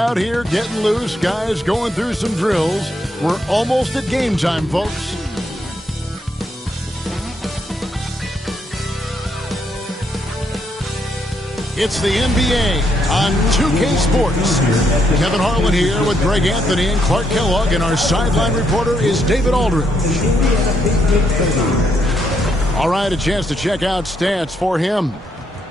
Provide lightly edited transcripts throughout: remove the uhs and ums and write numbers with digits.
out here getting loose. Guys going through some drills. We're almost at game time, folks. It's the NBA on 2K Sports. Kevin Harlan here with Greg Anthony and Clark Kellogg, and our sideline reporter is David Aldridge. All right, a chance to check out stats for him.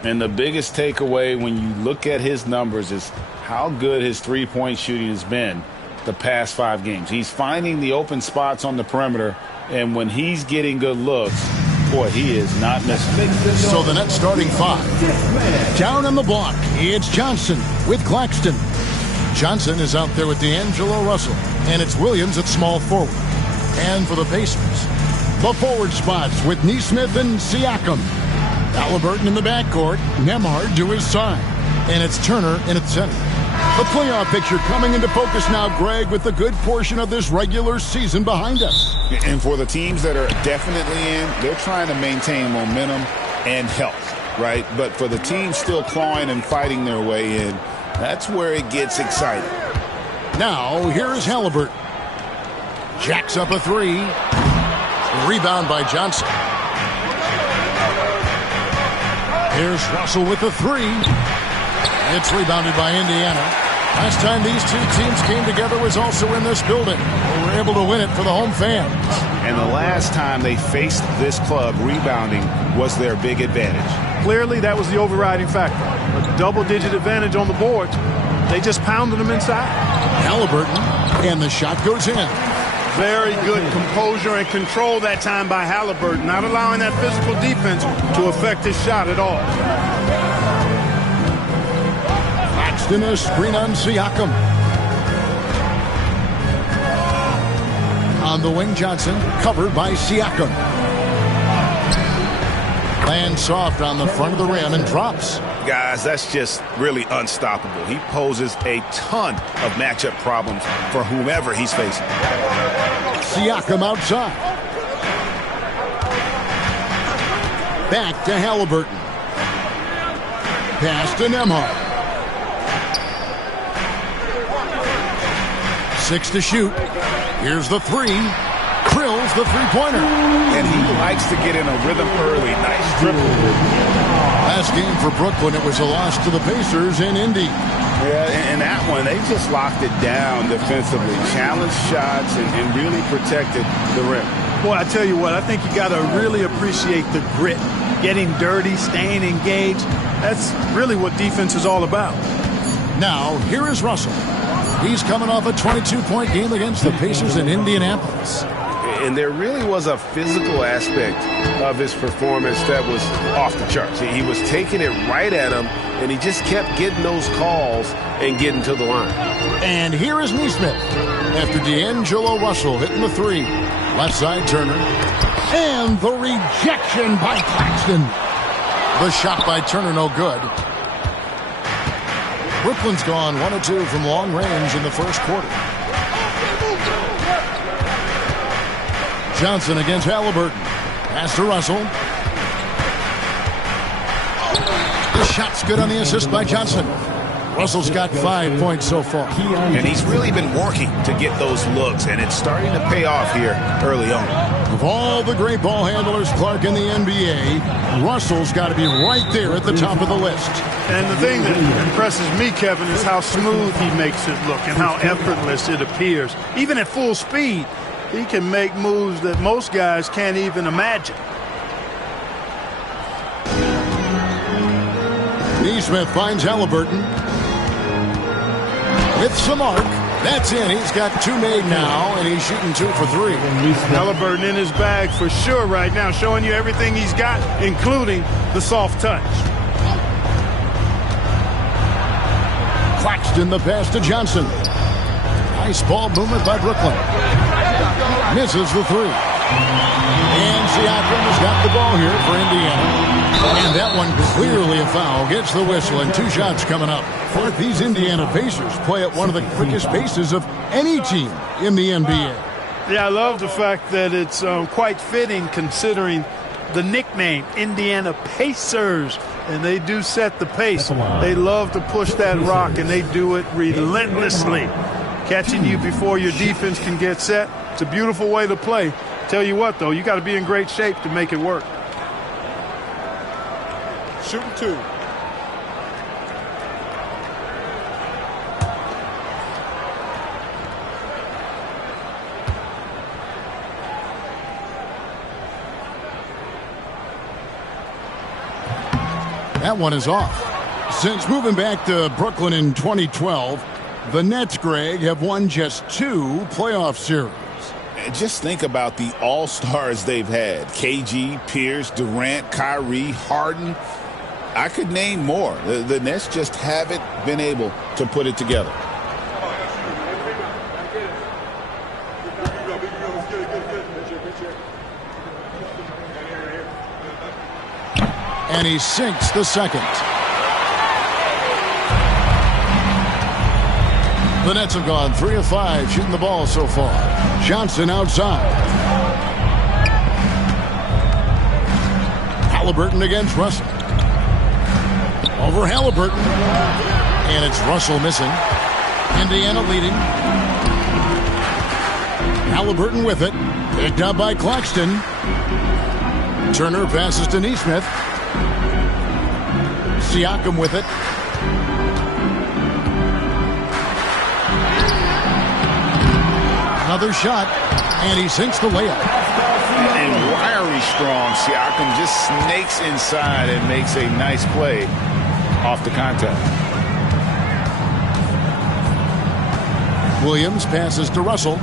And the biggest takeaway when you look at his numbers is how good his three-point shooting has been the past 5 games. He's finding the open spots on the perimeter, and when he's getting good looks, boy, he is not missing. So the Nets starting 5. Down on the block, it's Johnson with Claxton. Johnson is out there with D'Angelo Russell, and it's Williams at small forward. And for the Pacers, the forward spots with Nesmith and Siakam. Halliburton in the backcourt, Nembhard to his side, and it's Turner in at center. The playoff picture coming into focus now, Greg, with a good portion of this regular season behind us. And for the teams that are definitely in, they're trying to maintain momentum and health, right? But for the teams still clawing and fighting their way in, that's where it gets exciting. Now, here is Halliburton. Jacks up a 3. Rebound by Johnson. Here's Russell with the 3. It's rebounded by Indiana. Last time these two teams came together was also in this building. They were able to win it for the home fans. And the last time they faced this club, rebounding was their big advantage. Clearly, that was the overriding factor. A double-digit advantage on the boards. They just pounded them inside. Halliburton, and the shot goes in. Very good composure and control that time by Halliburton, not allowing that physical defense to affect his shot at all. Claxton, a screen on Siakam. On the wing, Johnson, covered by Siakam. Lands soft on the front of the rim and drops. Guys, that's just really unstoppable. He poses a ton of matchup problems for whomever he's facing. Siakam outside. Back to Halliburton. Pass to Nembhard. 6 to shoot. Here's the 3. Drills the three-pointer. And he likes to get in a rhythm early. Nice dribble. Last game for Brooklyn, it was a loss to the Pacers in Indy. Yeah, and that one, they just locked it down defensively. Challenged shots and really protected the rim. Boy, I tell you what, I think you got to really appreciate the grit. Getting dirty, staying engaged. That's really what defense is all about. Now, here is Russell. He's coming off a 22-point game against the Pacers in Indianapolis. And there really was a physical aspect of his performance that was off the charts. He was taking it right at him, and he just kept getting those calls and getting to the line. And here is Nesmith after D'Angelo Russell hitting the 3. Left side, Turner. And the rejection by Claxton. The shot by Turner, no good. Brooklyn's gone 1 of 2 from long range in the first quarter. Johnson against Halliburton. Pass to Russell. The shot's good on the assist by Johnson. Russell's got 5 points so far. And he's really been working to get those looks, and it's starting to pay off here early on. Of all the great ball handlers, Clark, in the NBA, Russell's got to be right there at the top of the list. And the thing that impresses me, Kevin, is how smooth he makes it look and how effortless it appears. Even at full speed, he can make moves that most guys can't even imagine. Nesmith finds Halliburton. With some arc. That's in. He's got 2 made now, and he's shooting 2 for 3. Halliburton in his bag for sure right now, showing you everything he's got, including the soft touch. Claxton, the pass to Johnson. Nice ball movement by Brooklyn. Misses the 3. And Siakam has got the ball here for Indiana. And that one clearly a foul. Gets the whistle, and 2 shots coming up. These Indiana Pacers play at one of the quickest paces of any team in the NBA. Yeah, I love the fact that it's quite fitting considering the nickname, Indiana Pacers. and they do set the pace. They love to push that rock, and they do it relentlessly. Catching you before your defense can get set. It's a beautiful way to play. Tell you what, though, you got to be in great shape to make it work. Shooting 2. That one is off. Since moving back to Brooklyn in 2012, the Nets, Greg, have won just 2 playoff series. And just think about the all-stars they've had. KG, Pierce, Durant, Kyrie, Harden. I could name more. The Nets just haven't been able to put it together. And he sinks the second. The Nets have gone 3 of 5 shooting the ball so far. Johnson outside. Halliburton against Russell. Over Halliburton. And it's Russell missing. Indiana leading. Halliburton with it. Picked up by Claxton. Turner passes to Nesmith. Siakam with it. Another shot, and he sinks the layup. And wiry strong, Siakam just snakes inside and makes a nice play off the contact. Williams passes to Russell.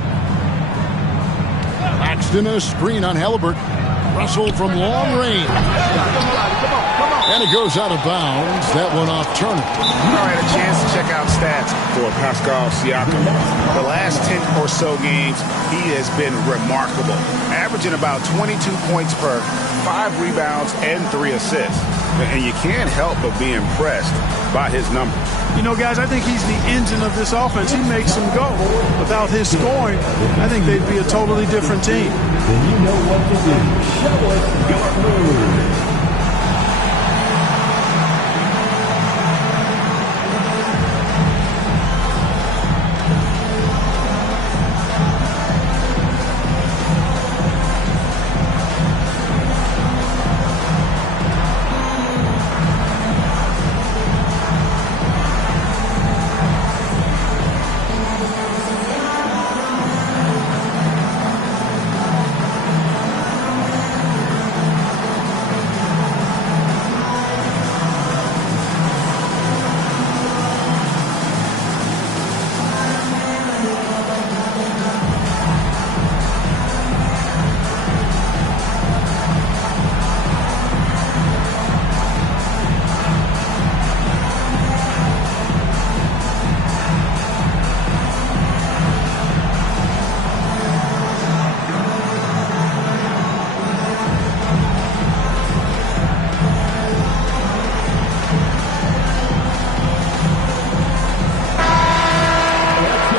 Claxton a screen on Halliburton. Russell from long range. And it goes out of bounds. That one off Turner. All right, a chance to check out stats for Pascal Siakam. The last 10 or so games, he has been remarkable, averaging about 22 points per 5 rebounds and 3 assists. And you can't help but be impressed by his numbers. You know, guys, I think he's the engine of this offense. He makes them go. Without his scoring, I think they'd be a totally different team. Then you know what to do. Show us your move.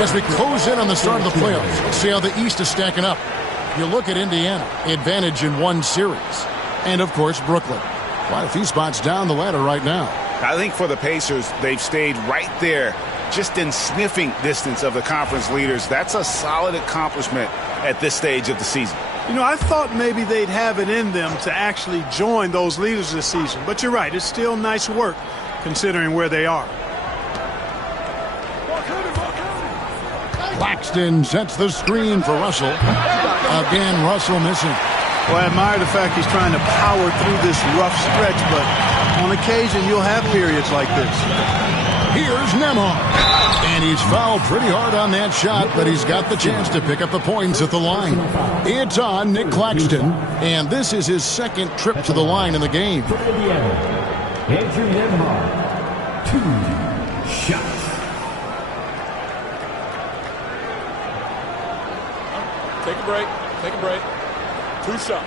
As we close in on the start of the playoffs, let's see how the East is stacking up. You look at Indiana, advantage in 1 series. And, of course, Brooklyn. Quite a few spots down the ladder right now. I think for the Pacers, they've stayed right there, just in sniffing distance of the conference leaders. That's a solid accomplishment at this stage of the season. You know, I thought maybe they'd have it in them to actually join those leaders this season. But you're right, it's still nice work considering where they are. Claxton sets the screen for Russell. Again, Russell missing. Well, I admire the fact he's trying to power through this rough stretch, but on occasion you'll have periods like this. Here's Nembhard. And he's fouled pretty hard on that shot, but he's got the chance to pick up the points at the line. It's on Nick Claxton, and this is his 2nd trip to the line in the game. Andrew Nembhard, 2 shots. Take a break. Take a break. 2 shots.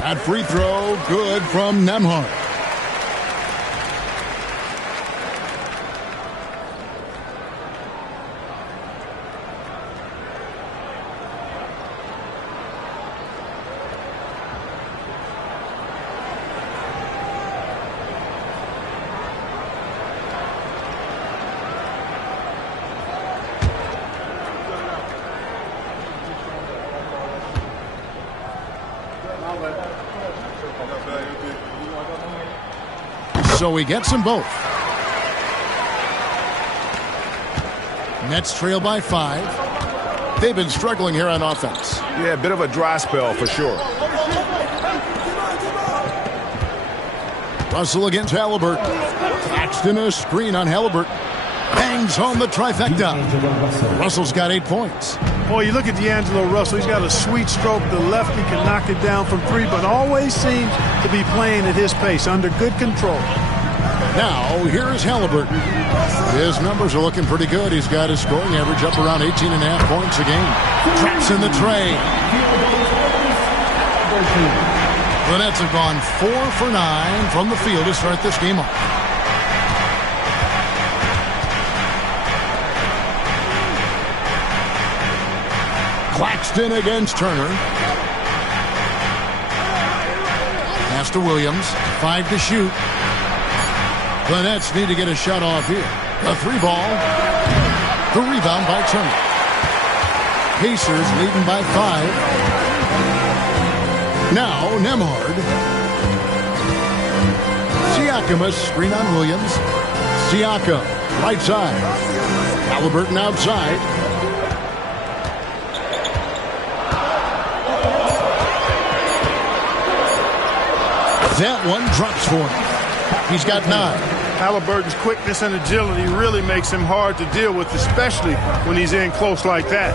That free throw, good from Nembhard. So he gets them both. Nets trail by 5. They've been struggling here on offense. Yeah, a bit of a dry spell for sure. Russell against Halliburton. Claxton a screen on Halliburton. Bangs home the trifecta. Russell's got 8 points. Boy, you look at D'Angelo Russell. He's got a sweet stroke. The lefty can knock it down from 3, but always seems to be playing at his pace, under good control. Now, here is Halliburton. His numbers are looking pretty good. He's got his scoring average up around 18.5 points a game. Traps in the tray. The Nets have gone 4 for 9 from the field to start this game off. Claxton against Turner. Pass to Williams. 5 to shoot. The Nets need to get a shot off here. The 3 ball. The rebound by Turner. Pacers leading by 5. Now Nembhard. Siakam a screen on Williams. Siakam right side. Halliburton outside. That one drops for him. He's got 9. Halliburton's quickness and agility really makes him hard to deal with, especially when he's in close like that.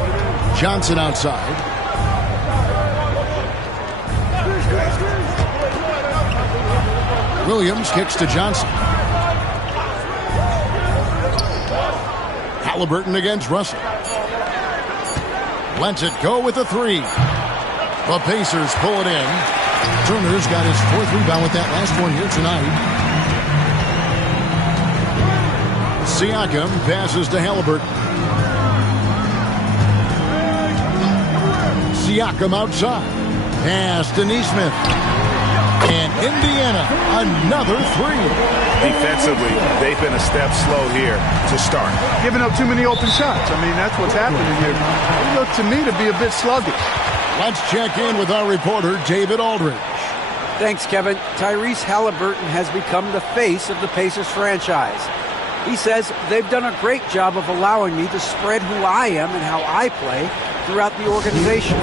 Johnson outside. Williams kicks to Johnson. Halliburton against Russell. Lets it go with a 3. The Pacers pull it in. Turner's got his 4th rebound with that last one here tonight. Siakam passes to Halliburton. Siakam outside. Pass to Nesmith. And Indiana, another 3. Defensively, they've been a step slow here to start. Giving up too many open shots. I mean, that's what's happening here. They look to me to be a bit sluggish. Let's check in with our reporter, David Aldridge. Thanks, Kevin. Tyrese Halliburton has become the face of the Pacers franchise. He says they've done a great job of allowing me to spread who I am and how I play throughout the organization.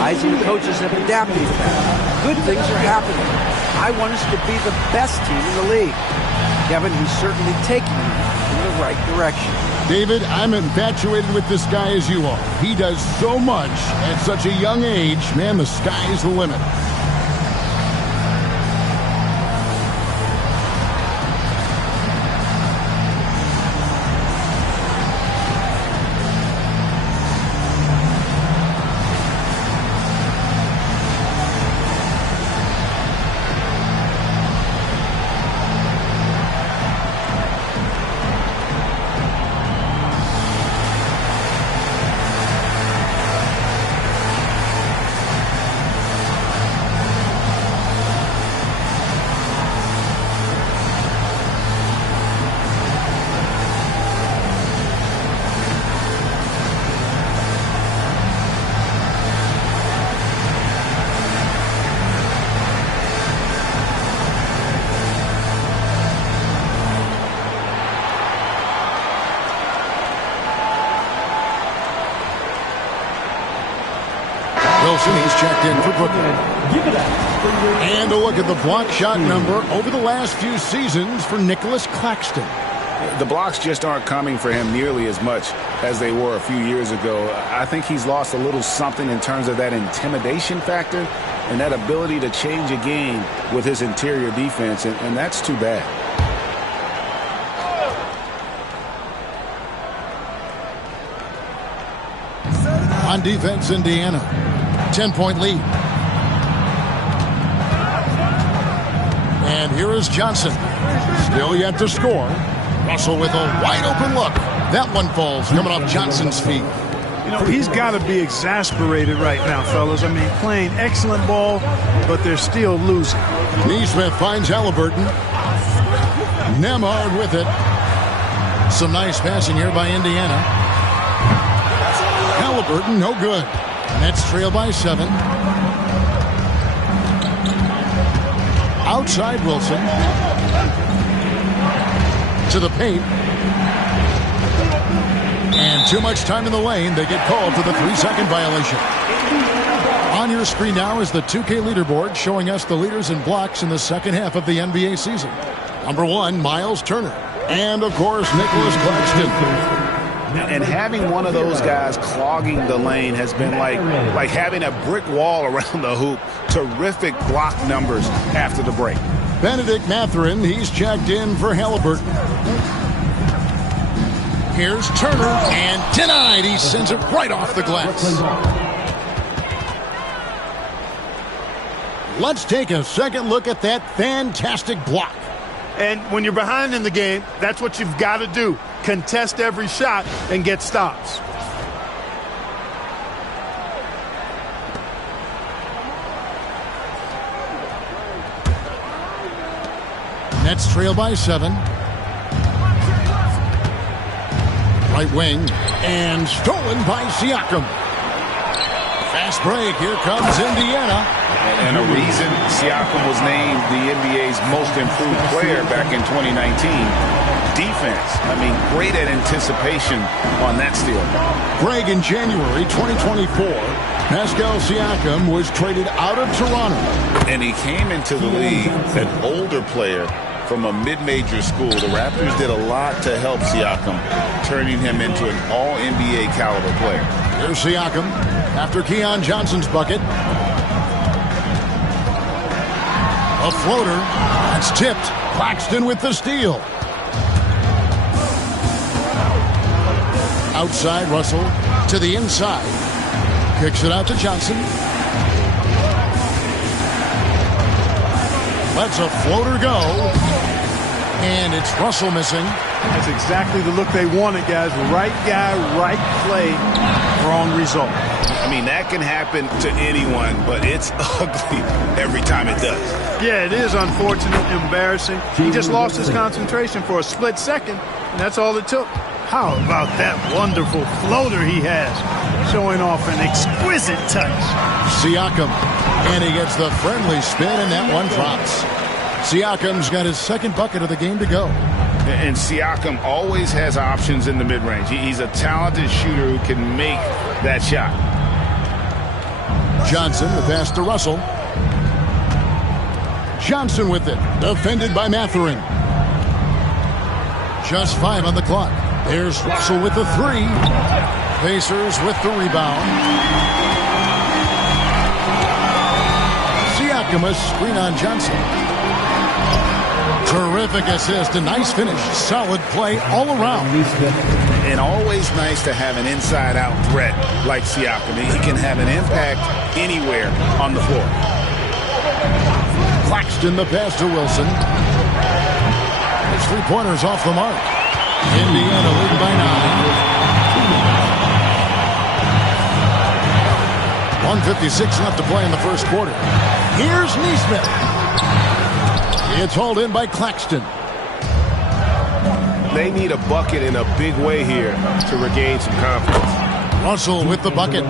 Guys and coaches have adapted to that. Good things are happening. I want us to be the best team in the league. Kevin, he's certainly taking me in the right direction. David, I'm infatuated with this guy as you are. He does so much at such a young age. Man, the sky's the limit. He's checked in for Brooklyn. And a look at the block shot number over the last few seasons for Nicholas Claxton. The blocks just aren't coming for him nearly as much as they were a few years ago. I think he's lost a little something in terms of that intimidation factor and that ability to change a game with his interior defense, and that's too bad. On defense, Indiana. 10-point lead. And here is Johnson. Still yet to score. Russell with a wide open look. That one falls coming off Johnson's feet. You know, he's got to be exasperated right now, fellas. I mean, playing excellent ball, but they're still losing. Nesmith finds Halliburton. Nembhard with it. Some nice passing here by Indiana. Halliburton, no good. Nets trail by 7. Outside Wilson. to the paint. And too much time in the lane. They get called for the 3-second violation. On your screen now is the 2K leaderboard showing us the leaders in blocks in the second half of the NBA season. Number 1, Miles Turner. And, of course, Nicholas Claxton. And having one of those guys clogging the lane has been like having a brick wall around the hoop. Terrific block numbers after the break. Benedict Mathurin, he's checked in for Halliburton. Here's Turner, and denied. He sends it right off the glass. Let's take a second look at that fantastic block. And when you're behind in the game, that's what you've got to do. Contest every shot and get stops. Nets trail by 7. Right wing, and stolen by Siakam. Fast break, here comes Indiana. And a reason Siakam was named the NBA's most improved player back in 2019. Defense. I mean, great at anticipation on that steal. Greg, in January 2024, Pascal Siakam was traded out of Toronto. And he came into the league an older player from a mid-major school. The Raptors did a lot to help Siakam, turning him into an all-NBA caliber player. Here's Siakam after Keon Johnson's bucket. A floater. That's tipped. Claxton with the steal. Outside, Russell to the inside. Kicks it out to Johnson. Lets a floater go. And it's Russell missing. That's exactly the look they wanted, guys. Right guy, right play, wrong result. I mean, that can happen to anyone, but it's ugly every time it does. Yeah, it is unfortunate, embarrassing. He just lost his concentration for a split second, and that's all it took. How about that wonderful floater he has, showing off an exquisite touch. Siakam, and he gets the friendly spin, and that one drops. Siakam's got his second bucket of the game to go. And Siakam always has options in the mid-range. He's a talented shooter who can make that shot. Johnson, the pass to Russell. Johnson with it, defended by Mathurin. Just 5 on the clock. There's Russell with the 3. Pacers with the rebound. Siakam, a screen on Johnson. Terrific assist, a nice finish. Solid play all around. And always nice to have an inside-out threat like Siakam. He can have an impact anywhere on the floor. Claxton, the pass to Wilson. His 3-pointers off the mark. Indiana leading by 9. 1:56 left to play in the first quarter. Here's Nesmith. It's hauled in by Claxton. They need a bucket in a big way here to regain some confidence. Russell with the bucket.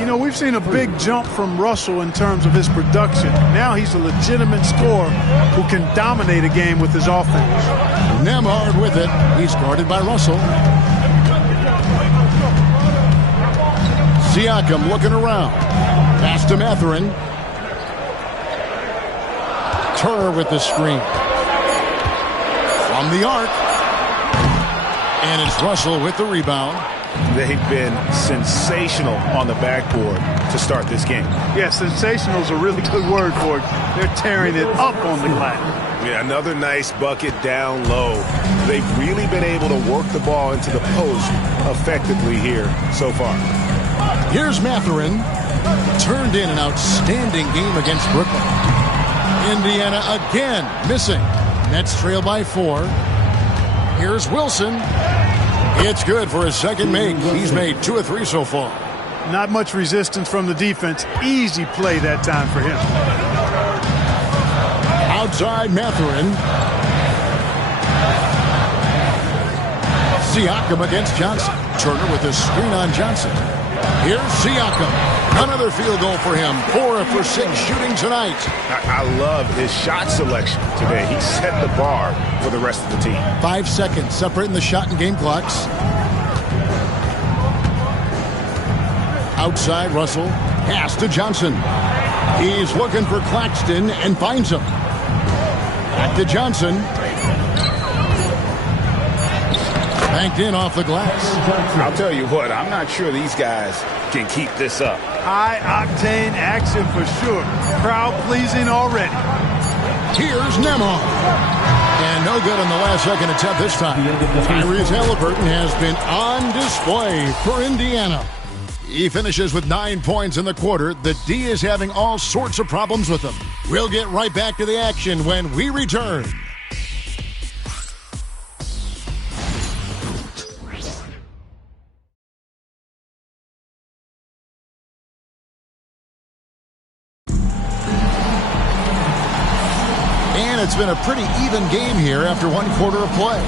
You know, we've seen a big jump from Russell in terms of his production. Now he's a legitimate scorer who can dominate a game with his offense. Nembhard with it. He's guarded by Russell. Siakam looking around. Pass to Mathurin. Turner with the screen. From the arc. And it's Russell with the rebound. They've been sensational on the backboard to start this game. Yeah, sensational is a really good word for it. They're tearing it up on the glass. Yeah, another nice bucket down low. They've really been able to work the ball into the post effectively here so far. Here's Mathurin. Turned in an outstanding game against Brooklyn. Indiana again missing. Nets trail by 4. Here's Wilson. It's good for his second make. He's made 2 of 3 so far. Not much resistance from the defense. Easy play that time for him. Outside Mathurin. Siakam against Johnson. Turner with a screen on Johnson. Here's Siakam. Another field goal for him. 4 for 6 shooting tonight. I love his shot selection today. He set the bar for the rest of the team. 5 seconds separating the shot and game clocks. Outside, Russell. Pass to Johnson. He's looking for Claxton and finds him. Back to Johnson. Banked in off the glass. I'll tell you what, I'm not sure these guys can keep this up. High-octane action for sure. Crowd-pleasing already. Here's Nemhard. And no good on the last second attempt this time. Tyrese Halliburton has been on display for Indiana. He finishes with 9 points in the quarter. The D is having all sorts of problems with him. We'll get right back to the action when we return. And it's been a pretty even game here after 1 quarter of play.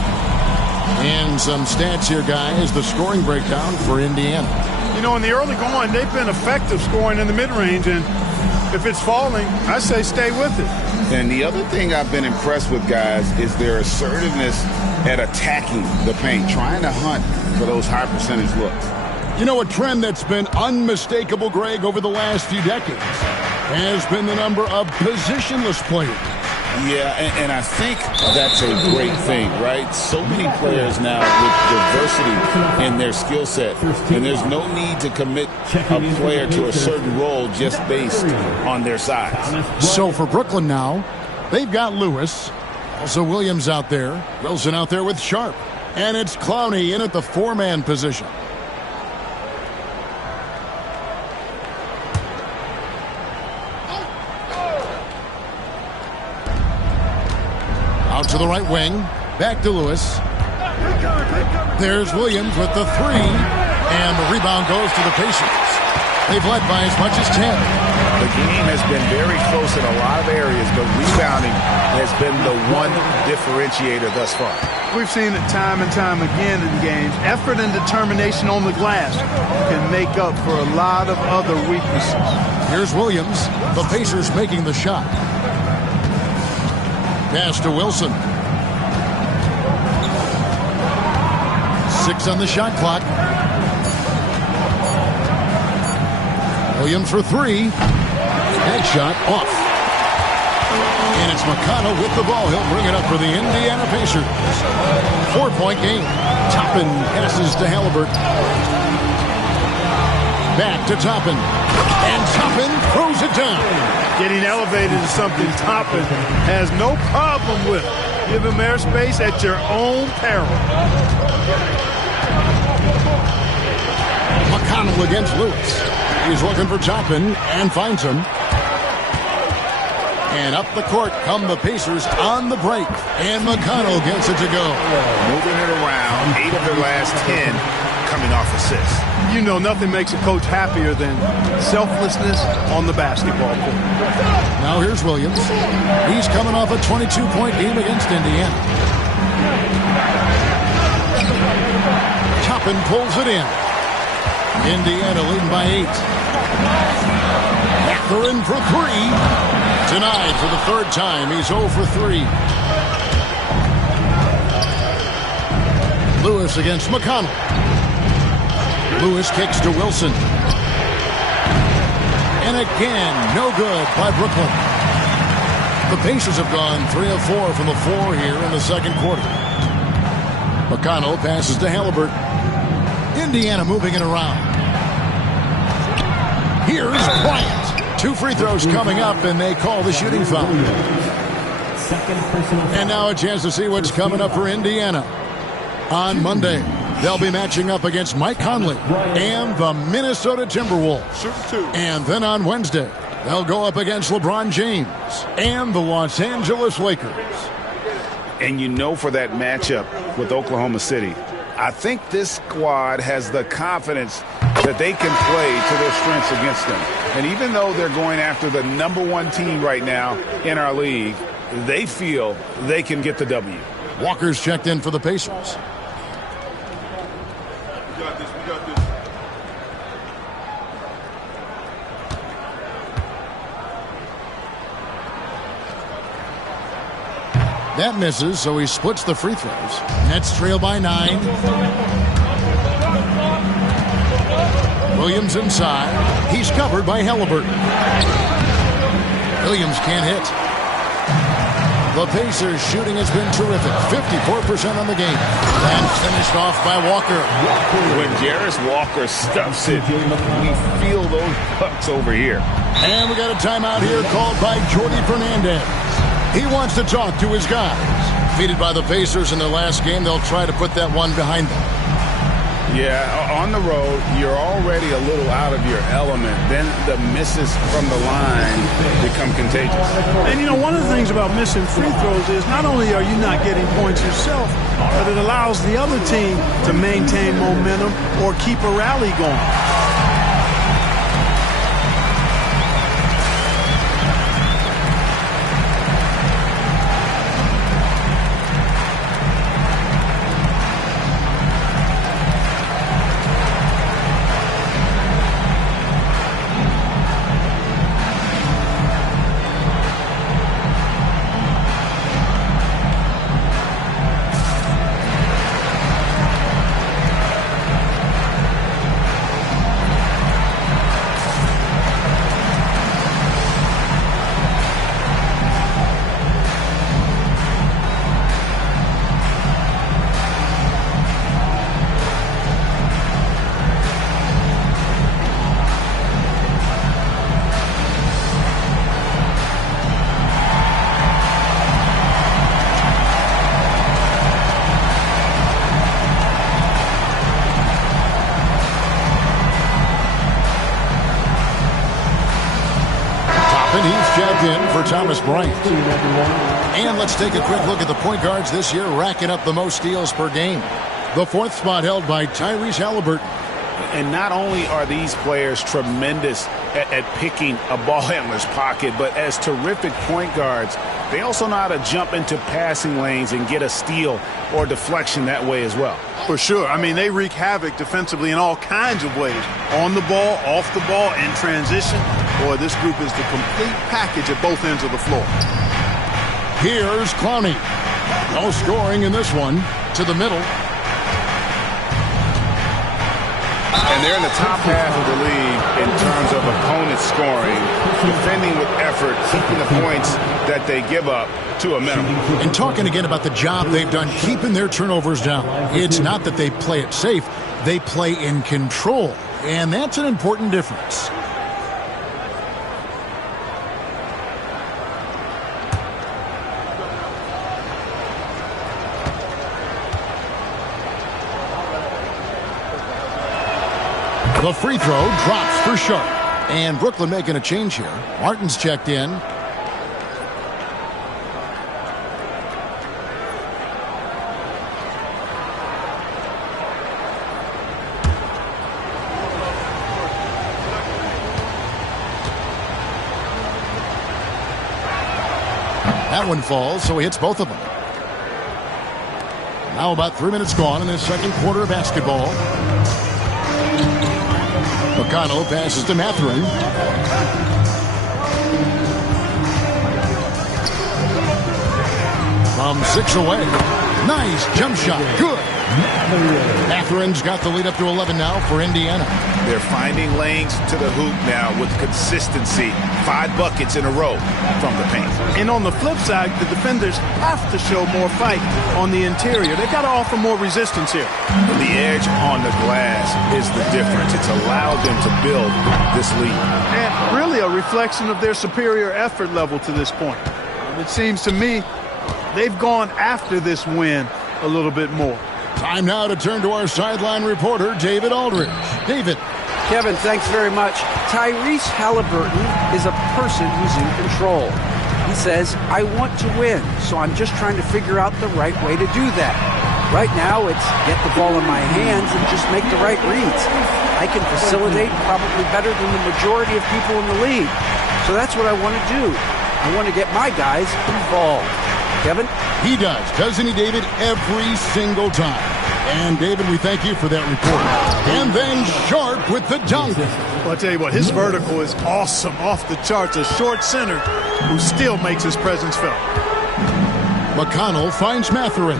And some stats here, guys, the scoring breakdown for Indiana. You know, in the early going, they've been effective scoring in the mid-range, and if it's falling, I say stay with it. And the other thing I've been impressed with, guys, is their assertiveness at attacking the paint, trying to hunt for those high percentage looks. You know, a trend that's been unmistakable, Greg, over the last few decades has been the number of positionless players. Yeah, and I think that's a great thing, right? So many players now with diversity in their skill set, and there's no need to commit a player to a certain role just based on their size. So for Brooklyn now, they've got Lewis, also Williams out there, Wilson out there with Sharp, and it's Clowney in at the 4-man position. Out to the right wing. Back to Lewis. There's Williams with the 3. And the rebound goes to the Pacers. They've led by as much as 10. The game has been very close in a lot of areas, but rebounding has been the one differentiator thus far. We've seen it time and time again in games. Effort and determination on the glass can make up for a lot of other weaknesses. Here's Williams. The Pacers making the shot. Pass to Wilson. 6 on the shot clock. Williams for 3. That shot off. And it's McConnell with the ball. He'll bring it up for the Indiana Pacers. 4-point game. Toppin passes to Halliburton. Back to Toppin. And Toppin throws it down. Getting elevated is something Toppin has no problem with. Give him airspace at your own peril. McConnell against Lewis. He's looking for Toppin and finds him. And up the court come the Pacers on the break. And McConnell gets it to go. Moving it around. 8 of their last 10 coming off assists. You know, nothing makes a coach happier than selflessness on the basketball court. Now here's Williams. He's coming off a 22-point game against Indiana. Toppin pulls it in. Indiana leading by 8. They're in for 3. Denied for the 3rd time. He's 0 for 3. Lewis against McConnell. Lewis kicks to Wilson. And again, no good by Brooklyn. The Pacers have gone 3 of 4 from the floor here in the second quarter. McConnell passes to Halliburton. Indiana moving it around. Here's Bryant. 2 free throws coming up, and they call the shooting foul. And now a chance to see what's coming up for Indiana. On Monday, they'll be matching up against Mike Conley and the Minnesota Timberwolves. And then on Wednesday, they'll go up against LeBron James and the Los Angeles Lakers. And you know, for that matchup with Oklahoma City, I think this squad has the confidence that they can play to their strengths against them. And even though they're going after the #1 team right now in our league, they feel they can get the W. Walker's checked in for the Pacers. That misses, so he splits the free throws. Nets trail by 9. Williams inside. He's covered by Halliburton. Williams can't hit. The Pacers' shooting has been terrific. 54% on the game. And finished off by Walker. When Jarris Walker stuffs it, we feel those pucks over here. And we got a timeout here called by Jordi Fernandez. He wants to talk to his guys. Defeated by the Pacers in their last game, they'll try to put that one behind them. Yeah, on the road, you're already a little out of your element. Then the misses from the line become contagious. And, you know, one of the things about missing free throws is not only are you not getting points yourself, but it allows the other team to maintain momentum or keep a rally going. Thomas Bryant. And let's take a quick look at the point guards this year, racking up the most steals per game. The 4th spot held by Tyrese Halliburton. And not only are these players tremendous at picking a ball handler's pocket, but as terrific point guards, they also know how to jump into passing lanes and get a steal or deflection that way as well. For sure. I mean, they wreak havoc defensively in all kinds of ways. On the ball, off the ball, in transition. Boy, this group is the complete package at both ends of the floor. Here's Clowney. No scoring in this one. To the middle. And they're in the top half of the league in terms of opponents scoring, defending with effort, keeping the points that they give up to a minimum. And talking again about the job they've done keeping their turnovers down. It's not that they play it safe, they play in control. And that's an important difference. The free throw drops for Sharp. And Brooklyn making a change here. Martin's checked in. That one falls, so he hits both of them. Now about 3 minutes gone in this second quarter of basketball. McConnell passes to Mathurin. From 6 away. Nice jump shot. Good. Mathurin's got the lead up to 11 now for Indiana. They're finding lanes to the hoop now with consistency. 5 buckets in a row from the paint. And on the flip side, the defenders have to show more fight on the interior. They've got to offer more resistance here. The edge on the glass is the difference. It's allowed them to build this lead. And really a reflection of their superior effort level to this point. It seems to me they've gone after this win a little bit more. Time now to turn to our sideline reporter, David Aldridge. David. Kevin, thanks very much. Tyrese Halliburton is a person who's in control. He says, I want to win, so I'm just trying to figure out the right way to do that. Right now, it's get the ball in my hands and just make the right reads. I can facilitate probably better than the majority of people in the league. So that's what I want to do. I want to get my guys involved. Kevin? He does, doesn't he, David? Every single time. And, David, we thank you for that report. And then Sharp with the dunk. Well, I'll tell you what, his vertical is awesome, off the charts. A short center who still makes his presence felt. McConnell finds Mathurin.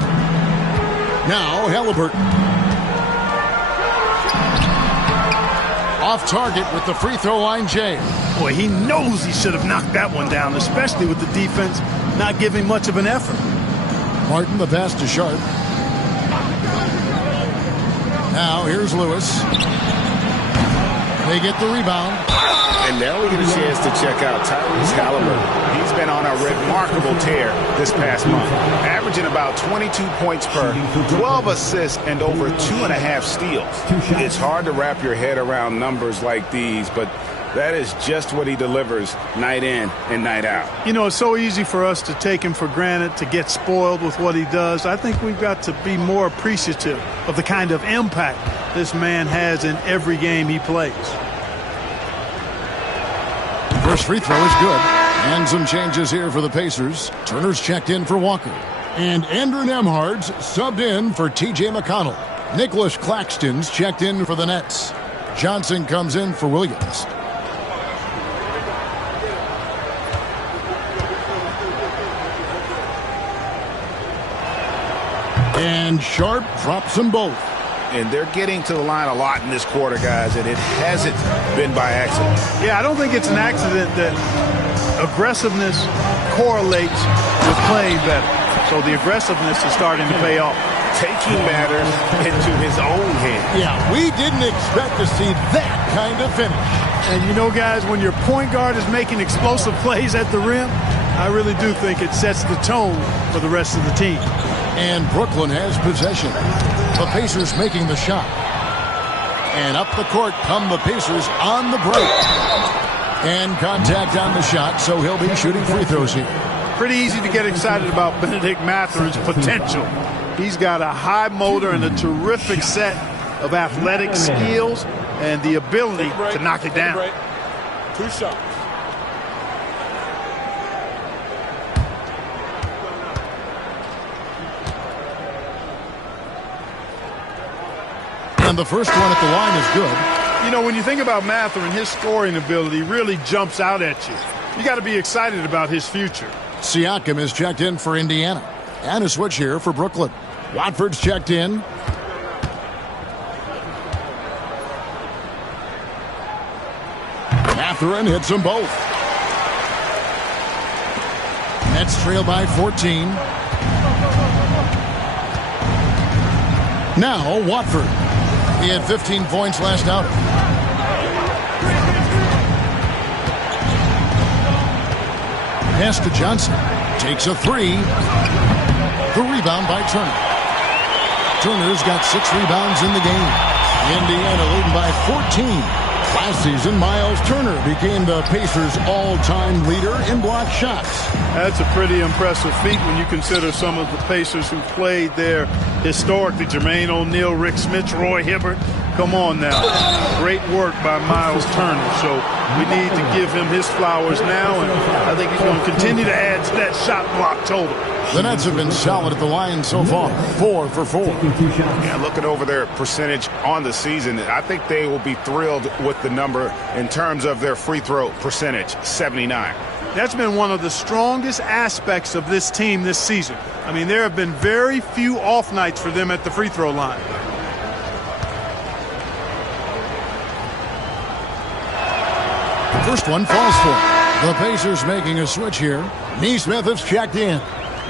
Now Halliburton. Off target with the free throw line, Jay. Boy, he knows he should have knocked that one down, especially with the defense not giving much of an effort. Martin, the pass to Sharp. Now here's Lewis. They get the rebound. And now we get a chance to check out Tyrese Halliburton. He's been on a remarkable tear this past month, averaging about 22 points per, 12 assists, and over 2.5 steals. It's hard to wrap your head around numbers like these, but that is just what he delivers night in and night out. You know, it's so easy for us to take him for granted, to get spoiled with what he does. I think we've got to be more appreciative of the kind of impact this man has in every game he plays. First free throw is good. And some changes here for the Pacers. Turner's checked in for Walker. And Andrew Nembhard's subbed in for T.J. McConnell. Nicholas Claxton's checked in for the Nets. Johnson comes in for Williams. And Sharp drops them both. And they're getting to the line a lot in this quarter, guys, and it hasn't been by accident. Yeah, I don't think it's an accident that aggressiveness correlates with playing better. So the aggressiveness is starting to pay off. Taking matters into his own hands. Yeah, we didn't expect to see that kind of finish. And you know, guys, when your point guard is making explosive plays at the rim, I really do think it sets the tone for the rest of the team. And Brooklyn has possession. The Pacers making the shot. And up the court come the Pacers on the break. And contact on the shot, so he'll be shooting free throws here. Pretty easy to get excited about Benedict Mathurin's potential. He's got a high motor and a terrific set of athletic skills and the ability to knock it down. 2 shots. And the first one at the line is good. You know, when you think about Mathurin, his scoring ability really jumps out at you. You got to be excited about his future. Siakam is checked in for Indiana. And a switch here for Brooklyn. Watford's checked in. Mathurin hits them both. Nets trail by 14. Now Watford. He had 15 points last outing. Pass to Johnson. Takes a three. The rebound by Turner. Turner's got 6 rebounds in the game. Indiana leading by 14. Last season, Miles Turner became the Pacers' all-time leader in block shots. That's a pretty impressive feat when you consider some of the Pacers who played there historically. Jermaine O'Neal, Rick Smith, Roy Hibbert. Come on now. Great work by Miles Turner. So we need to give him his flowers now, and I think he's going to continue to add to that shot block total. The Nets have been solid at the line so far, 4 for 4. Yeah, looking over their percentage on the season, I think they will be thrilled with the number in terms of their free throw percentage, 79. That's been one of the strongest aspects of this team this season. I mean, there have been very few off nights for them at the free throw line. The first one falls for him. The Pacers making a switch here. Neesmith is checked in.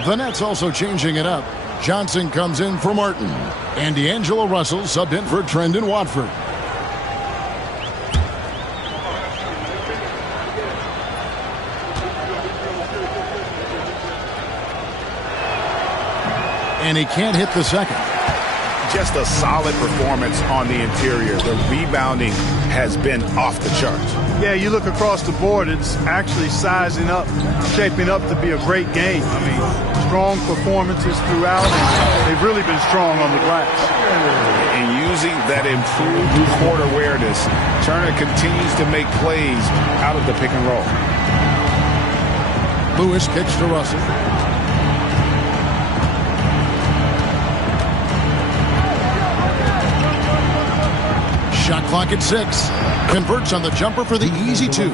The Nets also changing it up. Johnson comes in for Martin. And D'Angelo Russell subbed in for Trendon Watford. And he can't hit the second. Just a solid performance on the interior. The rebounding has been off the charts. Yeah, you look across the board, it's actually sizing up, shaping up to be a great game. I mean, strong performances throughout, and they've really been strong on the glass. And using that improved court awareness, Turner continues to make plays out of the pick and roll. Lewis kicks to Russell. Shot clock at 6. Converts on the jumper for the easy 2.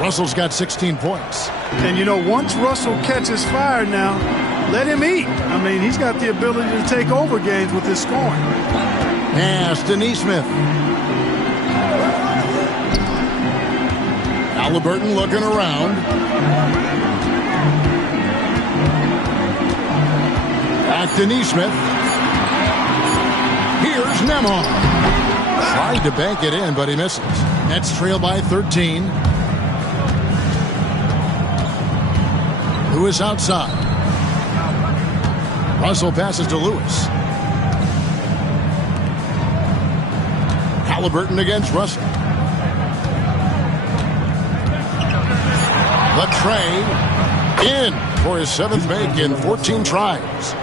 Russell's got 16 points. And, you know, once Russell catches fire now, let him eat. I mean, he's got the ability to take over games with his scoring. Pass to Neesmith. Halliburton looking around. Back to Neesmith. Here's Nembhard. Tried to bank it in, but he misses. Nets trail by 13. Lewis outside. Russell passes to Lewis. Halliburton against Russell. The tray in for his 7th make in 14 tries.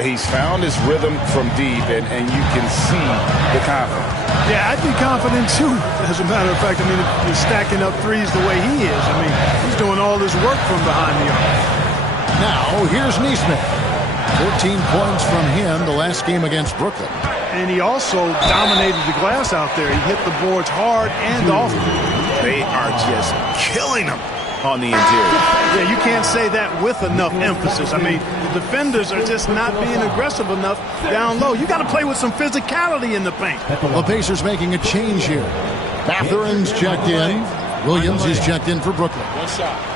He's found his rhythm from deep, and you can see the confidence. Yeah, I'd be confident too. As a matter of fact, I mean, if you're stacking up threes the way he is, I mean, he's doing all this work from behind the arc. Now, here's Neesmith. 14 points from him the last game against Brooklyn. And he also dominated the glass out there. He hit the boards hard and often. They are just killing him on the interior. Yeah, you can't say that with enough emphasis. I mean, the defenders are just not being aggressive enough down low. You got to play with some physicality in the paint. The Pacers making a change here. Mathurin's checked in. Williams is checked in for Brooklyn. One shot.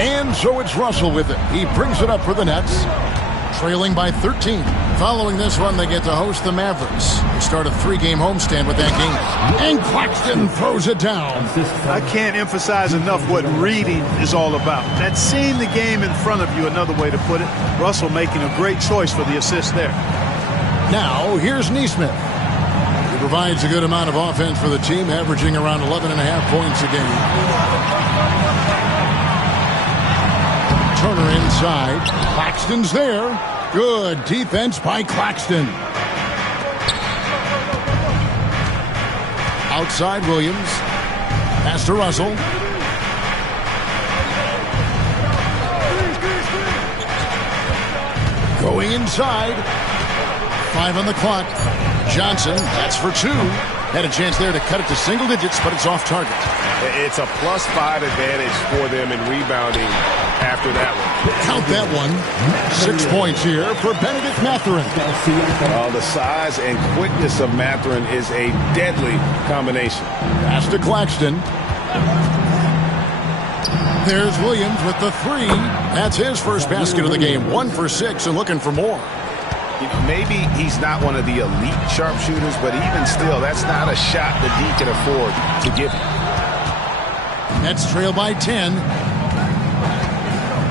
And so it's Russell with it. He brings it up for the Nets, trailing by 13. Following this one, they get to host the Mavericks. They start a 3-game homestand with that game. And Claxton throws it down. I can't emphasize enough what reading is all about. That's seeing the game in front of you, another way to put it. Russell making a great choice for the assist there. Now, here's Neesmith. He provides a good amount of offense for the team, averaging around 11.5 points a game. Turner inside. Claxton's there. Good defense by Claxton. Outside Williams. Pass to Russell. Going inside. 5 on the clock. Johnson, that's for 2. Had a chance there to cut it to single digits, but it's off target. It's a +5 advantage for them in rebounding after that one. Count that one. 6 points here for Benedict Mathurin. The size and quickness of Mathurin is a deadly combination. Pass to Claxton. There's Williams with the 3. That's his first basket of the game. 1 for 6 and looking for more. Maybe he's not one of the elite sharpshooters, but even still, that's not a shot that he can afford to give him. Nets trail by 10.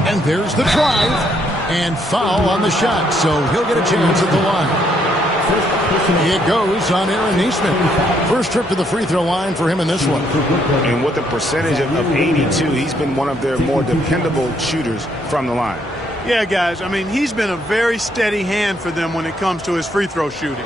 And there's the drive. And foul on the shot, so he'll get a chance at the line. It goes on Aaron Neesmith. First trip to the free throw line for him in this one. And with a percentage of 82, he's been one of their more dependable shooters from the line. Yeah, guys, I mean, he's been a very steady hand for them when it comes to his free throw shooting.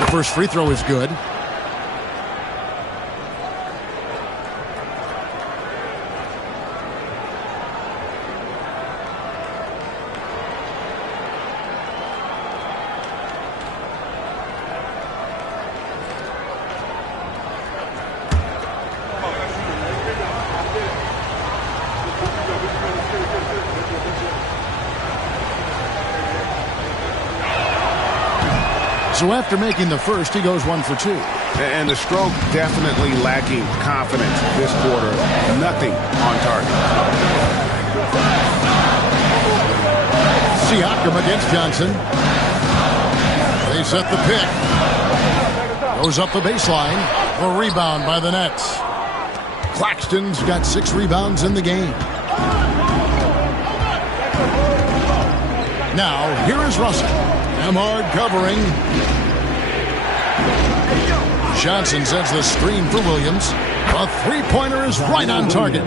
The first free throw is good. So after making the first, he goes 1 for 2. And the stroke definitely lacking confidence this quarter. Nothing on target. Siakam against Johnson. They set the pick. Goes up the baseline. A rebound by the Nets. Claxton's got 6 rebounds in the game. Now, here is Russell. Nembhard covering. Johnson sends the screen for Williams. The three-pointer is right on target.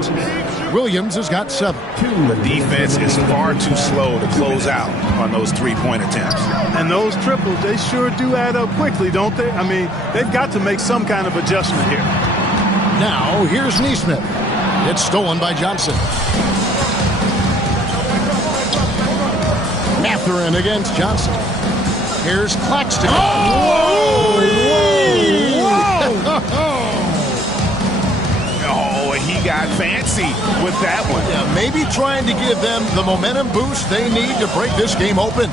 Williams has got 7. The defense is far too slow to close out on those three-point attempts. And those triples, they sure do add up quickly, don't they? I mean, they've got to make some kind of adjustment here. Now, here's Neesmith. It's stolen by Johnson. Mathurin against Johnson. Here's Claxton. Whoa! Oh, he got fancy with that one. Yeah, maybe trying to give them the momentum boost they need to break this game open.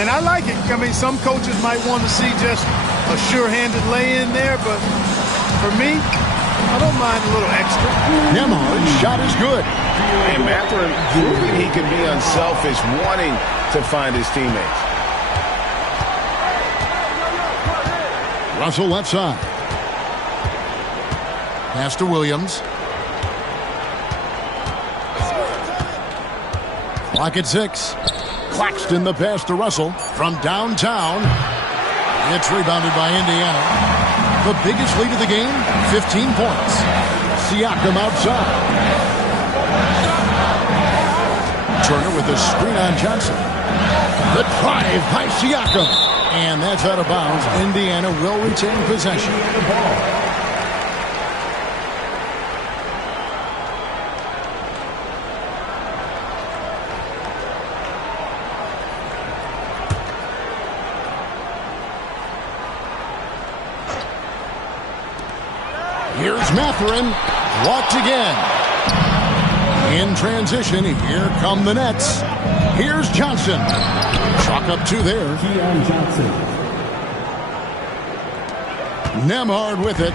And I like it. I mean, some coaches might want to see just a sure-handed lay-in there, but for me, I don't mind a little extra. Nembhard's shot is good. And Mathurin proving he can be unselfish, wanting to find his teammates. Russell left side. Pass to Williams. Clock at 6. Claxton the pass to Russell from downtown. It's rebounded by Indiana. The biggest lead of the game, 15 points. Siakam outside. Turner with a screen on Johnson. The drive by Siakam. And that's out of bounds. Indiana will retain possession. Here's Mathurin. Blocked again. In transition, here come the Nets. Here's Johnson. Chalk up 2 there. Nembhard with it.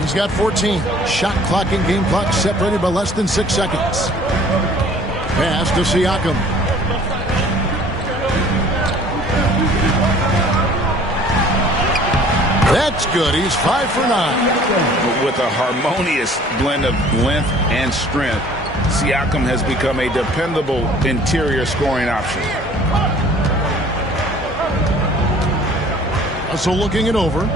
He's got 14. Shot clock and game clock separated by less than 6 seconds. Pass to Siakam. That's good. He's 5 for 9. With a harmonious blend of length and strength, Siakam has become a dependable interior scoring option. Russell looking it over.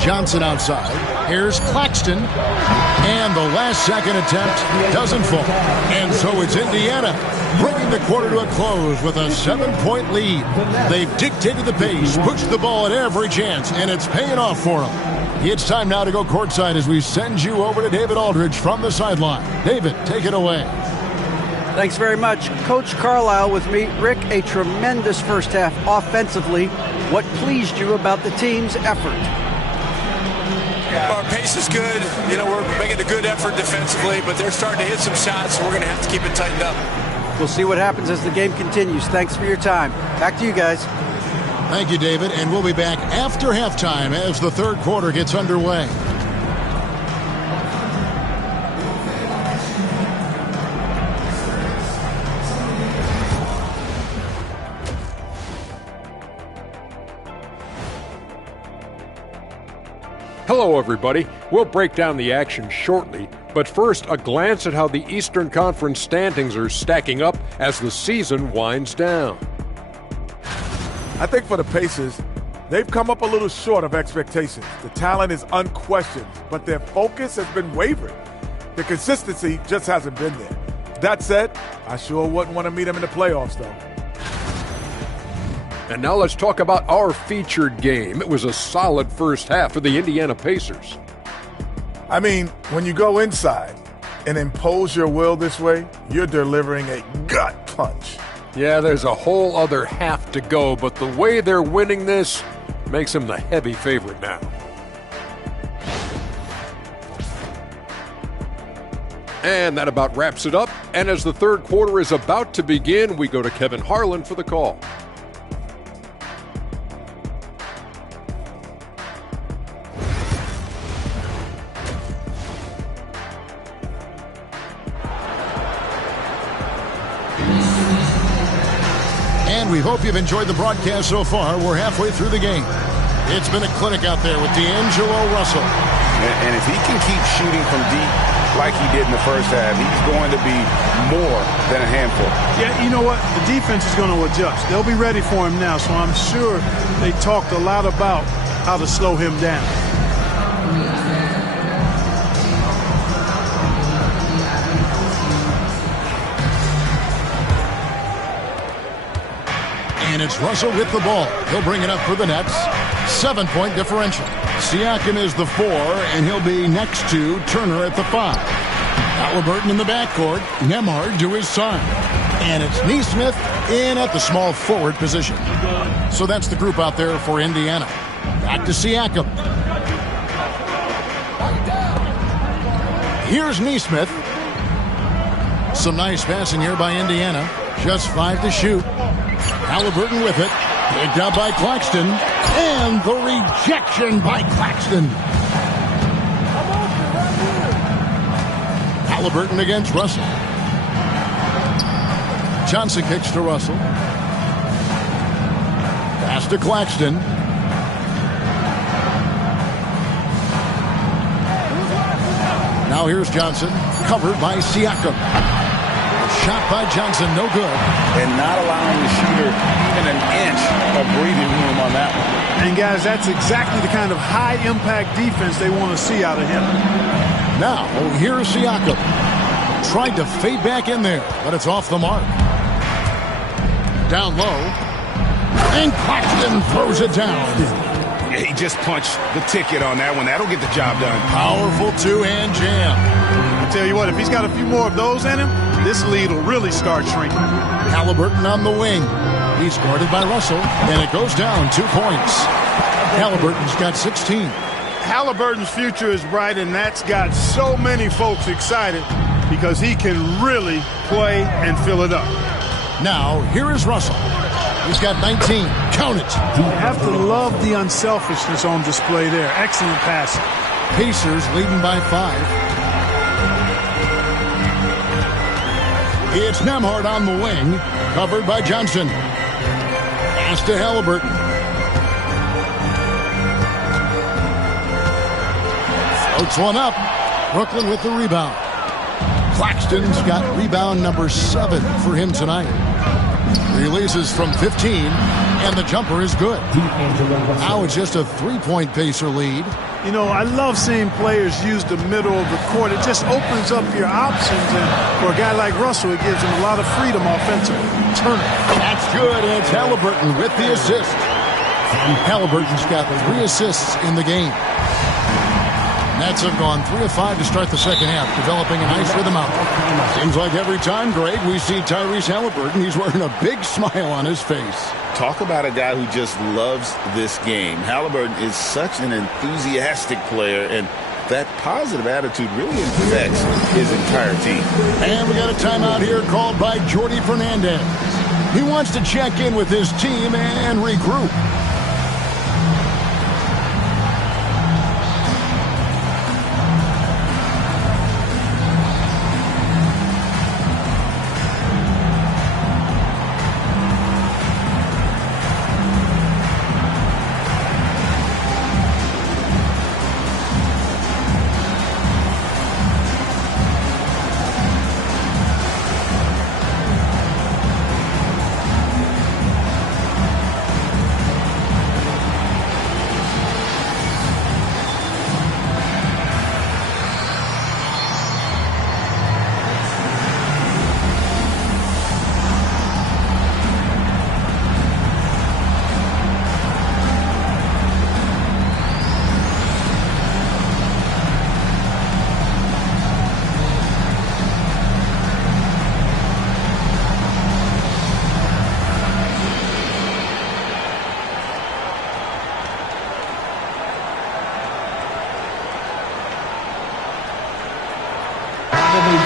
Johnson outside. Here's Claxton. And the last second attempt doesn't fall. And so it's Indiana bringing the quarter to a close with a 7-point lead. They've dictated the pace, pushed the ball at every chance, and it's paying off for them. It's time now to go courtside as we send you over to David Aldridge from the sideline. David, take it away. Thanks very much. Coach Carlisle with me. Rick, a tremendous first half offensively. What pleased you about the team's effort? Our pace is good. You know, we're making a good effort defensively, but they're starting to hit some shots, so we're going to have to keep it tightened up. We'll see what happens as the game continues. Thanks for your time. Back to you guys. Thank you, David, and we'll be back after halftime as the third quarter gets underway. Hello, everybody. We'll break down the action shortly, but first, a glance at how the Eastern Conference standings are stacking up as the season winds down. I think for the Pacers, they've come up a little short of expectations. The talent is unquestioned, but their focus has been wavering. The consistency just hasn't been there. That said, I sure wouldn't want to meet them in the playoffs, though. And now let's talk about our featured game. It was a solid first half for the Indiana Pacers. I mean, when you go inside and impose your will this way, you're delivering a gut punch. Yeah, there's a whole other half to go, but the way they're winning this makes them the heavy favorite now. And that about wraps it up. And as the third quarter is about to begin, we go to Kevin Harlan for the call. And we hope you've enjoyed the broadcast so far. We're halfway through the game. It's been a clinic out there with D'Angelo Russell. And if he can keep shooting from deep like he did in the first half, he's going to be more than a handful. Yeah, you know what? The defense is going to adjust. They'll be ready for him now, so I'm sure they talked a lot about how to slow him down. And it's Russell with the ball. He'll bring it up for the Nets. 7-point differential. Siakam is the 4, and he'll be next to Turner at the 5. Halliburton in the backcourt. Nembhard to his side. And it's Nesmith in at the small forward position. So that's the group out there for Indiana. Back to Siakam. Here's Nesmith. Some nice passing here by Indiana. Just 5 to shoot. Halliburton with it. Picked up by Claxton. And the rejection by Claxton. Halliburton against Russell. Johnson kicks to Russell. Pass to Claxton. Now here's Johnson. Covered by Siakam. Shot by Johnson, no good. And not allowing the shooter even an inch of breathing room on that one. And guys, that's exactly the kind of high-impact defense they want to see out of him. Now, here's Siakam. Tried to fade back in there, but it's off the mark. Down low. And Claxton throws it down. Yeah, he just punched the ticket on that one. That'll get the job done. Powerful two-hand jam. I tell you what, if he's got a few more of those in him, this lead will really start shrinking. Halliburton on the wing. He's guarded by Russell, and it goes down 2 points. Halliburton's got 16. Halliburton's future is bright, and that's got so many folks excited because he can really play and fill it up. Now, here is Russell. He's got 19. Count it. You have to love the unselfishness on display there. Excellent passing. Pacers leading by 5. It's Nembhard on the wing, covered by Johnson. Pass to Halliburton. Floats one up. Brooklyn with the rebound. Claxton's got rebound number 7 for him tonight. Releases from 15, and the jumper is good. Now it's just a 3-point Pacer lead. You know, I love seeing players use the middle of the court. It just opens up your options, and for a guy like Russell, it gives him a lot of freedom offensively. Turner. That's good, and it's Halliburton with the assist. Halliburton's got 3 assists in the game. Nets have gone 3 of 5 to start the second half, developing a nice rhythm out there. Seems like every time, Greg, we see Tyrese Halliburton, he's wearing a big smile on his face. Talk about a guy who just loves this game. Halliburton is such an enthusiastic player, and that positive attitude really infects his entire team. And we got a timeout here called by Jordi Fernandez. He wants to check in with his team and regroup.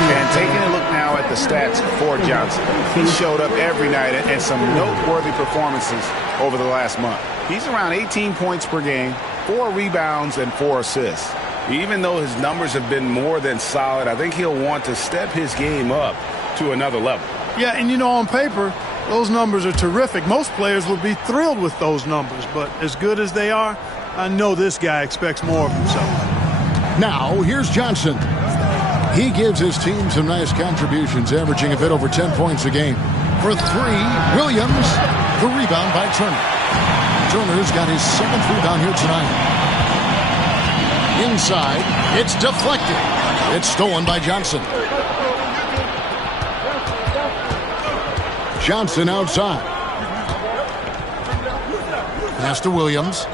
And taking a look now at the stats for Johnson. He showed up every night and some noteworthy performances over the last month. He's around 18 points per game, 4 rebounds, and 4 assists. Even though his numbers have been more than solid, I think he'll want to step his game up to another level. Yeah, and you know, on paper, those numbers are terrific. Most players would be thrilled with those numbers, but as good as they are, I know this guy expects more of himself. Now, here's Johnson. He gives his team some nice contributions, averaging a bit over 10 points a game. For 3, Williams, the rebound by Turner. Turner's got his 7th rebound here tonight. Inside, it's deflected. It's stolen by Johnson. Johnson outside. Pass to Williams.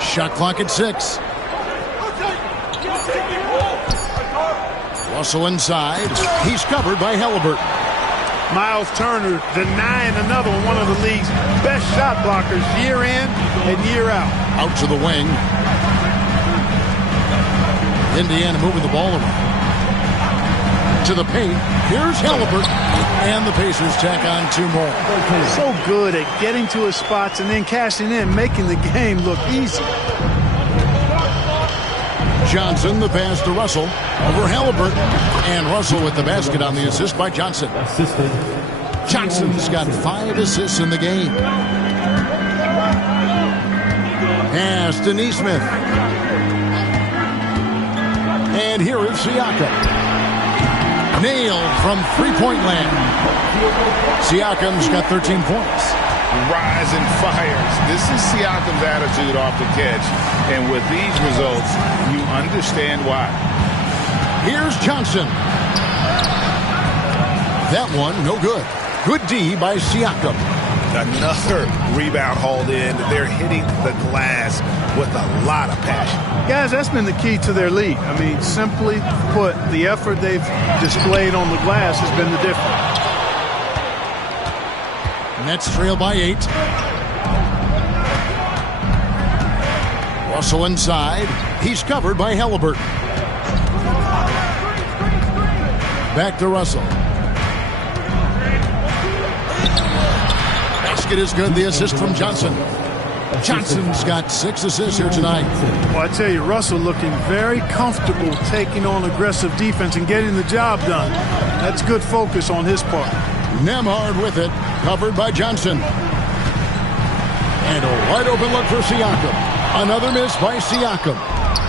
Shot clock at 6. Russell inside. He's covered by Halliburton. Miles Turner denying another one of the league's best shot blockers year in and year out. Out to the wing. Indiana moving the ball around. To the paint. Here's Halliburton. And the Pacers tack on 2 more. So good at getting to his spots and then cashing in, making the game look easy. Johnson, the pass to Russell. Over Halliburton. And Russell with the basket on the assist by Johnson. Johnson's got 5 assists in the game. Pass to Nesmith. And here is Siakam. Nailed from three-point land. Siakam's got 13 points. Rising fires. This is Siakam's attitude off the catch. And with these results, you understand why. Here's Johnson. That one, no good. Good D by Siakam. Another rebound hauled in. They're hitting the glass with a lot of passion. Guys, that's been the key to their lead. I mean, simply put, the effort they've displayed on the glass has been the difference. Nets trail by 8. Russell inside. He's covered by Halliburton. Back to Russell. Basket is good. The assist from Johnson. Johnson's got 6 assists here tonight. Well, I tell you, Russell looking very comfortable taking on aggressive defense and getting the job done. That's good focus on his part. Nembhard with it, covered by Johnson. And a wide open look for Siakam. Another miss by Siakam.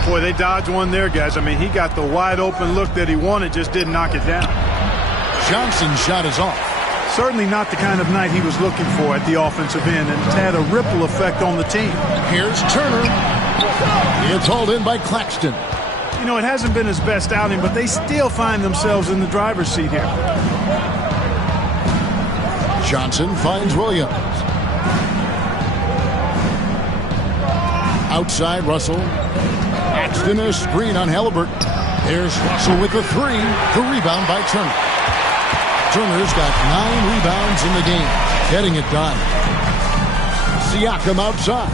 Boy, they dodged one there, guys. I mean, he got the wide open look that he wanted, just didn't knock it down. Johnson's shot is off. Certainly not the kind of night he was looking for at the offensive end, and it's had a ripple effect on the team. Here's Turner. It's hauled in by Claxton. You know, it hasn't been his best outing, but they still find themselves in the driver's seat here. Johnson finds Williams. Outside Russell. Claxton a screen on Halliburton. There's Russell with the 3. The rebound by Turner. Turner's got 9 rebounds in the game. Getting it done. Siakam outside.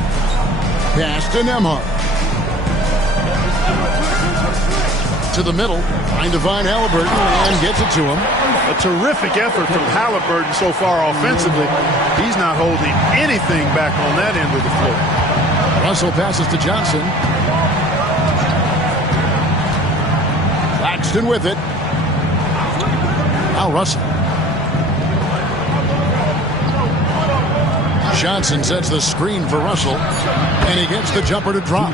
Pass to Nembhard. To the middle. Trying to find Halliburton and gets it to him. A terrific effort from Halliburton so far offensively. He's not holding anything back on that end of the floor. Russell passes to Johnson. Claxton with it. Now Russell. Johnson sets the screen for Russell, and he gets the jumper to drop.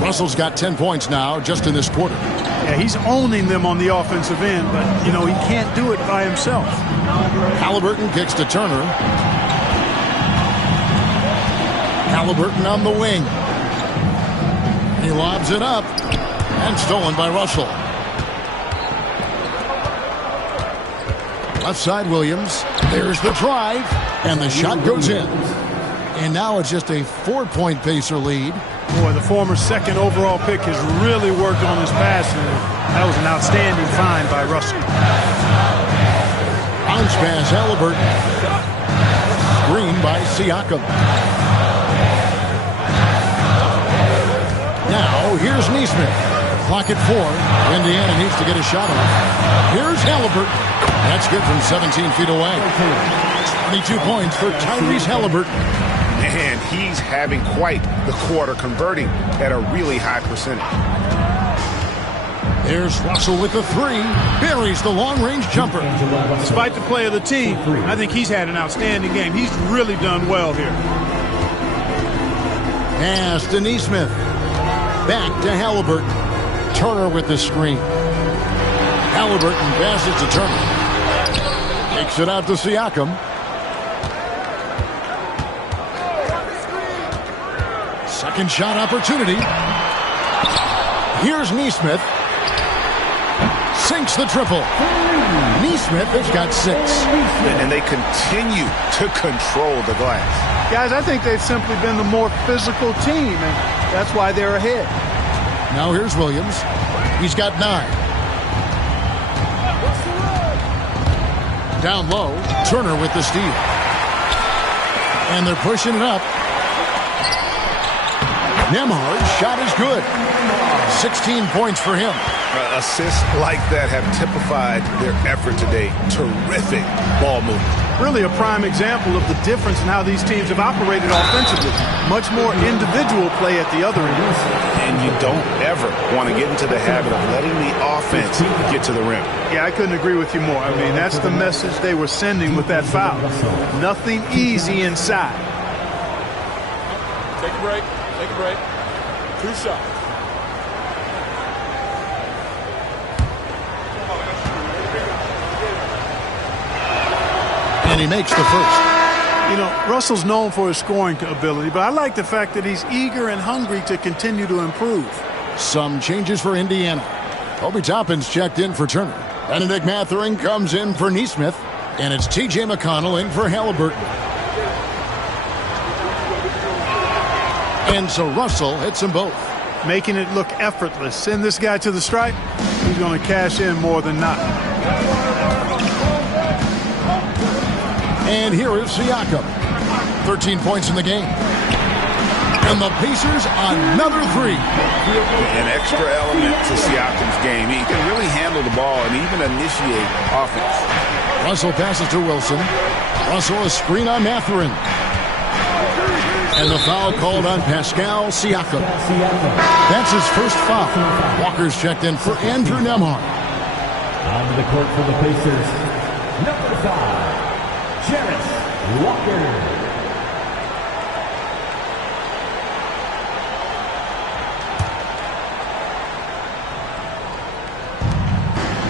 Russell's got 10 points now just in this quarter. Yeah, he's owning them on the offensive end, but, you know, he can't do it by himself. Halliburton kicks to Turner. Halliburton on the wing. He lobs it up, and stolen by Russell. Left side Williams. There's the drive, and the shot goes in. And now it's just a 4-point Pacer lead. Boy, the former second overall pick has really worked on his passing. That was an outstanding find by Russell. Bounce pass Halliburton. Screen by Siakam. Now here's Nesmith. Clock at 4. Indiana needs to get a shot off. Here's Halliburton. That's good from 17 feet away. 22 points for Tyrese Halliburton. And he's having quite the quarter, converting at a really high percentage. There's Russell with the 3. Buries the long-range jumper. Despite the play of the team, I think he's had an outstanding game. He's really done well here. Pass to Nesmith. Back to Halliburton. Turner with the screen. Halliburton passes to Turner. Takes it out to Siakam. Second shot opportunity. Here's Nesmith. sinks the triple. Nesmith has got 6. And they continue to control the glass. Guys, I think they've simply been the more physical team, and that's why they're ahead. Now here's Williams. He's got 9. Down low, Turner with the steal. And they're pushing it up. Nembhard's shot is good. 16 points for him. Assists like that have typified their effort today. Terrific ball movement. Really a prime example of the difference in how these teams have operated offensively. Much more individual play at the other end. And you don't ever want to get into the habit of letting the offense get to the rim. Yeah, I couldn't agree with you more. I mean, that's the message they were sending with that foul. Nothing easy inside. Take a break. Take a break. 2 shots. And he makes the first. You know, Russell's known for his scoring ability, but I like the fact that he's eager and hungry to continue to improve. Some changes for Indiana. Obi Toppin's checked in for Turner. Benedict Mathurin comes in for Nesmith. And it's T.J. McConnell in for Halliburton. And so Russell hits them both. Making it look effortless. Send this guy to the stripe. He's going to cash in more than not. And here is Siakam. 13 points in the game. And the Pacers another 3. An extra element to Siakam's game. He can really handle the ball and even initiate offense. Russell passes to Wilson. Russell a screen on Mathurin. And the foul called on Pascal Siakam. That's his first foul. Walker's checked in for Andrew Nembhard. Onto the court for the Pacers. Number 5, Jarrett Walker.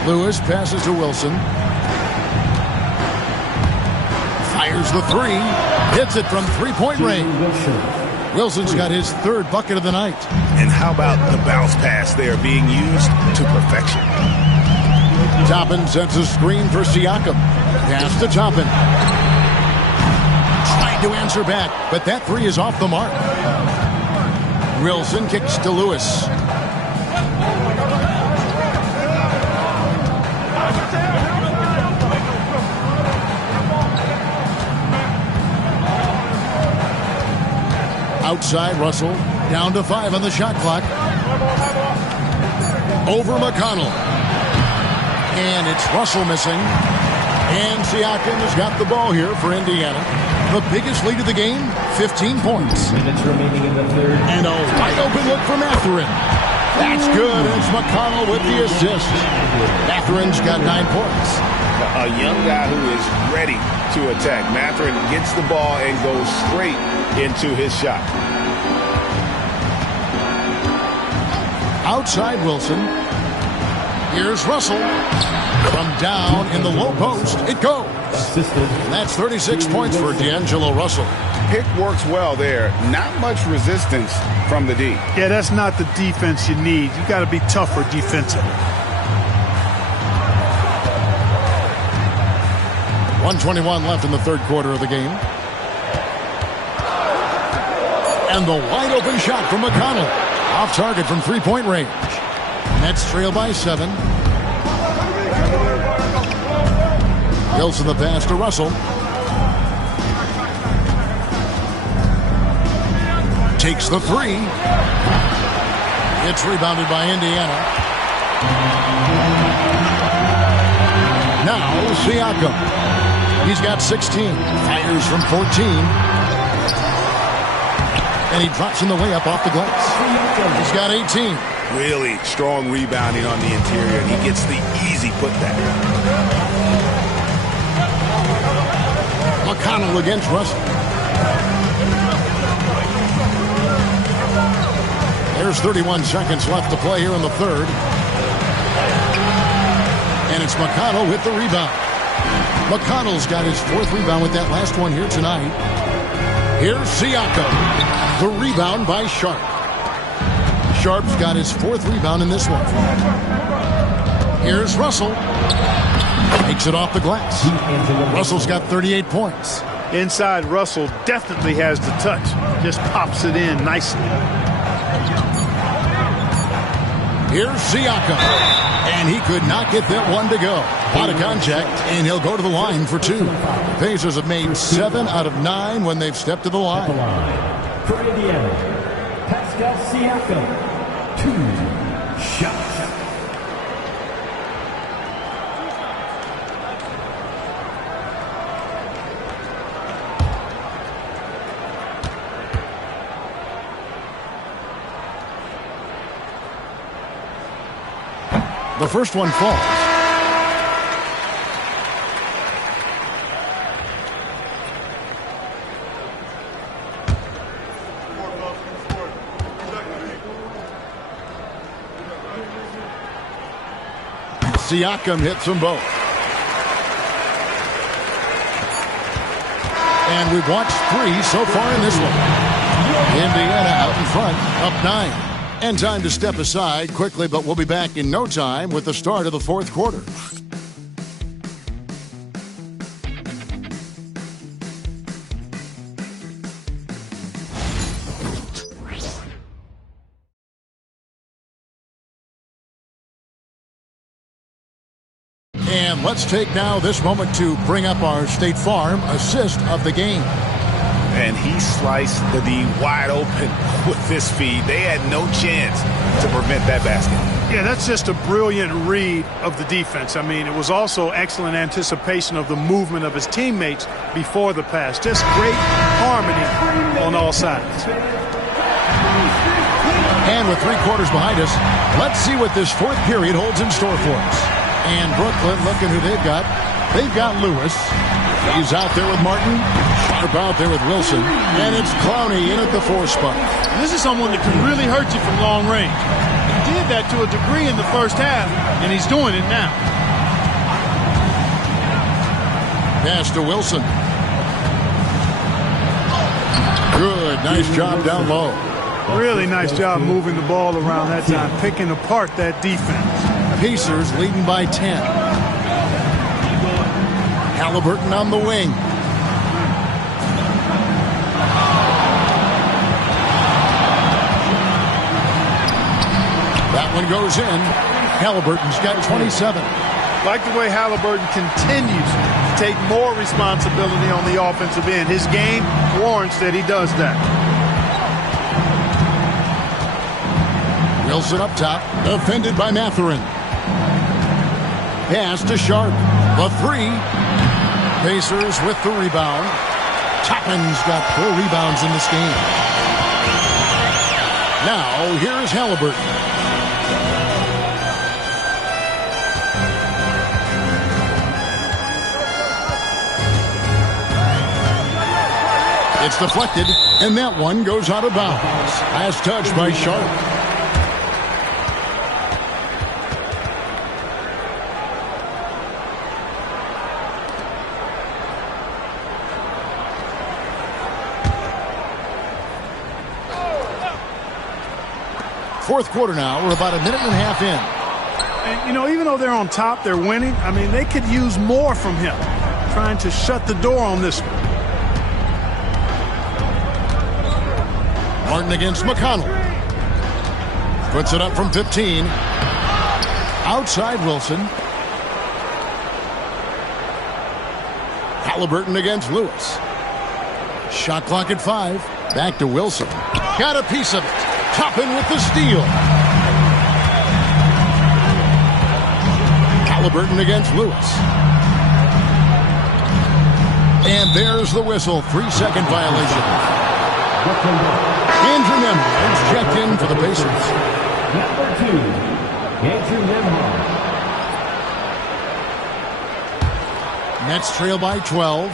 Lewis passes to Wilson. Fires the 3. Hits it from three-point range. Wilson's got his 3rd bucket of the night. And how about the bounce pass? They are being used to perfection. Toppin sets a screen for Siakam. Pass to Toppin. Trying to answer back, but that 3 is off the mark. Wilson kicks to Lewis. Outside, Russell down to 5 on the shot clock. Over McConnell. And it's Russell missing. And Siakam has got the ball here for Indiana. The biggest lead of the game, 15 points. Minutes remaining in the 3rd. And a wide open look for Mathurin. That's good. It's McConnell with the assist. Mathurin's got 9 points. A young guy who is ready to attack. Mathurin gets the ball and goes straight into his shot. Outside Wilson. Here's Russell. From down in the low post, it goes. That's 36 points for D'Angelo Russell. Pick works well there. Not much resistance from the D. Yeah, that's not the defense you need. You got to be tougher defensively. 1:21 left in the 3rd quarter of the game. And the wide open shot from McConnell. Off target from three-point range. Nets trail by 7. Wilson the pass to Russell. Takes the 3. It's rebounded by Indiana. Now Siakam. He's got 16. Fires from 14. And he drops in the layup off the glass. He's got 18. Really strong rebounding on the interior. He gets the easy putback. McConnell against Russell. There's 31 seconds left to play here in the 3rd. And it's McConnell with the rebound. McConnell's got his 4th rebound with that last one here tonight. Here's Siakam. The rebound by Sharp. Sharp's got his 4th rebound in this one. Here's Russell. Takes it off the glass. Russell's got 38 points. Inside, Russell definitely has the touch. Just pops it in nicely. Here's Siakam. And he could not get that one to go. Out of contact, and he'll go to the line for 2. The Pacers have made 7 out of 9 when they've stepped to the line. For Indiana, Pascal Siakam, 2 shots. The first one falls. Siakam hits them both. And we've watched 3 so far in this one. Indiana out in front, up 9. And time to step aside quickly, but we'll be back in no time with the start of the fourth quarter. And let's take now this moment to bring up our State Farm assist of the game. And he sliced the D wide open with this feed. They had no chance to prevent that basket. Yeah, that's just a brilliant read of the defense. I mean, it was also excellent anticipation of the movement of his teammates before the pass. Just great harmony on all sides. And with 3 quarters behind us, let's see what this fourth period holds in store for us. And Brooklyn, looking who they've got. They've got Lewis. He's out there with Martin. Sharp out there with Wilson. And it's Clowney in at the 4 spot. This is someone that can really hurt you from long range. He did that to a degree in the first half, and he's doing it now. Pass to Wilson. Good. Nice job down low. Really nice job moving the ball around that time, picking apart that defense. Pacers leading by 10. Halliburton on the wing. That one goes in. Halliburton's got 27. Like the way Halliburton continues to take more responsibility on the offensive end. His game warrants that he does that. Wilson up top, defended by Mathurin. Pass to Sharp. The 3. Pacers with the rebound. Toppin's got 4 rebounds in this game. Now, here's Halliburton. It's deflected, and that one goes out of bounds. Last touch by Sharp. Fourth quarter now. We're about a minute and a half in. And, you know, even though they're on top, they're winning. I mean, they could use more from him. Trying to shut the door on this one. Martin against McConnell. Puts it up from 15. Outside Wilson. Halliburton against Lewis. Shot clock at 5. Back to Wilson. Got a piece of it. Toppin with the steal. Halliburton against Lewis. And there's the whistle. 3-second violation. Andrew Nembhard checked in for the Pacers. Number 2, Andrew Nembhard. Nets trail by 12.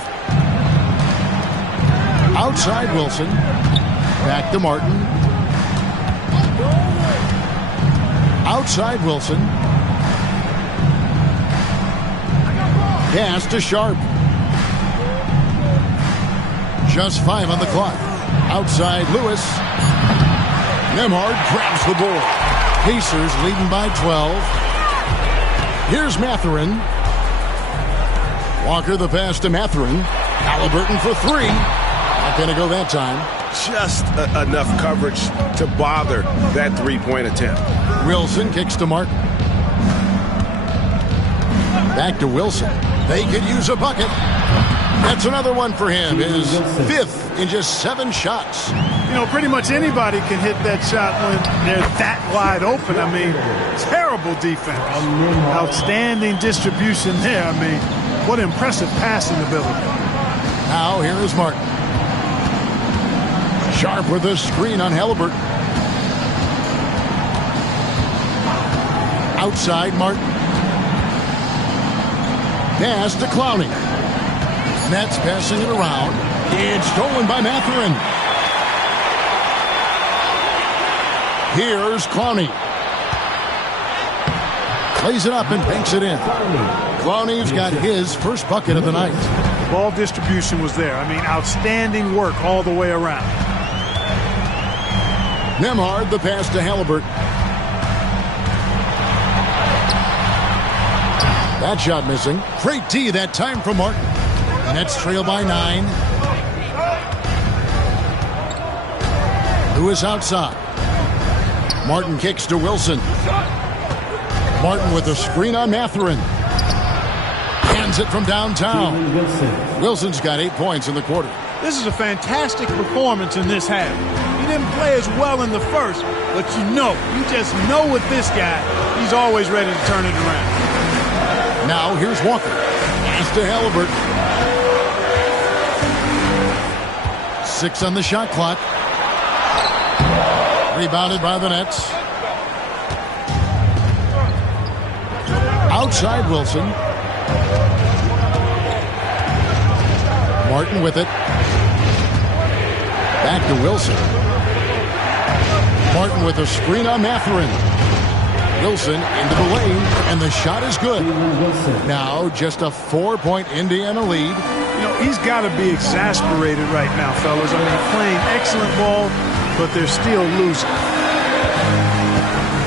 Outside Wilson. Back to Martin. Outside Wilson. Pass to Sharp. Just 5 on the clock. Outside Lewis. Nembhard grabs the board. Pacers leading by 12. Here's Mathurin. Walker the pass to Mathurin. Halliburton for three. Not going to go that time. Just enough coverage to bother that three-point attempt. Wilson kicks to Martin. Back to Wilson. They could use a bucket. That's another one for him. His fifth in just 7 shots. You know, pretty much anybody can hit that shot when they're that wide open. I mean, terrible defense. Outstanding distribution there. I mean, what impressive passing ability. Now here is Martin. Sharp with a screen on Halliburton. Outside Martin. Pass to Clowney. Nets passing it around. It's stolen by Mathurin. Here's Clowney. Plays it up and banks it in. Clowney's got his first bucket of the night. Ball distribution was there. I mean, outstanding work all the way around. Nembhard the pass to Halliburton. That shot missing. Great D that time from Martin. Nets trail by 9. Lewis outside. Martin kicks to Wilson. Martin with a screen on Mathurin. Hands it from downtown. Wilson's got 8 points in the quarter. This is a fantastic performance in this half. He didn't play as well in the first, but you just know with this guy, he's always ready to turn it around. Now here's Walker. Pass to Halliburton. 6 on the shot clock. Rebounded by the Nets. Outside Wilson. Martin with it. Back to Wilson. Martin with a screen on Mathurin. Wilson into the lane, and the shot is good. Now just a 4-point Indiana lead. You know, he's got to be exasperated right now, fellas. I mean, playing excellent ball, but they're still losing.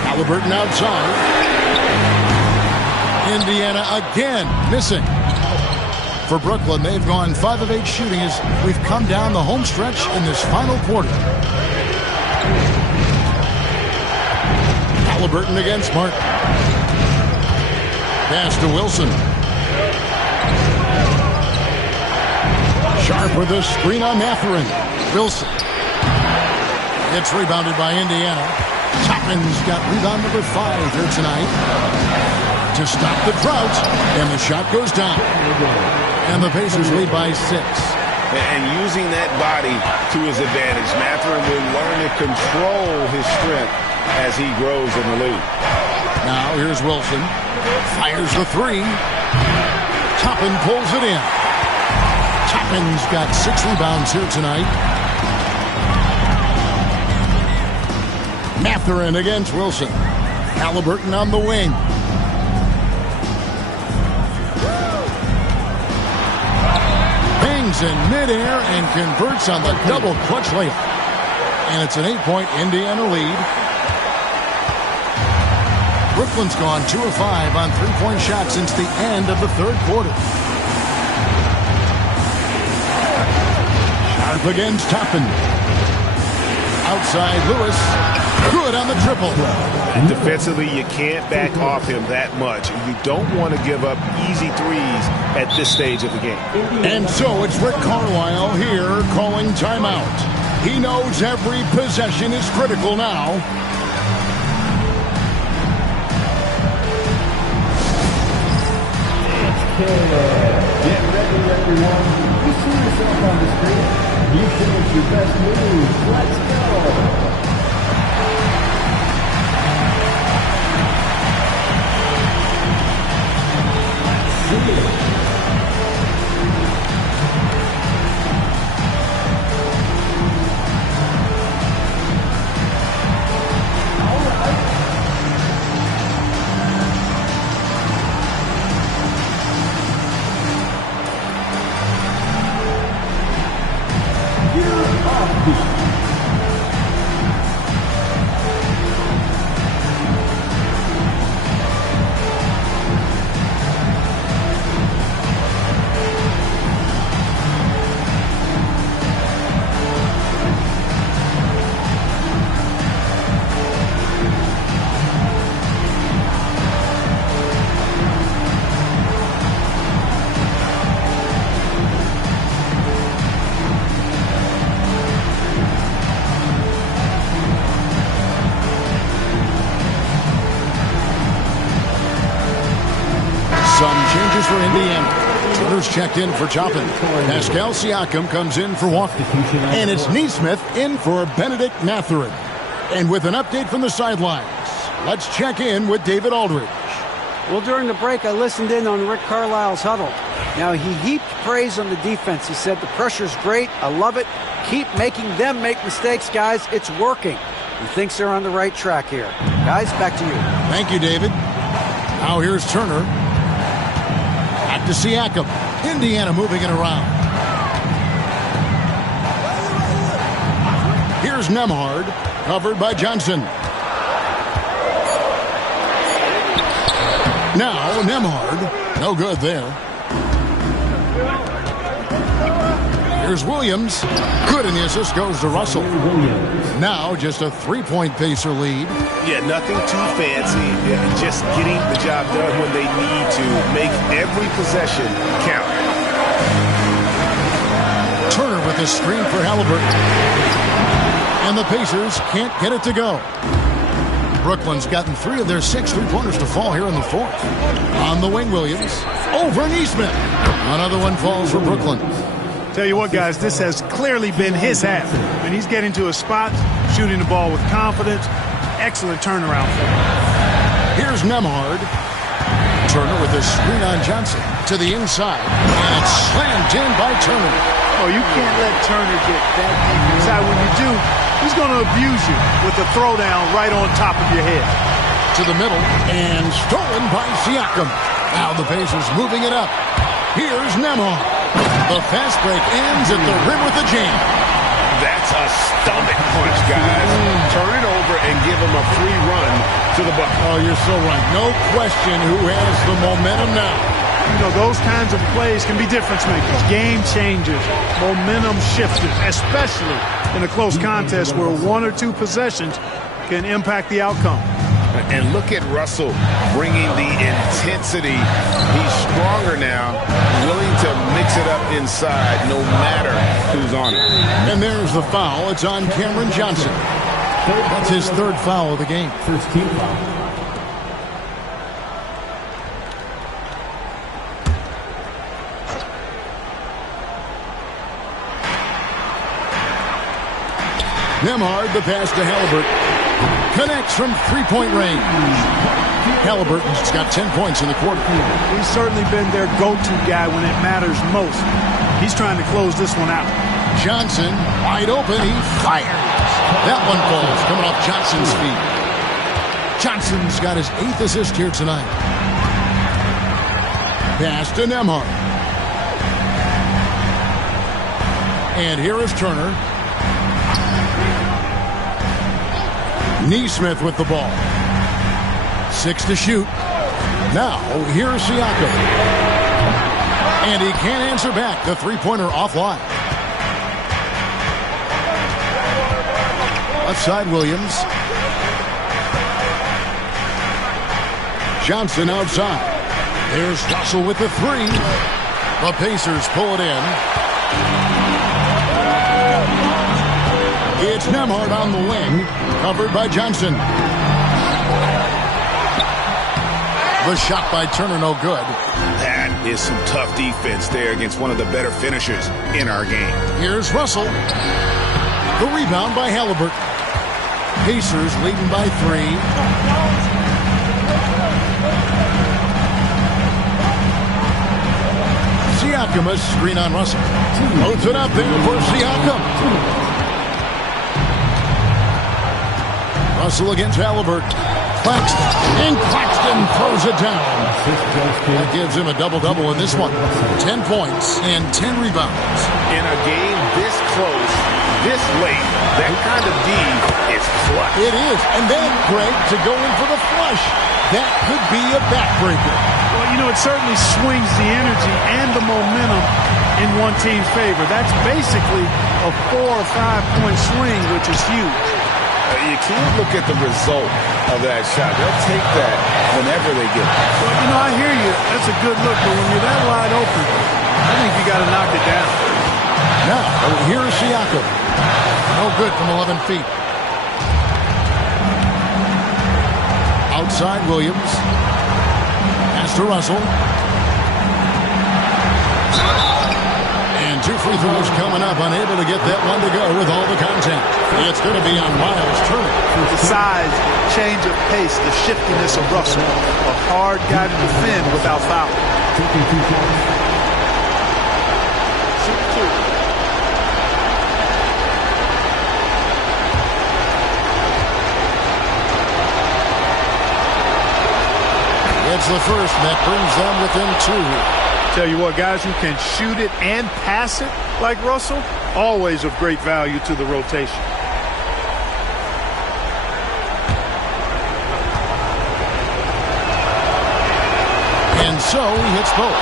Halliburton outside. Indiana again missing. For Brooklyn, they've gone 5 of 8 shooting as we've come down the home stretch in this final quarter. Halliburton against Martin. Pass to Wilson. Sharp with a screen on Mathurin. Wilson. It's rebounded by Indiana. Toppin's got rebound number 5 here tonight. To stop the drought, and the shot goes down. And the Pacers lead by 6. And using that body to his advantage, Mathurin will learn to control his strength as he grows in the league. Now here's Wilson. Fires the 3. Toppin pulls it in. Toppin's got 6 rebounds here tonight. Mathurin against Wilson. Halliburton on the wing. Hangs in midair and converts on the double clutch layup. And it's an 8-point Indiana lead. Brooklyn's gone 2 of 5 on 3-point shots since the end of the third quarter. Sharp against Toppin. Outside Lewis. Good on the triple. And defensively, you can't back off him that much. You don't want to give up easy threes at this stage of the game. And so it's Rick Carlisle here calling timeout. He knows every possession is critical now. Get ready, everyone. You see yourself on the screen. You finish your best move. Let's go. end. Turner's checked in for Toppin. Pascal Siakam comes in for Walker. And it's Neesmith in for Benedict Mathurin. And with an update from the sidelines, let's check in with David Aldridge. Well, during the break, I listened in on Rick Carlisle's huddle. Now, he heaped praise on the defense. He said, the pressure's great. I love it. Keep making them make mistakes, guys. It's working. He thinks they're on the right track here. Guys, back to you. Thank you, David. Now here's Turner. Back to Siakam. Indiana moving it around. Here's Nembhard, covered by Johnson. Now Nembhard, no good there. Here's Williams. Good, and the assist goes to Russell. Now just a three-point Pacer lead. Yeah, nothing too fancy. Just getting the job done when they need to. Make every possession count. Turner with a screen for Halliburton. And the Pacers can't get it to go. Brooklyn's gotten 3 of their 6 three-pointers to fall here in the fourth. On the wing, Williams. Over Neesmith. Another one falls for Brooklyn. Tell you what, guys, this has clearly been his half. And he's getting to his spot, shooting the ball with confidence. Excellent turnaround for him. Here's Nembhard. Turner with a screen on Johnson to the inside. And it's slammed in by Turner. Oh, you can't let Turner get that deep inside. When you do, he's going to abuse you with a throwdown right on top of your head. To the middle and stolen by Siakam. Now the Pacers moving it up. Here's Nembhard. The fast break ends at the rim with a jam. That's a stomach punch, guys. Turn it over and give him a free run to the bucket. Oh, you're so right. No question who has the momentum now. You know, those kinds of plays can be difference makers, game changers, momentum shifters, especially in a close contest where 1 or 2 possessions can impact the outcome. And look at Russell bringing the intensity. He's stronger now, willing to mix it up inside no matter who's on it. And there's the foul. It's on Cameron Johnson. That's his 3rd foul of the game. First team foul. Nembhard, the pass to Halliburton. Connects from three-point range. Halliburton's got 10 points in the quarter. He's certainly been their go-to guy when it matters most. He's trying to close this one out. Johnson, wide open, he fires. That one falls, coming off Johnson's feet. Johnson's got his 8th assist here tonight. Pass to Nembhard. And here is Turner. Neesmith with the ball. 6 to shoot. Now, here's Siakam. And he can't answer back. The three-pointer offline. Left side, Williams. Johnson outside. There's Russell with the 3. The Pacers pull it in. It's Nembhard on the wing, covered by Johnson. The shot by Turner, no good. That is some tough defense there against one of the better finishers in our game. Here's Russell. The rebound by Halliburton. Pacers leading by 3. Siakam, a screen on Russell. Loads it up there for Siakam. Russell against Halliburton. Claxton. And Claxton throws it down. That gives him a double-double in this one. 10 points and 10 rebounds. In a game this close, this late, that kind of D is clutch. It is. And then, Greg, to go in for the flush. That could be a backbreaker. Well, you know, it certainly swings the energy and the momentum in one team's favor. That's basically a 4 or 5 point swing, which is huge. You can't look at the result of that shot. They'll take that whenever they get it. Well, you know, I hear you. That's a good look, but when you're that wide open, I think you got to knock it down. Now, here's Siakam. No good from 11 feet. Outside, Williams. Pass to Russell. throws coming up, unable to get that one to go with all the contact. It's going to be on Miles Turner. The size, the change of pace, the shiftiness of Russell. A hard guy to defend without foul. It's the first that brings them within 2. Tell you what, guys who can shoot it and pass it like Russell, always of great value to the rotation. And so he hits both.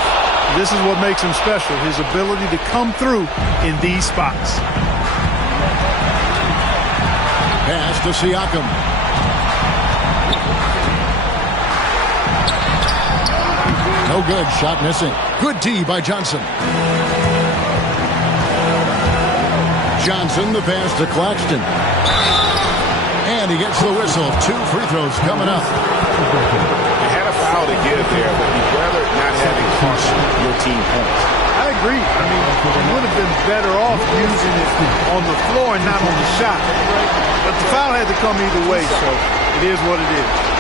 This is what makes him special, his ability to come through in these spots. Pass to Siakam. No good. Shot missing. Good D by Johnson. Johnson, the pass to Claxton. And he gets the whistle. 2 free throws coming up. You had a foul to give there, but you'd rather not have it cost your team points. I agree. I mean, you would have been better off using it on the floor and not on the shot. But the foul had to come either way, so it is what it is.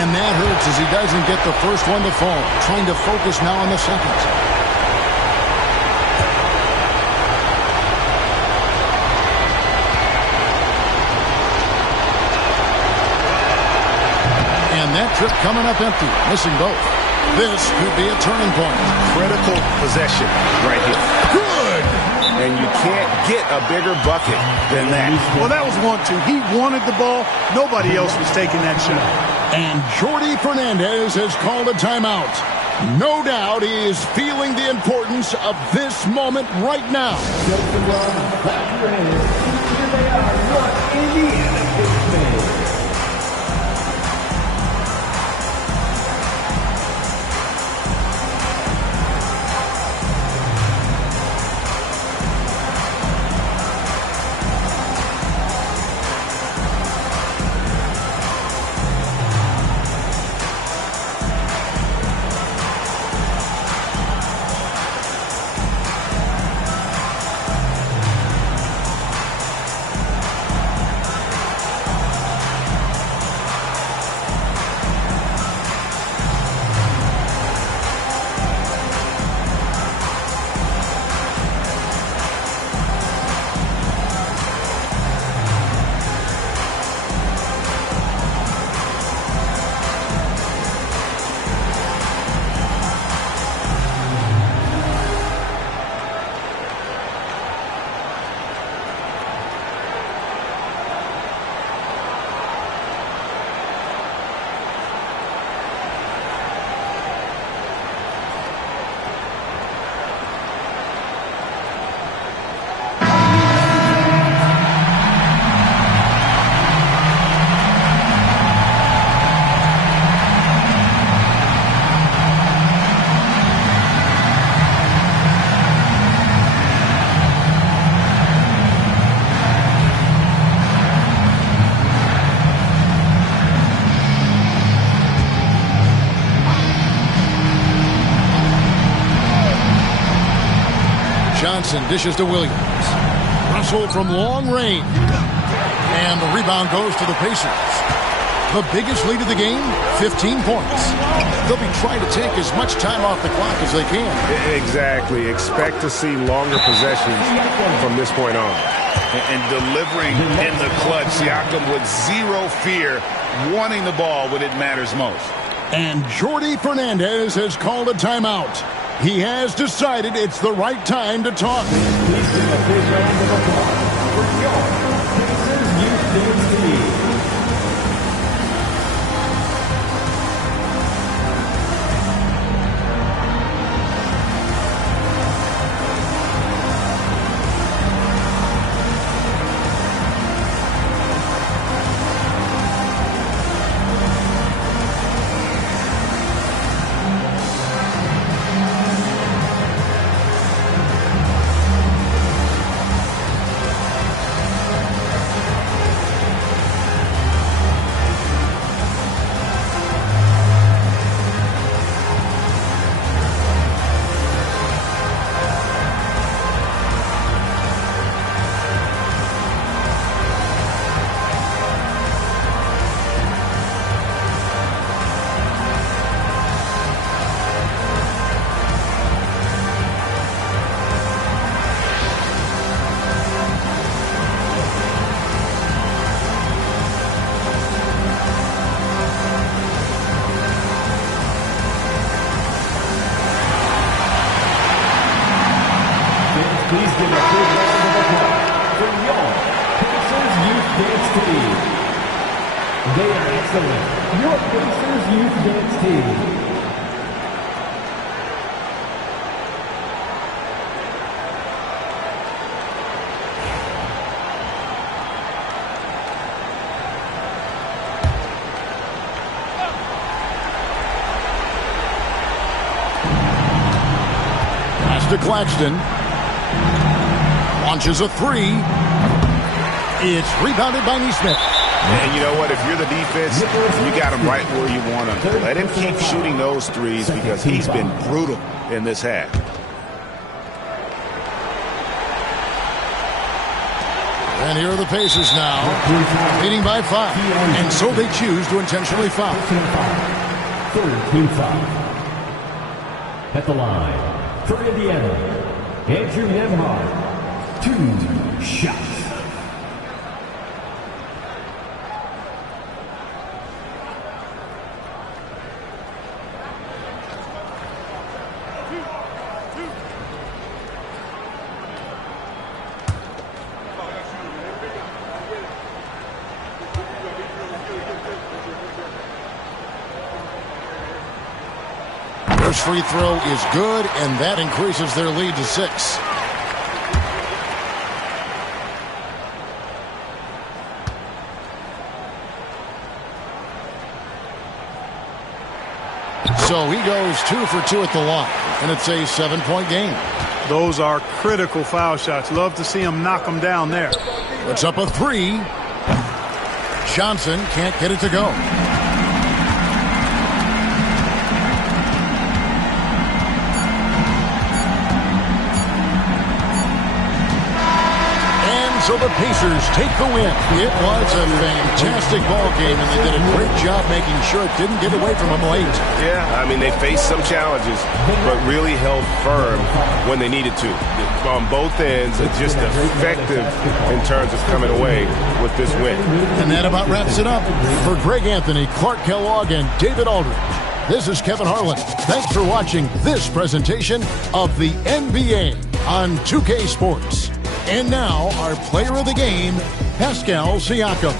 And that hurts as he doesn't get the first one to fall. Trying to focus now on the second. And that trip coming up empty. Missing both. This could be a turning point. Critical possession right here. Good! And you can't get a bigger bucket than that. Well, that was 1-2. He wanted the ball. Nobody else was taking that shot. And Jordi Fernandez has called a timeout. No doubt he is feeling the importance of this moment right now. Johnson dishes to Williams. Russell from long range. And the rebound goes to the Pacers. The biggest lead of the game, 15 points. They'll be trying to take as much time off the clock as they can. Exactly. Expect to see longer possessions from this point on. And delivering in the clutch, Siakam with zero fear, wanting the ball when it matters most. And Jordi Fernandez has called a timeout. He has decided it's the right time to talk. They are excellent. Your Pacers Youth Dance Team. To Claxton. Launches a three. It's rebounded by Neesmith. And you know what? If you're the defense, you got him right where you want him. Let him keep shooting those threes because he's been brutal in this half. And here are the Pacers now, leading by 5. And so they choose to intentionally foul. Third team foul. At the line. For Indiana, Andrew Nembhard, 2 shots. First free throw is good, and that increases their lead to 6. So he goes 2 for 2 at the line, and it's a 7-point game. Those are critical foul shots. Love to see him knock them down there. Puts up a 3. Johnson can't get it to go. So the Pacers take the win. It was a fantastic ball game, and they did a great job making sure it didn't get away from them late. Yeah, I mean, they faced some challenges, but really held firm when they needed to. On both ends, just effective in terms of coming away with this win. And that about wraps it up. For Greg Anthony, Clark Kellogg, and David Aldridge, this is Kevin Harlan. Thanks for watching this presentation of the NBA on 2K Sports. And now, our player of the game, Pascal Siakam.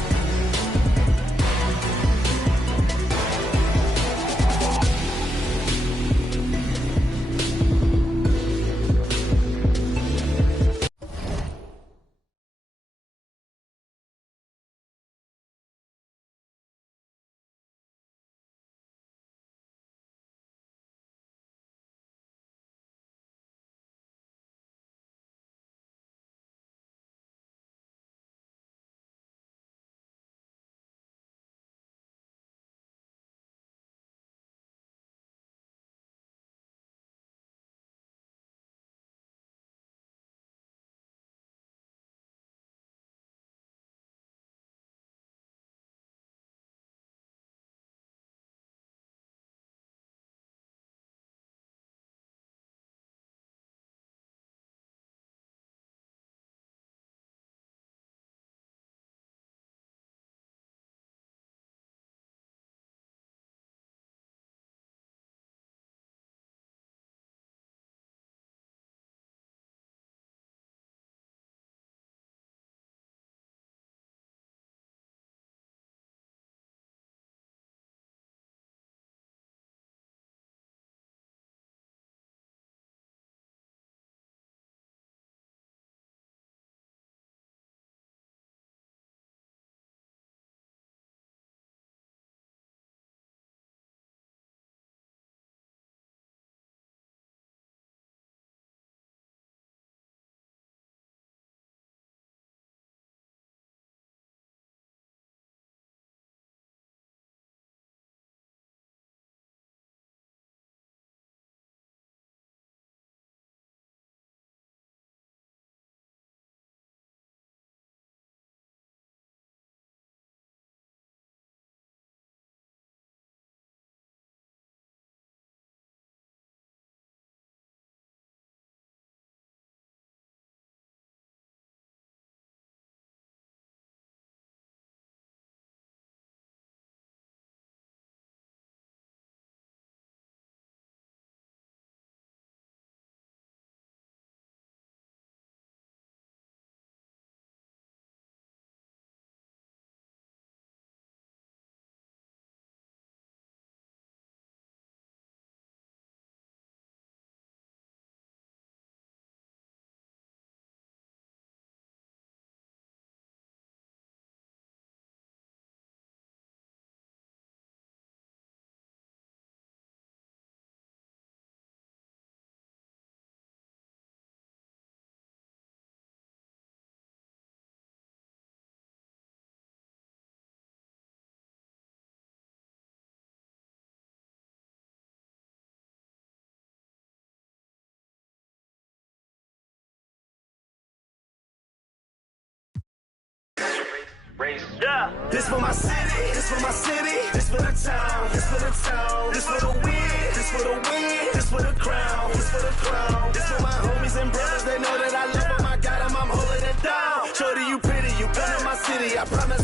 Yeah. This for my city, this for my city, this for the town, this for the town, this for the win, this for the win, this for the crown, this for the crown, this for my homies and brothers, they know that I love them, I got them, I'm holding it down. Shorty, you pretty, you come to my city, I promise,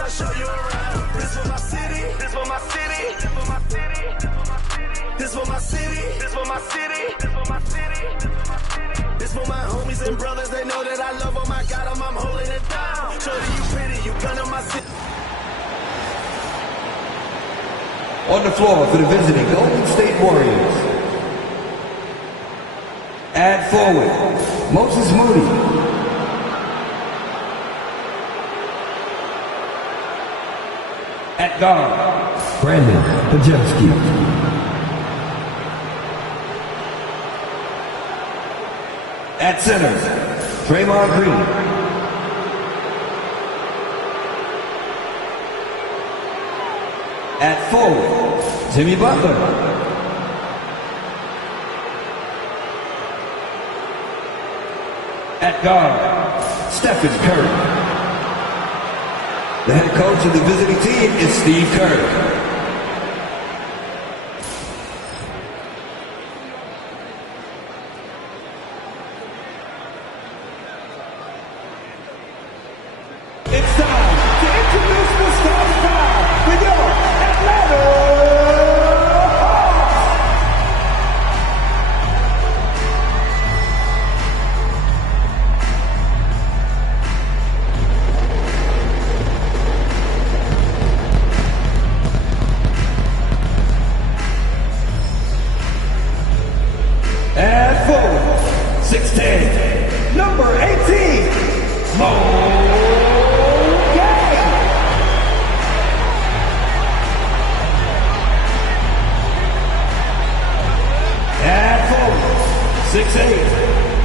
I'll show you around. This for my city, this for my city, this for my city, this for my city, this for my city, this for my city. This for my homies and brothers, they know that I love them, I got them, I'm holding it down. Shorty, you pretty, you come to my city. On the floor for the visiting Golden State Warriors. At forward, Moses Moody. At guard, Brandon Pajewski. At center, Draymond Green. At forward, Jimmy Butler. At guard, Stephen Curry. The head coach of the visiting team is Steve Kerr.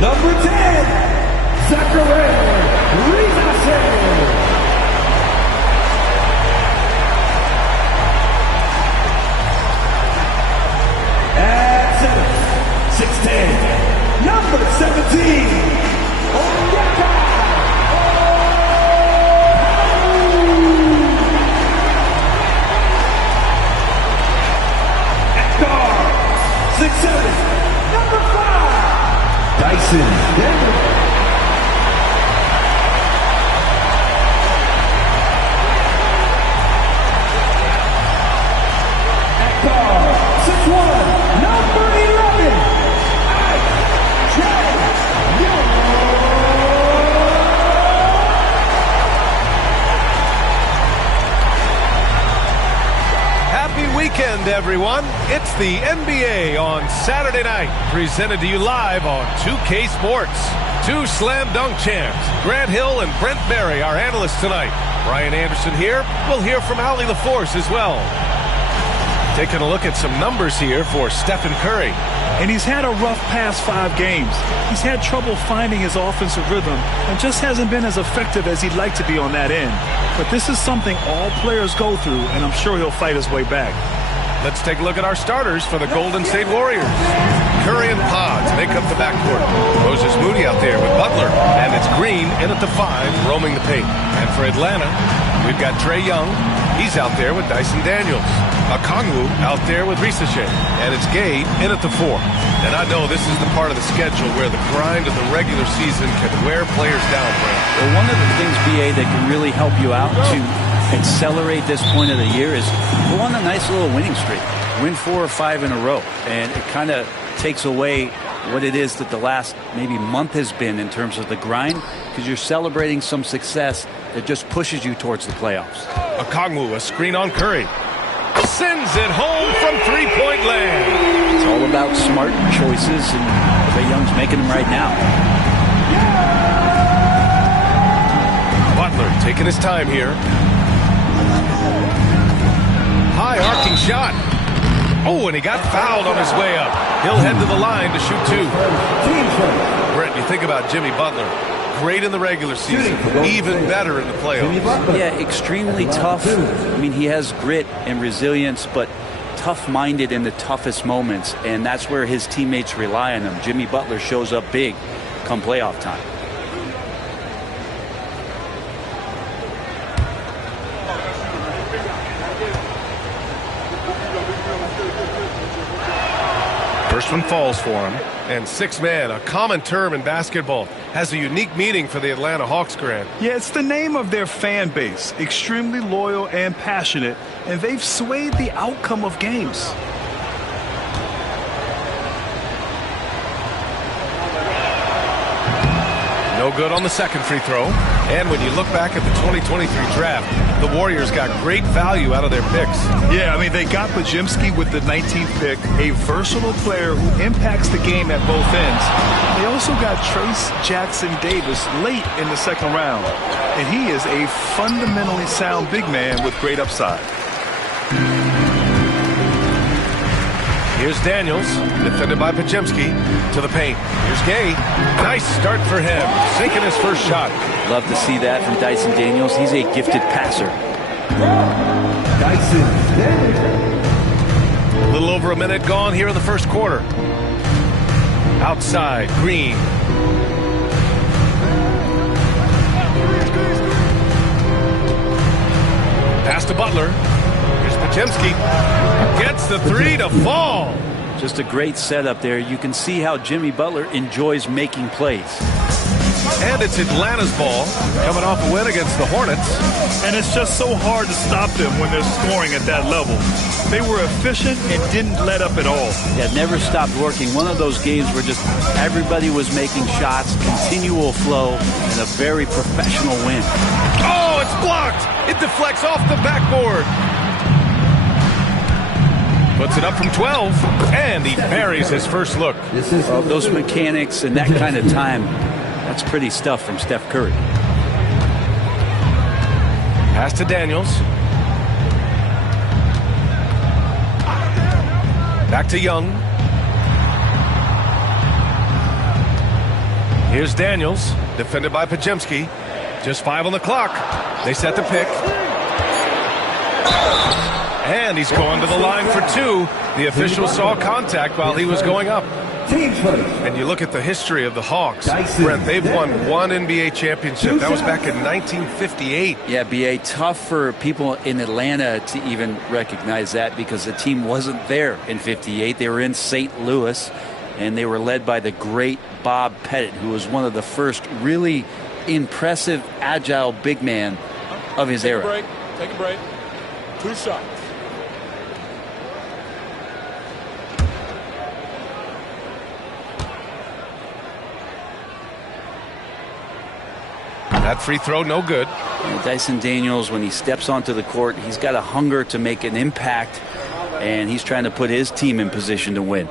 Number 10, Sacramento. At center, 6'10", number 17, Onyeka. At guard, 6'7", number 5, Dyson Daniels. At guard, 6'1", number 11, Happy weekend, everyone. It's the NBA on Saturday night, presented to you live on 2K Sports. Two slam dunk champs, Grant Hill and Brent Barry, our analysts tonight. Brian Anderson here. We'll hear from Allie LaForce as well. Taking a look at some numbers here for Stephen Curry. And he's had a rough past 5 games. He's had trouble finding his offensive rhythm and just hasn't been as effective as he'd like to be on that end. But this is something all players go through, and I'm sure he'll fight his way back. Let's take a look at our starters for the Golden State Warriors. Curry and Pods make up the backcourt. Moses Moody out there with Butler, and it's Green in at the 5, roaming the paint. And for Atlanta, we've got Trae Young. He's out there with Dyson Daniels. Okongwu out there with Risachet. And it's Gay in at the 4. And I know this is the part of the schedule where the grind of the regular season can wear players down, Brent. Well, one of the things, BA, that can really help you out to accelerate this point of the year is go on a nice little winning streak. Win 4 or 5 in a row. And it kind of takes away what it is that the last maybe month has been in terms of the grind, because you're celebrating some success that just pushes you towards the playoffs. Okongwu, a screen on Curry. Sends it home from three-point land. It's all about smart choices, and Trae Young's making them right now. Butler taking his time here. High arcing shot. Oh, and he got fouled on his way up. He'll head to the line to shoot 2. Brent, you think about Jimmy Butler. Great in the regular season, even better in the playoffs. Yeah, extremely tough. I mean, he has grit and resilience, but tough-minded in the toughest moments, and that's where his teammates rely on him. Jimmy Butler shows up big come playoff time. First one falls for him. And six-man, a common term in basketball, has a unique meaning for the Atlanta Hawks, Grant. Yeah, it's the name of their fan base. Extremely loyal and passionate, and they've swayed the outcome of games. No good on the second free throw. And when you look back at the 2023 draft, the Warriors got great value out of their picks. Yeah, I mean, they got Pajemski with the 19th pick, a versatile player who impacts the game at both ends. They also got Trace Jackson Davis late in the second round, and he is a fundamentally sound big man with great upside. Here's Daniels, defended by Pajemski, to the paint. Here's Gay. Nice start for him, sinking his first shot. Love to see that from Dyson Daniels. He's a gifted passer. Dyson Daniels. A little over a minute gone here in the first quarter. Outside, Green. Pass to Butler. Here's Pajemski. Gets the three to fall. Just a great setup there. You can see how Jimmy Butler enjoys making plays. And it's Atlanta's ball, coming off a win against the Hornets. And it's just so hard to stop them when they're scoring at that level. They were efficient and didn't let up at all. Yeah, never stopped working. One of those games where just everybody was making shots, continual flow, and a very professional win. Oh, it's blocked. It deflects off the backboard. Puts it up from 12, and he buries his first look. Those mechanics and that kind of time, that's pretty stuff from Steph Curry. Pass to Daniels. Back to Young. Here's Daniels, defended by Pajemski. Just 5 on the clock. They set the pick. And he's going to the line for 2. The official saw contact while he was going up. And you look at the history of the Hawks. Brent, they've won 1 NBA championship. That was back in 1958. Yeah, B.A., tough for people in Atlanta to even recognize that because the team wasn't there in 58. They were in St. Louis, and they were led by the great Bob Pettit, who was one of the first really impressive, agile big man of his era. Take a break. 2 shots. That free throw, no good. Dyson Daniels, when he steps onto the court, he's got a hunger to make an impact, and he's trying to put his team in position to win.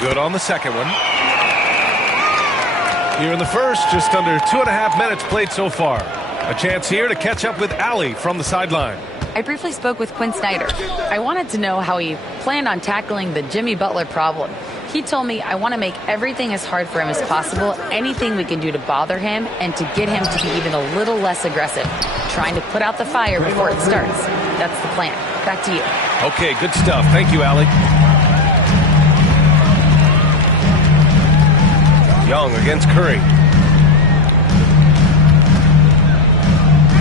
Good on the second one. Here in the first, just under 2.5 minutes played so far. A chance here to catch up with Allie from the sideline. I briefly spoke with Quinn Snyder. I wanted to know how he planned on tackling the Jimmy Butler problem. He told me I want to make everything as hard for him as possible, anything we can do to bother him and to get him to be even a little less aggressive, trying to put out the fire before it starts. That's the plan. Back to you. Okay, good stuff. Thank you, Allie. Young against Curry.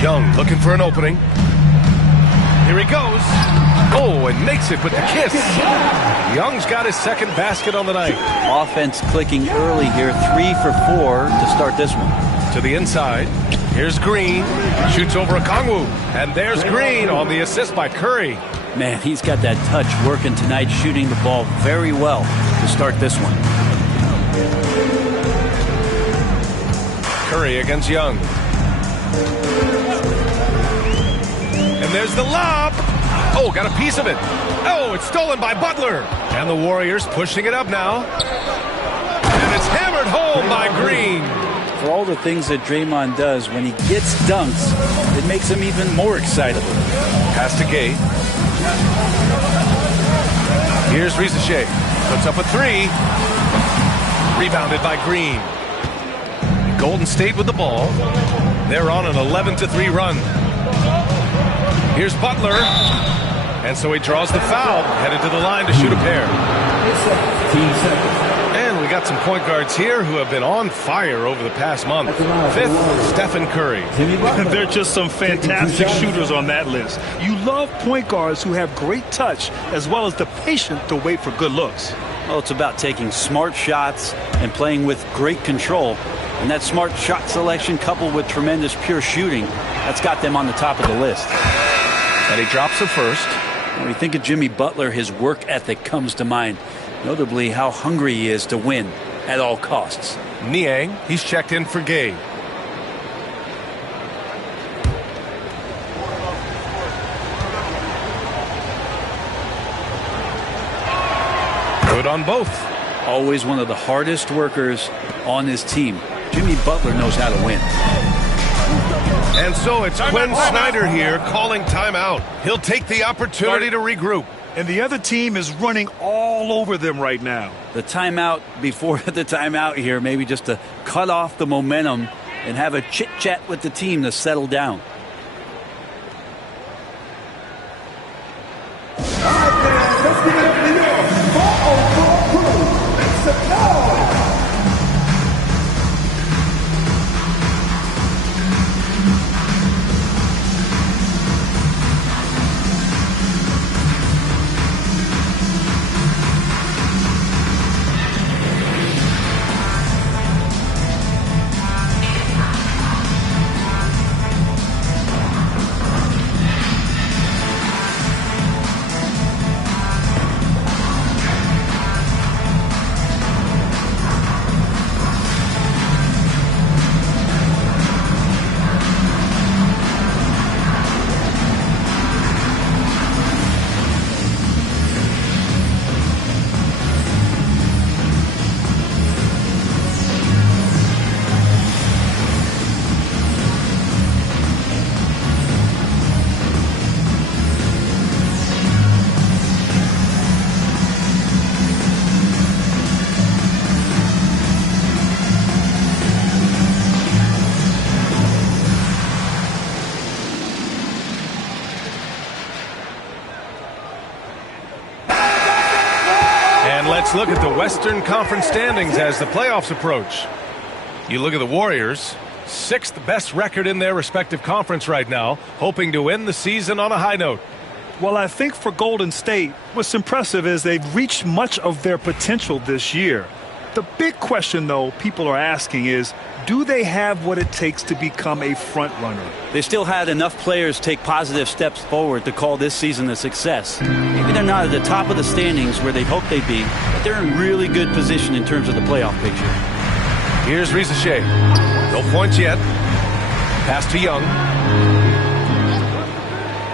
Young looking for an opening. Here he goes. Oh, and makes it with the kiss. Young's got his second basket on the night. Offense clicking early here. 3 for 4 to start this one. To the inside. Here's Green. Shoots over Okongwu. And there's Green on the assist by Curry. Man, he's got that touch working tonight, shooting the ball very well to start this one. Curry against Young. And there's the lob. Oh, got a piece of it. Oh, it's stolen by Butler. And the Warriors pushing it up now. And it's hammered home by Green. For all the things that Draymond does, when he gets dunks, it makes him even more excitable. Pass to Gay. Here's Rizachet. Puts up a 3. Rebounded by Green. Golden State with the ball. They're on an 11-3 run. Here's Butler. And so he draws the foul, headed to the line to shoot a pair. And we got some point guards here who have been on fire over the past month. Fifth, Stephen Curry. They're just some fantastic shooters on that list. You love point guards who have great touch as well as the patience to wait for good looks. Well, it's about taking smart shots and playing with great control. And that smart shot selection coupled with tremendous pure shooting, that's got them on the top of the list. And he drops the first. When you think of Jimmy Butler, his work ethic comes to mind. Notably how hungry he is to win at all costs. Niang, he's checked in for Gay. Good on both. Always one of the hardest workers on his team. Jimmy Butler knows how to win. And so it's Quinn Snyder here calling timeout. He'll take the opportunity to regroup. And the other team is running all over them right now. The timeout before the timeout here, maybe just to cut off the momentum and have a chit-chat with the team to settle down. All right, fans, let's give it up to your 404 crew. Make some noise. Let's look at the Western Conference standings as the playoffs approach. You look at the Warriors, 6th best record in their respective conference right now, hoping to end the season on a high note. Well, I think for Golden State, what's impressive is they've reached much of their potential this year. The big question, though, people are asking is, do they have what it takes to become a front runner? They still had enough players take positive steps forward to call this season a success. Maybe they're not at the top of the standings where they hoped they'd be, but they're in really good position in terms of the playoff picture. Here's Risa Shea. No points yet. Pass to Young.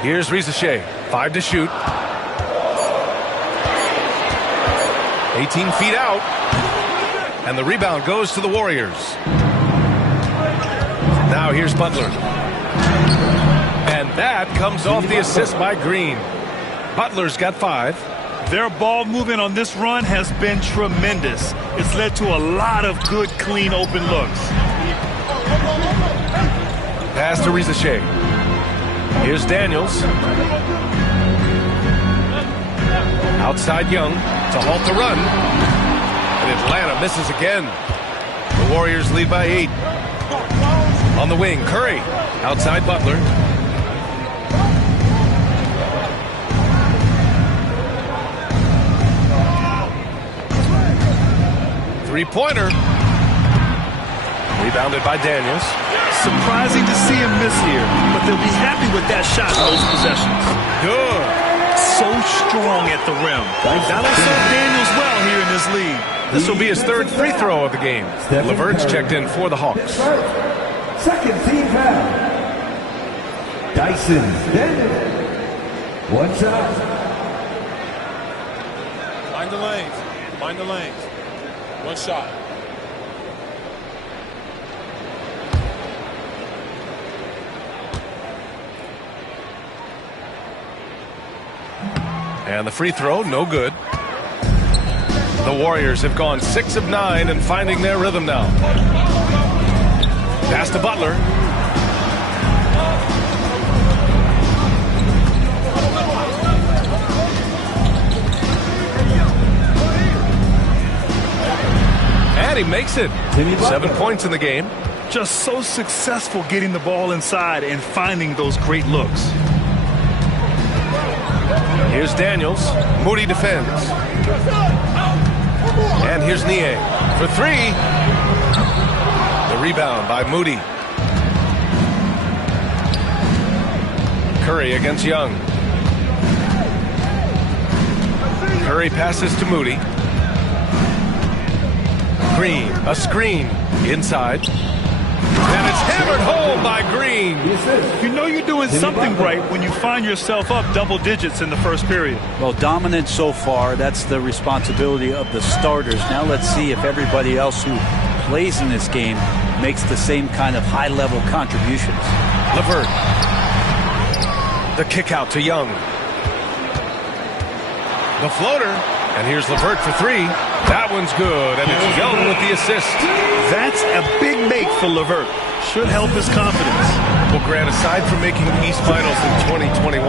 Here's Risa Shea. 5 to shoot. 18 feet out. And the rebound goes to the Warriors. Now here's Butler. And that comes off the assist by Green. Butler's got 5. Their ball movement on this run has been tremendous. It's led to a lot of good, clean, open looks. Pass to Risa Shea. Here's Daniels. Outside Young to halt the run. And Atlanta misses again. The Warriors lead by 8. On the wing, Curry. Outside Butler. Three-pointer. Rebounded by Daniels. Surprising to see him miss here, but they'll be happy with that shot in those possessions. Good. So strong at the rim. That'll serve Daniels well here in this league. This will be his 3rd free throw of the game. Levert's checked in for the Hawks. Second team foul. Dyson Daniels. 1 shot. Mind the lanes. Mind the lanes. 1 shot. And the free throw, no good. The Warriors have gone 6 of 9 and finding their rhythm now. Pass to Butler. And he makes it. 7 points in the game. Just so successful getting the ball inside and finding those great looks. Here's Daniels. Moody defends. And here's Niang for three. The rebound by Moody. Curry against Young. Curry passes to Moody. Green, a screen inside. And it's hammered home by Green. You know you're doing something right when you find yourself up double digits in the first period. Well, dominant so far. That's the responsibility of the starters. Now let's see if everybody else who plays in this game makes the same kind of high-level contributions. LeVert. The kick out to Young. The floater. And here's LeVert for three. That one's good, and it's Young with the assist. That's a big make for LeVert. Should help his confidence. Well, Grant, aside from making the East Finals in 2021,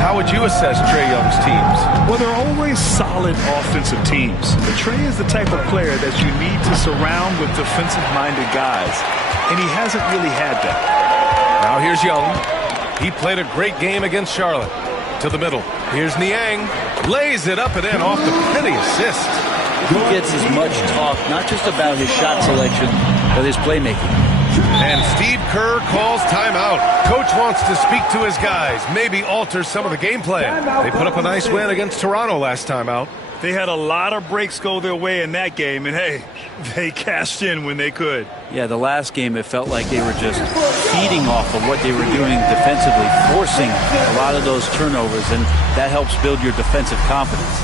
how would you assess Trae Young's teams? Well, they're always solid offensive teams. But Trae is the type of player that you need to surround with defensive-minded guys, and he hasn't really had that. Now here's Young. He played a great game against Charlotte. To the middle. Here's Niang. Lays it up and in off the pretty assist. He gets as much talk, not just about his shot selection, but his playmaking. And Steve Kerr calls timeout. Coach wants to speak to his guys, maybe alter some of the game plan. They put up a nice win against Toronto last time out. They had a lot of breaks go their way in that game, and hey, they cashed in when they could. Yeah, the last game it felt like they were just feeding off of what they were doing defensively, forcing a lot of those turnovers, and that helps build your defensive confidence.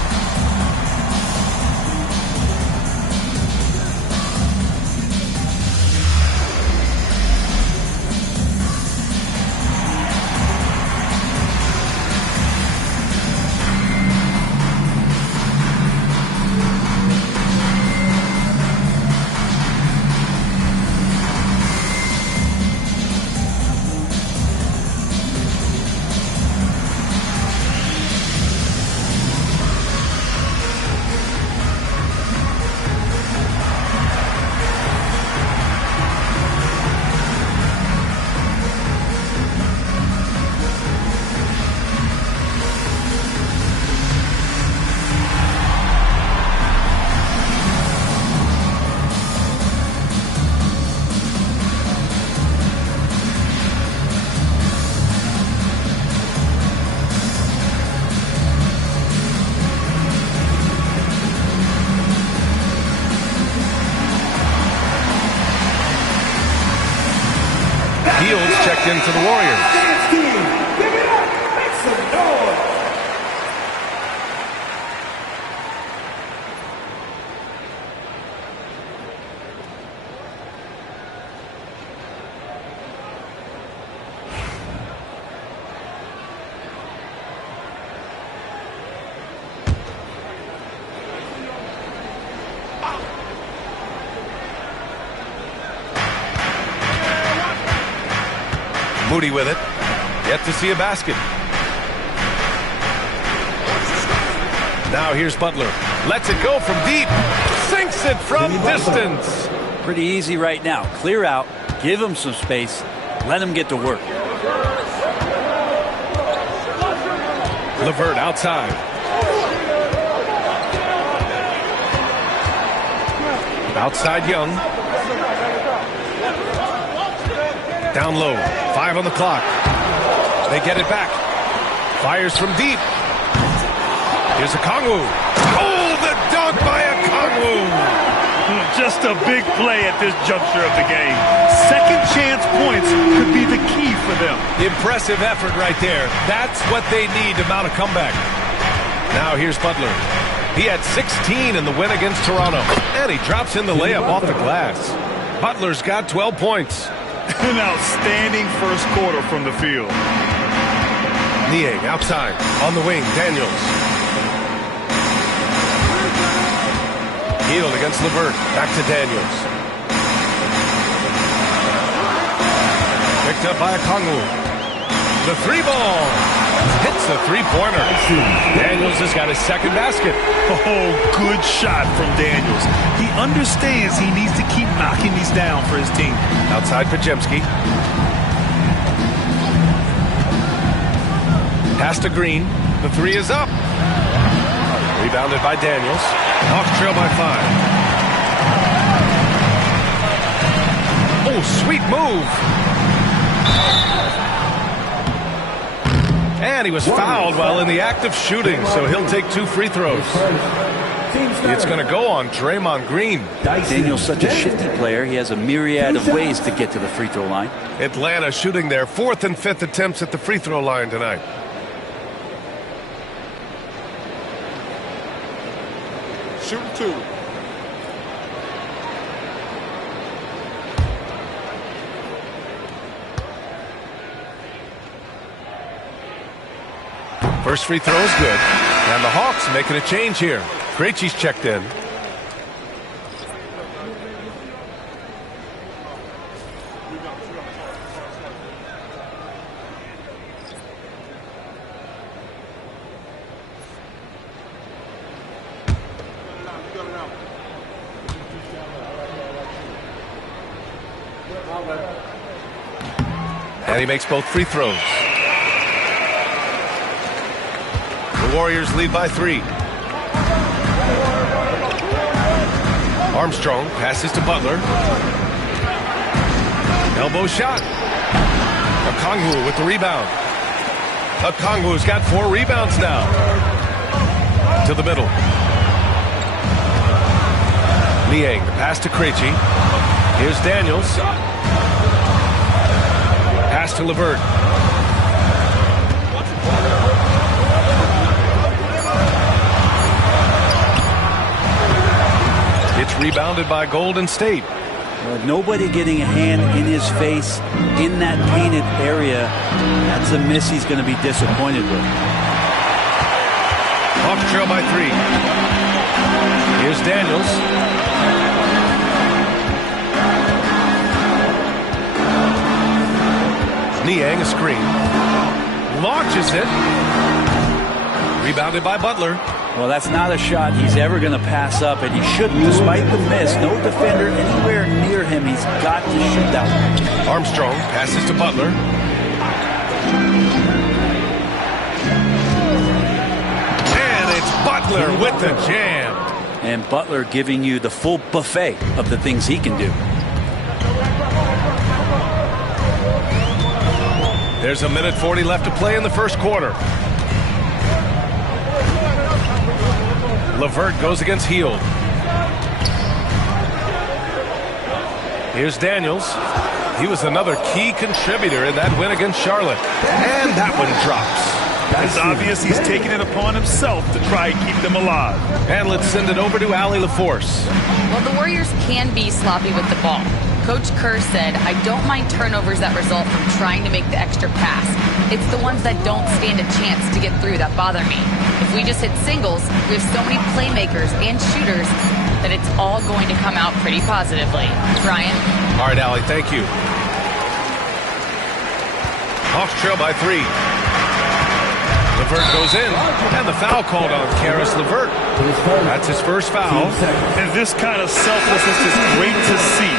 Checked in for the Warriors. Moody with it. Yet to see a basket. Now here's Butler. Lets it go from deep. Sinks it from distance. Pretty easy right now. Clear out. Give him some space. Let him get to work. LeVert outside. Outside Young. Down low. 5 on the clock. They get it back. Fires from deep. Here's Okongwu. Oh, the dunk by Okongwu. Just a big play at this juncture of the game. Second chance points could be the key for them. Impressive effort right there. That's what they need to mount a comeback. Now here's Butler. He had 16 in the win against Toronto. And he drops in the layup off the glass. Butler's got 12 points. An outstanding first quarter from the field. Niang outside. On the wing, Daniels. Hield against LeVert. Back to Daniels. Picked up by Kongu. The three ball. Hits the three-pointer. Daniels has got his second basket. Oh, good shot from Daniels. He understands he needs to keep knocking these down for his team. Outside Pajemski. Pass to Green. The three is up. Rebounded by Daniels. Hawks trail by 5. Oh, sweet move. And he was fouled while in the act of shooting, so he'll take 2 free throws. It's going to go on Draymond Green. Daniel's such a shifty player. He has a myriad of ways to get to the free throw line. Atlanta shooting their 4th and 5th attempts at the free throw line tonight. Shoot 2. First free throw is good. And the Hawks making a change here. Krejci's checked in. And he makes both free throws. The Warriors lead by 3. Armstrong passes to Butler. Elbow shot. Okongwu with the rebound. Okongwu's got 4 rebounds now. To the middle. Liang, the pass to Krejci. Here's Daniels. Pass to LeVert. It's rebounded by Golden State. Nobody getting a hand in his face in that painted area. That's a miss he's going to be disappointed with. Hawks trail by 3. Here's Daniels. Niang a screen. Launches it. Rebounded by Butler. Well, that's not a shot he's ever going to pass up, and he shouldn't, despite the miss. No defender anywhere near him. He's got to shoot that one. Armstrong passes to Butler. And it's Butler with the jam. And Butler giving you the full buffet of the things he can do. There's a minute 40 left to play in the first quarter. LeVert goes against Hield. Here's Daniels. He was another key contributor in that win against Charlotte. And that one drops. It's obvious he's taking it upon himself to try and keep them alive. And let's send it over to Allie LaForce. Well, the Warriors can be sloppy with the ball. Coach Kerr said, I don't mind turnovers that result from trying to make the extra pass. It's the ones that don't stand a chance to get through that bother me. If we just hit singles, we have so many playmakers and shooters that it's all going to come out pretty positively. Brian? All right, Allie, thank you. Hawks trail by 3. LeVert goes in, and the foul called on Karis LeVert. That's his first foul. And this kind of selflessness is great to see.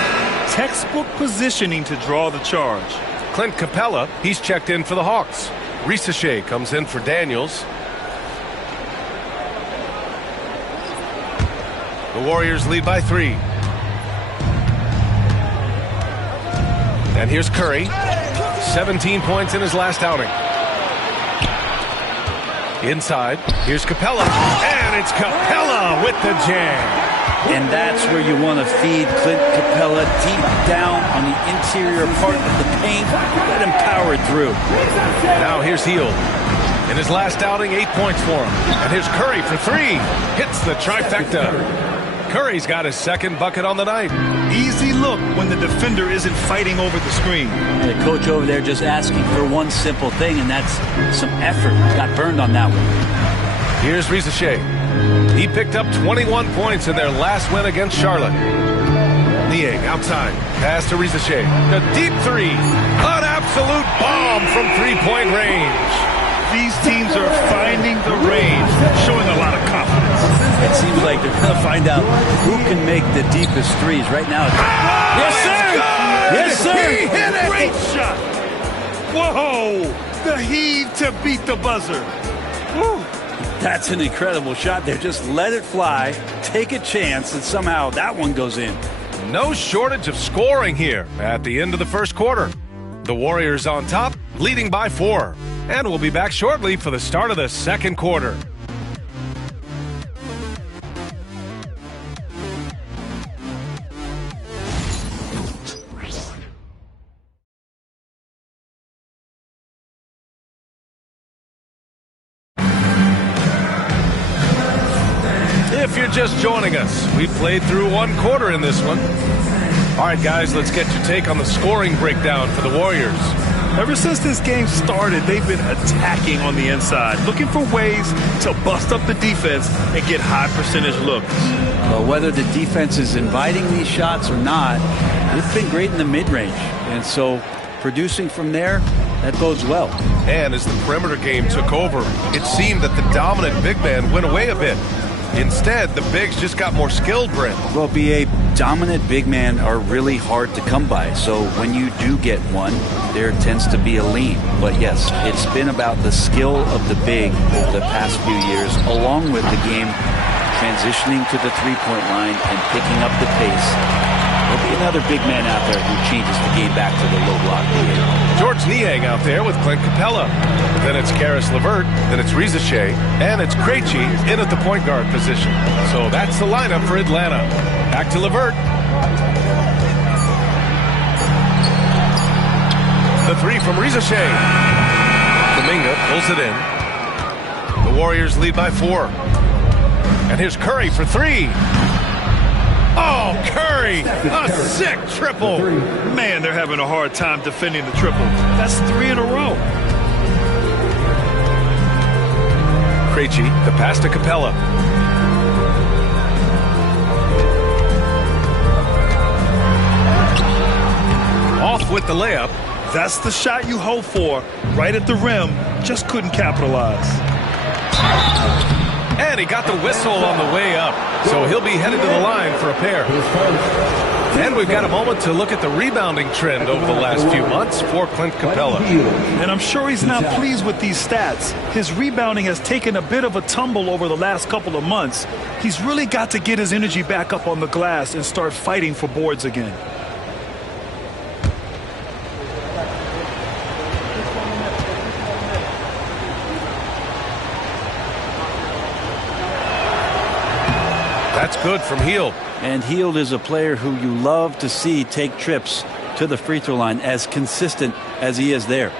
Textbook positioning to draw the charge. Clint Capella, he's checked in for the Hawks. Risacher comes in for Daniels. The Warriors lead by 3. And here's Curry. 17 points in his last outing. Inside, here's Capella. And it's Capella with the jam. And that's where you want to feed Clint Capella, deep down on the interior part of the paint. Let him power through. Now here's Hield. In his last outing, 8 points for him. And here's Curry for 3. Hits the trifecta. Curry's got his second bucket on the night. Easy look when the defender isn't fighting over the screen. And the coach over there just asking for one simple thing, and that's some effort. Got burned on that one. Here's Risacher. He picked up 21 points in their last win against Charlotte. Niang outside. Pass to Rizachet. The deep three. An absolute bomb from three-point range. These teams are finding the range, showing a lot of confidence. It seems like they're going to find out who can make the deepest threes right now. Yes, sir! Yes, sir! He hit it! Great shot! Whoa! The heave to beat the buzzer. Woo. That's an incredible shot there. Just let it fly, take a chance, and somehow that one goes in. No shortage of scoring here at the end of the first quarter. The Warriors on top, leading by 4. And we'll be back shortly for the start of the second quarter. If you're just joining us, we played through one quarter in this one. All right, guys, let's get your take on the scoring breakdown for the Warriors. Ever since this game started, they've been attacking on the inside, looking for ways to bust up the defense and get high percentage looks. Well, whether the defense is inviting these shots or not, it's been great in the mid-range. And so producing from there, that bodes well. And as the perimeter game took over, it seemed that the dominant big man went away a bit. Instead, the bigs just got more skilled, Brent. Well, B.A., dominant big men are really hard to come by. So when you do get one, there tends to be a lean. But yes, it's been about the skill of the big over the past few years, along with the game transitioning to the three-point line and picking up the pace. There'll be another big man out there who changes the game back to the low block. George Niang out there with Clint Capella. Then it's Karis LeVert, then it's Rizachet, and it's Krejci in at the point guard position. So that's the lineup for Atlanta. Back to LeVert. The three from Rizachet. Kuminga pulls it in. The Warriors lead by 4. And here's Curry for 3. Oh, Curry! A sick triple! Man, they're having a hard time defending the triple. That's 3 in a row. Krejci, the pass to Capella. Off with the layup. That's the shot you hope for. Right at the rim. Just couldn't capitalize. And he got the whistle on the way up. So he'll be headed to the line for a pair. And we've got a moment to look at the rebounding trend over the last few months for Clint Capella. And I'm sure he's not pleased with these stats. His rebounding has taken a bit of a tumble over the last couple of months. He's really got to get his energy back up on the glass and start fighting for boards again. That's good from Hield. And Hield is a player who you love to see take trips to the free throw line, as consistent as he is there.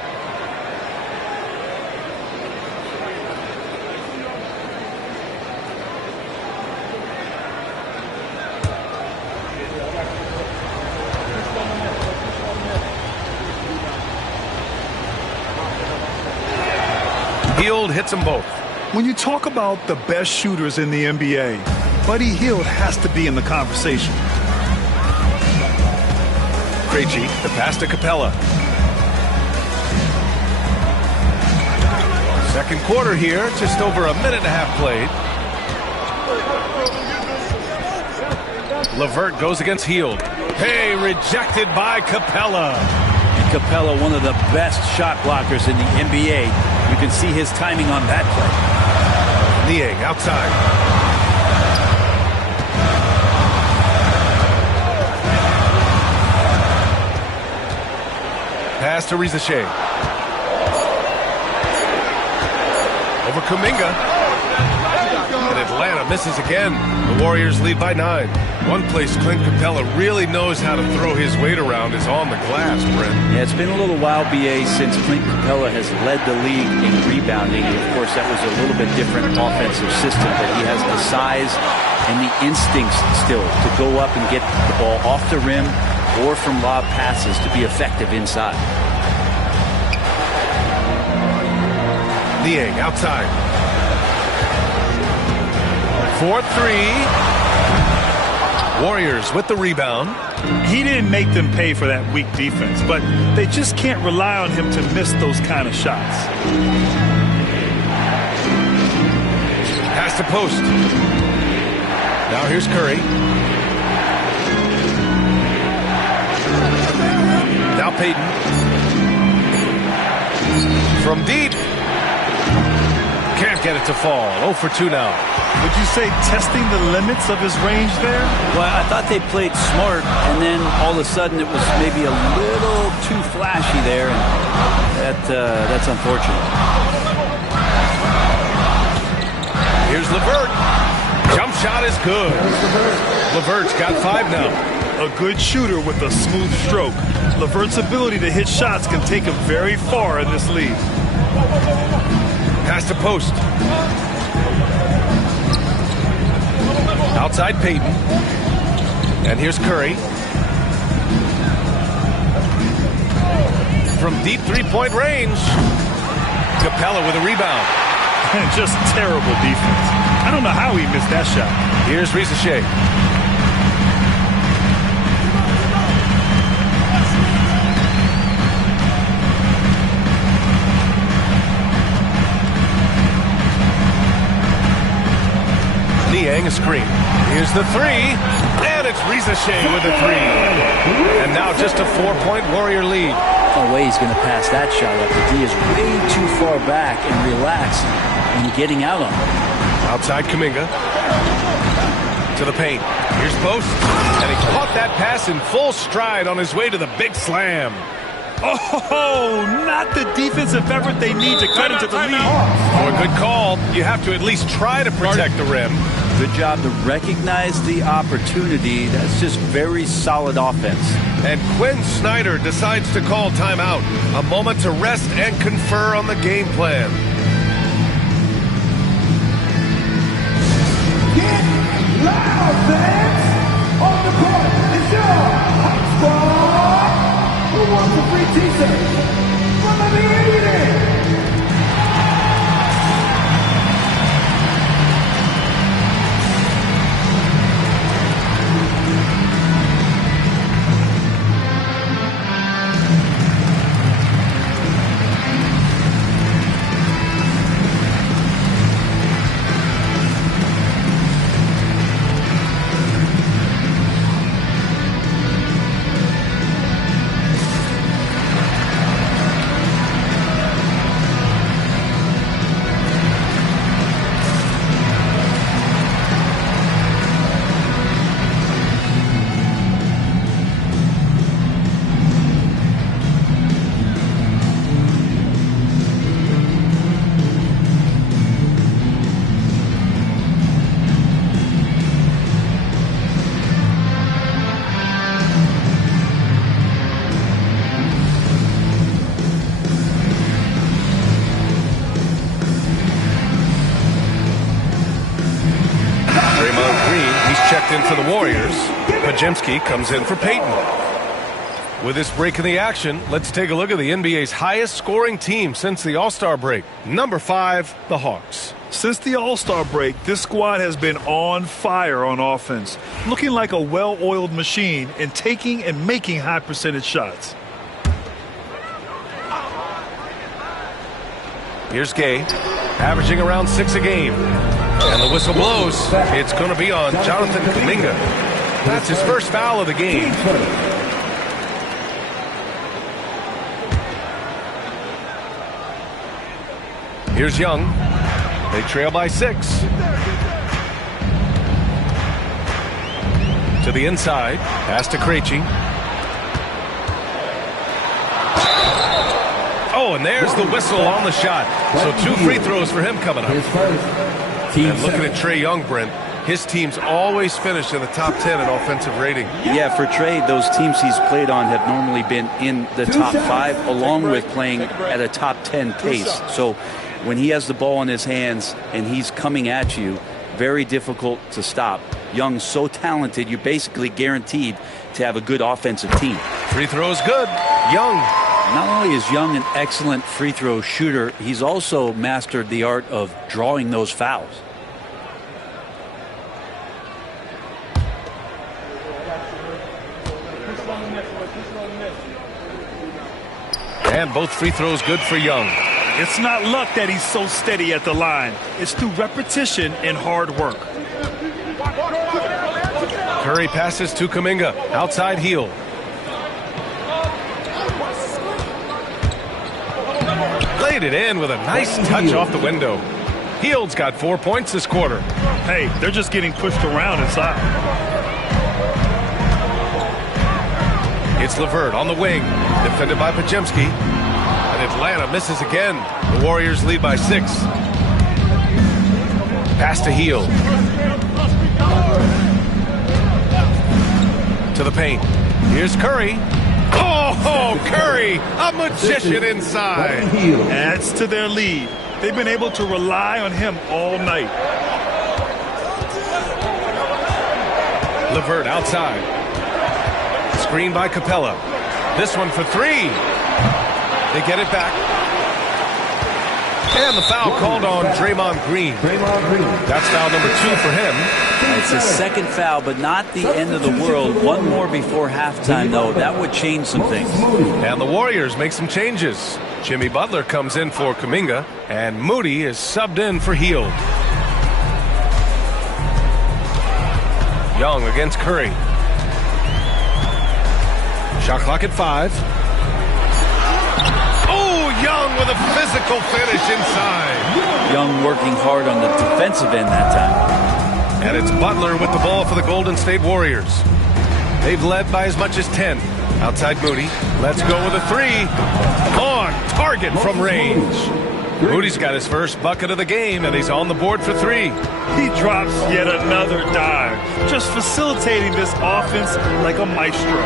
Hield hits them both. When you talk about the best shooters in the NBA, Buddy Hield has to be in the conversation. Krejci, the pass to Capella. Second quarter here, just over a minute and a half played. LeVert goes against Hield. Hey, rejected by Capella. And Capella, one of the best shot blockers in the NBA. You can see his timing on that play. Niang outside. Pass to Rizachet. Over Kuminga. And Atlanta misses again. The Warriors lead by 9. One place Clint Capella really knows how to throw his weight around is on the glass, Brent. Yeah, it's been a little while, B.A., since Clint Capella has led the league in rebounding. Of course, that was a little bit different offensive system, but he has the size and the instincts still to go up and get the ball off the rim or from lob passes to be effective inside. Niang outside. 4-3. Warriors with the rebound. He didn't make them pay for that weak defense, but they just can't rely on him to miss those kind of shots. Pass to post. Now here's Curry. Now Payton. From deep. Can't get it to fall. 0 for 2 now. Would you say testing the limits of his range there? Well, I thought they played smart, and then all of a sudden it was maybe a little too flashy there, and that's unfortunate. Here's LeVert. Jump shot is good. LeVert's got 5 now. A good shooter with a smooth stroke. LeVert's ability to hit shots can take him very far in this league. Pass to post. Outside Payton. And here's Curry. From deep three-point range. Capella with a rebound. Just terrible defense. I don't know how he missed that shot. Here's Risache. Niang a screen. Here's the 3, and it's Risache with a 3. And now just a 4-point Warrior lead. No way he's going to pass that shot up. The D is way too far back and relaxed and getting out on him. Outside Kuminga. To the paint. Here's Post. And he caught that pass in full stride on his way to the big slam. Oh, not the defensive effort they need to cut into the lead. Oh, a good call. You have to at least try to protect the rim. Good job to recognize the opportunity. That's just very solid offense. And Quinn Snyder decides to call timeout. A moment to rest and confer on the game plan. Get loud, fans! On the court is your hot squad. Who wants a free t-shirt from the beginning? In for the Warriors. Pajemski comes in for Payton. With this break in the action, let's take a look at the NBA's highest scoring team since the All-Star break. Number 5, the Hawks. Since the All-Star break, this squad has been on fire on offense, looking like a well-oiled machine and taking and making high percentage shots. Here's Gay, averaging around 6 a game. And the whistle blows. It's going to be on Jonathan Kuminga. That's his first foul of the game. Here's Young. They trail by 6. To the inside. Pass to Krejci. Oh, and there's the whistle on the shot. So 2 free throws for him coming up. And looking at Trae Young, Brent, his teams always finish in the top 10 in offensive rating. Yeah, for Trae, those teams he's played on have normally been in the top 5, along with playing at a top 10 pace. So when he has the ball in his hands and he's coming at you, very difficult to stop. Young's so talented, you're basically guaranteed to have a good offensive team. Free throws good. Young. Not only is Young an excellent free throw shooter, he's also mastered the art of drawing those fouls. And both free throws good for Young. It's not luck that he's so steady at the line. It's through repetition and hard work. Curry passes to Kuminga. Outside heel. Laid it in with a nice touch off the window. Hield's got 4 points this quarter. Hey, they're just getting pushed around inside. It's LeVert on the wing. Defended by Podziemski. And Atlanta misses again. The Warriors lead by 6. Pass to Hield. To the paint. Here's Curry. Oh, Curry, a magician inside. Adds to their lead. They've been able to rely on him all night. LeVert outside. Screen by Capella. This one for 3. They get it back. And the foul called on Draymond Green. That's foul number 2 for him. It's his second foul, but not the end of the world. One more before halftime, though. That would change some things. And the Warriors make some changes. Jimmy Butler comes in for Kuminga, and Moody is subbed in for Hield. Young against Curry. Shot clock at 5. Oh, Young with a physical finish inside. Young working hard on the defensive end that time. And it's Butler with the ball for the Golden State Warriors. They've led by as much as 10. Outside Moody. Let's go with a 3. On target from range. Moody's got his first bucket of the game, and he's on the board for 3. He drops yet another dive, just facilitating this offense like a maestro.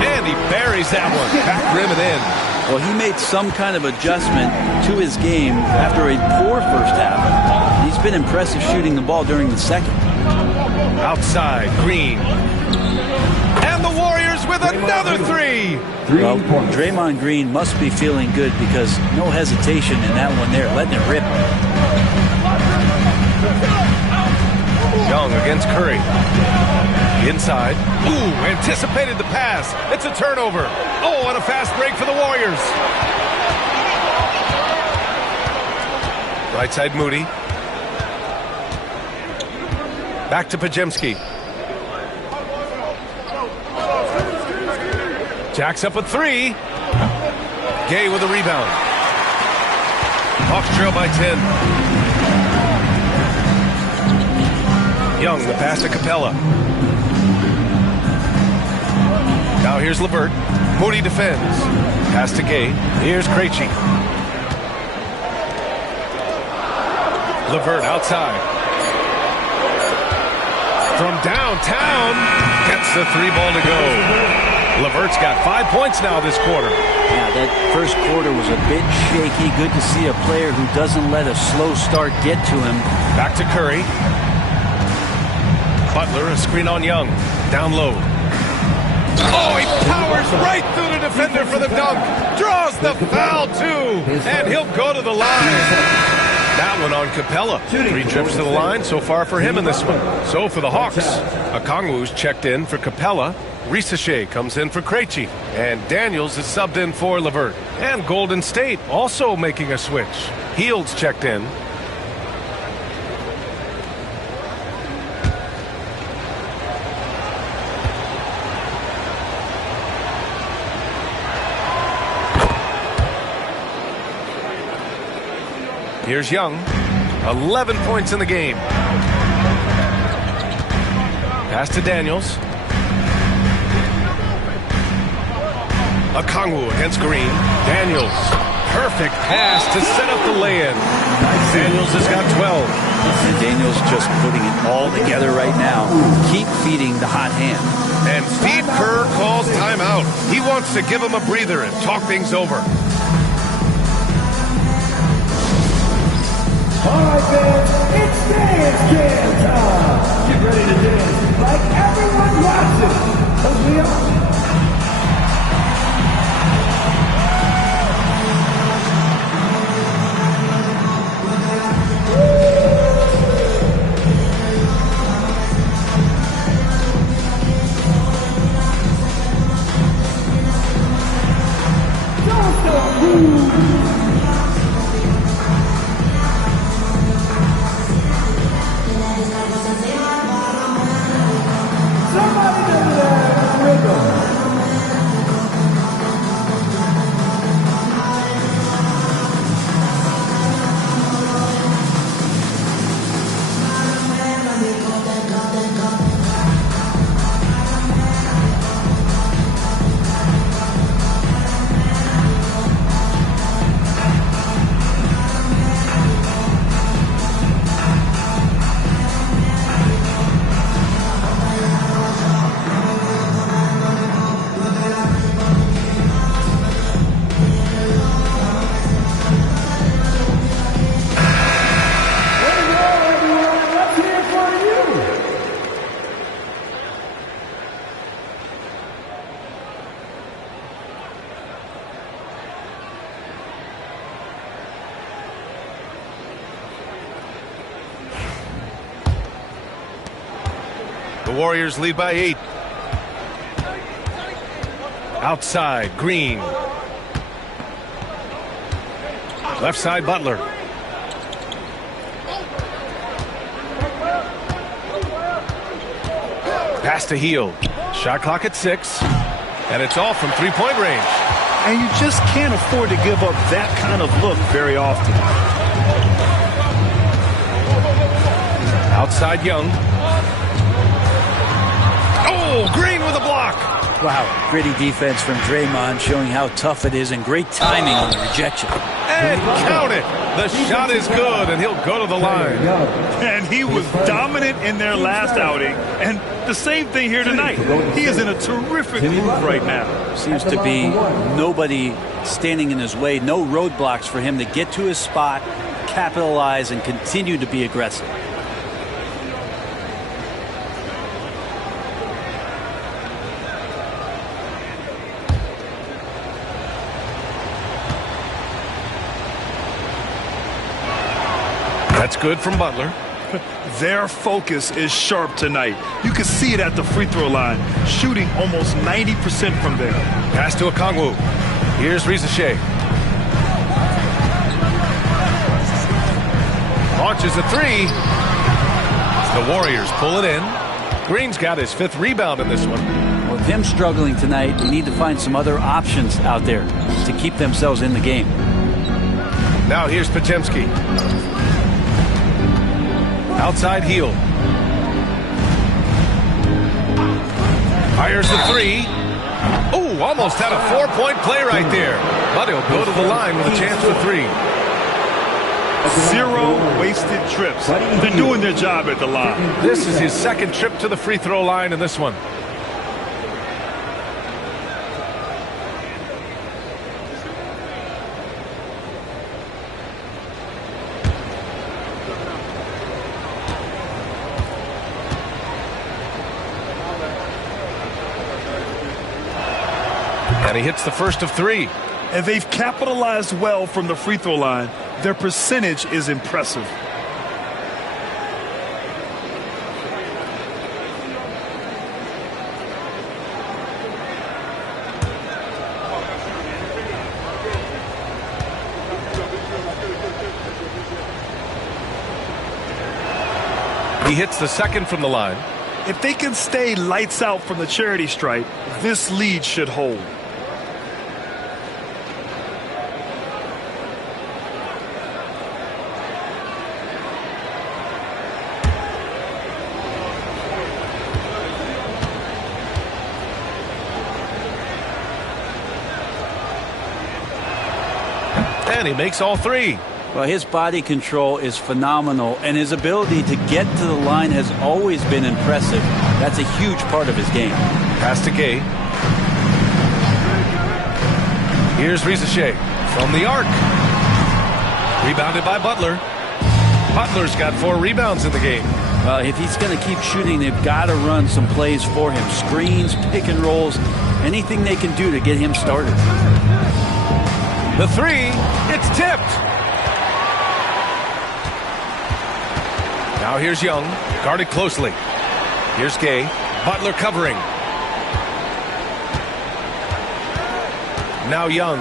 And he buries that one. Back rim and in. Well, he made some kind of adjustment to his game after a poor first half. He's been impressive shooting the ball during the second. Outside, Green. And the Warriors with another 3. Well, Draymond Green must be feeling good because no hesitation in that one there, letting it rip. Young against Curry. Inside. Ooh, anticipated the pass. It's a turnover. Oh, and a fast break for the Warriors. Right side Moody. Back to Podziemski. Jacks up a 3. Gay with a rebound. Hawks trail by 10. Young, the pass to Capella. Now here's LeVert. Moody defends. Pass to Gay. Here's Krejci. LeVert outside. From downtown. Gets the 3 ball to go. LeVert's got 5 points now this quarter. Yeah, that first quarter was a bit shaky. Good to see a player who doesn't let a slow start get to him. Back to Curry. Butler, a screen on Young. Down low. Oh, he powers right through the defender for the dunk. Draws the foul, too. And he'll go to the line. That one on Capella. 3 trips to the line so far for him in this one. So for the Hawks, Okongwu's checked in for Capella. Risachet comes in for Krejci. And Daniels is subbed in for LeVert. And Golden State also making a switch. Hield's checked in. Here's Young. 11 points in the game. Pass to Daniels. Okongwu against Green. Daniels. Perfect pass to set up the lay-in. Daniels has got 12. And Daniels just putting it all together right now. Keep feeding the hot hand. And Steve Kerr calls timeout. He wants to give him a breather and talk things over. All right, fans, it's dance jam time. Get ready to dance like everyone watching. Because we are. The Warriors lead by 8. Outside, Green. Left side, Butler. Pass to Hield. Shot clock at 6. And it's all from three-point range. And you just can't afford to give up that kind of look very often. Outside, Young. Oh, Green with a block. Wow, gritty defense from Draymond, showing how tough it is, and great timing on the rejection. And count it. The shot is good, and he'll go to the line. And he was dominant in their last outing, and the same thing here tonight. He is in a terrific move right now. Seems to be nobody standing in his way, no roadblocks for him to get to his spot, capitalize, and continue to be aggressive. That's good from Butler. Their focus is sharp tonight. You can see it at the free throw line, shooting almost 90% from there. Pass to Okongwu. Here's Risache. Launches a 3. The Warriors pull it in. Green's got his 5th rebound in this one. With him struggling tonight, they need to find some other options out there to keep themselves in the game. Now here's Podziemski. Outside Hield. Fires the 3. Oh, almost had a 4-point play right there. But he'll go to the line with a chance for 3. 0 wasted trips. They're doing their job at the line. This is his 2nd trip to the free throw line in this one. And he hits the first of 3. And they've capitalized well from the free throw line. Their percentage is impressive. He hits the 2nd from the line. If they can stay lights out from the charity stripe, this lead should hold. And he makes all 3. Well, his body control is phenomenal, and his ability to get to the line has always been impressive. That's a huge part of his game. Pass to Gay. Here's Risache from the arc. Rebounded by Butler. Butler's got 4 rebounds in the game. Well, if he's going to keep shooting, they've got to run some plays for him. Screens, pick and rolls, anything they can do to get him started. The 3, it's tipped. Now here's Young, guarded closely. Here's Gay, Butler covering. Now Young.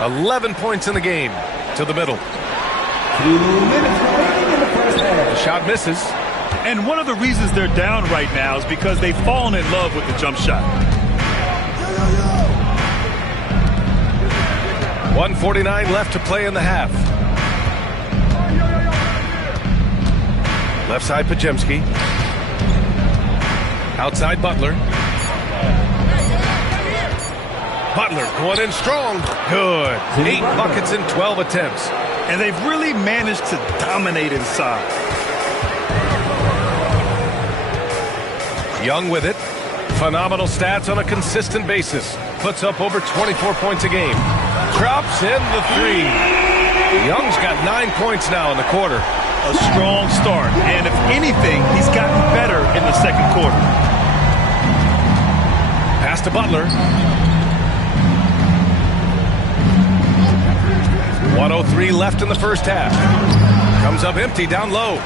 11 points in the game. To the middle. 2 minutes remaining in the first half. The shot misses. And one of the reasons they're down right now is because they've fallen in love with the jump shot. 1:49 left to play in the half. Left side, Pajemski. Outside, Butler. Butler going in strong. Good. 8 buckets in 12 attempts. And they've really managed to dominate inside. Young with it. Phenomenal stats on a consistent basis. Puts up over 24 points a game. Drops in the 3. Young's got 9 points now in the quarter. A strong start. And if anything, he's gotten better in the second quarter. Pass to Butler. 1:03 left in the first half. Comes up empty down low.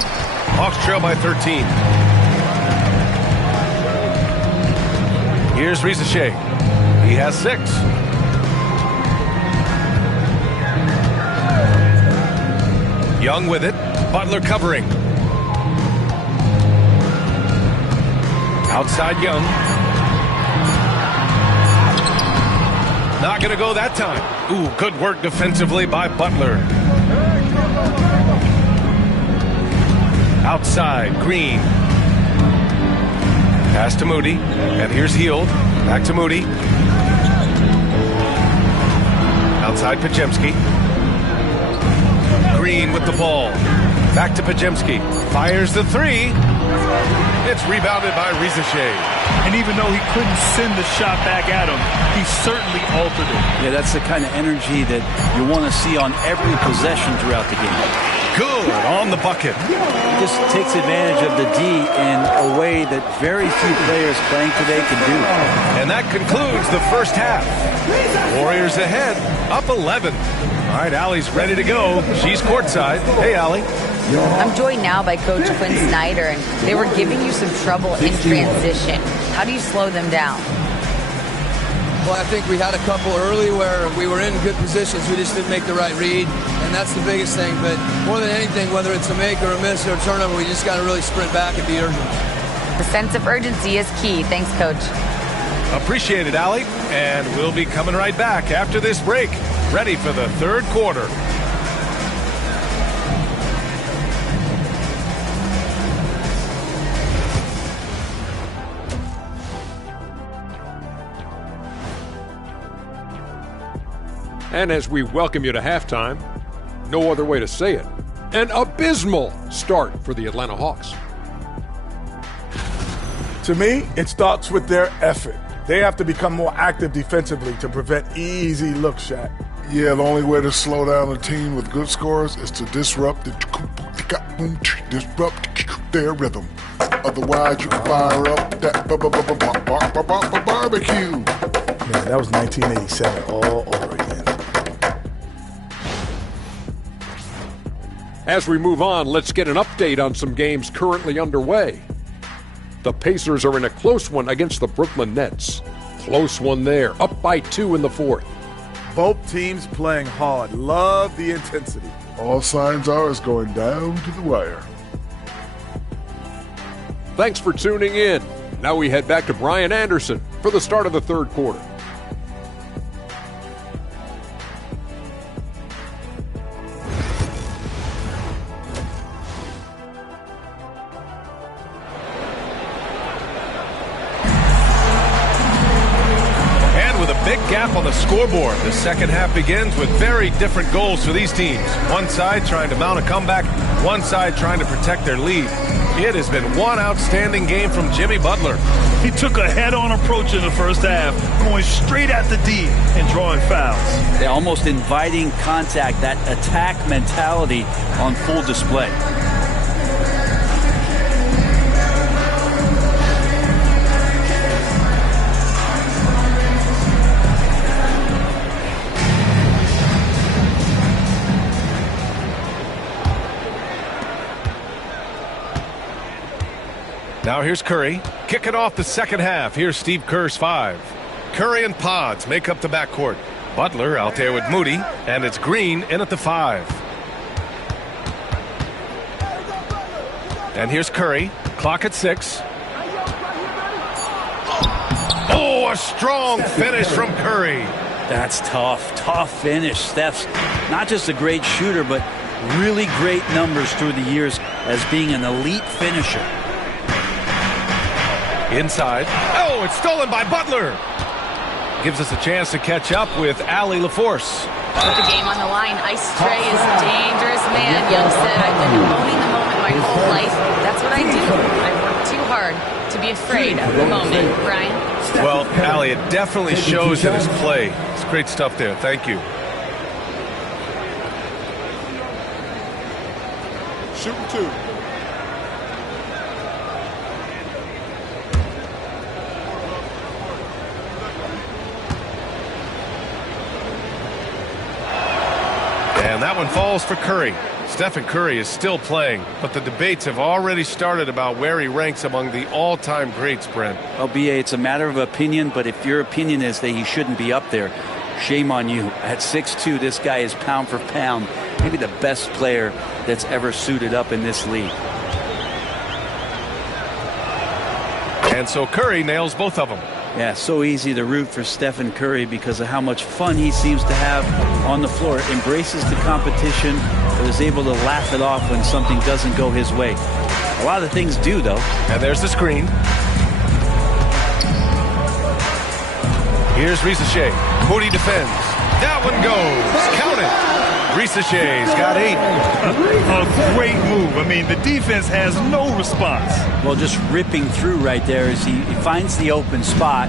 Hawks trail by 13. Here's Rizachet. He has 6. Young with it. Butler covering. Outside Young. Not going to go that time. Ooh, good work defensively by Butler. Outside, Green. Pass to Moody. And here's Hield. Back to Moody. Outside, Pajemski. Green with the ball. Back to Pajemski. Fires the 3. It's rebounded by Rizachet. And even though he couldn't send the shot back at him, he certainly altered it. Yeah, that's the kind of energy that you want to see on every possession throughout the game. Good on the bucket. Just takes advantage of the D in a way that very few players playing today can do. And that concludes the first half. Warriors ahead, up 11. All right, Allie's ready to go. She's courtside. Hey, Allie. I'm joined now by Coach Quinn Snyder, and they were giving you some trouble in transition. How do you slow them down? Well, I think we had a couple early where we were in good positions. We just didn't make the right read, and that's the biggest thing. But more than anything, whether it's a make or a miss or a turnover, we just got to really sprint back and be urgent. The sense of urgency is key. Thanks, Coach. Appreciate it, Allie. And we'll be coming right back after this break. Ready for the third quarter. And as we welcome you to halftime, no other way to say it, an abysmal start for the Atlanta Hawks. To me, it starts with their effort. They have to become more active defensively to prevent easy look shot. Yeah, the only way to slow down a team with good scores is to disrupt their rhythm. Otherwise, you can fire up that barbecue. Man, that was 1987 all over again. As we move on, let's get an update on some games currently underway. The Pacers are in a close one against the Brooklyn Nets. Close one there, up by 2 in the fourth. Both teams playing hard. Love the intensity. All signs are it's going down to the wire. Thanks for tuning in. Now we head back to Brian Anderson for the start of the third quarter. Gap on the scoreboard. The second half begins with very different goals for these teams. One side trying to mount a comeback, one side trying to protect their lead. It has been one outstanding game from Jimmy Butler. He took a head-on approach in the first half, going straight at the D and drawing fouls. They're almost inviting contact, that attack mentality on full display. Now here's Curry. Kicking off the second half. Here's Steve Kerr's 5. Curry and Pods make up the backcourt. Butler out there with Moody, and it's Green in at the 5. And here's Curry. Clock at 6. Oh, a strong finish from Curry. That's tough. Tough finish. Steph's not just a great shooter, but really great numbers through the years as being an elite finisher. Inside. Oh, it's stolen by Butler. Gives us a chance to catch up with Allie LaForce. With the game on the line, Ice Tray is dangerous, man. Young said, I've been owning the moment my whole life. That's what I do. I work too hard to be afraid of the moment. Brian? Well, Allie, it definitely shows in his play. It's great stuff there. Thank you. Shooting 2. And that one falls for Curry. Stephen Curry is still playing, but the debates have already started about where he ranks among the all-time greats, Brent. Well, B.A., it's a matter of opinion, but if your opinion is that he shouldn't be up there, shame on you. At 6'2", this guy is pound for pound, maybe the best player that's ever suited up in this league. And so Curry nails both of them. Yeah, so easy to root for Stephen Curry because of how much fun he seems to have on the floor. Embraces the competition, but is able to laugh it off when something doesn't go his way. A lot of things do, though. And there's the screen. Here's Risacher. Moody defends. That one goes. Count it. Risacher's got 8. A great move. I mean, the defense has no response. Well, just ripping through right there as he finds the open spot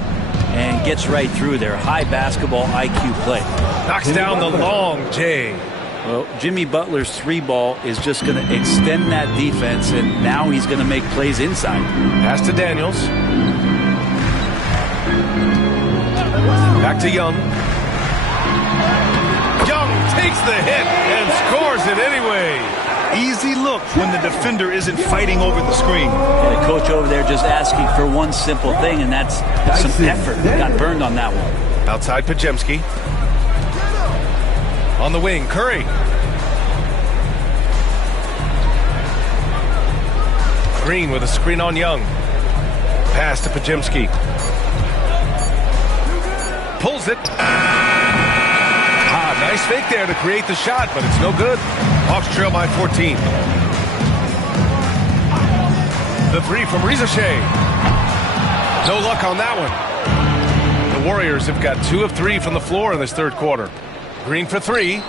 and gets right through there. High basketball IQ play. Knocks down the long J. Well, Jimmy Butler's 3-ball is just going to extend that defense, and now he's going to make plays inside. Pass to Daniels. Back to Young. Young takes the hit and scores it anyway. Easy look when the defender isn't fighting over the screen. And the coach over there just asking for one simple thing, and that's some effort. Got burned on that one. Outside Pajemski. On the wing, Curry. Green with a screen on Young. Pass to Pajemski. Pulls it. Nice fake there to create the shot, but it's no good. Hawks trail by 14. The 3 from Risacher. No luck on that one. The Warriors have got 2 of 3 from the floor in this third quarter. Green for 3.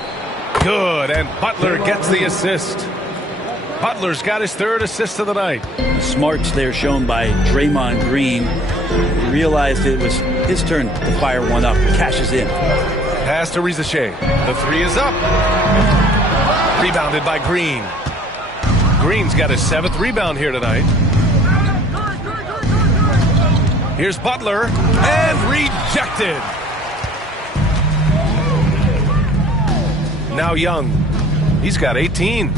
Good, and Butler gets the assist. Butler's got his 3rd assist of the night. Smarts there shown by Draymond Green. He realized it was his turn to fire one up. Cashes in. Pass to Risacher. The 3 is up. Rebounded by Green. Green's got his 7th rebound here tonight. Here's Butler, and rejected. Now Young. He's got 18.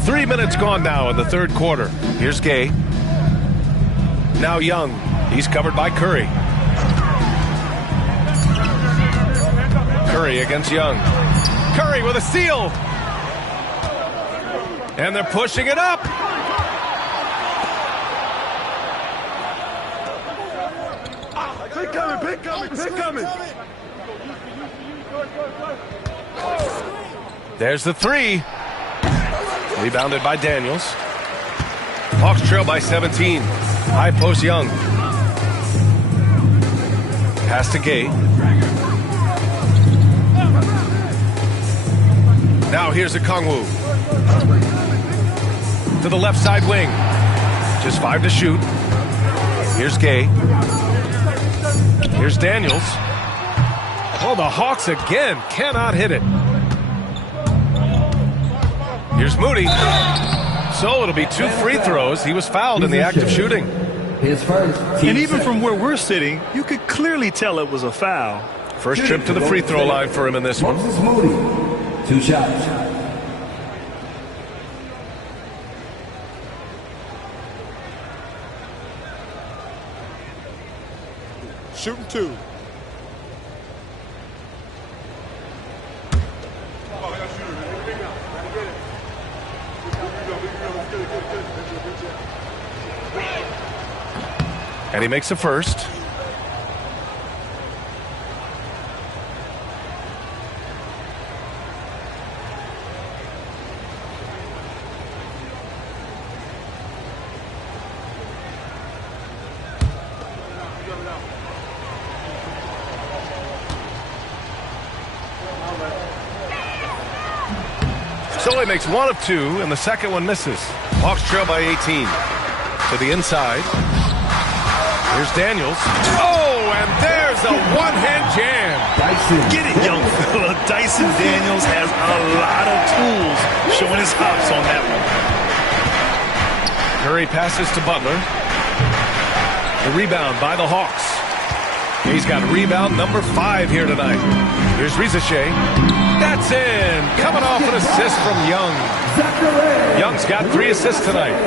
3 minutes gone now in the third quarter. Here's Gay. Now Young. He's covered by Curry. Curry against Young. Curry with a steal. And they're pushing it up. Pick coming, pick coming, pick coming. There's the 3. Rebounded by Daniels. Hawks trail by 17. High post Young. Pass to Gay. Now here's Okongwu. To the left side wing. Just 5 to shoot. Here's Gay. Here's Daniels. Oh, the Hawks again cannot hit it. Here's Moody. So it'll be 2 free throws. He was fouled in the act of shooting. And even from where we're sitting, you could clearly tell it was a foul. First trip to the free throw line for him in this one. Moody, 2 shots. Shooting 2. And he makes a first. So he makes 1 of 2, and the second one misses. Hawks trail by 18. To the inside. Here's Daniels. Oh, and there's a one-hand jam. Get it, young fella. Dyson Daniels has a lot of tools showing his hops on that one. Curry passes to Butler. The rebound by the Hawks. He's got rebound number 5 here tonight. Here's Rizachet. That's in. Coming off an assist from Young. Young's got 3 assists tonight.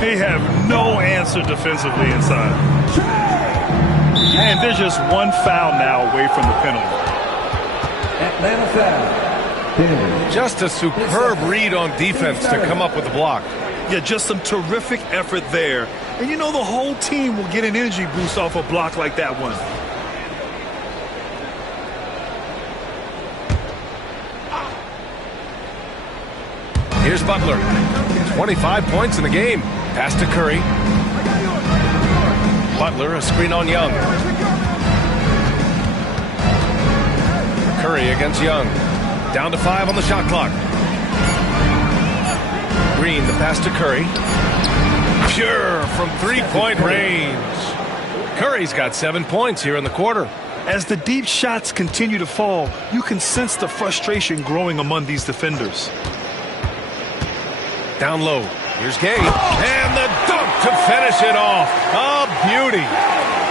They have no answer defensively inside. And there's just one foul now away from the penalty. Atlanta foul. Just a superb read on defense to come up with the block. Yeah, just some terrific effort there. And you know the whole team will get an energy boost off a block like that one. Here's Butler. 25 points in the game. Pass to Curry. Butler, a screen on Young. Curry against Young. Down to 5 on the shot clock. Green, the pass to Curry. Pure from 3-point range. Curry's got 7 points here in the quarter. As the deep shots continue to fall, you can sense the frustration growing among these defenders. Down low. Here's Gay. And the dunk to finish it off. A beauty.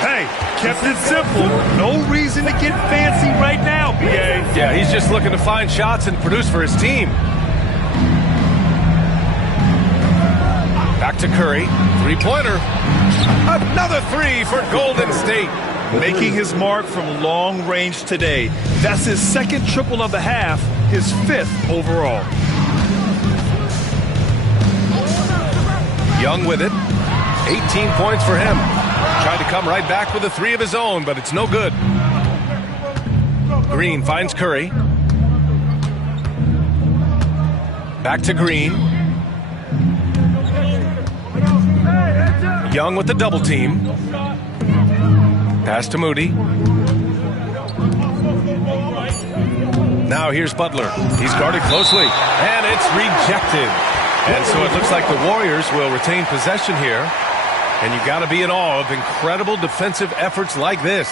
Hey, kept it simple. No reason to get fancy right now, B.A. Yeah, he's just looking to find shots and produce for his team. Back to Curry. 3-pointer. Another 3 for Golden State. Making his mark from long range today. That's his 2nd triple of the half, his 5th overall. Young with it. 18 points for him. Tried to come right back with a 3 of his own, but it's no good. Green finds Curry. Back to Green. Young with the double team. Pass to Moody. Now here's Butler. He's guarded closely, and it's rejected. And so it looks like the Warriors will retain possession here. And you got to be in awe of incredible defensive efforts like this.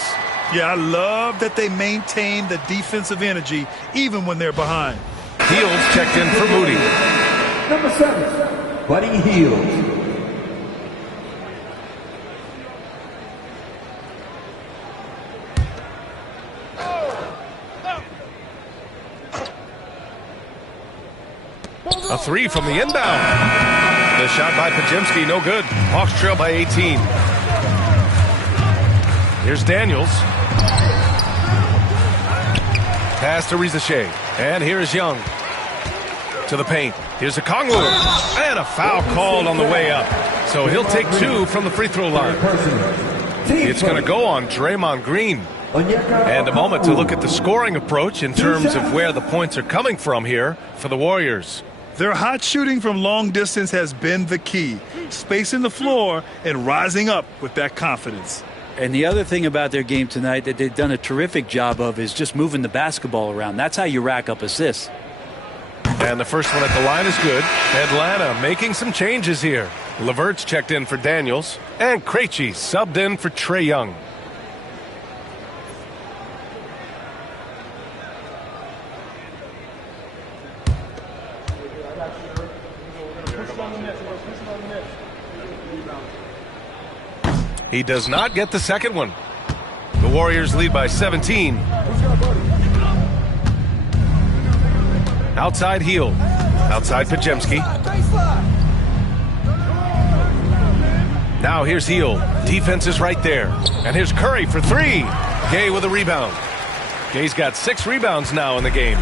Yeah, I love that they maintain the defensive energy even when they're behind. Hield checked in for Moody. Number 7, Buddy Hield. A 3 from the inbound. The shot by Pajemski, no good. Hawks trail by 18. Here's Daniels. Pass to Rizachet. And here's Young. To the paint. Here's Okongwu. And a foul called on the way up. So he'll take 2 from the free throw line. It's going to go on Draymond Green. And a moment to look at the scoring approach in terms of where the points are coming from here for the Warriors. Their hot shooting from long distance has been the key. Spacing the floor and rising up with that confidence. And the other thing about their game tonight that they've done a terrific job of is just moving the basketball around. That's how you rack up assists. And the first one at the line is good. Atlanta making some changes here. Levert's checked in for Daniels. And Krejci subbed in for Trae Young. He does not get the second one. The Warriors lead by 17. Outside Hield. Outside Pajemski. Now here's Heel. Defense is right there. And here's Curry for three. Gay with a rebound. Gay's got 6 rebounds now in the game.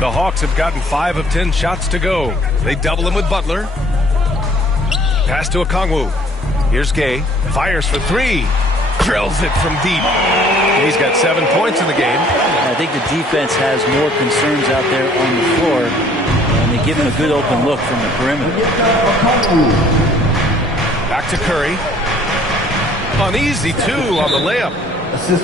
The Hawks have gotten 5 of 10 shots to go. They double him with Butler. Pass to Okongwu. Here's Gay. Fires for three. Drills it from deep. He's got 7 points in the game. I think the defense has more concerns out there on the floor, and they give him a good open look from the perimeter. Back to Curry. An easy 2 on the layup.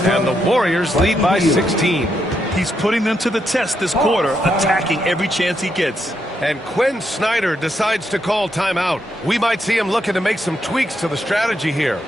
And the Warriors lead by 16. He's putting them to the test this quarter, attacking every chance he gets. And Quinn Snyder decides to call timeout. We might see him looking to make some tweaks to the strategy here.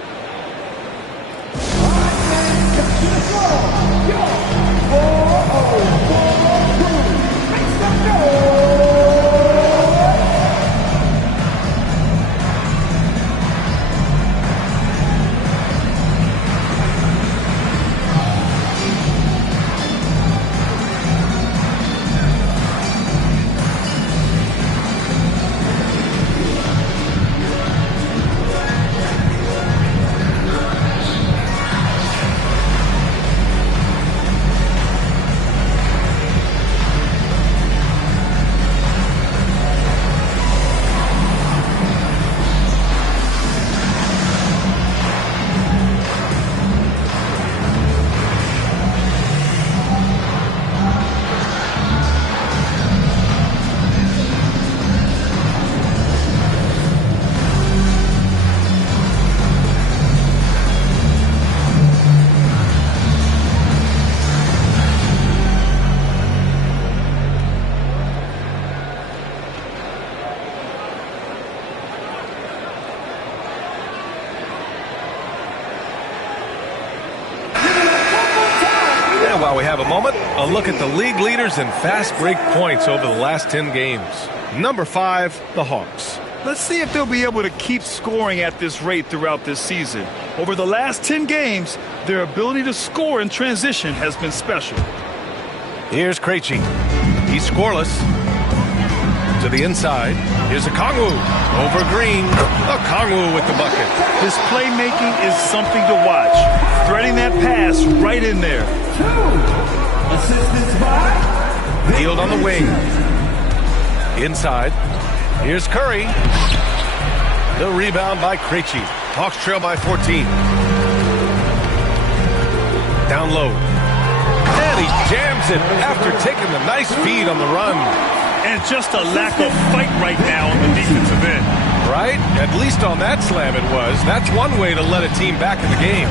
While we have a moment, a look at the league leaders in fast break points over the last 10 games. Number 5, the Hawks. Let's see if they'll be able to keep scoring at this rate throughout this season. Over the last 10 games, their ability to score in transition has been special. Here's Krejci. He's scoreless. To the inside. Here's Okongwu. Over Green. Okongwu with the bucket. His playmaking is something to watch. Threading that pass right in there. Assistance by Field on the wing. Inside. Here's Curry. The rebound by Krejci. Hawks trail by 14. Down low. And he jams it after taking the nice feed on the run. And just a lack of fight right now on the defensive end. Right? At least on that slam it was. That's one way to let a team back in the game.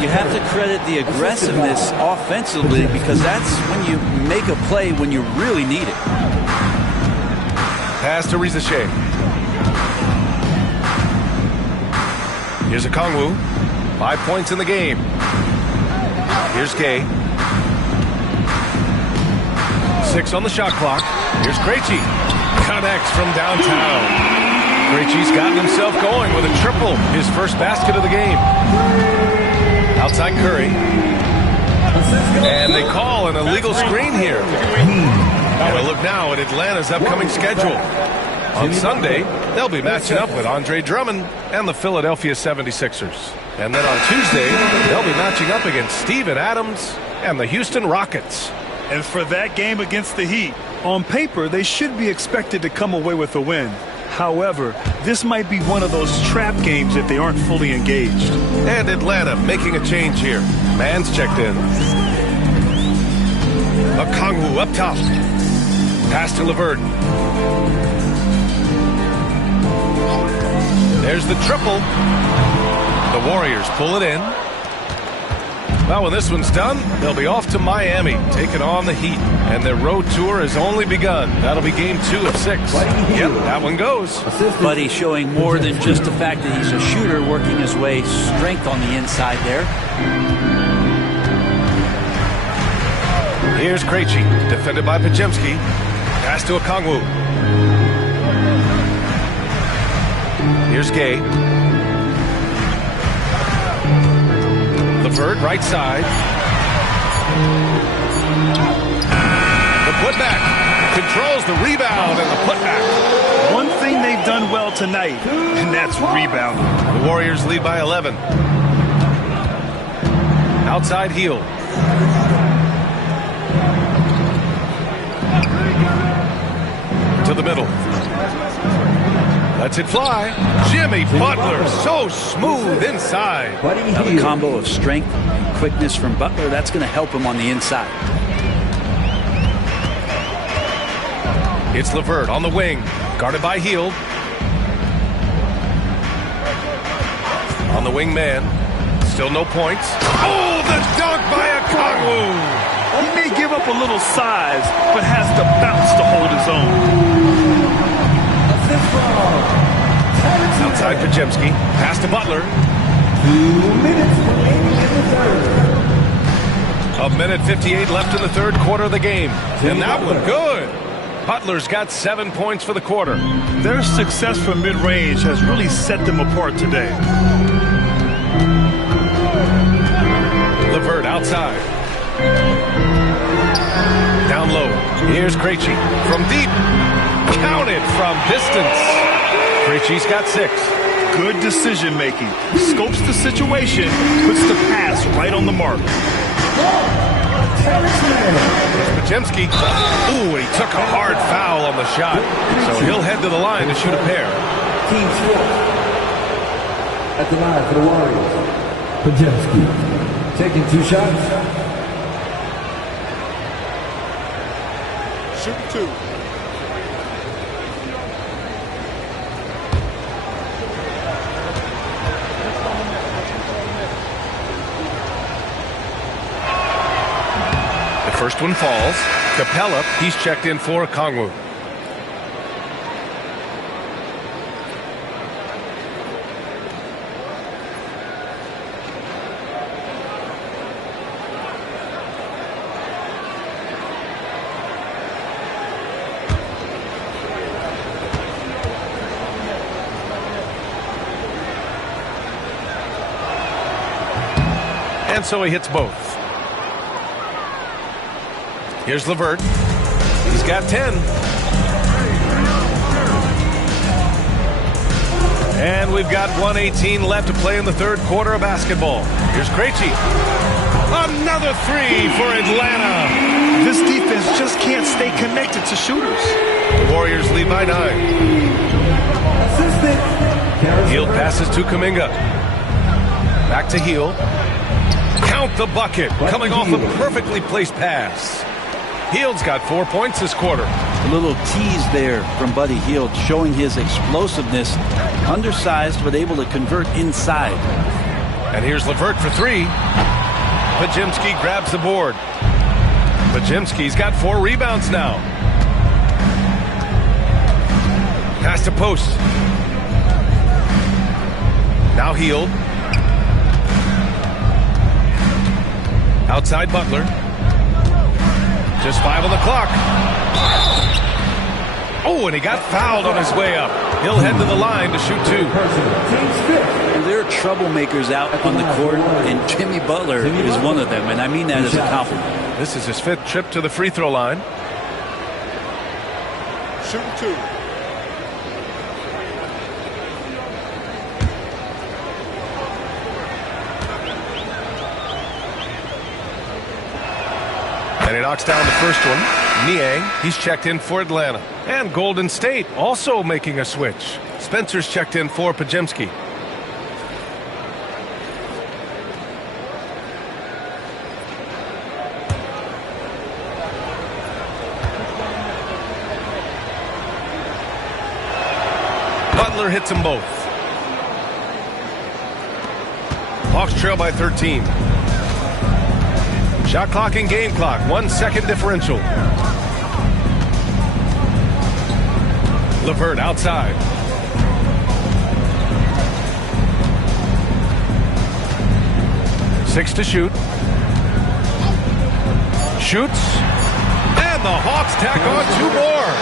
You have to credit the aggressiveness offensively, because that's when you make a play when you really need it. Pass to Rizachet. Here's Okongwu. 5 points in the game. Here's Gay. 6 on the shot clock. Here's Krejci. Connects from downtown. Krejci's gotten himself going with a triple. His first basket of the game. Outside Curry. And they call an illegal screen here. And a look now at Atlanta's upcoming schedule. On Sunday, they'll be matching up with Andre Drummond and the Philadelphia 76ers. And then on Tuesday, they'll be matching up against Steven Adams and the Houston Rockets. And for that game against the Heat, on paper, they should be expected to come away with a win. However, this might be one of those trap games if they aren't fully engaged. And Atlanta making a change here. Man's checked in. Okongwu up top. Pass to LeVert. There's the triple. The Warriors pull it in. Well, when this one's done, they'll be off to Miami, taking on the Heat. And their road tour has only begun. That'll be game 2 of 6. Yep, that one goes. But he's showing more than just the fact that he's a shooter, working his way strength on the inside there. Here's Krejci, defended by Podziemski. Pass to Okongwu. Here's Gay. LeVert, right side. The putback. Controls the rebound and the putback. One thing thing they've done well tonight, and that's rebounding. The Warriors lead by 11. Outside heel. To the middle. Lets it fly. Jimmy Butler, so smooth inside. Now the combo of strength and quickness from Butler, that's going to help him on the inside. It's LeVert on the wing, guarded by Hield. On the wing man, still no points. Oh, the dunk by Okongwu. He may give up a little size, but has to bounce to hold his own. Outside Podziemski, pass to Butler. 2 minutes remaining in the third. A minute 58 left in the third quarter of the game. And that one good. Butler's got 7 points for the quarter. Their success from mid-range has really set them apart today. LeVert outside. Down low. Here's Krejci from deep. Counted from distance. Krejci's got 6. Good decision-making. Scopes the situation, puts the pass right on the mark. Podziemski. Ooh, he took a hard foul on the shot. So he'll head to the line to shoot a pair. Team switch. At the line for the Warriors. Podziemski taking 2 shots. Shoot 2. First one falls. Capella, he's checked in for Okongwu. And so he hits both. Here's LeVert. He's got 10. And we've got 1:18 left to play in the third quarter of basketball. Here's Krejci. Another 3 for Atlanta. This defense just can't stay connected to shooters. The Warriors lead by 9. Hield passes to Kuminga. Back to Hield. Count the bucket. Coming off a perfectly placed pass. Hield's got 4 points this quarter. A little tease there from Buddy Hield, showing his explosiveness. Undersized, but able to convert inside. And here's LeVert for 3. Podziemski grabs the board. Podziemski's got 4 rebounds now. Pass to post. Now Hield. Outside Butler. Just 5 on the clock. Oh, and he got fouled on his way up. He'll head to the line to shoot 2. And there are troublemakers out on the court, and Jimmy Butler is one of them, and I mean that as a compliment. This is his 5th trip to the free throw line. Shoot 2. And he knocks down the first one. Niang, he's checked in for Atlanta. And Golden State also making a switch. Spencer's checked in for Podziemski. Butler hits them both. Hawks trail by 13. Shot clock and game clock, 1 second differential. LeVert outside. Six to shoot. Shoots. And the Hawks tack on 2 more.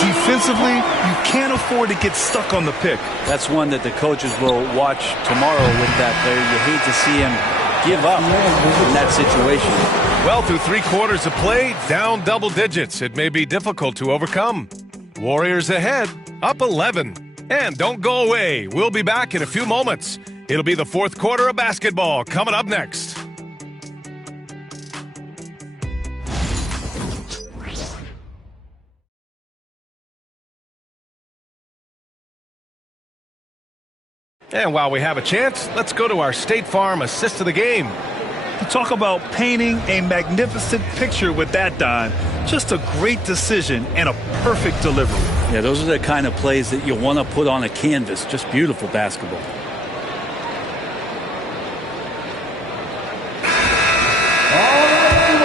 Defensively, you can't afford to get stuck on the pick. That's one that the coaches will watch tomorrow with that player. You hate to see him give up in that situation. Well, through 3 quarters of play, down double digits. It may be difficult to overcome. Warriors ahead. up 11. And don't go away. We'll be back in a few moments. It'll be the fourth quarter of basketball coming up next. And while we have a chance, let's go to our State Farm assist of the game. You talk about painting a magnificent picture with that, Don. Just a great decision and a perfect delivery. Yeah, those are the kind of plays that you want to put on a canvas. Just beautiful basketball.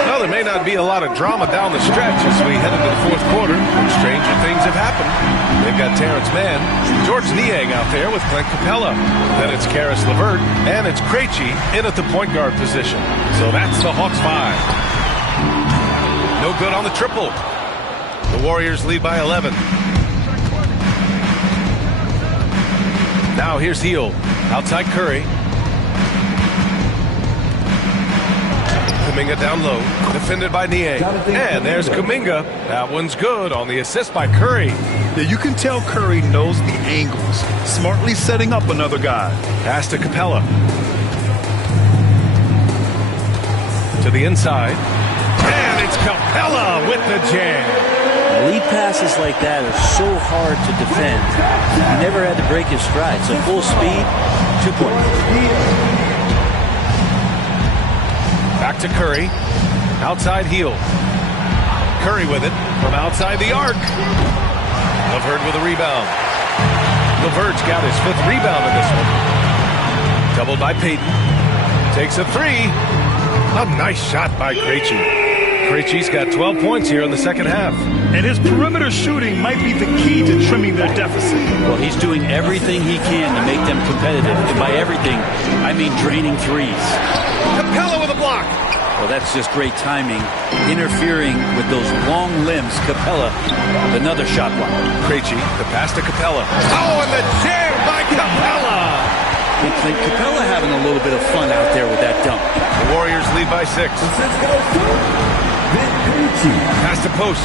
Well, there may not be a lot of drama down the stretch as we head into the fourth quarter. Stranger things have happened. They've got Terrence Mann, George Niang out there with Clint Capella. Then it's Karis LeVert, and it's Krejci in at the point guard position. So that's the Hawks 5. No good on the triple. The Warriors lead by 11. Now here's Hield. Outside Curry. Kuminga down low. Defended by Niang. And there's Kuminga. That one's good on the assist by Curry. Yeah, you can tell Curry knows the angles. Smartly setting up another guy. Pass to Capella. To the inside. And it's Capella with the jam. Lead passes like that are so hard to defend. He never had to break his stride. So full speed, 2 points. Back to Curry. Outside Hield. Curry with it from outside the arc. LeVert with a rebound. LeVert's got his 5th rebound in this one. Doubled by Payton. Takes a 3. A nice shot by Krejci. Krejci's got 12 points here in the second half. And his perimeter shooting might be the key to trimming their deficit. Well, he's doing everything he can to make them competitive. And by everything, I mean draining threes. Capella with a block. Well, that's just great timing. Interfering with those long limbs. Capella with another shot block. Krejci, the pass to Capella. Oh, and the jam by Capella. And Clint Capella having a little bit of fun out there with that dunk. The Warriors lead by 6. Pass to post.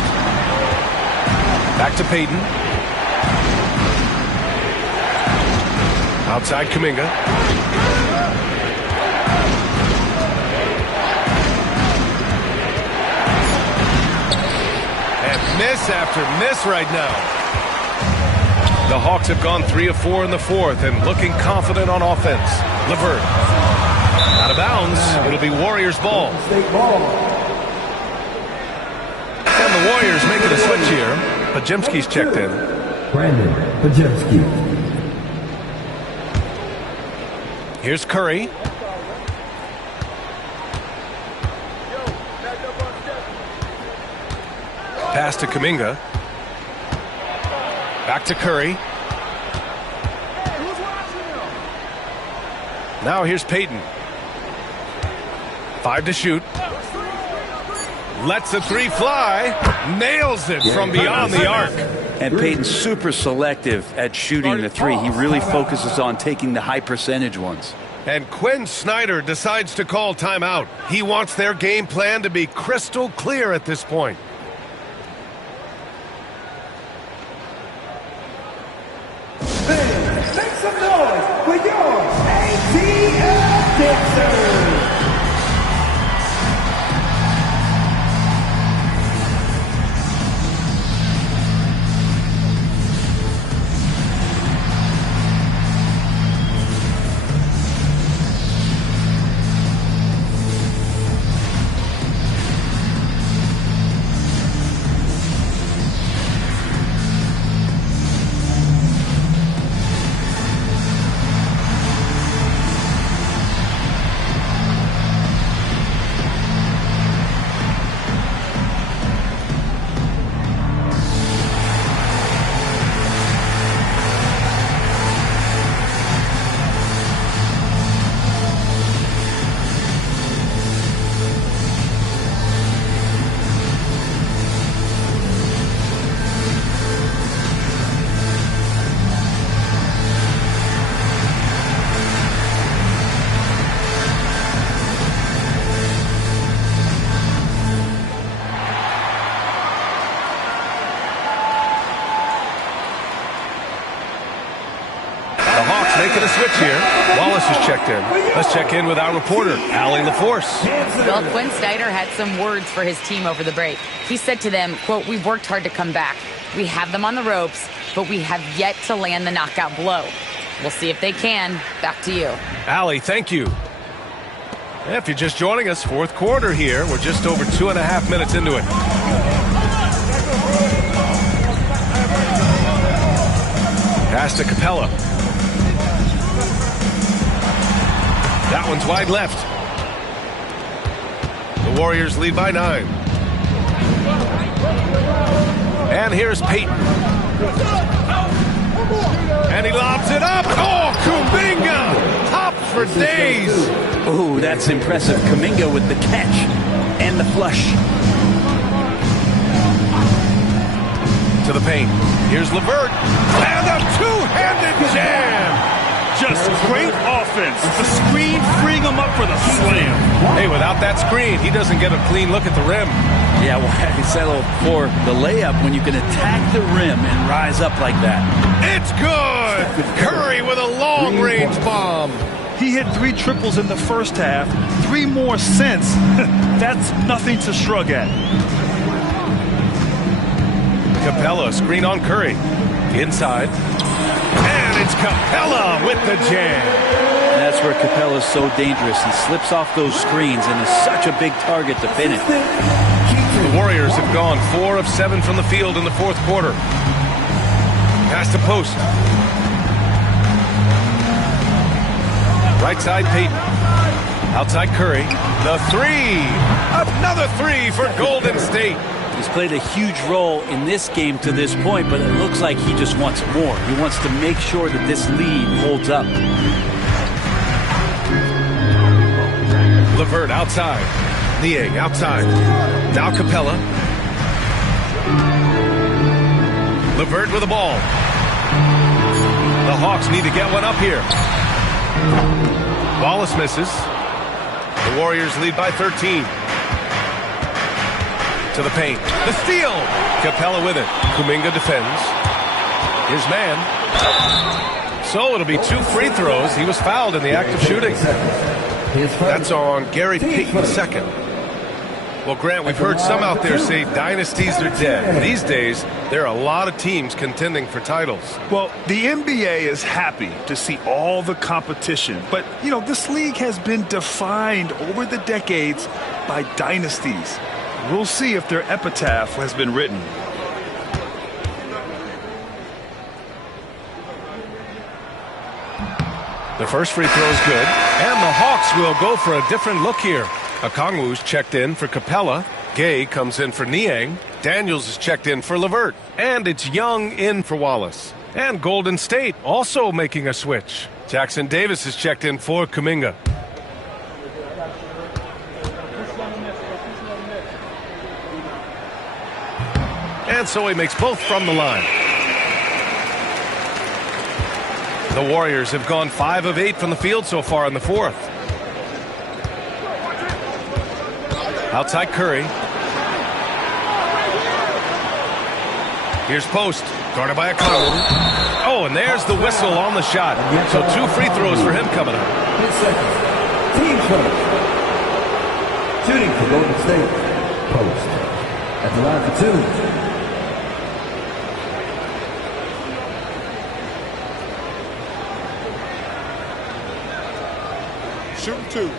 Back to Payton. Outside Kuminga. Miss after miss right now. The Hawks have gone 3 of 4 in the fourth and looking confident on offense. LeVert. Out of bounds. It'll be Warriors ball. And the Warriors making a switch here. Podziemski's checked in. Brandon Podziemski. Here's Curry. Pass to Kuminga. Back to Curry. Now here's Payton. 5 to shoot. Lets the 3 fly. Nails it from beyond the arc. And Payton's super selective at shooting the 3. He really focuses on taking the high percentage ones. And Quinn Snyder decides to call timeout. He wants their game plan to be crystal clear at this point. Make some noise for your ATL Sixers! switch here. Wallace is checked in. Let's check in with our reporter, Allie LaForce. Well, Quinn Snyder had some words for his team over the break. He said to them, quote, "We've worked hard to come back. We have them on the ropes, but we have yet to land the knockout blow. We'll see if they can." Back to you. Allie, thank you. If you're just joining us, fourth quarter here. We're just over 2.5 minutes into it. Pass to Capella. That one's wide left. The Warriors lead by 9. And here's Peyton. And he lobs it up. Oh, Kuminga! Top for days. Oh, that's impressive. Kuminga with the catch and the flush. To the paint. Here's LeVert. And a two-handed jam. Just great offense. The screen freeing him up for the slam. Hey, without that screen, he doesn't get a clean look at the rim. Yeah, well, I settle for the layup when you can attack the rim and rise up like that. It's good! Curry with a long-range bomb. He hit 3 triples in the first half, 3 more since. That's nothing to shrug at. Capella, screen on Curry. Inside. And it's Capella with the jam. That's where Capella's so dangerous. He slips off those screens and is such a big target to pin it. The Warriors have gone 4 of 7 from the field in the fourth quarter. Pass to post. Right side, Peyton. Outside Curry. The 3. Another 3 for Golden State. He's played a huge role in this game to this point, but it looks like he just wants more. He wants to make sure that this lead holds up. LeVert outside. Niang outside. Now Capella. LeVert with the ball. The Hawks need to get one up here. Wallace misses. The Warriors lead by 13. To the paint. The steal. Capella with it. Kuminga defends. Here's man. So it'll be 2 free throws. He was fouled in the act of shooting. That's on Gary Payton second. Well, Grant, we've heard some out there say dynasties are dead. These days, there are a lot of teams contending for titles. Well, the NBA is happy to see all the competition. But, this league has been defined over the decades by dynasties. We'll see if their epitaph has been written. The first free throw is good. And the Hawks will go for a different look here. Okongwu's checked in for Capella. Gay comes in for Niang. Daniels is checked in for LeVert. And it's Young in for Wallace. And Golden State also making a switch. Jackson Davis is checked in for Kuminga. And so he makes both from the line. The Warriors have gone 5 of 8 from the field so far in the fourth. Outside Curry. Here's Post. Guarded by Okongwu. Oh, and there's the whistle on the shot. So 2 free throws for him coming up. 10 seconds. Team coach. Shooting for Golden State. Post. At the line for 2. Shooting 2.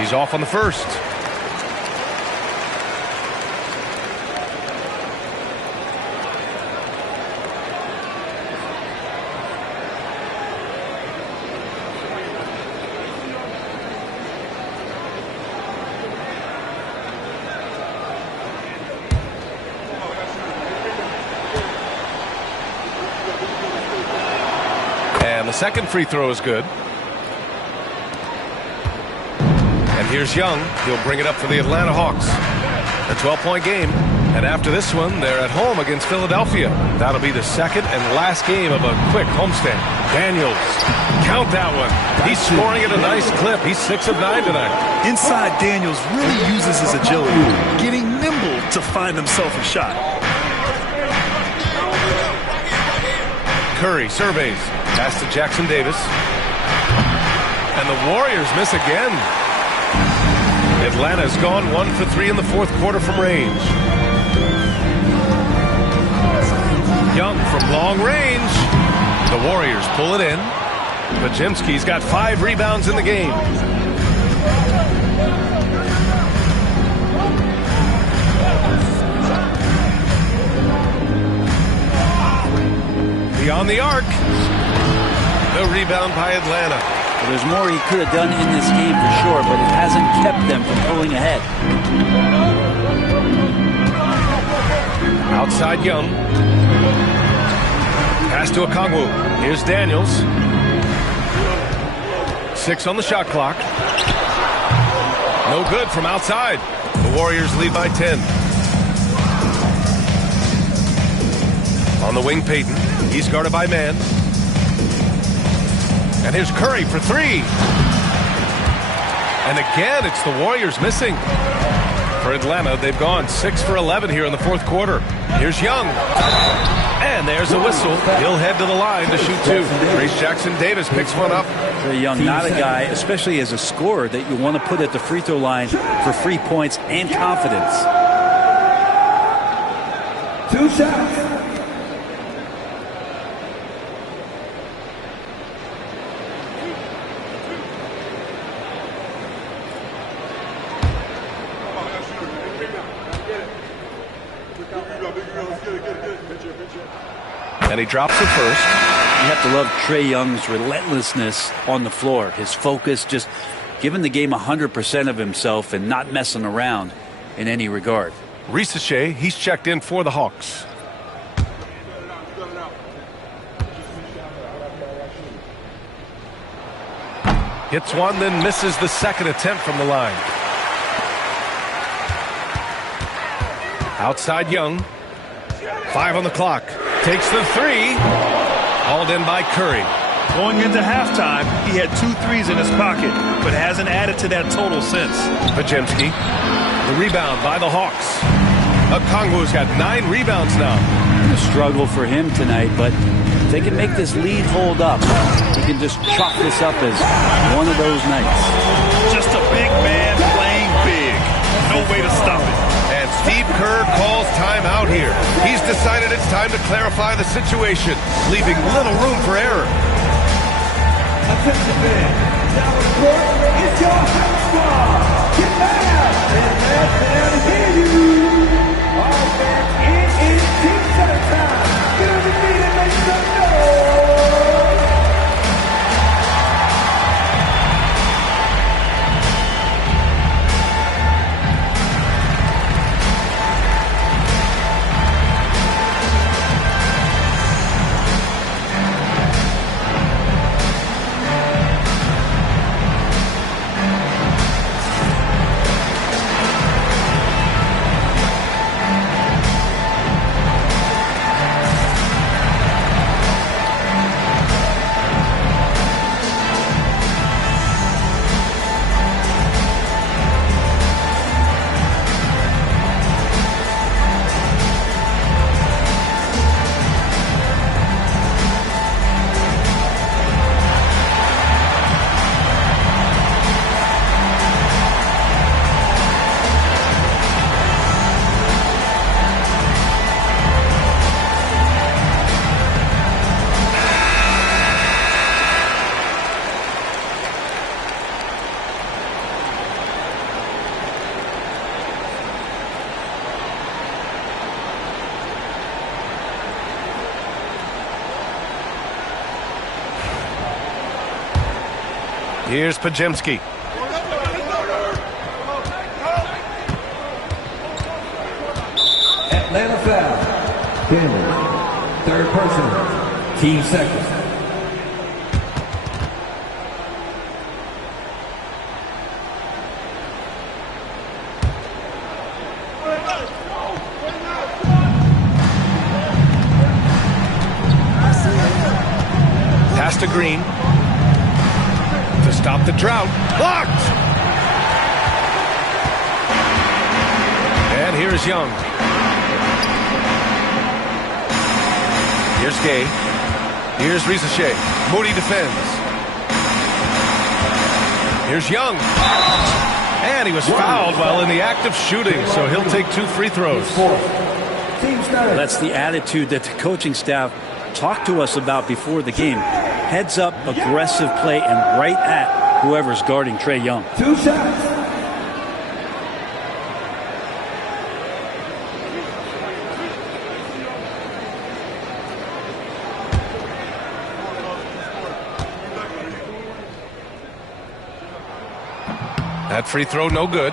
He's off on the first. The second free throw is good. And here's Young. He'll bring it up for the Atlanta Hawks. A 12-point game And after this one, they're at home against Philadelphia. That'll be the second and last game of a quick homestand. Daniels, count that one. He's scoring at a nice clip. He's 6 of 9 tonight. Inside, Daniels really uses his agility, getting nimble to find himself a shot. Curry surveys. Pass to Jackson Davis. And the Warriors miss again. Atlanta's gone 1 for 3 in the fourth quarter from range. Young from long range. The Warriors pull it in. Podziemski's got 5 rebounds in the game. Beyond the arc. The rebound by Atlanta. Well, there's more he could have done in this game for sure, but it hasn't kept them from pulling ahead. Outside Young. Pass to Okongwu. Here's Daniels. 6 on the shot clock. No good from outside. The Warriors lead by 10. On the wing, Payton. He's guarded by Mann. And here's Curry for 3. And again, it's the Warriors missing. For Atlanta, they've gone 6 for 11 here in the fourth quarter. Here's Young. And there's a whistle. He'll head to the line to shoot 2. Trace Jackson Davis picks one up. Trae Young, not a guy, especially as a scorer, that you want to put at the free throw line for free points and confidence. 2 shots. And he drops it first. You have to love Trae Young's relentlessness on the floor. His focus, just giving the game 100% of himself and not messing around in any regard. Risache, he's checked in for the Hawks. Hits one, then misses the second attempt from the line. Outside Young. 5 on the clock. Takes the 3. Hauled in by Curry. Going into halftime, he had 2 threes in his pocket, but hasn't added to that total since. Podziemski. The rebound by the Hawks. Okongwu's got 9 rebounds now. A struggle for him tonight, but if they can make this lead hold up, he can just chalk this up as one of those nights. Just a big man playing big. No way to stop it. And Steve Kerr calls timeout here. He's decided it's time to clarify the situation, leaving little room for error. Attention fans, now the court is your house squad. Get loud and let them hear you. All fans, it is team center time. Get on your feet and make some noise. Here's Podziemski. Atlanta foul. Denver. Third personal. Team second. Pass to Green. To stop the drought. Blocked! And here's Young. Here's Gay. Here's Rizachet. Moody defends. Here's Young. And he was fouled while in the act of shooting, so he'll take 2 free throws. That's the attitude that the coaching staff talked to us about before the game. Heads up, aggressive play, and right at whoever's guarding Trae Young. 2 shots. That free throw no good.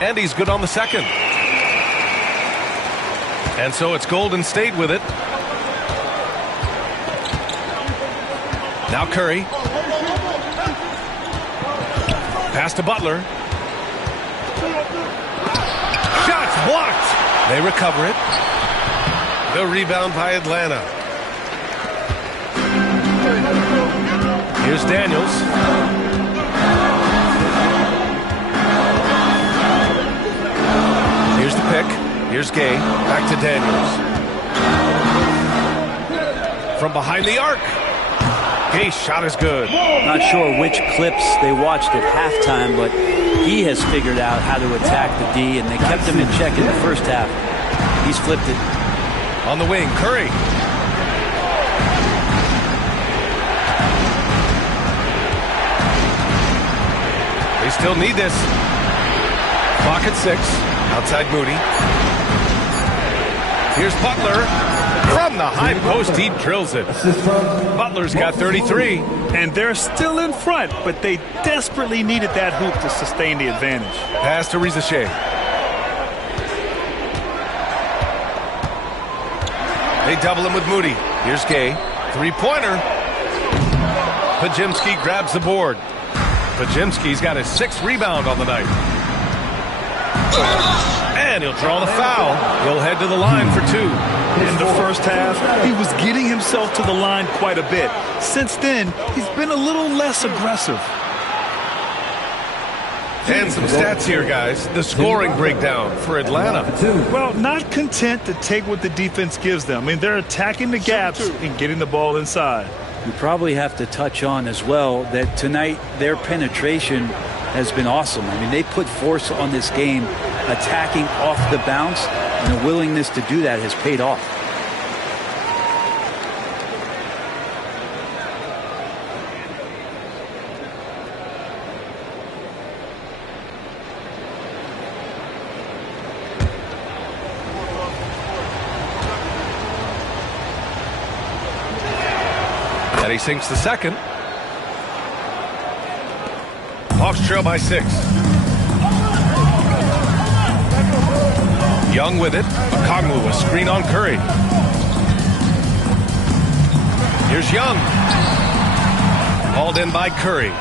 And he's good on the second. And so it's Golden State with it. Now Curry. Pass to Butler. Shots blocked. They recover it. The rebound by Atlanta. Here's Daniels. Here's the pick. Here's Gay. Back to Daniels. From behind the arc. Gay's shot is good. Not sure which clips they watched at halftime, but he has figured out how to attack the D, and they kept him in check in the first half. He's flipped it. On the wing, Curry. They still need this. Clock at 6. Outside Moody. Here's Butler. From the high post, he drills it. Butler's got 33. And they're still in front, but they desperately needed that hoop to sustain the advantage. Pass to Rizachet. They double him with Moody. Here's Gay. 3-pointer. Podziemski grabs the board. Podziemski's got his 6th rebound on the night. And he'll draw the foul. He'll head to the line for 2. In the first half, he was getting himself to the line quite a bit. Since then, he's been a little less aggressive. And some stats here, guys. The scoring breakdown for Atlanta. Well, not content to take what the defense gives them. I mean, they're attacking the gaps and getting the ball inside. We probably have to touch on as well that tonight their penetration has been awesome. I mean, they put force on this game, attacking off the bounce, and the willingness to do that has paid off. And he sinks the second. Hawks trail by 6. Young with it. Okongwu, a screen on Curry. Here's Young. Hauled in by Curry.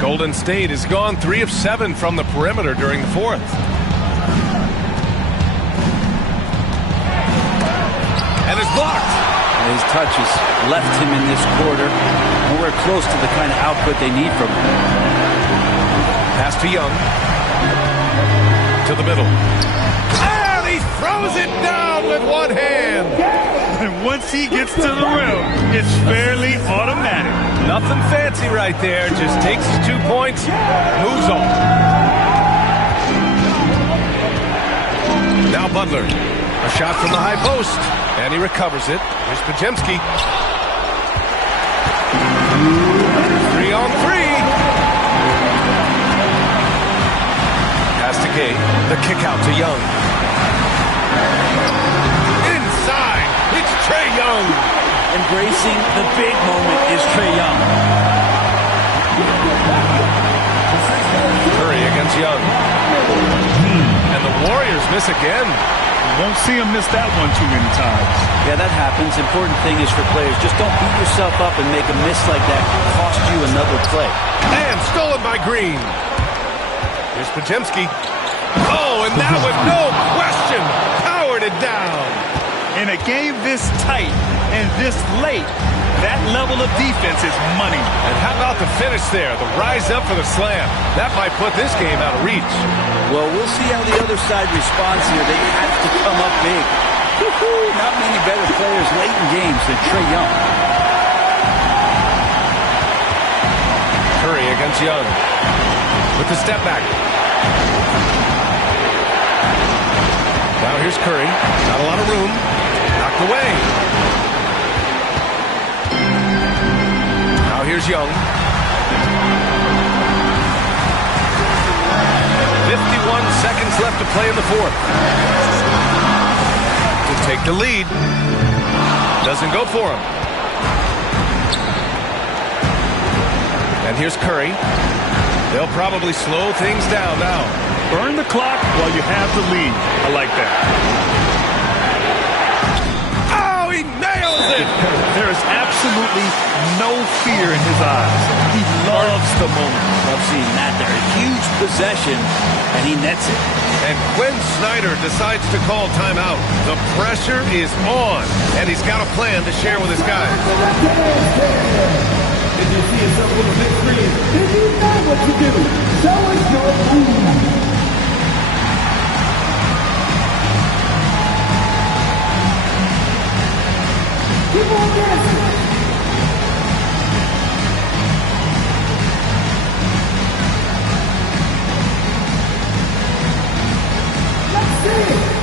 Golden State has gone 3 of 7 from the perimeter during the 4th. And it's blocked. His touches left him in this quarter. Nowhere close to the kind of output they need from him. Pass to Young. To the middle. And he throws it down with one hand. And once he gets to the rim, it's fairly automatic. Nothing fancy right there. Just takes his 2 points, moves on. Now Butler. A shot from the high post. And he recovers it. Here's Podziemski. 3-on-3. Pass to Gay. The kick out to Young. Inside. It's Trae Young. Embracing the big moment is Trae Young. Curry against Young. And the Warriors miss again. Won't see him miss that one too many times. Yeah, that happens. Important thing is for players, just don't beat yourself up and make a miss like that cost you another play. And stolen by Green. Here's Podziemski. Oh, and that with no question powered it down. In a game this tight and this late, that level of defense is money. And how about the finish there? The rise up for the slam. That might put this game out of reach. Well, we'll see how the other side responds here. They have to come up big. Not many better players late in games than Trae Young. Curry against Young with the step back. Now here's Curry. Not a lot of room. Knocked away. Now here's Young. 51 seconds left to play in the fourth. To take the lead. Doesn't go for him. And here's Curry. They'll probably slow things down now. Burn the clock while you have the lead. I like that. Oh, he nails it! There is absolutely no fear in his eyes. He loves the moment. Love seeing that there. A huge possession, and he nets it. And Quinn Snyder decides to call timeout. The pressure is on, and he's got a plan to share with his guys. If you see yourself on the big screen, if you know what to do, show us your move. Keep on dancing. Let's see it.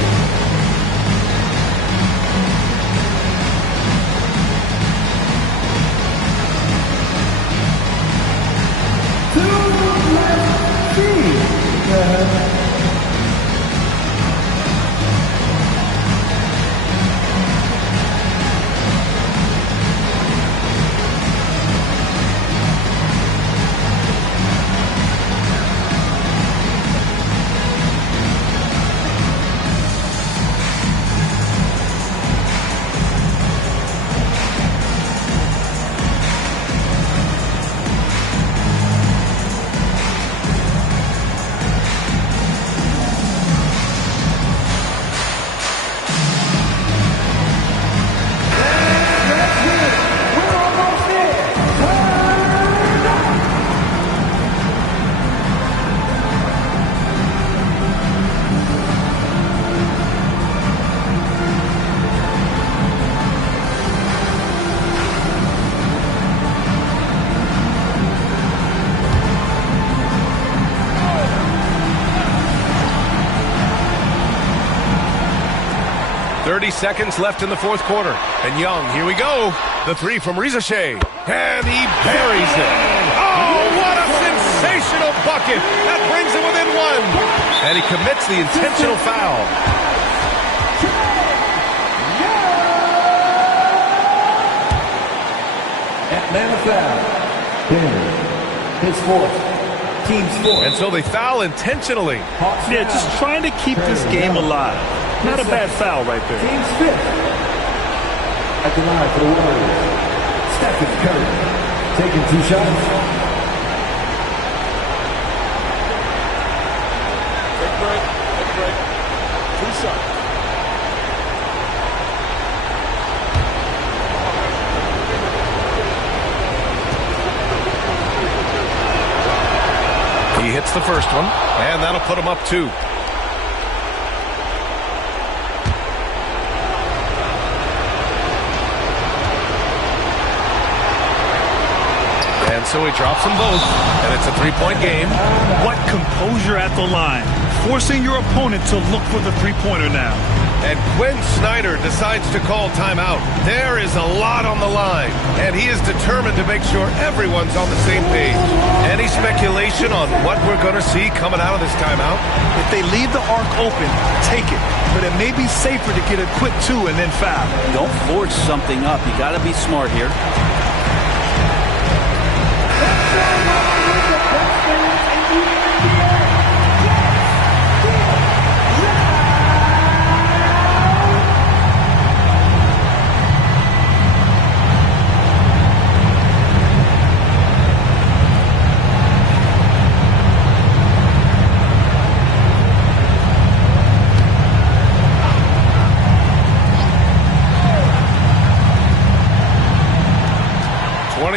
Seconds left in the fourth quarter. And Young, here we go. The three from Rizashay. And he buries it. Oh, what a sensational bucket. That brings him within one. And he commits the intentional foul. Atlanta foul. His fourth. Team's fourth. And so they foul intentionally. Yeah, just trying to keep this game alive. Not a bad foul right there. Team's fifth. At the line for the Warriors, Stephen Curry taking 2 shots. Take a break. Take a break. 2 shots. He hits the first one, and that'll put him up 2. And so he drops them both, and it's a 3-point game. What composure at the line, forcing your opponent to look for the three-pointer now. And Quinn Snyder decides to call timeout. There is a lot on the line, and he is determined to make sure everyone's on the same page. Any speculation on what we're going to see coming out of this timeout? If they leave the arc open, take it. But it may be safer to get a quick 2 and then foul. Don't force something up. You got to be smart here.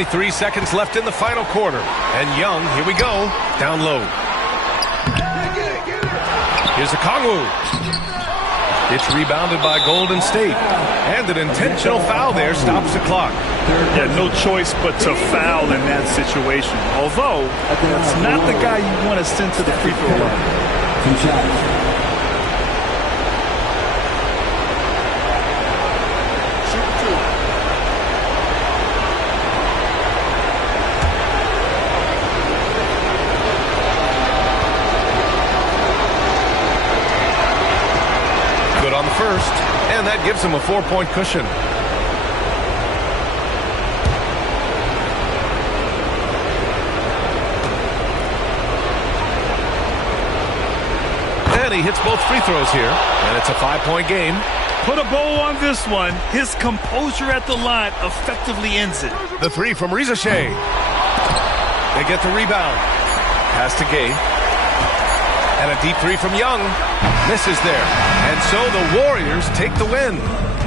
Only 3 seconds left in the final quarter. And Young, here we go, down low. Here's Okongwu. It's rebounded by Golden State. And an intentional foul there stops the clock. Yeah, no choice but to foul in that situation. Although, that's not the guy you want to send to the free throw line. First, and that gives him a 4-point cushion. And he hits both free throws here, and it's a 5-point game. Put a bow on this one. His composure at the line effectively ends it. The three from Rizachet. They get the rebound. Pass to Gay. And a deep three from Young. Misses there. And so the Warriors take the win.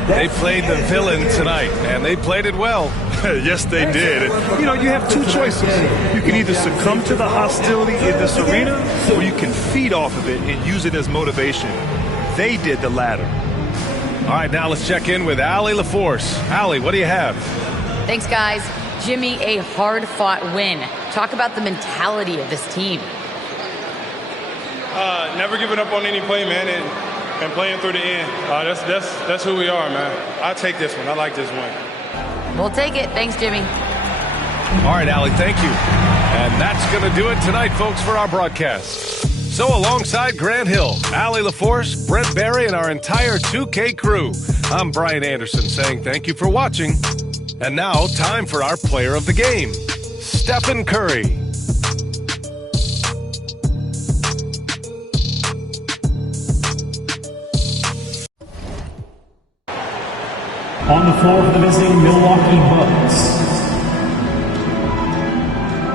They played the villain tonight, and they played it well. Yes, they did. And, you have two choices. You can either succumb to the hostility in this arena, or you can feed off of it and use it as motivation. They did the latter. All right, now let's check in with Allie LaForce. Allie, what do you have? Thanks, guys. Jimmy, a hard-fought win. Talk about the mentality of this team. Never giving up on any play, man, and playing through the end. That's who we are, man. I take this one. I like this one. We'll take it. Thanks, Jimmy. All right, Allie, thank you. And that's going to do it tonight, folks, for our broadcast. So alongside Grant Hill, Allie LaForce, Brent Barry, and our entire 2K crew, I'm Brian Anderson saying thank you for watching. And now, time for our player of the game, Stephen Curry. On the floor for the visiting Milwaukee Bucks.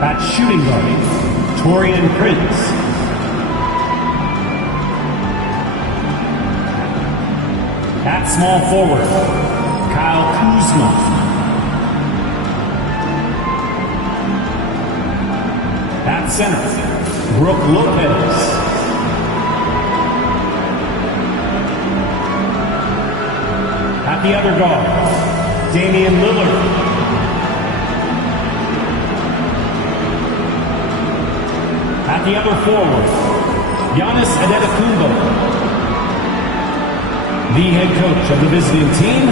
At shooting guard, Taurean Prince. At small forward, Kyle Kuzma. At center, Brooke Lopez. At the other guard, Damian Lillard. At the other forward, Giannis Antetokounmpo. The head coach of the visiting team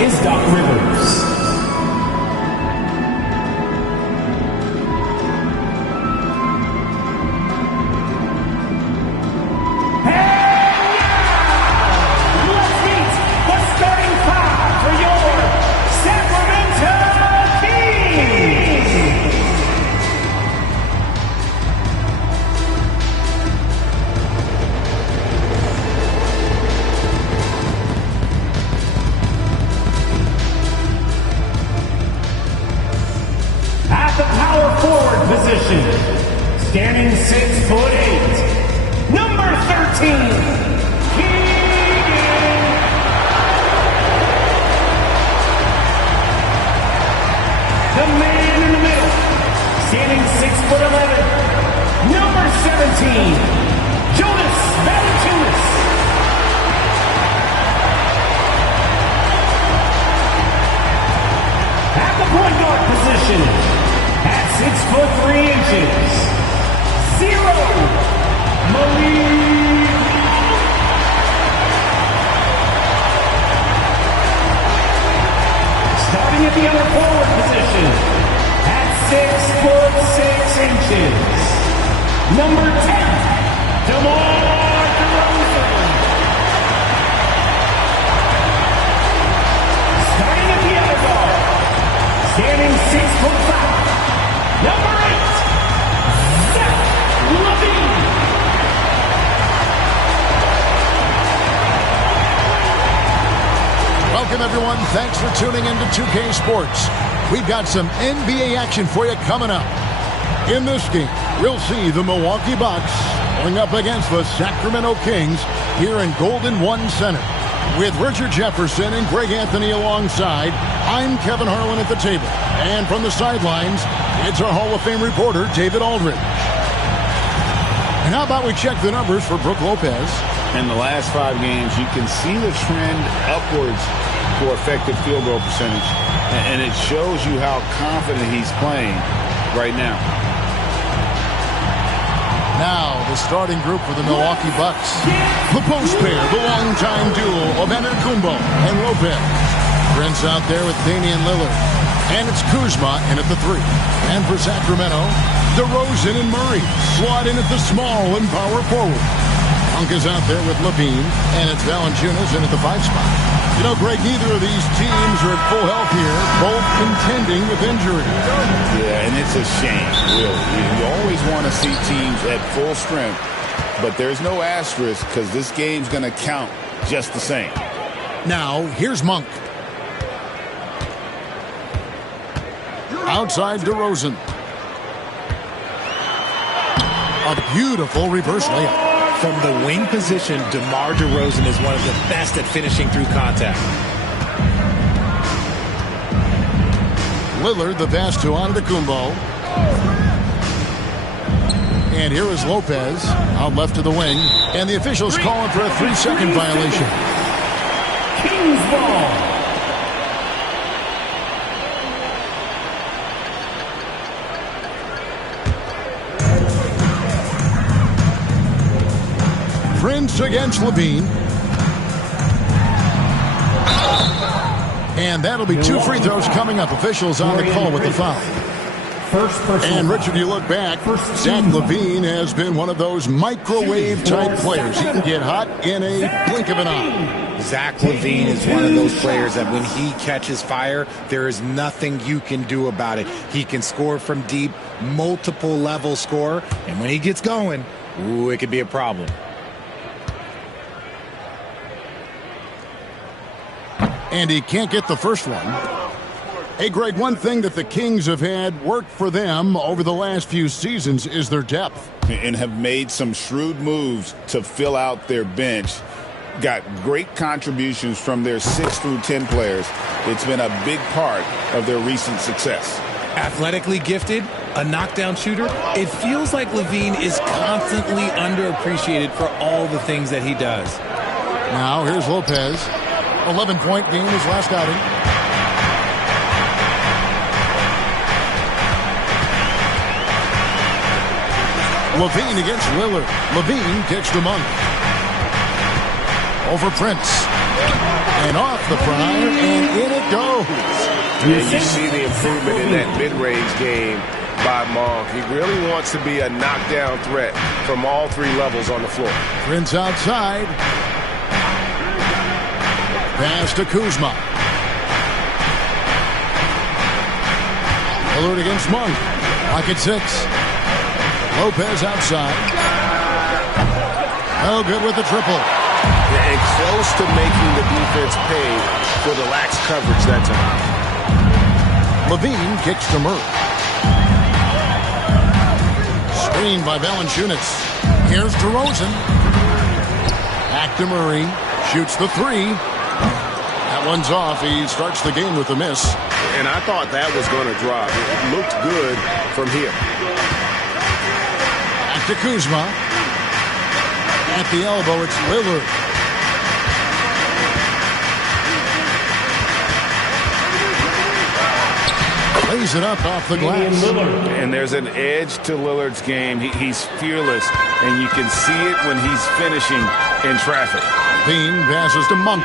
is Doc Rivers. Standing 6'8", number 13, Keegan. The man in the middle, standing 6'11", number 17, Jonas Valanciunas. At the point guard position, at 6'3", 0, Malik. Starting at the other forward position, at 6'6", number 10, DeMar DeRozan. Starting at the other guard, standing 6'5", number 8, Welcome, everyone. Thanks for tuning in to 2K Sports. We've got some NBA action for you coming up. In this game, we'll see the Milwaukee Bucks going up against the Sacramento Kings here in Golden One Center. With Richard Jefferson and Greg Anthony alongside, I'm Kevin Harlan at the table. And from the sidelines, it's our Hall of Fame reporter, David Aldridge. And how about we check the numbers for Brook Lopez? In the last 5 games, you can see the trend upwards for effective field goal percentage. And it shows you how confident he's playing right now. Now, the starting group for the Milwaukee Bucks. The post pair, the longtime duo of Antetokounmpo and Lopez. Prince out there with Damian Lillard. And it's Kuzma in at the 3. And for Sacramento, DeRozan and Murray slot in at the small and power forward. Monk is out there with Levine, and it's Valanciunas in at the 5 spot. You know, Greg, neither of these teams are at full health here, both contending with injury. Yeah, and it's a shame, really. You always want to see teams at full strength, but there's no asterisk because this game's going to count just the same. Now, here's Monk. Outside DeRozan. A beautiful reverse layup. From the wing position, DeMar DeRozan is one of the best at finishing through contact. Lillard, the pass to Antetokounmpo. And here is Lopez, out left to the wing. And the officials calling for a 3-second violation. Kings ball. Prince against Levine. And that'll be 2 free throws coming up. Officials on the call with the foul. And Richard, you look back, Zach LaVine has been one of those microwave-type players. He can get hot in a blink of an eye. Zach LaVine is one of those players that when he catches fire, there is nothing you can do about it. He can score from deep, multiple level score, and when he gets going, ooh, it could be a problem. And he can't get the first one. Hey, Greg, one thing that the Kings have had work for them over the last few seasons is their depth. And have made some shrewd moves to fill out their bench. Got great contributions from their 6 through 10 players. It's been a big part of their recent success. Athletically gifted, a knockdown shooter, it feels like LaVine is constantly underappreciated for all the things that he does. Now, here's Lopez. 11-point game his last outing. Levine against Lillard. Levine kicks to Monk. Over Prince. And off the prior, and in it goes. And you see the improvement in that mid-range game by Monk. He really wants to be a knockdown threat from all 3 levels on the floor. Prince outside. Pass to Kuzma. Lillard against Monk. Lock at 6. Lopez outside. Oh, good with the triple. And close to making the defense pay for the lax coverage that time. Levine kicks to Murray. Screened by Valanciunas. Here's DeRozan. Back to Murray. Shoots the 3. That one's off. He starts the game with a miss. And I thought that was going to drop. It looked good from here. Back to Kuzma. At the elbow, it's Lillard. Lays it up off the glass. And there's an edge to Lillard's game. He's fearless, and you can see it when he's finishing in traffic. Bean passes to Monk.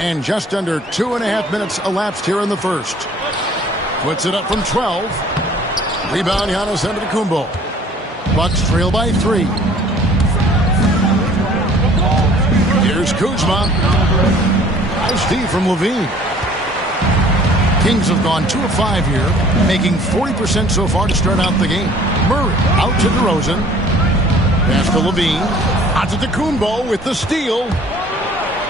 And just under 2.5 minutes elapsed here in the first. Puts it up from 12. Rebound, Giannis Antetokounmpo. Bucks trail by 3. Here's Kuzma. Nice D from Levine. Kings have gone 2 of 5 here, making 40% so far to start out the game. Murray out to DeRozan. Pass to Levine. Antetokounmpo with the steal.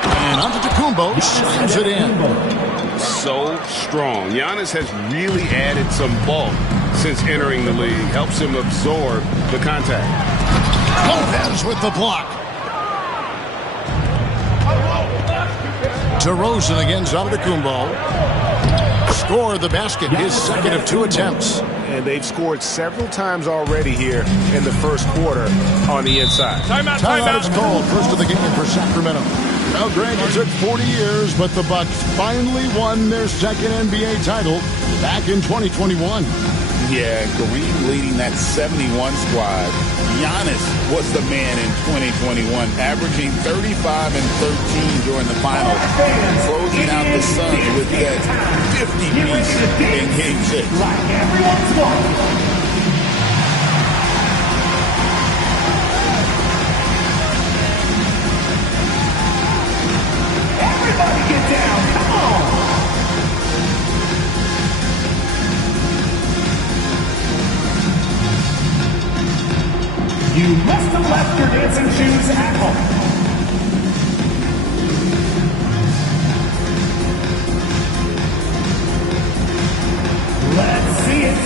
And Antetokounmpo slams it in. So strong. Giannis has really added some bulk since entering the league. Helps him absorb the contact. Lopez with the block. DeRozan against Antetokounmpo. Scored the basket, his second of 2 attempts. And they've scored several times already here in the first quarter on the inside. Timeout is called. First of the game for Sacramento. Now, granted, it took 40 years, but the Bucks finally won their second NBA title back in 2021. Yeah, Kareem leading that 71 squad. Giannis was the man in 2021, averaging 35 and 13 during the finals, closing out the Suns with that 50-piece in Game 6. Like everyone's watching. Everybody get down, come on! You must have left your dancing shoes at home. Let's see it.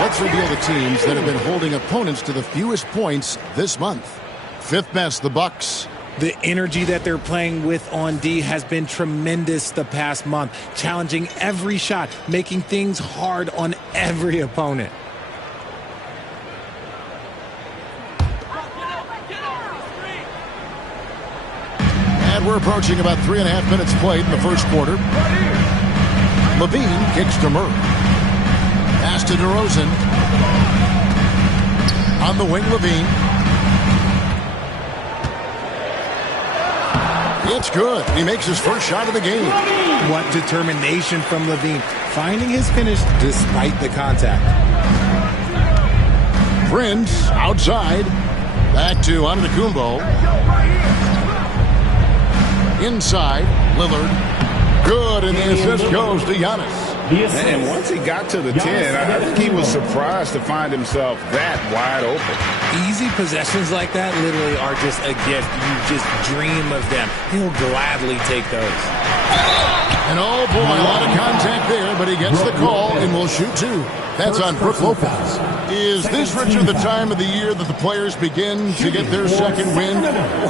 Let's reveal the teams that have been holding opponents to the fewest points this month. Fifth best, the Bucks. The energy that they're playing with on D has been tremendous the past month, challenging every shot, making things hard on every opponent. And we're approaching about 3.5 minutes played in the first quarter. Levine kicks to Murray. Pass to DeRozan. On the wing, Levine. It's good. He makes his first shot of the game. What determination from Levine, finding his finish despite the contact. Prince outside. Back to Antetokounmpo. Inside, Lillard. Good, and the assist goes to Giannis. And once he got to the 10, I think he was surprised to find himself that wide open. Easy possessions like that literally are just a gift. You just dream of them. He'll gladly take those. And oh boy, a lot of contact there, but he gets the call and will shoot 2. That's on Brook Lopez. Is this, Richard, the time of the year that the players begin to get their second win,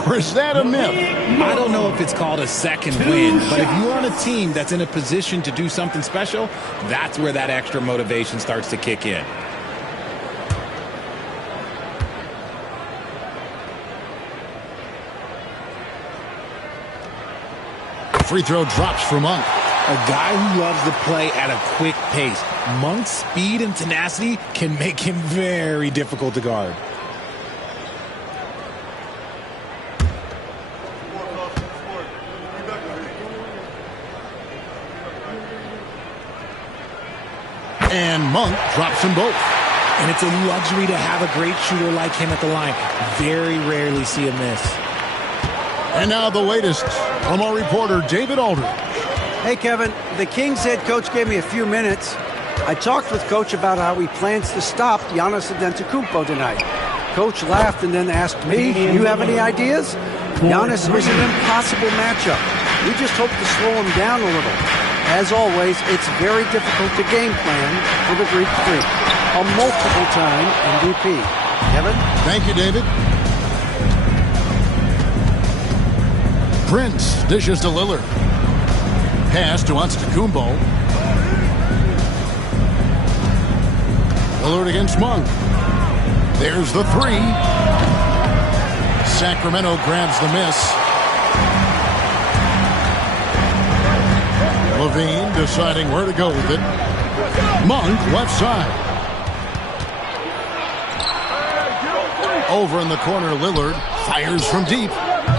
or is that a myth? I don't know if it's called a second win, but if you're on a team that's in a position to do something special, that's where that extra motivation starts to kick in. Free throw drops for Monk. A guy who loves to play at a quick pace. Monk's speed and tenacity can make him very difficult to guard. And Monk drops them both. And it's a luxury to have a great shooter like him at the line. Very rarely see him miss. And now the latest from our reporter, David Aldridge. Hey, Kevin, the Kings head coach gave me a few minutes. I talked with Coach about how he plans to stop Giannis Antetokounmpo tonight. Coach laughed and then asked me, you have any ideas? Giannis is an impossible matchup. We just hope to slow him down a little. As always, it's very difficult to game plan for the Greek Freak, a multiple-time MVP. Kevin? Thank you, David. Prince dishes to Lillard. Pass to Antetokounmpo. Lillard against Monk. There's the 3. Sacramento grabs the miss. Levine deciding where to go with it. Monk left side. Over in the corner, Lillard fires from deep.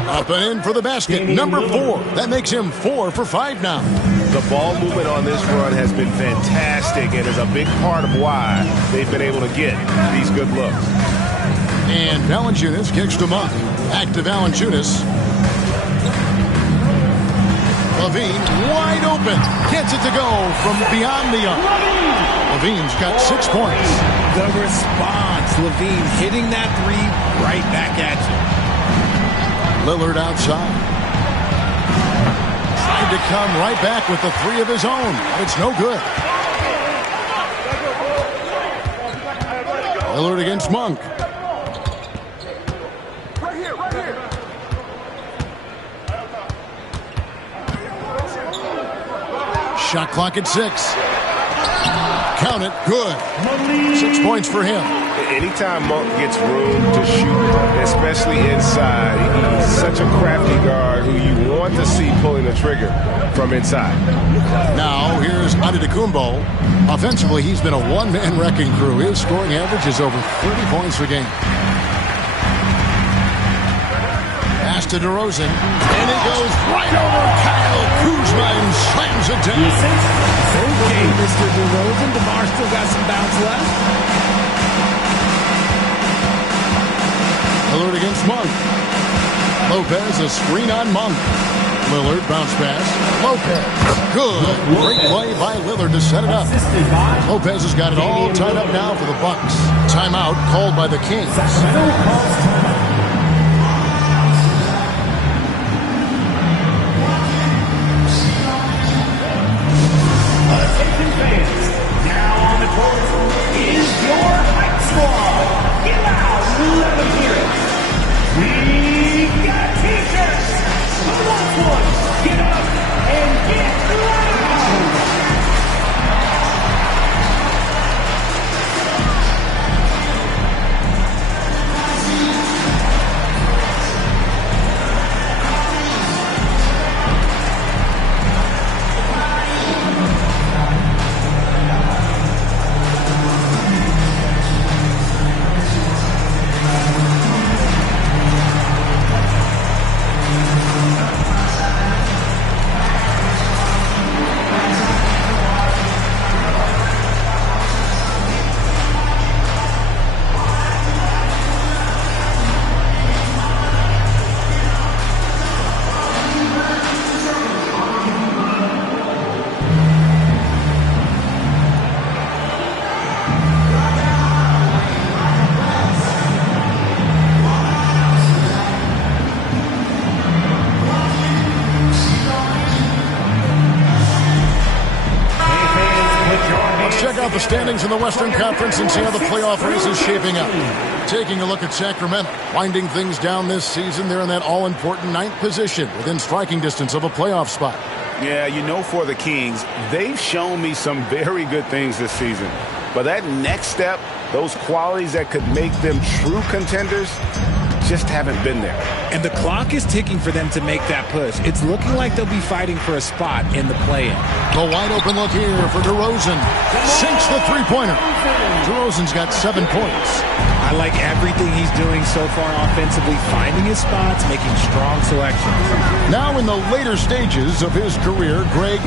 Up and in for the basket, number 4. That makes him 4 for 5 now. The ball movement on this run has been fantastic and is a big part of why they've been able to get these good looks. And Valanciunas kicks to Monk. Back to Valanciunas. Levine wide open. Gets it to go from beyond the arc. Levine's got 6 points. The response. Levine hitting that 3 right back at you. Lillard outside. Tried to come right back with the 3 of his own. But it's no good. Lillard against Monk. Shot clock at 6. Count it. Good. 6 points for him. Anytime Monk gets room to shoot, especially inside, he's such a crafty guard who you want to see pulling the trigger from inside. Now, here's Antetokounmpo. Offensively, he's been a one-man wrecking crew. His scoring average is over 30 points per game. Pass to DeRozan, and it goes right over Kyle Kuzma and slams it down. Okay, Mr. DeRozan. DeMar still got some bounce left. Lillard against Monk. Lopez, a screen on Monk. Lillard, bounce pass. Lopez, good. Great play by Lillard to set it up. Lopez has got it all tied up now for the Bucks. Timeout called by the Kings. Attention fans, now on the court is your hype squad. Get loud, let them hear it. We got t-shirts. Who wants one? Get up and get loud. The standings in the Western Conference and see how the playoff race is shaping up. Taking a look at Sacramento, winding things down this season. They're in that all-important 9th position within striking distance of a playoff spot. Yeah, you know, for the Kings, they've shown me some very good things this season. But that next step, those qualities that could make them true contenders, just haven't been there. And the clock is ticking for them to make that push. It's looking like they'll be fighting for a spot in the play-in. The wide open look here for DeRozan. Sinks the three-pointer. DeRozan's got 7 points. I like everything he's doing so far offensively, finding his spots, making strong selections. Now in the later stages of his career, Greg,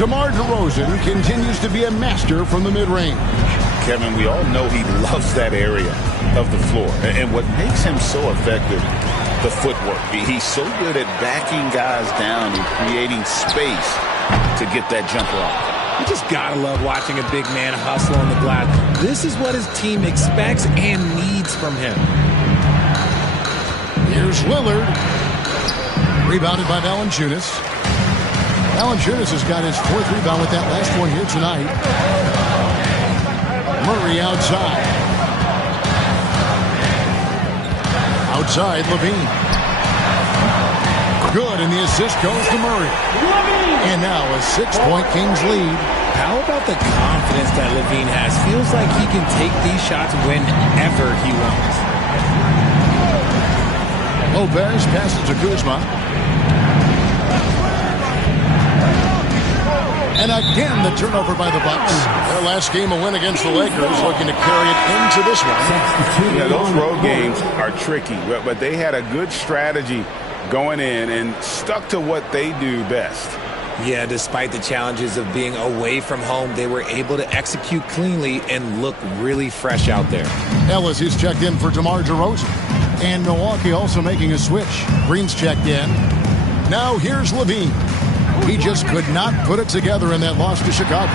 DeMar DeRozan continues to be a master from the mid-range. Kevin, we all know he loves that area of the floor. And what makes him so effective, the footwork. He's so good at backing guys down and creating space to get that jumper off. You just gotta love watching a big man hustle on the glass. This is what his team expects and needs from him. Here's Lillard. Rebounded by Valanciunas. Valanciunas has got his 4th rebound with that last one here tonight. Murray outside. Outside, Levine. Good, and the assist goes to Murray. And now a 6-point Kings lead. How about the confidence that Levine has? Feels like he can take these shots whenever he wants. Lopez passes to Kuzma. And again, the turnover by the Bucks. Their last game, a win against the Lakers, looking to carry it into this one. Yeah, those road games are tricky, but they had a good strategy going in and stuck to what they do best. Yeah, despite the challenges of being away from home, they were able to execute cleanly and look really fresh out there. Ellis is checked in for DeMar DeRozan. And Milwaukee also making a switch. Green's checked in. Now here's Levine. He just could not put it together in that loss to Chicago.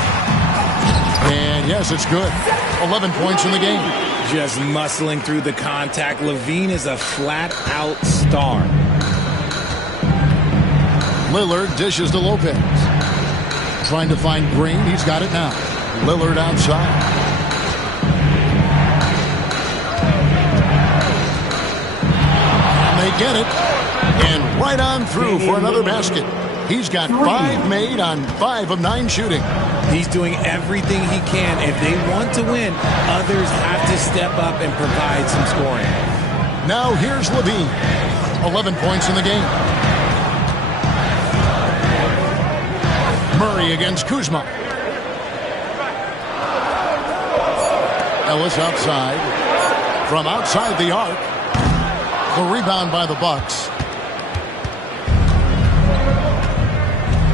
And yes, it's good. 11 points in the game. Just muscling through the contact. Levine is a flat-out star. Lillard dishes to Lopez. Trying to find Green. He's got it now. Lillard outside. And they get it. And right on through for another basket. He's got 5 made on 5 of 9 shooting. He's doing everything he can. If they want to win, others have to step up and provide some scoring. Now here's Levine. 11 points in the game. Murray against Kuzma. Ellis outside. From outside the arc. The rebound by the Bucks.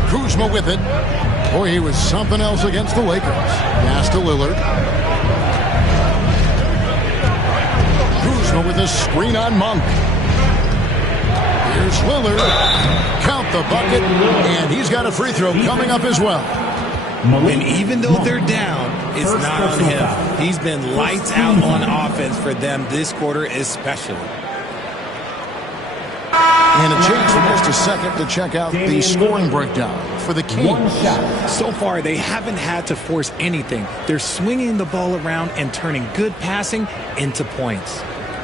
Kuzma with it. Boy, he was something else against the Lakers. Pass to Lillard. Kuzma with a screen on Monk. Here's Lillard. Count the bucket, and he's got a free throw coming up as well. And even though they're down, it's not on him. He's been lights out on offense for them this quarter especially. And a chance for just a second to check out the scoring breakdown for the Kings. So far, they haven't had to force anything. They're swinging the ball around and turning good passing into points.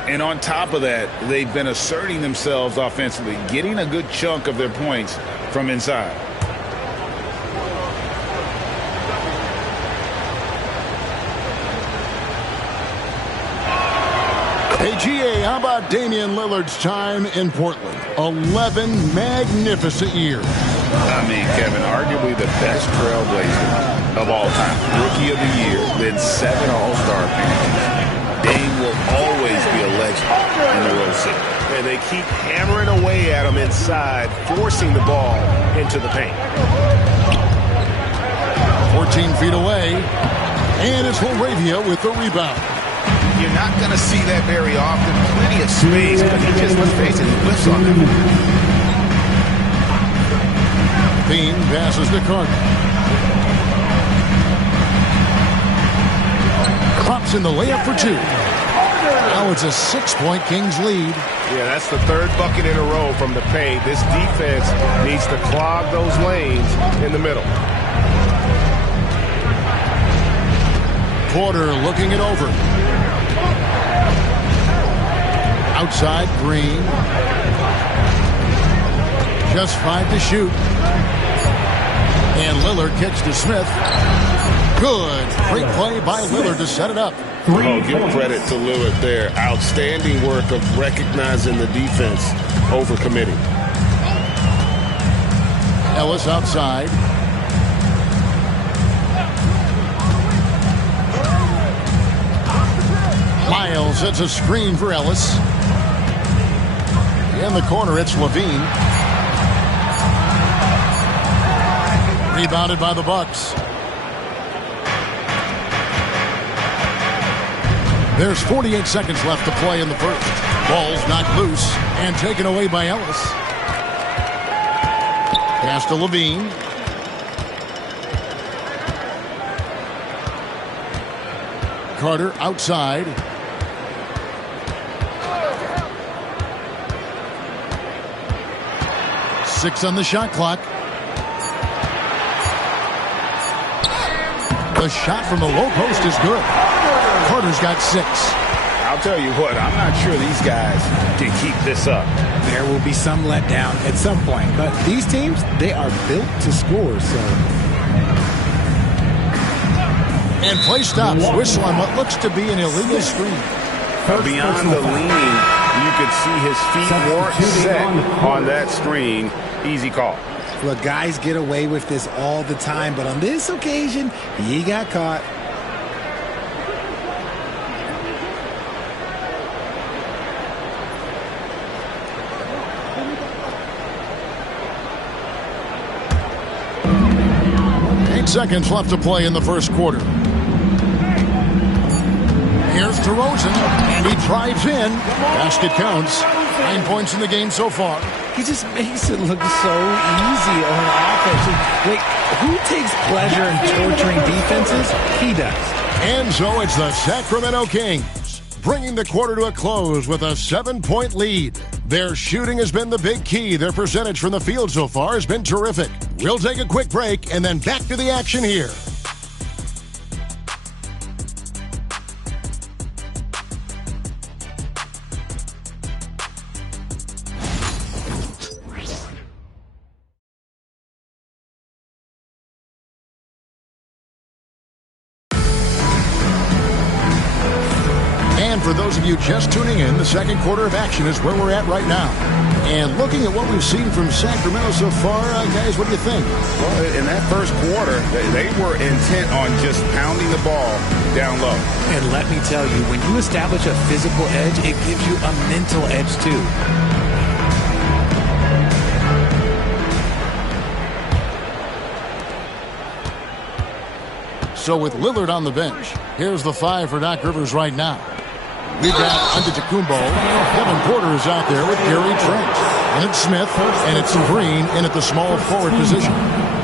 And on top of that, they've been asserting themselves offensively, getting a good chunk of their points from inside. Hey, GA, how about Damian Lillard's time in Portland? 11 magnificent years. I mean, Kevin, arguably the best trailblazer of all time. Rookie of the year, then 7 All-Star appearances. Dame will always be a legend in the Rose City. And they keep hammering away at him inside, forcing the ball into the paint. 14 feet away. And it's Laravia with the rebound. You're not going to see that very often. Plenty of space, but he just, let's face it, he whiffs on them. Bean passes to Carter. Pops in the layup for 2. Now it's a 6-point Kings lead. Yeah, that's the 3rd bucket in a row from the paint. This defense needs to clog those lanes in the middle. Porter looking it over. Outside, Green. Just 5 to shoot. And Lillard kicks to Smith. Good. Great play by Lillard to set it up. Oh, give credit to Lillard there. Outstanding work of recognizing the defense over committing. Ellis outside. Miles sets a screen for Ellis. In the corner, it's Levine. Rebounded by the Bucks. There's 48 seconds left to play in the first. Ball's knocked loose and taken away by Ellis. Pass to Levine. Carter outside. Six on the shot clock. The shot from the low post is good. Carter's got 6. I'll tell you what, I'm not sure these guys can keep this up. There will be some letdown at some point, but these teams, they are built to score, so. And play stops. Whistle on what looks to be an illegal screen. Beyond the leaning, you could see his feet weren't set on that screen. Easy call. Look, guys get away with this all the time, but on this occasion, he got caught. seconds left to play in the first quarter. Here's DeRozan, and he drives in. Basket counts. 9 points in the game so far. He just makes it look so easy on offense. Wait, who takes pleasure in torturing defenses? He does. And so it's the Sacramento Kings, bringing the quarter to a close with a 7-point lead. Their shooting has been the big key. Their percentage from the field so far has been terrific. We'll take a quick break and then back to the action here. For those of you just tuning in, the second quarter of action is where we're at right now. And looking at what we've seen from Sacramento so far, guys, what do you think? Well, in that first quarter, they were intent on just pounding the ball down low. And let me tell you, when you establish a physical edge, it gives you a mental edge too. So with Lillard on the bench, here's the 5 for Doc Rivers right now. We've got Antetokounmpo. Kevin Porter is out there with Gary Trent. And it's Smith, and it's Green in at the small forward position.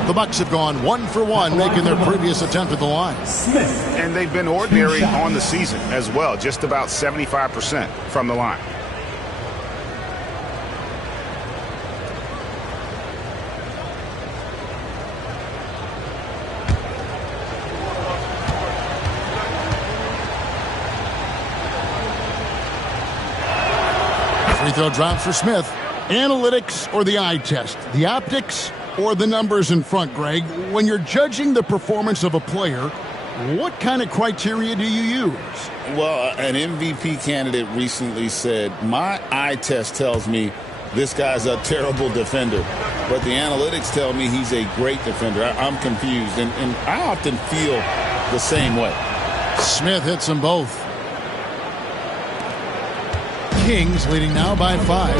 The Bucks have gone 1 for 1, making their previous attempt at the line. And they've been ordinary on the season as well, just about 75% from the line. Free throw drops for Smith. Analytics or the eye test? The optics or the numbers in front, Greg? When you're judging the performance of a player, what kind of criteria do you use? Well, an MVP candidate recently said, my eye test tells me this guy's a terrible defender, but the analytics tell me he's a great defender. I'm confused, and I often feel the same way. Smith hits them both. Kings leading now by 5.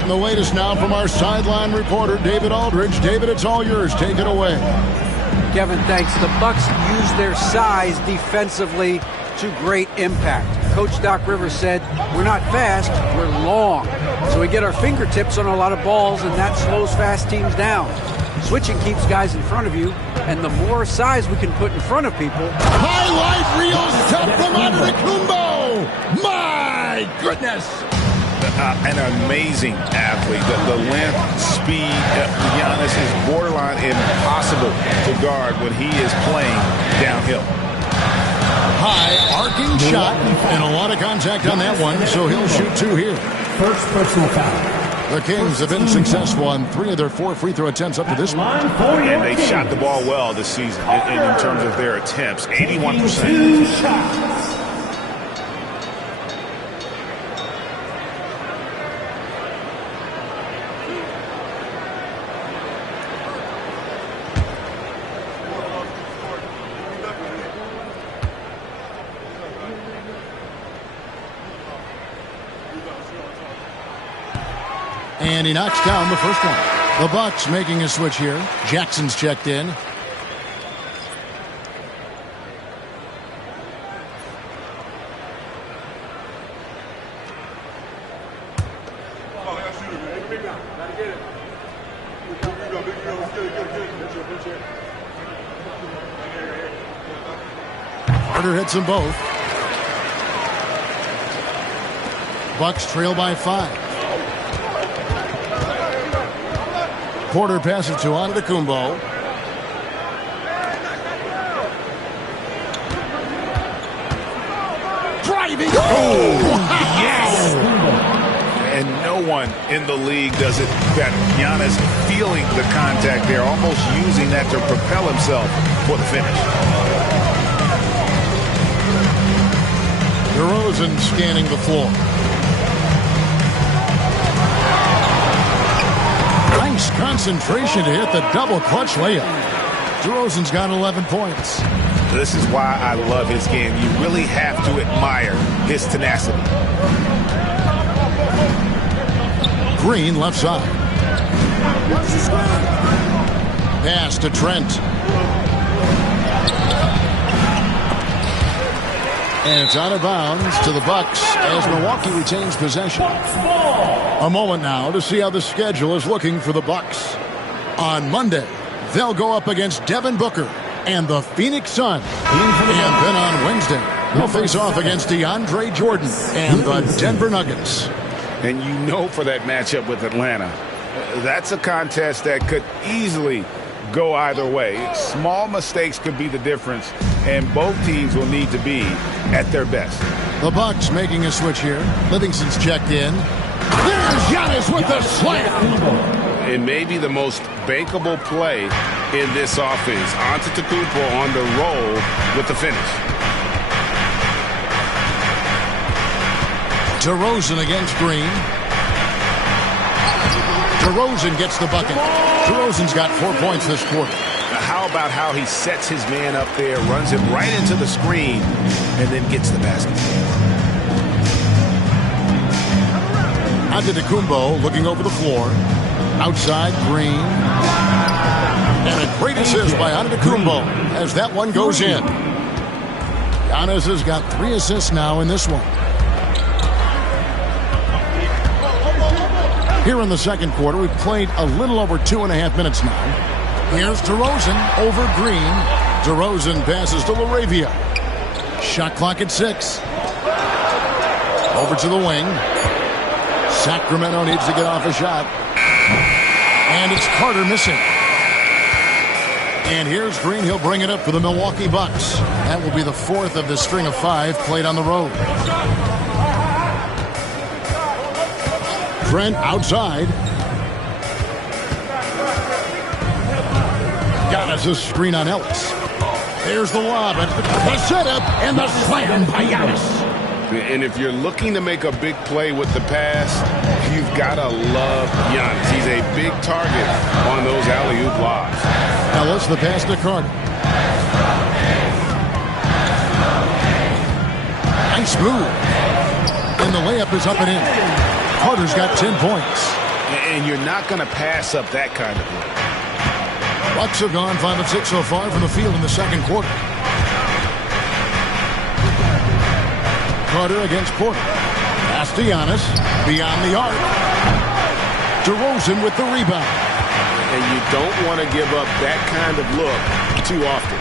And the latest now from our sideline reporter, David Aldridge. David, it's all yours. Take it away. Kevin, thanks. The Bucks use their size defensively to great impact. Coach Doc Rivers said, we're not fast, we're long. So we get our fingertips on a lot of balls, and that slows fast teams down. Switching keeps guys in front of you, and the more size we can put in front of people. Highlight reels from Antetokounmpo. My goodness. An amazing athlete. The length, speed, Giannis is borderline impossible to guard when he is playing downhill. High arcing shot, and a lot of contact on that one, so he'll shoot 2 here. First personal foul. The Kings have been successful on 3 of their 4 free throw attempts up to this point. And they shot the ball well this season in terms of their attempts, 81%. 2 shots. And he knocks down the first one. The Bucks making a switch here. Jackson's checked in. Carter hits them both. Bucks trail by 5. Porter passes to Antetokounmpo. Driving. Oh, yes! And no one in the league does it better. Giannis feeling the contact there, almost using that to propel himself for the finish. DeRozan scanning the floor. Nice concentration to hit the double clutch layup. DeRozan's got 11 points. This is why I love his game. You really have to admire his tenacity. Green left side. Pass to Trent. And it's out of bounds to the Bucks as Milwaukee retains possession. A moment now to see how the schedule is looking for the Bucks. On Monday, they'll go up against Devin Booker and the Phoenix Suns. And then on Wednesday, they'll face off against DeAndre Jordan and the Denver Nuggets. And you know, for that matchup with Atlanta, that's a contest that could easily go either way. Small mistakes could be the difference, and both teams will need to be at their best. The Bucks making a switch here. Livingston's checked in. There's Giannis with the slam. It may be the most bankable play in this offense. Antetokounmpo on the roll with the finish. DeRozan against Green. DeRozan gets the bucket. DeRozan's got 4 points this quarter. How about how he sets his man up there, runs him right into the screen, and then gets the basket. Antetokounmpo looking over the floor. Outside, Green. And a great assist by Antetokounmpo as that one goes in. Giannis has got 3 assists now in this one. Here in the second quarter, we've played a little over 2.5 minutes now. Here's DeRozan over Green. DeRozan passes to LaRavia. Shot clock at 6. Over to the wing. Sacramento needs to get off a shot. And it's Carter missing. And here's Green. He'll bring it up for the Milwaukee Bucks. That will be the 4th of the string of 5 played on the road. Trent outside. Giannis a screen on Ellis. There's the lob. The setup and the slam by Giannis. And if you're looking to make a big play with the pass, you've got to love Giannis. He's a big target on those alley-oop lobs. Ellis, the pass to Carter. Nice move. And the layup is up and in. Carter's got 10 points. And you're not going to pass up that kind of play. Bucks have gone 5 of 6 so far from the field in the second quarter. Carter against Porter. Pass to Giannis. Beyond the arc. DeRozan with the rebound. And you don't want to give up that kind of look too often.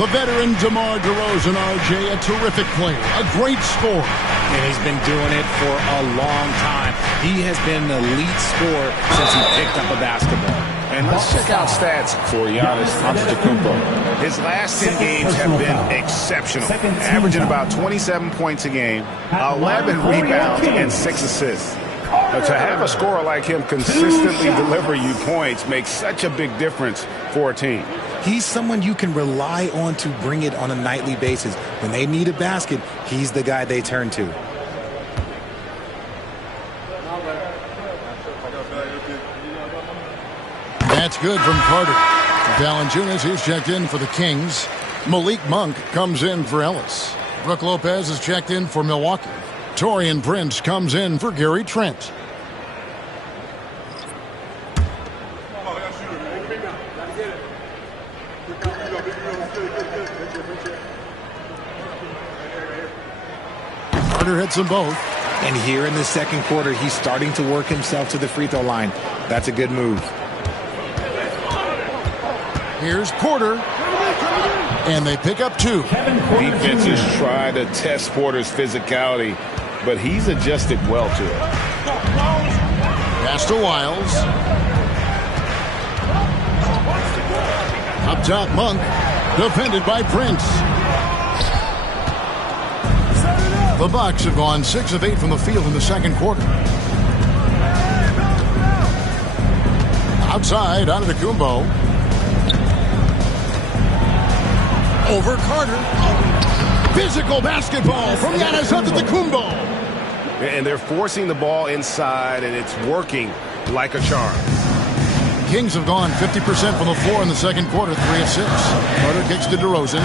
The veteran DeMar DeRozan, RJ, a terrific player, a great scorer. And he's been doing it for a long time. He has been an elite scorer since he picked up a basketball. And let's check out stats for Giannis Antetokounmpo. His last 10 games have been exceptional, averaging about 27 points a game, 11 rebounds, and 6 assists. To have a scorer like him consistently deliver you points makes such a big difference for a team. He's someone you can rely on to bring it on a nightly basis. When they need a basket, he's the guy they turn to. That's good from Carter. Valanciunas, he's checked in for the Kings. Malik Monk comes in for Ellis. Brook Lopez is checked in for Milwaukee. Taurean Prince comes in for Gary Trent. Carter hits them both. And here in the second quarter, he's starting to work himself to the free throw line. That's a good move. Here's Porter. And they pick up 2. Defenses try to test Porter's physicality, but he's adjusted well to it. Pass to Wiles. Up top, Monk. Defended by Prince. The Bucks have gone 6 of 8 from the field in the second quarter. Outside, Antetokounmpo. Over Carter. Physical basketball from Giannis Antetokounmpo. And they're forcing the ball inside, and it's working like a charm. Kings have gone 50% from the floor in the second quarter, 3 of 6. Carter kicks to DeRozan.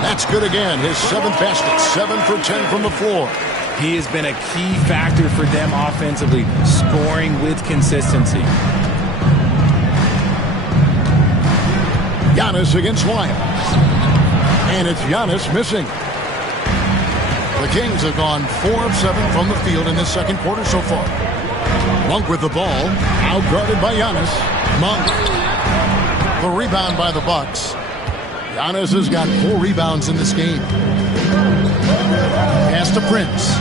That's good again. His 7th basket, 7 for 10 from the floor. He has been a key factor for them offensively, scoring with consistency. Giannis against Wiles. And it's Giannis missing. The Kings have gone 4 of 7 from the field in this second quarter so far. Monk with the ball, outguarded by Giannis. Monk. The rebound by the Bucks. Giannis has got 4 rebounds in this game. Pass to Prince.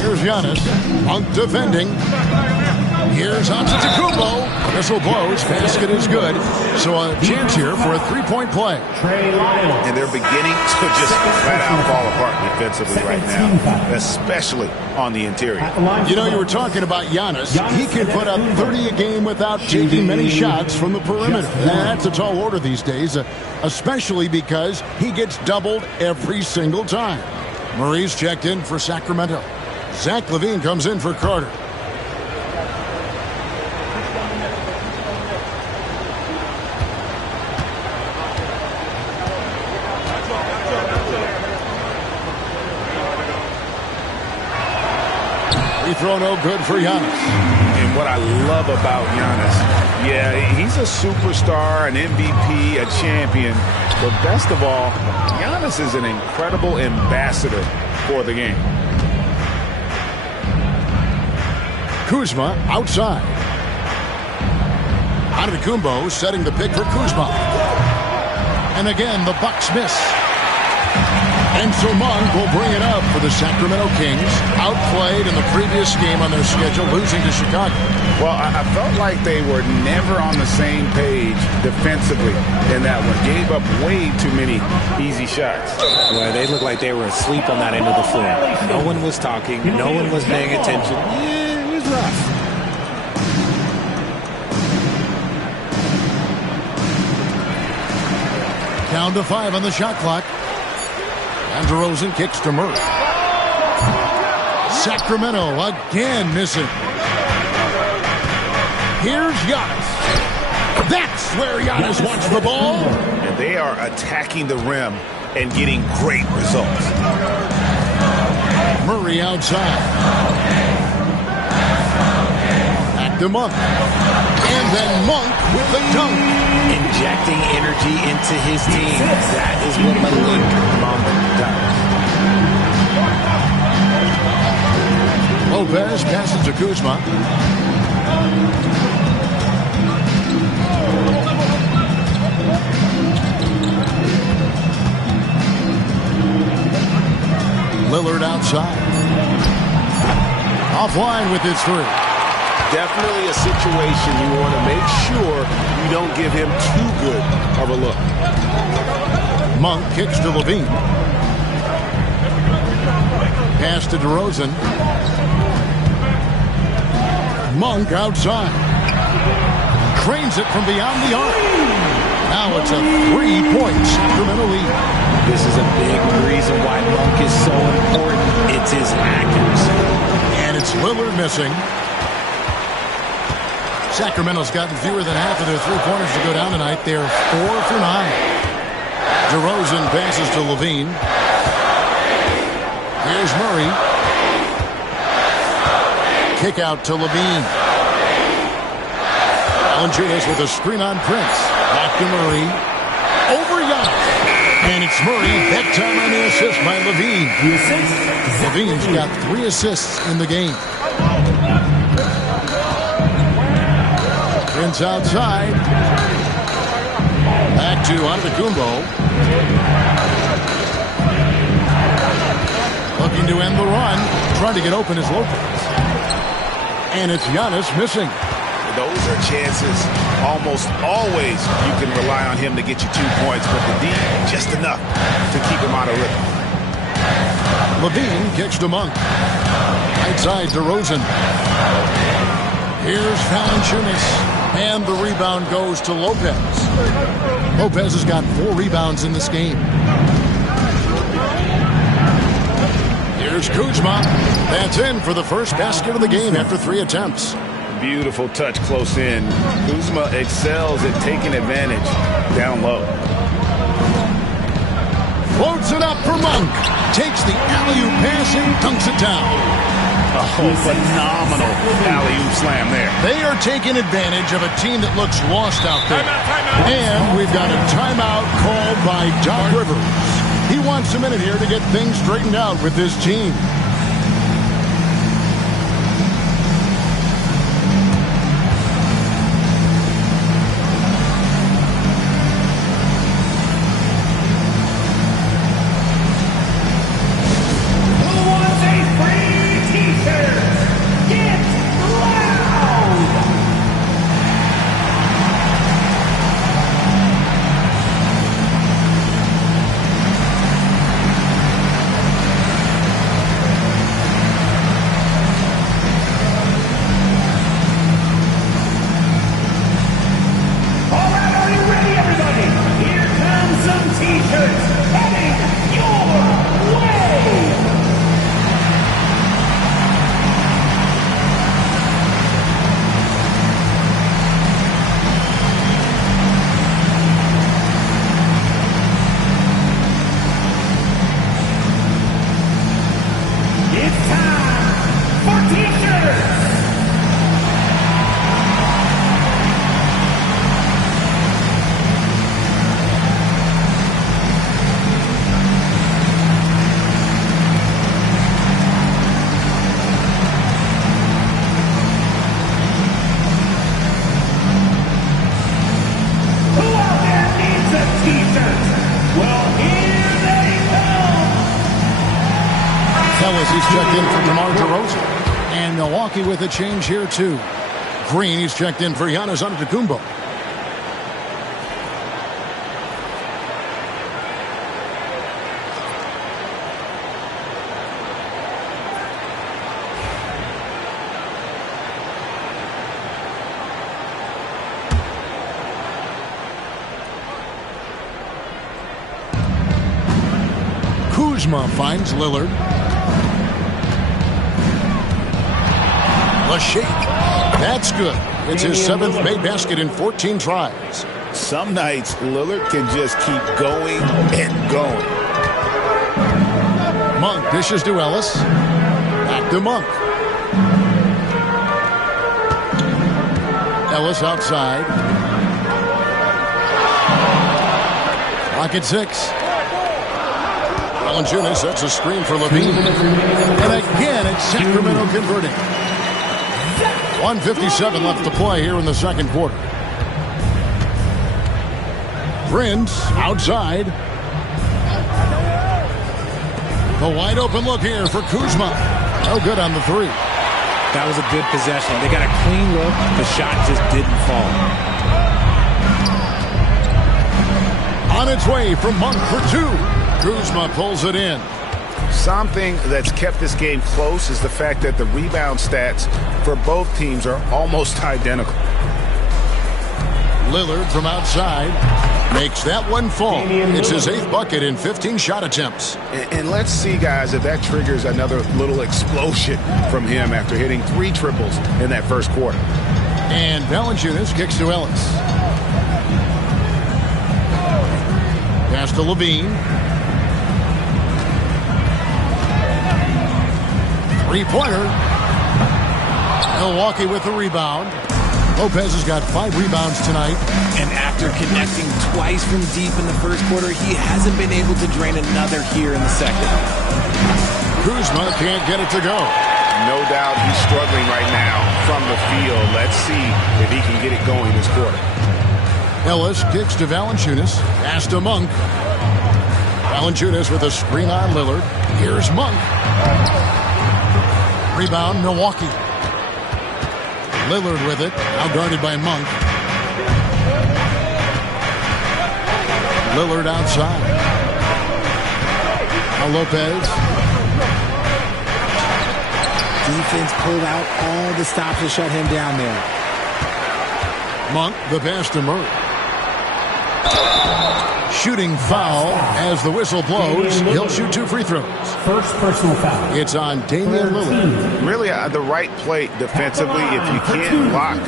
Here's Giannis. Monk defending. Here's Antetokounmpo. Whistle blows. Basket is good. So a chance here for a 3-point play. And they're beginning to just flat out fall apart defensively right now, especially on the interior. You know, you were talking about Giannis. He can put up 30 a game without taking many shots from the perimeter. That's a tall order these days, especially because he gets doubled every single time. Murray's checked in for Sacramento. Zach LaVine comes in for Carter. Free throw no good for Giannis. And what I love about Giannis, yeah, he's a superstar, an MVP, a champion. But best of all, Giannis is an incredible ambassador for the game. Kuzma outside. Antetokounmpo setting the pick for Kuzma. And again, the Bucks miss. And so Monk will bring it up for the Sacramento Kings. Outplayed in the previous game on their schedule, losing to Chicago. Well, I felt like they were never on the same page defensively in that one. Gave up way too many easy shots. Well, they looked like they were asleep on that end of the floor. No one was talking. No one was paying attention. Yeah, it was rough. Down to 5 on the shot clock. And DeRozan kicks to Murray. Sacramento again missing. Here's Giannis. That's where Giannis wants the ball. And they are attacking the rim and getting great results. Murray outside. Back to Monk. And then Monk with the dunk. Injecting energy into his team. That is what Malik Monk does. Lopez passes to Kuzma. Lillard outside. Offline with his 3. Definitely a situation you want to make sure you don't give him too good of a look. Monk kicks to LaVine. Pass to DeRozan. Monk outside. Cranes it from beyond the arc. Now it's a 3-point Sacramento lead. This is a big reason why Monk is so important. It's his accuracy. And it's Lillard missing. Sacramento's gotten fewer than half of their 3-pointers to go down tonight. They're 4 for 9. DeRozan passes to LaVine. Here's Murray. Kick out to LaVine. Valanciunas with a screen on Prince. Back to Murray. Over Giannis. And it's Murray. That time on the assist by LaVine. LaVine's got 3 assists in the game. Prince outside. Back to Antetokounmpo. Looking to end the run. Trying to get open is Lopez. And it's Giannis missing. Those are chances almost always you can rely on him to get you 2 points, but the D, just enough to keep him out of rhythm. LaVine kicks to Monk. Right side DeRozan. Here's Valanciunas. And the rebound goes to Lopez. Lopez has got 4 rebounds in this game. Here's Kuzma. That's in for the first basket of the game after 3 attempts. Beautiful touch close in. Kuzma excels at taking advantage down low. Floats it up for Monk. Takes the alley-oop pass and dunks it down. Oh, phenomenal alley-oop slam there. They are taking advantage of a team that looks lost out there. And we've got a timeout called by Doc Rivers. He wants a minute here to get things straightened out with this team. He's checked in for DeMar DeRozan. And Milwaukee with a change here, too. Green, he's checked in for Giannis Antetokounmpo. Kuzma finds Lillard. A shake. That's good. It's his 7th made basket in 14 tries. Some nights, Lillard can just keep going and going. Monk dishes to Ellis. Back to Monk. Ellis outside. Rocket 6. Valanciunas sets a screen for Levine. And again, it's Sacramento converting. 1:57 left to play here in the second quarter. Prince outside. The wide open look here for Kuzma. No good on the three. That was a good possession. They got a clean look. The shot just didn't fall. On its way from Monk for two. Kuzma pulls it in. Something that's kept this game close is the fact that the rebound stats for both teams are almost identical. Lillard from outside makes that one fall. It's his 8th bucket in 15 shot attempts. And let's see, guys, if that triggers another little explosion from him after hitting 3 triples in that first quarter. And Valanciunas kicks to Ellis. Pass to Levine. 3-pointer. Milwaukee with the rebound. Lopez has got 5 rebounds tonight. And after connecting twice from deep in the first quarter, he hasn't been able to drain another here in the second. Kuzma can't get it to go. No doubt he's struggling right now from the field. Let's see if he can get it going this quarter. Ellis kicks to Valanciunas. Pass to Monk. Valanciunas with a screen on Lillard. Here's Monk. Rebound, Milwaukee. Lillard with it. Now guarded by Monk. Lillard outside. Now Lopez. Defense pulled out all the stops to shut him down there. Monk, the pass to Murray. Shooting foul as the whistle blows. He'll shoot 2 free throws. First personal foul. It's on Damian Lillard. Really the right play defensively. If you can't block,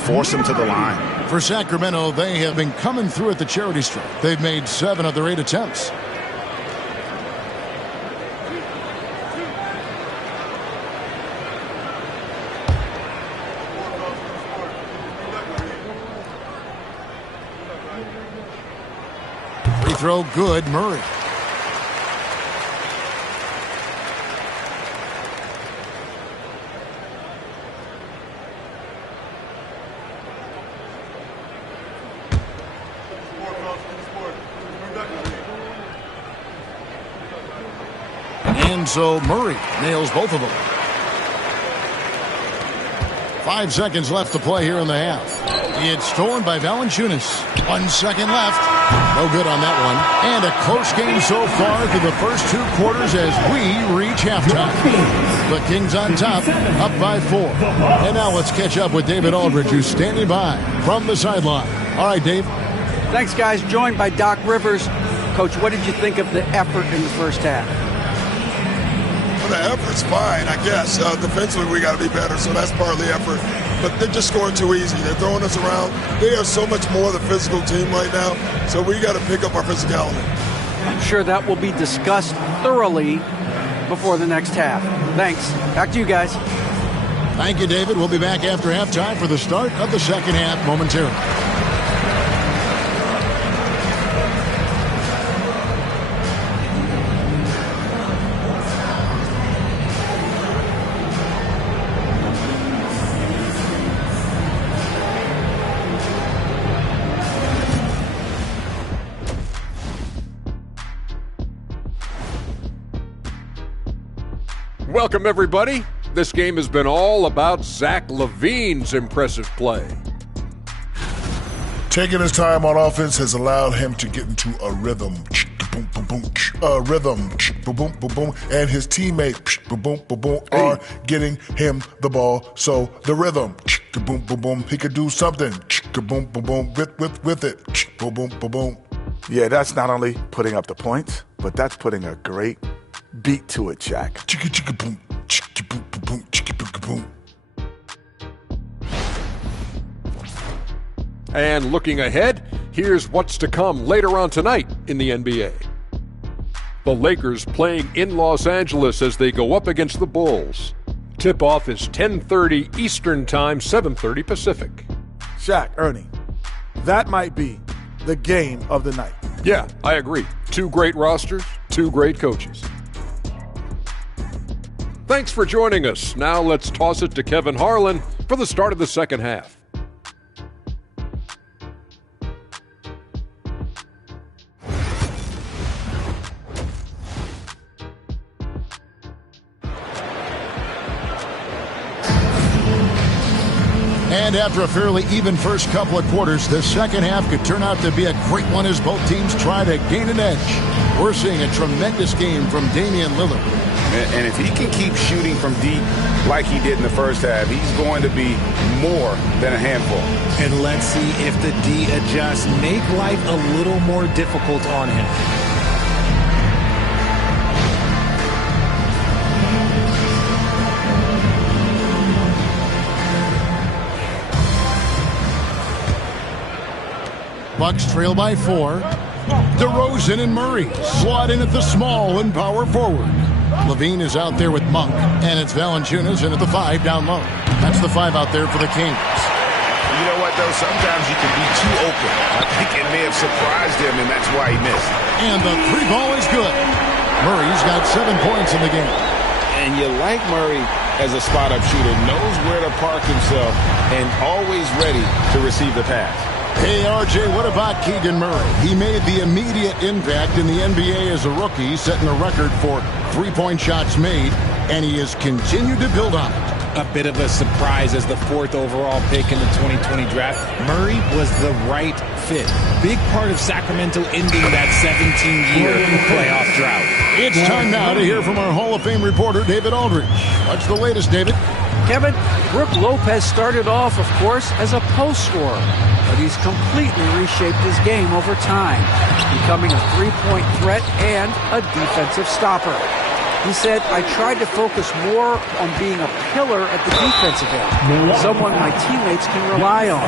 force him to the line. For Sacramento, they have been coming through at the charity stripe. They've made 7 of their 8 attempts. throw good, Murray. And so Murray nails both of them. 5 seconds left to play here in the half. It's stolen by Valanciunas. 1 second left. No good on that one. And a close game so far through the first 2 quarters as we reach halftime. The Kings on top, up by 4. And now let's catch up with David Aldridge, who's standing by from the sideline. All right, Dave. Thanks, guys. Joined by Doc Rivers. Coach, what did you think of the effort in the first half? The effort's fine, I guess. Defensively, we got to be better, so that's part of the effort. But they're just scoring too easy. They're throwing us around. They are so much more the physical team right now, so we got to pick up our physicality. I'm sure that will be discussed thoroughly before the next half. Thanks. Back to you guys. Thank you, David. We'll be back after halftime for the start of the second half momentarily. Welcome, everybody. This game has been all about Zach LaVine's impressive play. Taking his time on offense has allowed him to get into a rhythm. And his teammates are getting him the ball. So the rhythm, he could do something with it. Yeah, that's not only putting up the points, but that's putting a great beat to it, Jack. And looking ahead, here's what's to come later on tonight in the NBA. The Lakers playing in Los Angeles as they go up against the Bulls. Tip-off is 10:30 Eastern Time, 7:30 Pacific. Shaq, Ernie, that might be the game of the night. Yeah, I agree. 2 great rosters, 2 great coaches. Thanks for joining us. Now let's toss it to Kevin Harlan for the start of the second half. And after a fairly even first couple of quarters, the second half could turn out to be a great one as both teams try to gain an edge. We're seeing a tremendous game from Damian Lillard. And if he can keep shooting from deep like he did in the first half, he's going to be more than a handful. And let's see if the D adjusts, make life a little more difficult on him. Bucks trail by 4. DeRozan and Murray slot in at the small and power forward. LaVine is out there with Monk, and it's Valanciunas in at the 5 down low. That's the 5 out there for the Kings. You know what, though? Sometimes you can be too open. I think it may have surprised him, and that's why he missed. And the 3 ball is good. Murray's got 7 points in the game. And you like Murray as a spot-up shooter, knows where to park himself, and always ready to receive the pass. Hey, RJ, what about Keegan Murray? He made the immediate impact in the NBA as a rookie, setting a record for three-point shots made, and he has continued to build on it. A bit of a surprise as the 4th overall pick in the 2020 draft. Murray was the right fit. Big part of Sacramento ending that 17-year playoff drought. It's time now to hear from our Hall of Fame reporter, David Aldridge. What's the latest, David? Kevin, Brook Lopez started off, of course, as a post scorer, but he's completely reshaped his game over time, becoming a three-point threat and a defensive stopper. He said, I tried to focus more on being a pillar at the defensive end, someone my teammates can rely on.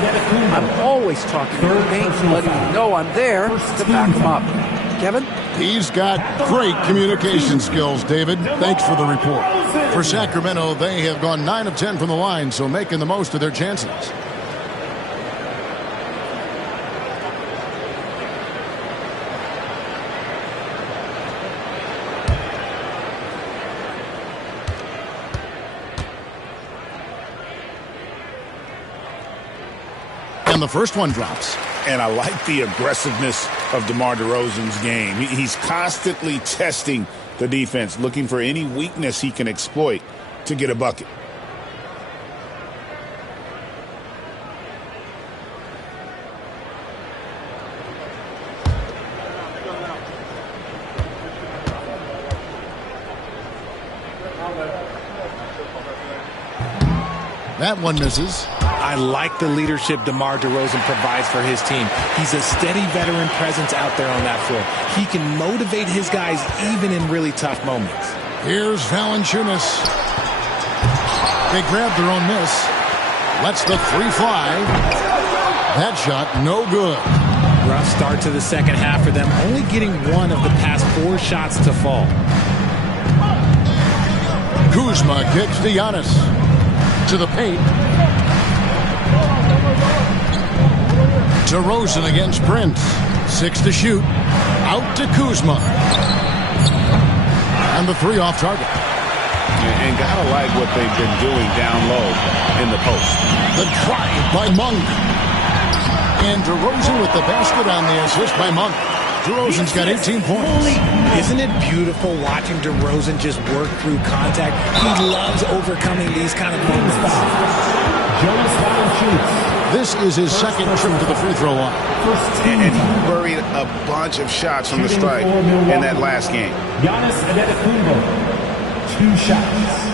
I'm always talking to the paint, letting them know I'm there to back them up. Kevin? He's got great communication skills, David. Thanks for the report. For Sacramento, they have gone 9 of 10 from the line, so making the most of their chances. the first one drops. And I like the aggressiveness of DeMar DeRozan's game. He's constantly testing the defense, looking for any weakness he can exploit to get a bucket. That one misses. I like the leadership DeMar DeRozan provides for his team. He's a steady veteran presence out there on that floor. He can motivate his guys even in really tough moments. Here's Valanciunas. They grab their own miss. Lets the three fly. That shot no good. Rough start to the second half for them, only getting one of the past 4 shots to fall. Kuzma kicks to Giannis. To the paint. DeRozan against Prince. 6 to shoot. Out to Kuzma. And the 3 off target. And gotta like what they've been doing down low in the post. The drive by Monk. And DeRozan with the basket on the assist by Monk. DeRozan's got 18 points. Isn't it beautiful watching DeRozan just work through contact? He loves overcoming these kind of moments. This is his second trip to the free throw line. And he buried a bunch of shots from the stripe in that last game. Giannis Antetokounmpo, 2 shots.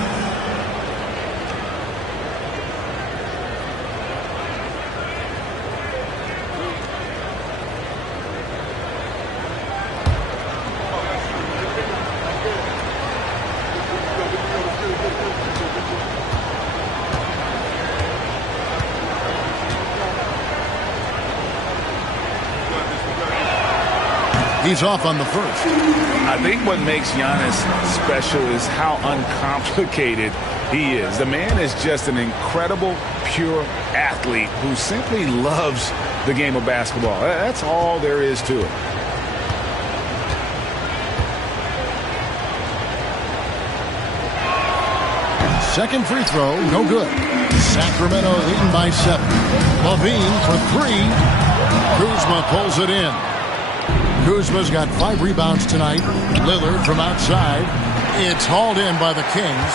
He's off on the first. I think what makes Giannis special is how uncomplicated he is. The man is just an incredible, pure athlete who simply loves the game of basketball. That's all there is to it. Second free throw, no good. Sacramento leading by 7. Levine for 3. Kuzma pulls it in. Kuzma's got 5 rebounds tonight. Lillard from outside. It's hauled in by the Kings.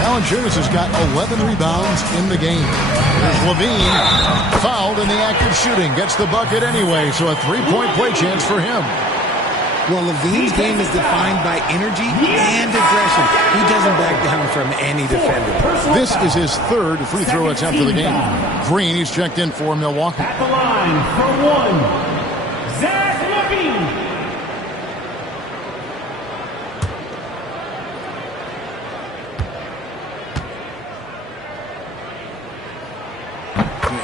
Valanciunas has got 11 rebounds in the game. Here's Levine. Fouled in the act of shooting. Gets the bucket anyway, so a 3-point play chance for him. Well, Levine's game is defined by energy and aggression. He doesn't back down from any defender. This is his 3rd free throw attempt of the game. Green, he's checked in for Milwaukee. At the line for 1.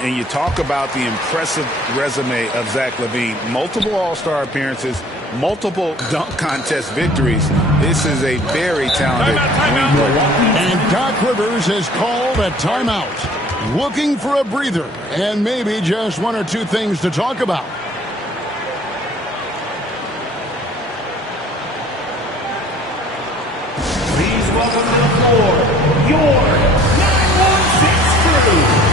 And you talk about the impressive resume of Zach LaVine. Multiple All-Star appearances, multiple dunk contest victories. This is a very talented wing player. And Doc Rivers has called a timeout. Looking for a breather and maybe just 1 or 2 things to talk about. Please welcome to the floor, your 916 crew.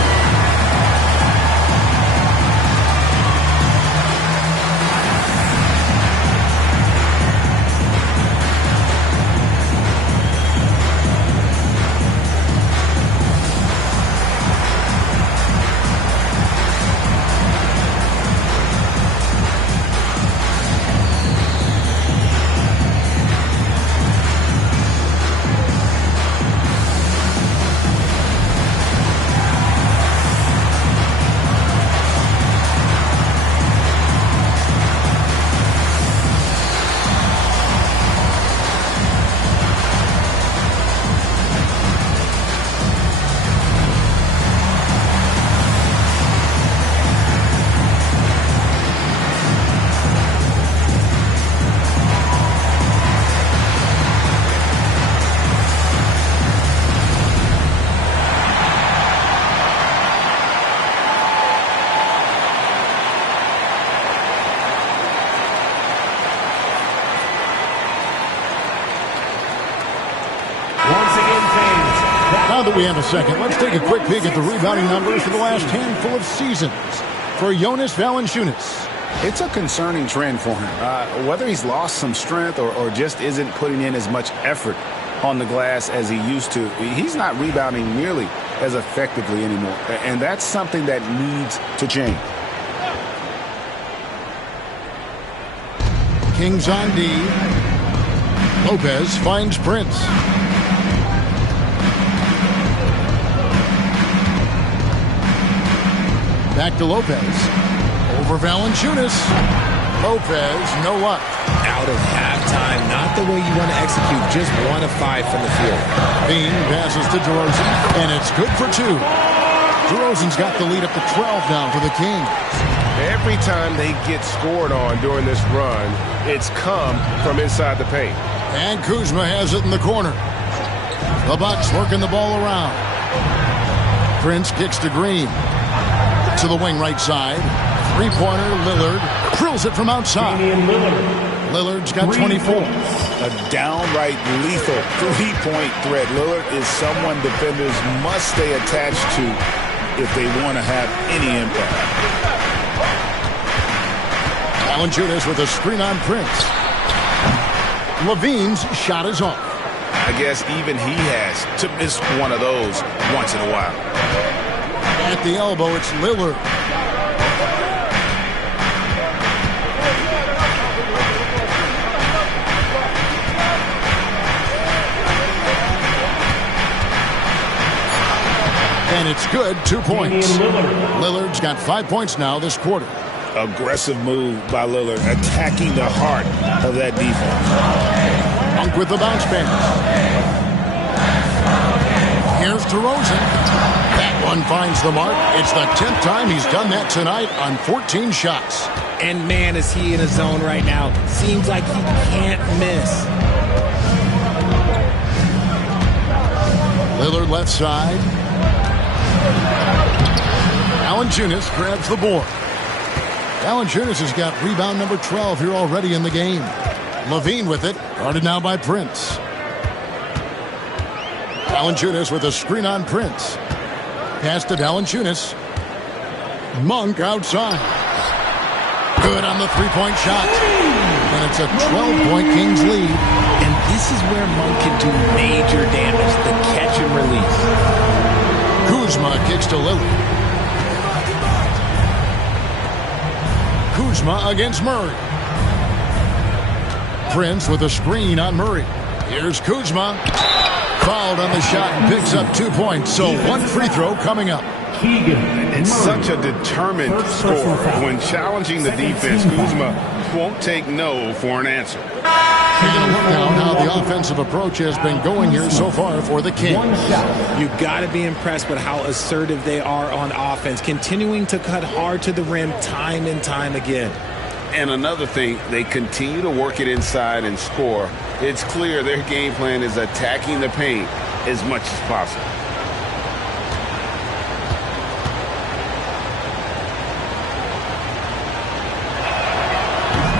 that we have a second, let's take a quick peek at the rebounding numbers for the last handful of seasons for Jonas Valanciunas. It's a concerning trend for him. Whether he's lost some strength or just isn't putting in as much effort on the glass as he used to, he's not rebounding nearly as effectively anymore. And that's something that needs to change. Kings on D. Lopez finds Prince. Back to Lopez. Over Valanciunas. Lopez, no luck. Out of halftime, not the way you want to execute, just 1 of 5 from the field. Bean passes to DeRozan, and it's good for 2. DeRozan's got the lead up to 12 now for the Kings. Every time they get scored on during this run, it's come from inside the paint. And Kuzma has it in the corner. The Bucks working the ball around. Prince kicks to Green. To the wing right side. Three-pointer, Lillard drills it from outside. Lillard's got 24. A downright lethal three-point threat. Lillard is someone defenders must stay attached to if they want to have any impact. Valanciunas with a screen on Prince. Levine's shot is off. I guess even he has to miss one of those once in a while. At the elbow, it's Lillard. And it's good, 2 points. Lillard's got 5 points now this quarter. Aggressive move by Lillard, attacking the heart of that defense. Monk with the bounce pass. Here's DeRozan. That one finds the mark. It's the 10th time he's done that tonight on 14 shots. And man, is he in a zone right now. Seems like he can't miss. Lillard left side. Valanciunas grabs the board. Valanciunas has got rebound number 12 here already in the game. Levine with it, guarded now by Prince. Valanciunas with a screen on Prince. Pass to Valanciunas. Monk outside. Good on the three-point shot. And it's a 12-point Kings lead. And this is where Monk can do major damage, the catch and release. Kuzma kicks to Lillard. Kuzma against Murray. Prince with a screen on Murray. Here's Kuzma. Fouled on the shot and picks up 2 points. So one free throw coming up. It's such a determined scorer. When challenging the defense, Kuzma won't take no for an answer. Taking a look now how the offensive approach has been going here so far for the Kings. You've got to be impressed with how assertive they are on offense, continuing to cut hard to the rim time and time again. And another thing, they continue to work it inside and score. It's clear their game plan is attacking the paint as much as possible.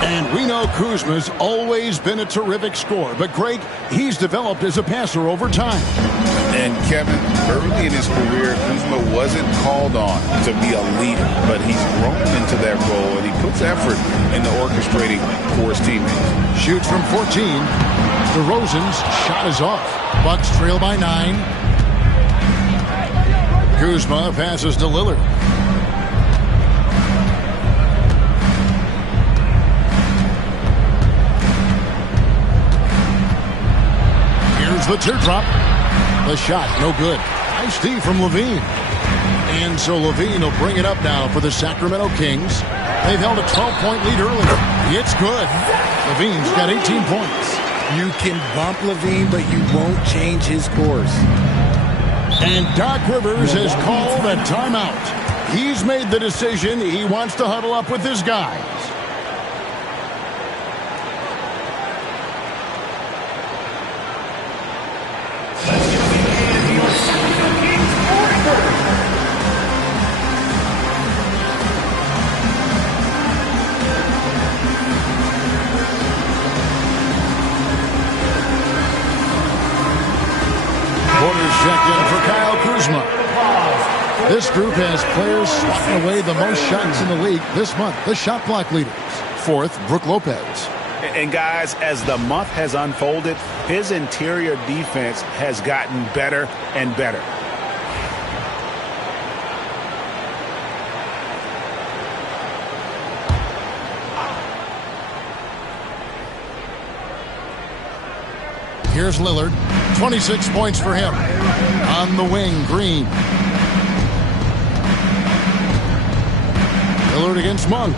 And we know Kuzma's always been a terrific scorer. But, Greg, he's developed as a passer over time. And, Kevin, early in his career, Kuzma wasn't called on to be a leader. But he's grown into that role, and he puts effort into orchestrating for his teammates. Shoots from 14. DeRozan's shot is off. Bucks trail by 9. Kuzma passes to Lillard. The teardrop. The shot, no good. Nice D from Levine. And so Levine will bring it up now for the Sacramento Kings. They've held a 12-point lead earlier. It's good. Levine's got 18 points. You can bump Levine, but you won't change his course. And Doc Rivers has called a timeout. He's made the decision. He wants to huddle up with his guys. Check in for Kyle This group has players swatting away the most shots in the league this month. The shot block leaders. Fourth, Brook Lopez. And guys, as the month has unfolded, his interior defense has gotten better and better. Here's Lillard. 26 points for him. On the wing, Green. Lillard against Monk.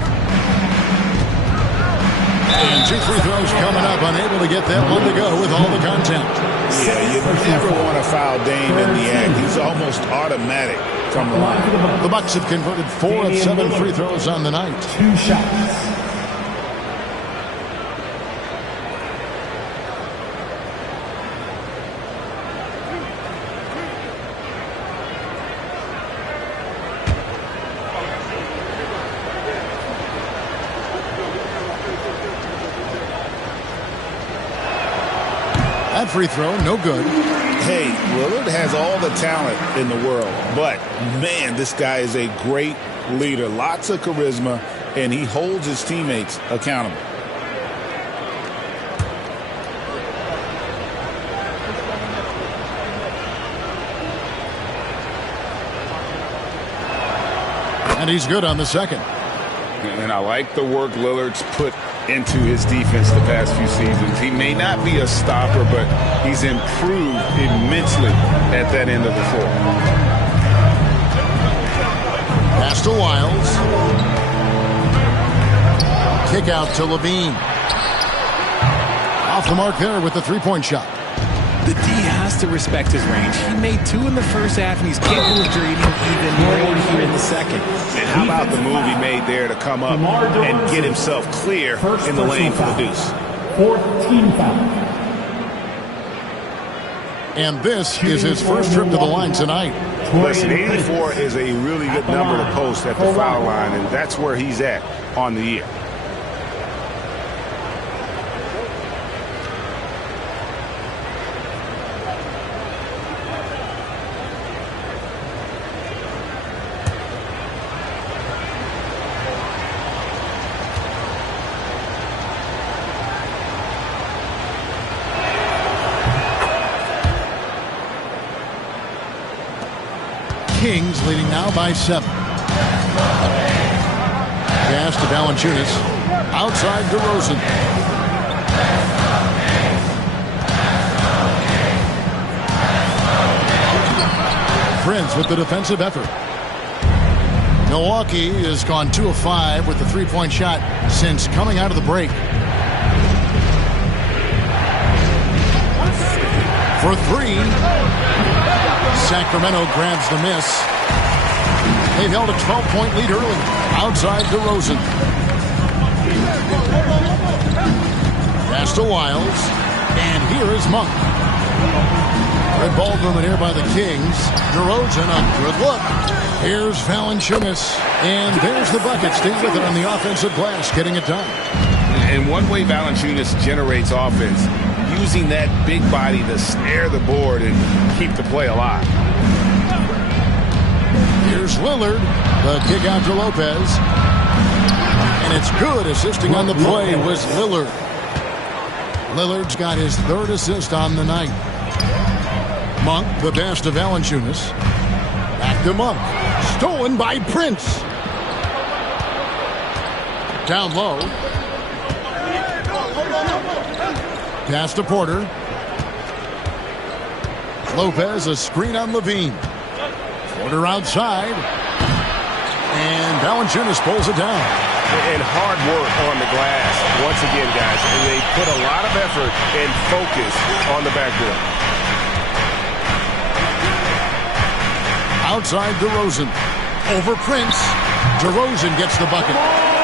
And 2 free throws coming up. Unable to get that one to go with all the contact. Yeah, you never want to foul Dame in the act. He's almost automatic from the line. The Bucks have converted 4 of 7 free throws on the night. 2 shots. That free throw, no good. Hey, Lillard has all the talent in the world, but, man, this guy is a great leader. Lots of charisma, and he holds his teammates accountable. And he's good on the second. And I like the work Lillard's put into his defense the past few seasons. He may not be a stopper, but he's improved immensely at that end of the floor. Pass to Wiles. Kick out to Levine. Off the mark there with the three-point shot. The D has to respect his range. He made 2 in the first half, and he's capable of creating even more here in the second. And how about the move he made there to come up and get himself clear in the lane for the deuce? 4th team foul. And this is his first trip to the line tonight. Listen, 84 is a really good number to post at the foul line, and that's where he's at on the year. Kings leading now by 7. Pass to Valanciunas. Outside DeRozan. Prince with the defensive effort. Milwaukee has gone 2 of 5 with the three-point shot since coming out of the break. For 3. Sacramento grabs the miss. They've held a 12-point lead early. Outside DeRozan. Pass to Wiles. And here is Monk. Red ball movement here by the Kings. DeRozan, a good look. Here's Valanciunas. And there's the bucket. Stay with it on the offensive glass, getting it done. And one way Valanciunas generates offense, using that big body to snare the board and keep the play alive. Here's Lillard. The kick out to Lopez. And it's good. Assisting on the play was Lillard. Lillard's got his 3rd assist on the night. Monk, the pass to Valanciunas. Back to Monk. Stolen by Prince. Down low. Pass to Porter. Lopez, a screen on Levine. Porter outside. And Valanciunas pulls it down. And hard work on the glass. Once again, guys, and they put a lot of effort and focus on the backboard. Outside DeRozan. Over Prince. DeRozan gets the bucket.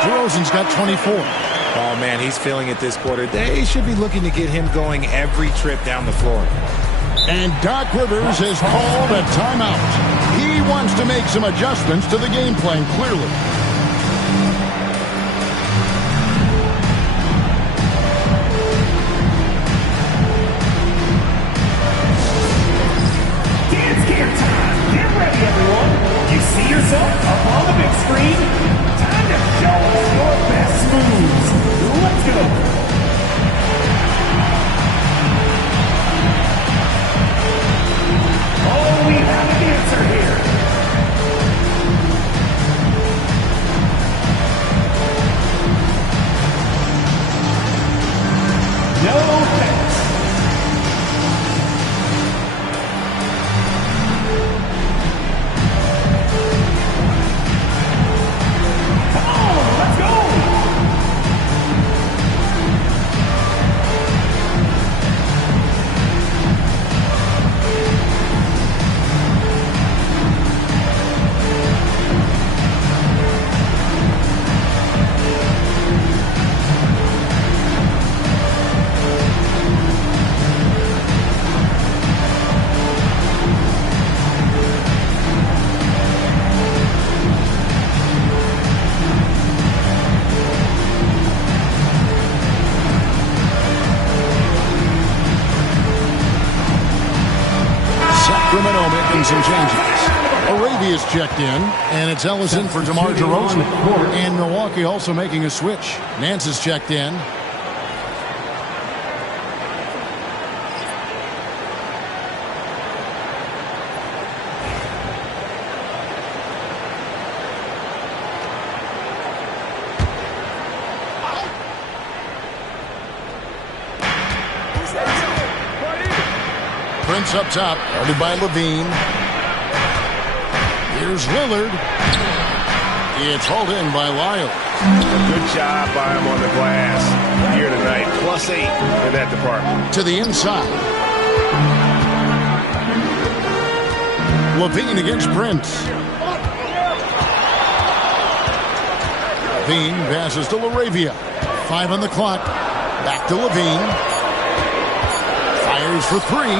DeRozan's got 24. Oh, man, he's feeling it this quarter. They should be looking to get him going every trip down the floor. And Doc Rivers has called a timeout. He wants to make some adjustments to the game plan, clearly. Dance Camp time. Get ready, everyone. You making some changes. Arabia's checked in, and it's Ellison for DeMar DeRozan. And Milwaukee also making a switch. Nance is checked in. Prince up top, guarded by Levine. Here's Lillard. It's hauled in by Lyle. Good job by him on the glass here tonight. +8 in that department. To the inside. Levine against Prince. Levine passes to LaRavia. 5 on the clock. Back to Levine. Fires for 3.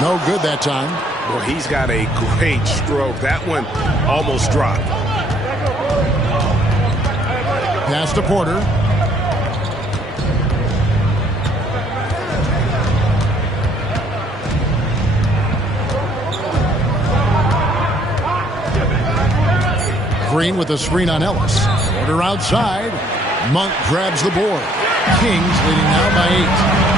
No good that time. Well, he's got a great stroke. That one almost dropped. Pass to Porter. Green with a screen on Ellis. Porter outside. Monk grabs the board. Kings leading now by 8.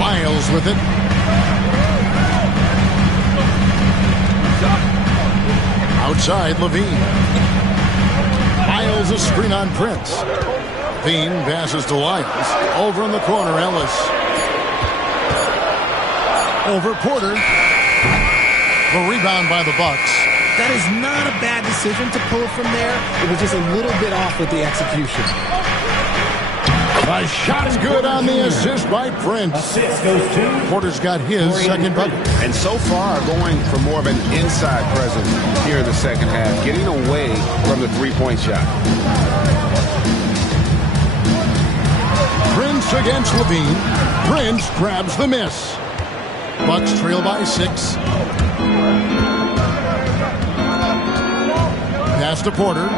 Lyles with it. Outside, Levine. Lyles a screen on Prince. Levine passes to Lyles. Over in the corner, Ellis. Over Porter. The rebound by the Bucks. That is not a bad decision to pull from there. It was just a little bit off with the execution. A shot's good on the assist by Prince. Assist goes to Porter's got his second bucket. And so far, going for more of an inside presence here in the second half, getting away from the three-point shot. Prince against Levine. Prince grabs the miss. Bucks trail by 6. Pass to Porter.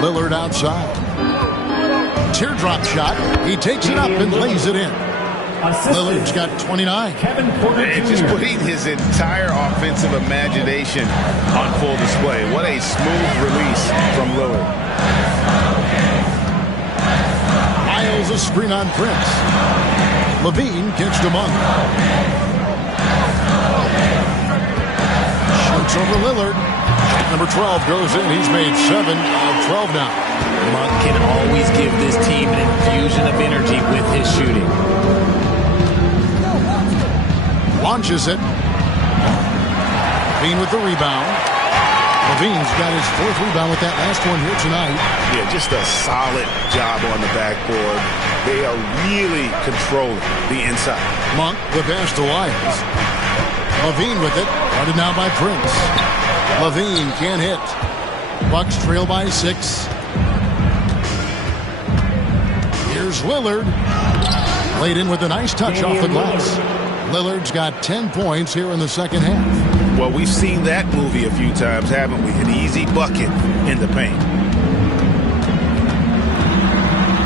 Lillard outside. Teardrop shot. He takes it up and lays it in. Lillard's got 29. And just putting his entire offensive imagination on full display. What a smooth release from Lillard. Lyles a screen on Prince. Levine kicks to Monk. Shoots over Lillard. Number 12 goes in. He's made 7 of 12 now. Monk can always give this team an infusion of energy with his shooting. Launches it. Levine with the rebound. Levine's got his 4th rebound with that last one here tonight. Yeah, just a solid job on the backboard. They are really controlling the inside. Monk, the pass to Lyles. Levine with it. Guarded now by Prince. Levine can't hit. Bucks trail by 6. Here's Lillard. Laid in with a nice touch off the glass. Lillard's got 10 points here in the second half. Well, we've seen that movie a few times, haven't we? An easy bucket in the paint.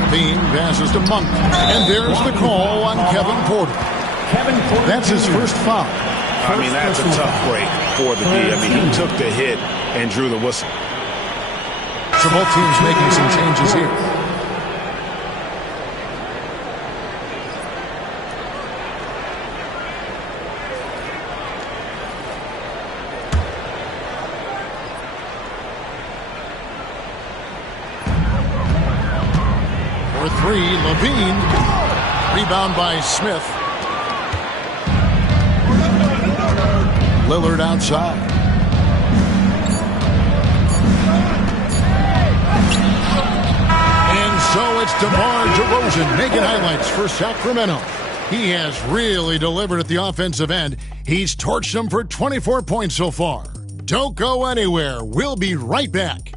Levine passes to Monk. And there's the call on Kevin Porter. That's his first foul. I mean, that's a tough break for the D. I mean, he took the hit and drew the whistle. So both teams making some changes here. For 3, Levine. Rebound by Smith. Lillard outside. And so it's DeMar DeRozan making highlights for Sacramento. He has really delivered at the offensive end. He's torched them for 24 points so far. Don't go anywhere. We'll be right back.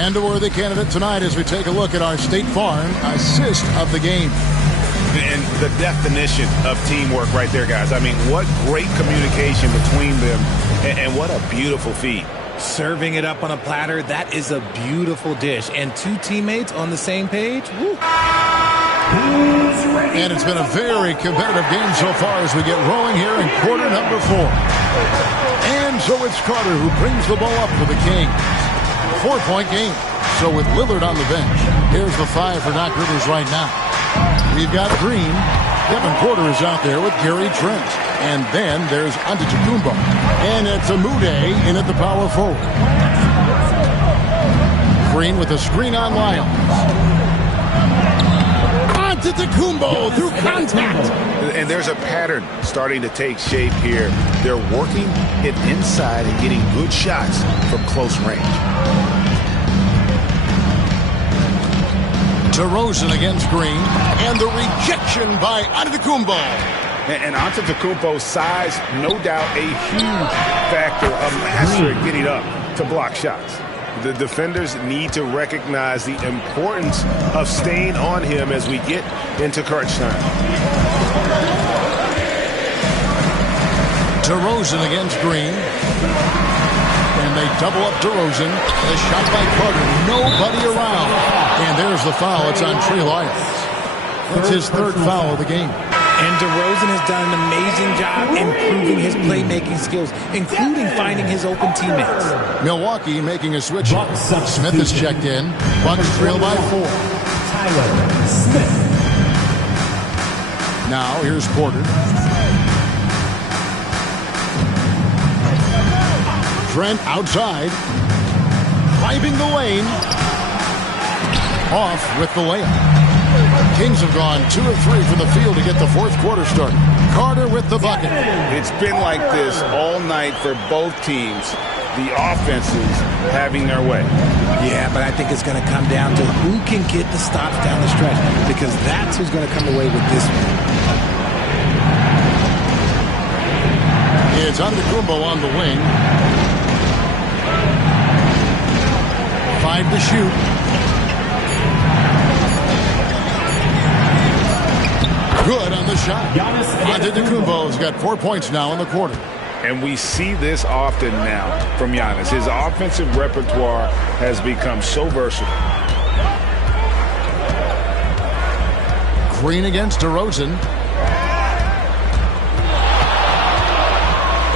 And a worthy candidate tonight as we take a look at our State Farm assist of the game. And the definition of teamwork right there, guys. I mean, what great communication between them, and what a beautiful feed. Serving it up on a platter, that is a beautiful dish. And two teammates on the same page. Woo. And it's been a very competitive game so far as we get rolling here in quarter number 4. And so it's Carter who brings the ball up for the Kings. 4-point game. So with Lillard on the bench, here's the 5 for Doc Rivers right now. We've got Green. Kevin Porter is out there with Gary Trent. And then there's Antetokounmpo. And it's Amude in at the power forward. Green with a screen on Lyles. Antetokounmpo through contact. And there's a pattern starting to take shape here. They're working it inside and getting good shots from close range. DeRozan against Green, and the rejection by Antetokounmpo. And Antetokounmpo's size, no doubt a huge factor, a master at getting up to block shots. The defenders need to recognize the importance of staying on him as we get into crunch time. DeRozan against Green. And they double up DeRozan. The shot by Carter. Nobody around. And there's the foul. It's on Trey Lyles. That's his third foul of the game. And DeRozan has done an amazing job improving his playmaking skills, including finding his open teammates. Milwaukee making a switch. Smith is checked in. Bucks trail by 4. Tyler Smith. Now here's Porter. Trent outside. Driving the lane. Off with the layup. Kings have gone 2 of 3 from the field to get the fourth quarter started. Carter with the bucket. It's been like this all night for both teams. The offenses having their way. Yeah, but I think it's going to come down to who can get the stops down the stretch, because that's who's going to come away with this one. It's Antetokounmpo on the wing. 5 to shoot. Good on the shot. Antetokounmpo's got 4 points now in the quarter. And we see this often now from Giannis. His offensive repertoire has become so versatile. Green against DeRozan.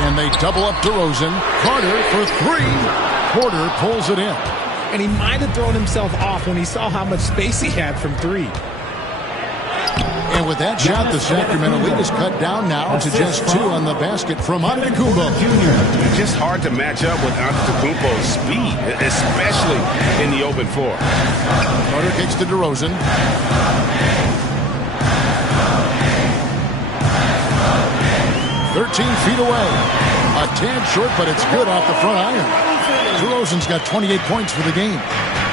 And they double up DeRozan. Carter for 3. Porter pulls it in. And he might have thrown himself off when he saw how much space he had from 3. And with that shot, the Sacramento lead is cut down now to just 2 on the basket from Antetokounmpo. It's just hard to match up with Antetokounmpo's speed, especially in the open floor. Carter kicks to DeRozan. "13 feet away. A tad short, but it's good off the front iron. DeRozan's got 28 points for the game.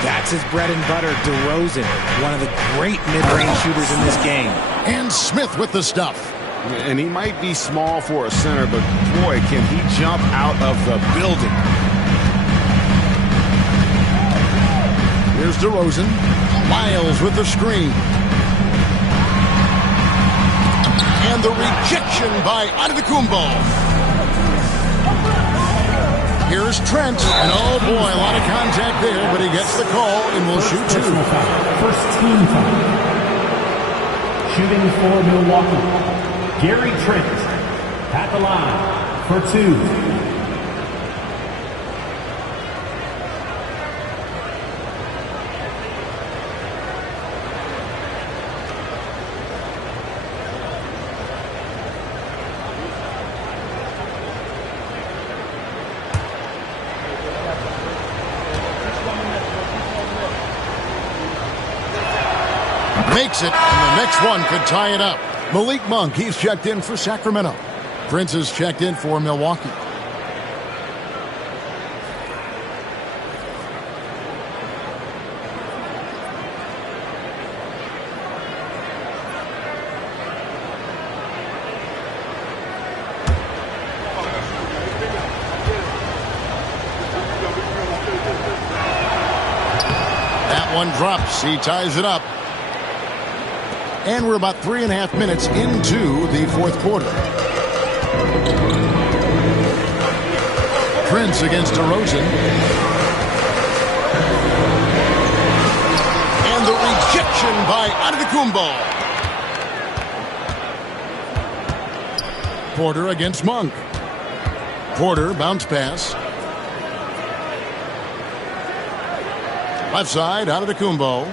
That's his bread and butter, DeRozan, one of the great mid-range shooters in this game. And Smith with the stuff. And he might be small for a center, but boy, can he jump out of the building. Here's DeRozan. Lyles with the screen. And the rejection by Antetokounmpo. Here's Trent, and oh boy, a lot of contact there, but he gets the call and will shoot 2. First team foul. Shooting for Milwaukee, Gary Trent at the line for 2. Makes it, and the next one could tie it up. Malik Monk, he's checked in for Sacramento. Prince is checked in for Milwaukee. That one drops. He ties it up. And we're about 3.5 minutes into the fourth quarter. Prince against DeRozan. And the rejection by Antetokounmpo. Porter against Monk. Porter, bounce pass. Left side, Antetokounmpo.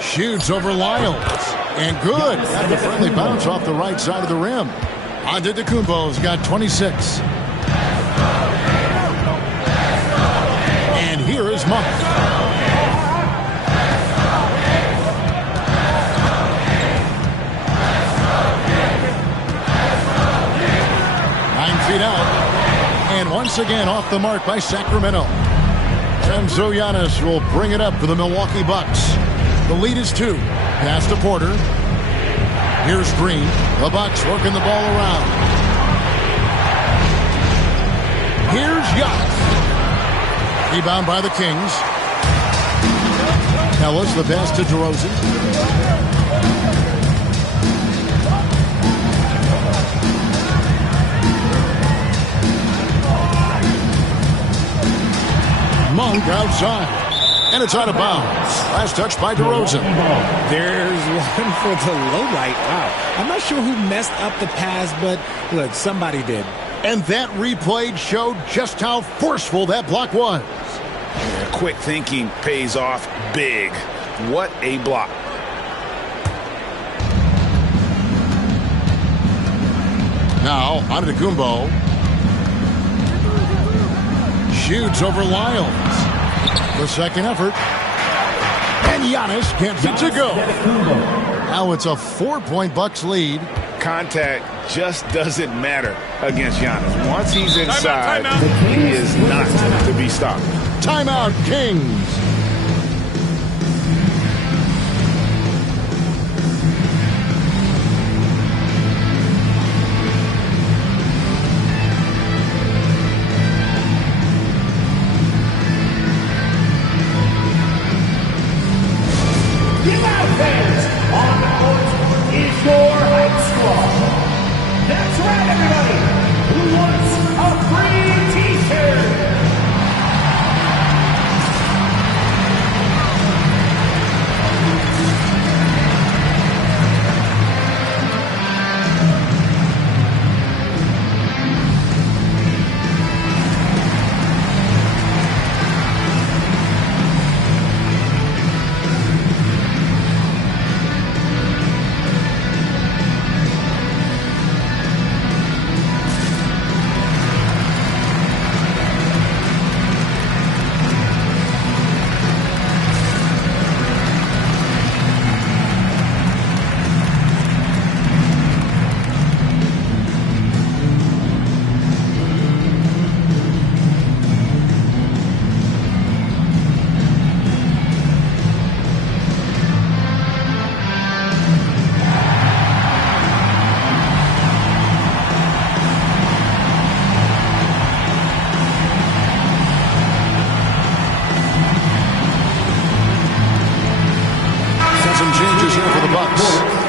Shoots over Lyles. And good. Got the friendly bounce off the right side of the rim. Antetokounmpo's got 26. And here is Monk. Feet out, and once again off the mark by Sacramento. And so Giannis will bring it up for the Milwaukee Bucks. The lead is 2. Pass to Porter. Here's Green. The Bucks working the ball around. Here's Giannis. Rebound by the Kings. Ellis, the pass to DeRozan. Monk outside, and it's out of bounds. Last touch by DeRozan. There's one for the low light. Wow. I'm not sure who messed up the pass, but look, somebody did. And that replay showed just how forceful that block was. Yeah, quick thinking pays off big. What a block. Now, Antetokounmpo. Shoots over Lyles. The second effort. And Giannis gets it to go. Now it's a 4-point Bucks lead. Contact just doesn't matter against Giannis. Once he's inside, he is not to be stopped. Timeout, Kings. That's right, everybody. Who wants a free t-shirt?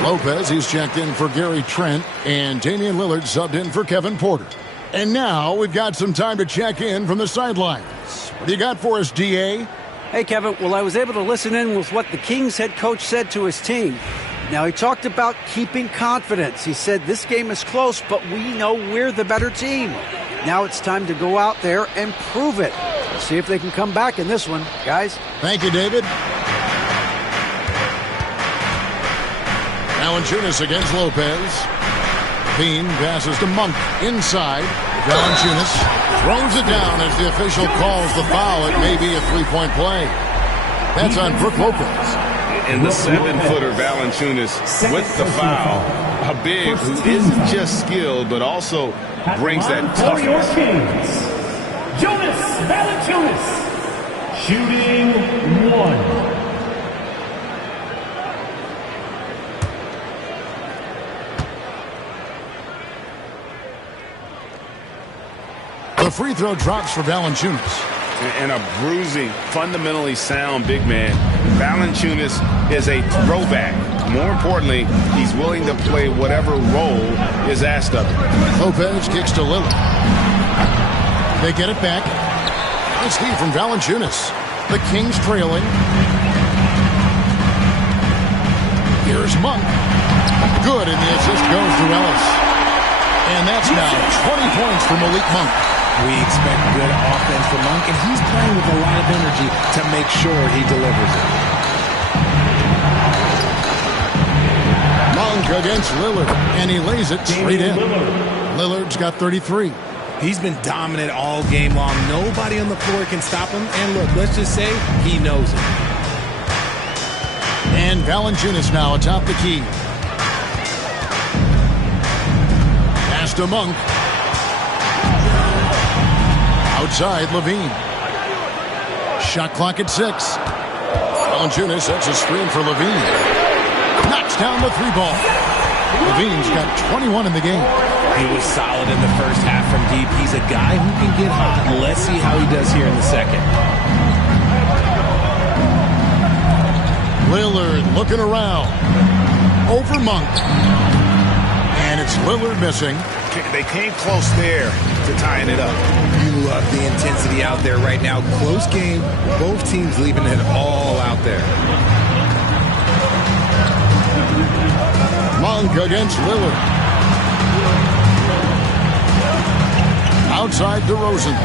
Lopez, he's checked in for Gary Trent, and Damian Lillard subbed in for Kevin Porter. And now we've got some time to check in from the sidelines. What do you got for us, D.A.? Hey, Kevin. Well, I was able to listen in with what the Kings head coach said to his team. Now, he talked about keeping confidence. He said this game is close, but we know we're the better team. Now it's time to go out there and prove it. We'll see if they can come back in this one, guys. Thank you, David. Valanciunas against Lopez. Bean passes to Monk inside. Valanciunas throws it down as the official calls the foul. It may be a three-point play. That's on Brook Lopez. And the 7-footer Valanciunas with the foul. A big who isn't just skilled, but also brings that toughness. Jonas Valanciunas, shooting 1. The free throw drops for Valanciunas. And a bruising, fundamentally sound big man. Valanciunas is a throwback. More importantly, he's willing to play whatever role is asked of him. Lopez kicks to Lillard. They get it back. Nice lead from Valanciunas. The Kings trailing. Here's Monk. Good, and the assist goes to Ellis. And that's now 20 points for Malik Monk. We expect good offense from Monk, and he's playing with a lot of energy to make sure he delivers it. Monk against Lillard, and he lays it straight in. Lillard's got 33. He's been dominant all game long. Nobody on the floor can stop him, and look, let's just say he knows it. And Valanciunas now atop the key. Pass to Monk. Outside, Levine. Shot clock at 6. Valanciunas sets a screen for Levine. Knocks down the 3-ball. Levine's got 21 in the game. He was solid in the first half from deep. He's a guy who can get hot. Let's see how he does here in the second. Lillard looking around. Over Monk. And it's Lillard missing. They came close there to tying it up. You love the intensity out there right now. Close game. Both teams leaving it all out there. Monk against Lillard. Outside DeRozan.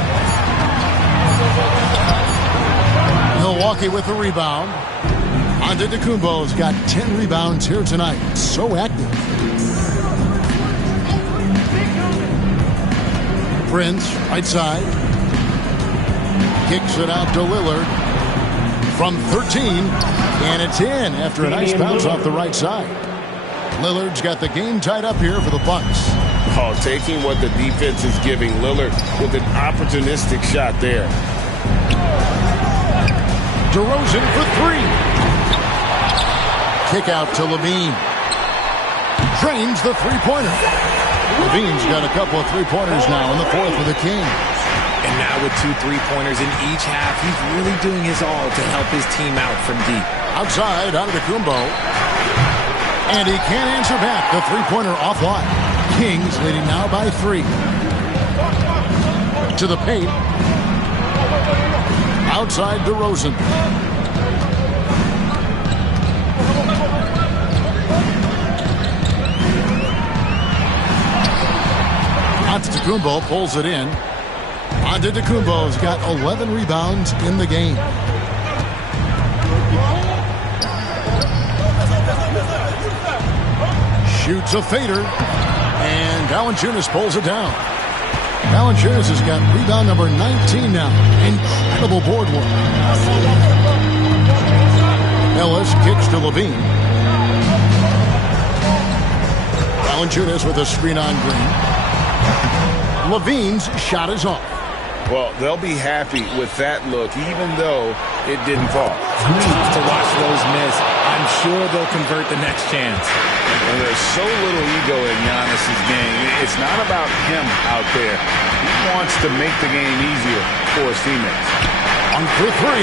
Milwaukee with the rebound. Antetokounmpo's got 10 rebounds here tonight. So active. Prince, right side. Kicks it out to Lillard. From 13. And it's in after a nice bounce off the right side. Lillard's got the game tied up here for the Bucks. Oh, taking what the defense is giving Lillard with an opportunistic shot there. DeRozan for 3. Kick out to Levine. Drains the three-pointer. Levine's got a couple of three-pointers now in the fourth for the Kings. And now with 2 3-pointers in each half, he's really doing his all to help his team out from deep. Outside, Antetokounmpo. And he can't answer back. The three-pointer offline. Kings leading now by 3. To the paint. Outside DeRozan. Antetokounmpo pulls it in. Antetokounmpo's got 11 rebounds in the game. Shoots a fader. And Valanciunas pulls it down. Valanciunas has got rebound number 19 now. Incredible board work. Ellis kicks to Levine. Valanciunas with a screen on Green. Levine's shot is off. Well, they'll be happy with that look, even though it didn't fall. Tough to watch those miss. I'm sure they'll convert the next chance. And there's so little ego in Giannis's game. It's not about him out there. He wants to make the game easier for his teammates. On for 3.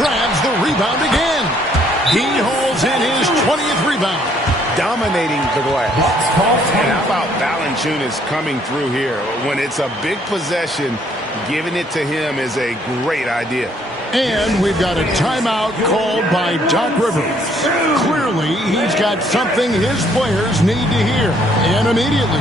Grabs the rebound again. He holds in his 20th rebound. Dominating the glass. And how about Valanciunas coming through here? When it's a big possession, giving it to him is a great idea. And we've got a timeout called by Doc Rivers. Clearly, he's got something his players need to hear, and immediately.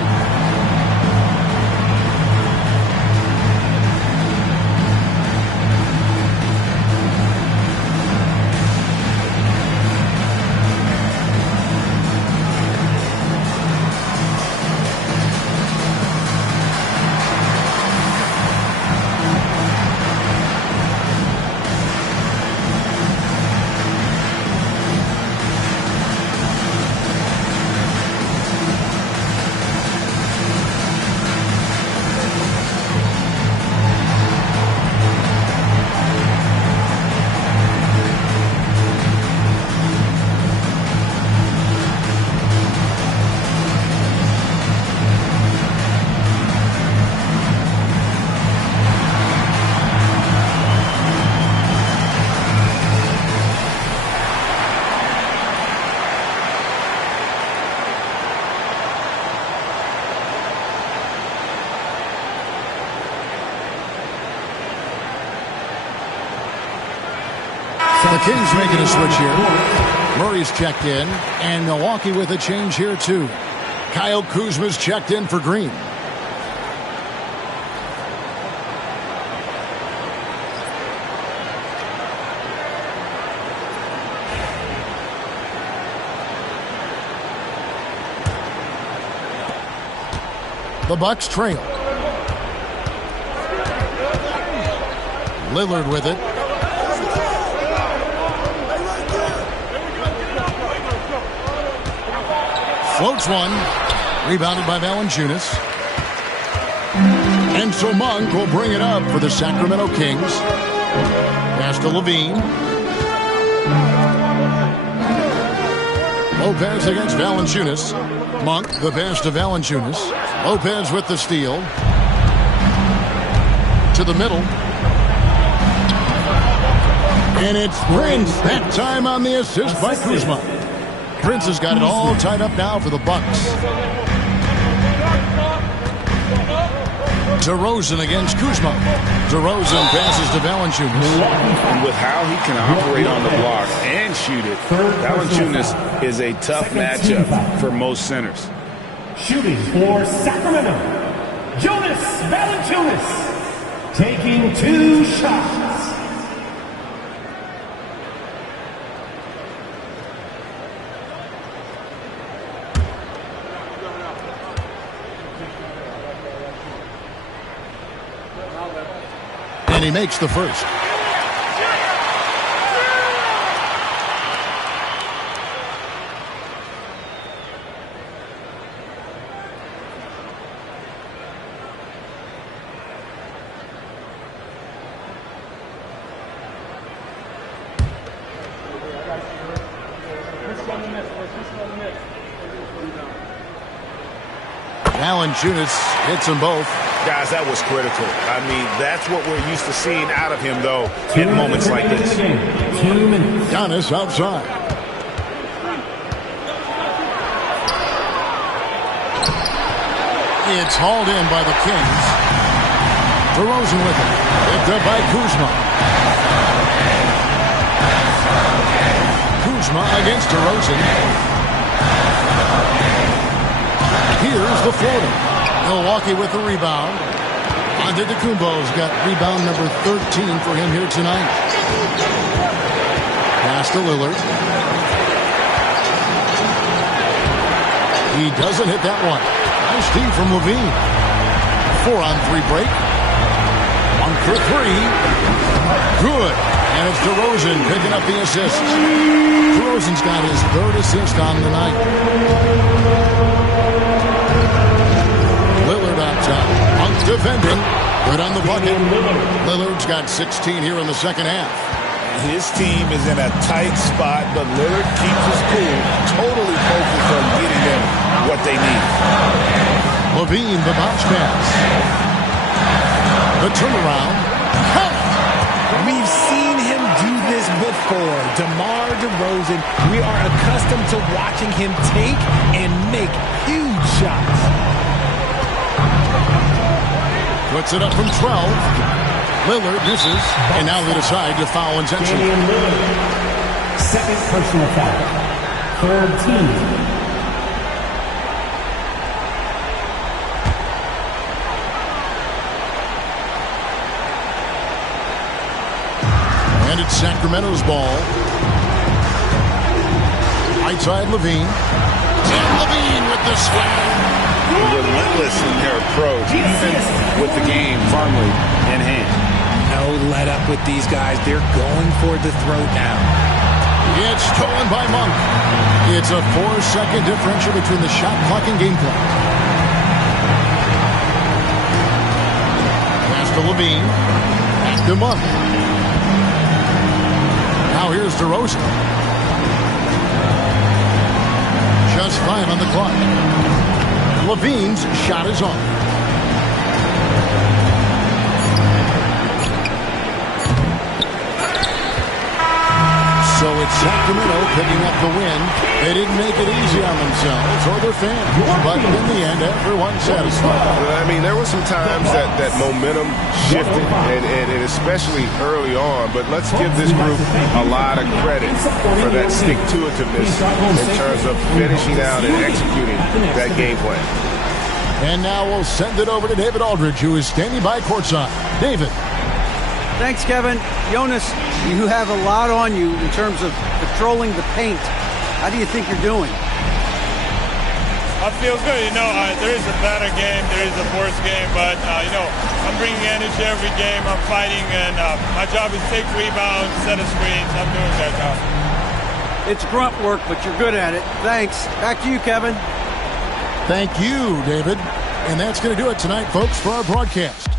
Kings making a switch here. Murray's checked in, and Milwaukee with a change here too. Kyle Kuzma's checked in for Green. The Bucks trail. Lillard with it. Floats one. Rebounded by Valanciunas. And so Monk will bring it up for the Sacramento Kings. Pass to Levine. Lopez against Valanciunas. Monk, the pass to Valanciunas. Lopez with the steal. To the middle. And it's Prince. That time on the assist by Kuzma. Prince has got it all tied up now for the Bucks. DeRozan against Kuzma. DeRozan passes to Valanciunas. And with how he can operate on the block and shoot it, Valanciunas is a tough matchup for most centers. Shooting for Sacramento, Jonas Valanciunas, taking 2 shots. And he makes the first. Valanciunas hits them both. Guys, that was critical. I mean, that's what we're used to seeing out of him, though, in moments like this. Giannis outside. It's hauled in by the Kings. DeRozan with it. Picked up by Kuzma. Kuzma against DeRozan. Here's the floater. Milwaukee with the rebound. Antetokounmpo's got rebound number 13 for him here tonight. Pass to Lillard. He doesn't hit that one. Nice D from Levine. 4-on-3 break. 1 for 3. Good. And it's DeRozan picking up the assist. DeRozan's got his 3rd assist on the night. Lillard on top. Monk defending. Good on the bucket. Lillard's got 16 here in the second half. His team is in a tight spot, but Lillard keeps his cool, totally focused on getting them what they need. Levine, the bounce pass. The turnaround. We've seen him do this before. DeMar DeRozan, we are accustomed to watching him take and make huge shots. Puts it up from 12. Lillard misses, and now they decide to foul intentionally. Second personal foul. 3rd team. And it's Sacramento's ball. Right side Levine. And Levine with the slam. Relentless in their approach, even with the game firmly in hand. No let up with these guys. They're going for the throat now. It's stolen by Monk. It's a 4-second differential between the shot clock and game clock. Pass to Levine. Back to Monk. Now here's DeRozan. Just 5 on the clock. Levine's shot is on. So it's Sacramento picking up the win. They didn't make it easy on themselves or their fans, but in the end, everyone's satisfied. Well, I mean, there were some times that momentum shifted, and especially early on, but let's give this group a lot of credit for that stick-to-itiveness in terms of finishing out and executing that game plan. And now we'll send it over to David Aldridge, who is standing by courtside. David. Thanks, Kevin. Jonas, you have a lot on you in terms of controlling the paint. How do you think you're doing? I feel good. There is a better game, there is a worse game, but, I'm bringing energy every game. I'm fighting, and my job is take rebounds, set of screens. I'm doing that job. It's grunt work, but you're good at it. Thanks. Back to you, Kevin. Thank you, David. And that's going to do it tonight, folks, for our broadcast.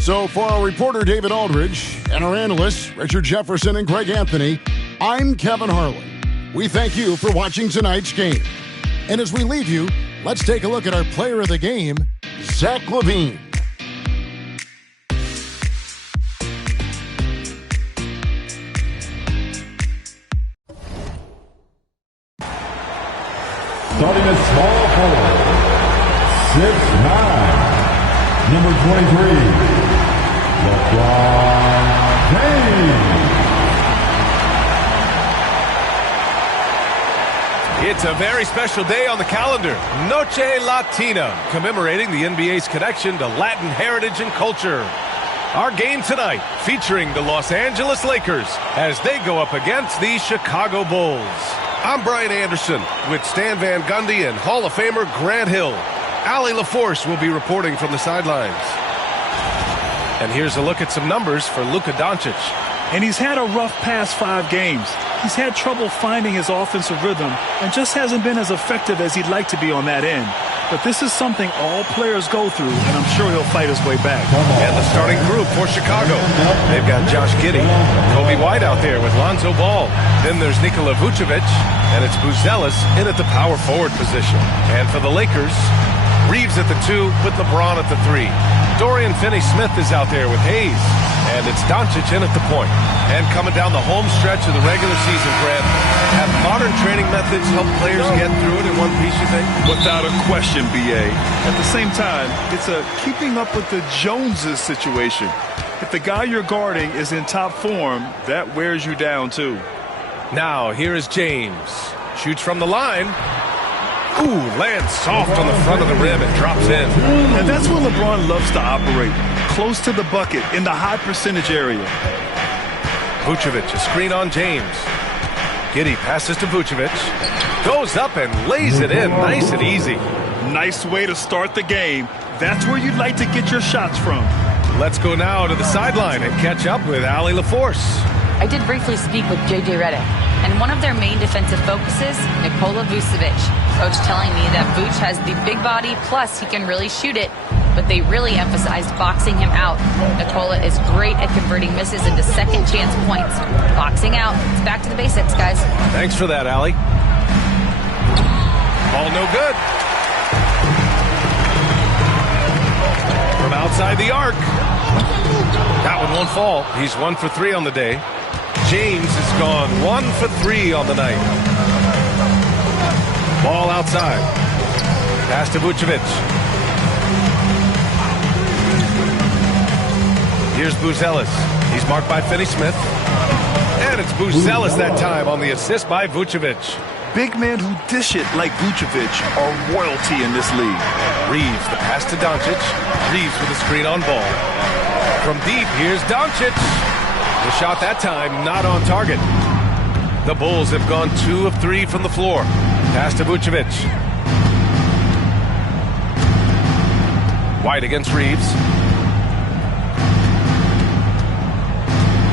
So for our reporter, David Aldridge, and our analysts, Richard Jefferson and Greg Anthony, I'm Kevin Harlan. We thank you for watching tonight's game. And as we leave you, let's take a look at our player of the game, Zach LaVine. Starting at small forward, 6'9", number 23, LeBron James. It's a very special day on the calendar, Noche Latina, commemorating the NBA's connection to Latin heritage and culture. Our game tonight featuring the Los Angeles Lakers as they go up against the Chicago Bulls. I'm Brian Anderson with Stan Van Gundy and Hall of Famer Grant Hill. Allie LaForce will be reporting from the sidelines. And here's a look at some numbers for Luka Doncic. And he's had a rough past 5 games. He's had trouble finding his offensive rhythm and just hasn't been as effective as he'd like to be on that end. But this is something all players go through, and I'm sure he'll fight his way back. And the starting group for Chicago. They've got Josh Giddey, Kobe White out there with Lonzo Ball. Then there's Nikola Vucevic, and it's Buzelis in at the power forward position. And for the Lakers, Reeves at the 2 with LeBron at the 3. Dorian Finney-Smith is out there with Hayes. And it's Doncic in at the point. And coming down the home stretch of the regular season, Grant, have modern training methods helped players get through it in one piece, you think? Without a question, B.A. At the same time, it's a keeping up with the Joneses situation. If the guy you're guarding is in top form, that wears you down, too. Now, here is James. Shoots from the line. Ooh, lands soft on the front of the rim and drops in. And that's where LeBron loves to operate. Close to the bucket, in the high percentage area. Vucevic, a screen on James. Giddey passes to Vucevic. Goes up and lays it in, nice and easy. Nice way to start the game. That's where you'd like to get your shots from. Let's go now to the sideline and catch up with Allie LaForce. I did briefly speak with J.J. Redick, and one of their main defensive focuses, Nikola Vucevic. Coach telling me that Vuce has the big body, plus he can really shoot it, but they really emphasized boxing him out. Nikola is great at converting misses into second chance points. Boxing out. It's back to the basics, guys. Thanks for that, Allie. Ball no good. From outside the arc. That one won't fall. He's 1 for 3 on the day. James has gone 1 for 3 on the night. Ball outside. Pass to Vucevic. Here's Buzelis. He's marked by Finney-Smith. And it's Buzelis that time on the assist by Vucevic. Big men who dish it like Vucevic are royalty in this league. Reeves, the pass to Doncic. Reeves with a screen on ball. From deep, here's Doncic. The shot that time not on target. The Bulls have gone 2 of 3 from the floor. Pass to Vucevic. White against Reeves.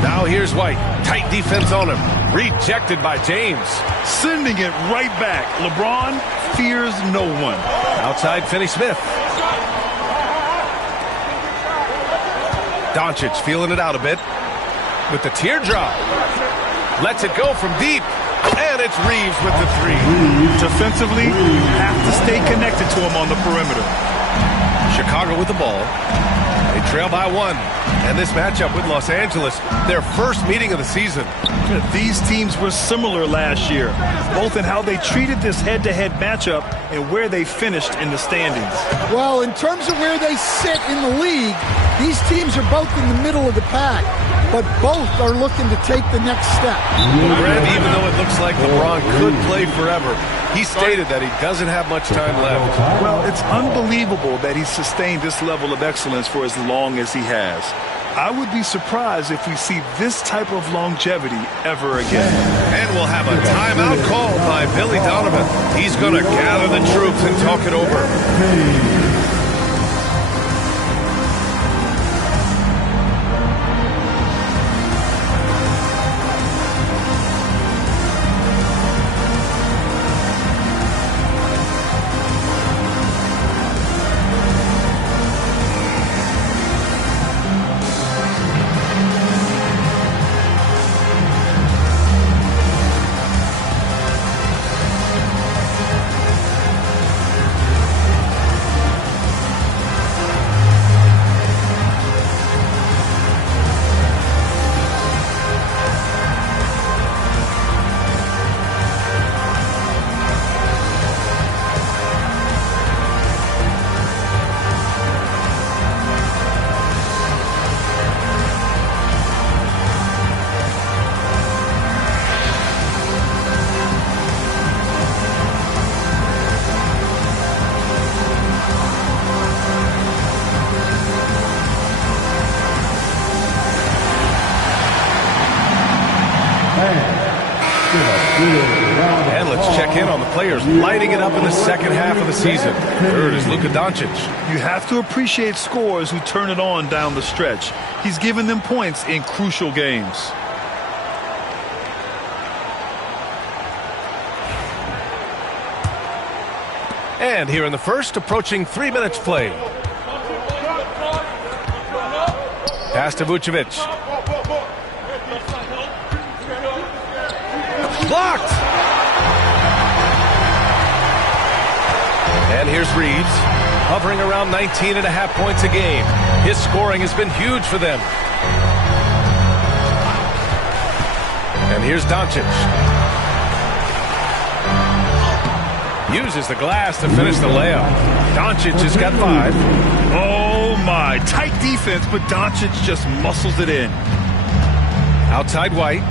Now here's White. Tight defense on him. Rejected by James. Sending it right back. LeBron fears no one. Outside Finney-Smith. Doncic feeling it out a bit with the teardrop. Lets it go from deep. And it's Reeves with the 3. Defensively, you have to stay connected to him on the perimeter. Chicago with the ball. They trail by 1. And this matchup with Los Angeles, their first meeting of the season. These teams were similar last year, both in how they treated this head-to-head matchup and where they finished in the standings. Well, in terms of where they sit in the league, these teams are both in the middle of the pack, but both are looking to take the next step. Brad, even though it looks like LeBron could play forever, he stated that he doesn't have much time left. Well, it's unbelievable that he's sustained this level of excellence for as long as he has. I would be surprised if we see this type of longevity ever again. And we'll have a timeout called by Billy Donovan. He's going to gather the troops and talk it over. And let's check in on the players lighting it up in the second half of the season. Third is Luka Doncic. You have to appreciate scorers who turn it on down the stretch. He's given them points in crucial games. And here in the first, approaching 3 minutes played. Pass to Vucevic. Blocked! And here's Reeves, hovering around 19.5 points a game. His scoring has been huge for them. And here's Doncic. Uses the glass to finish the layup. Doncic has got 5. Oh my, tight defense, but Doncic just muscles it in. Outside White.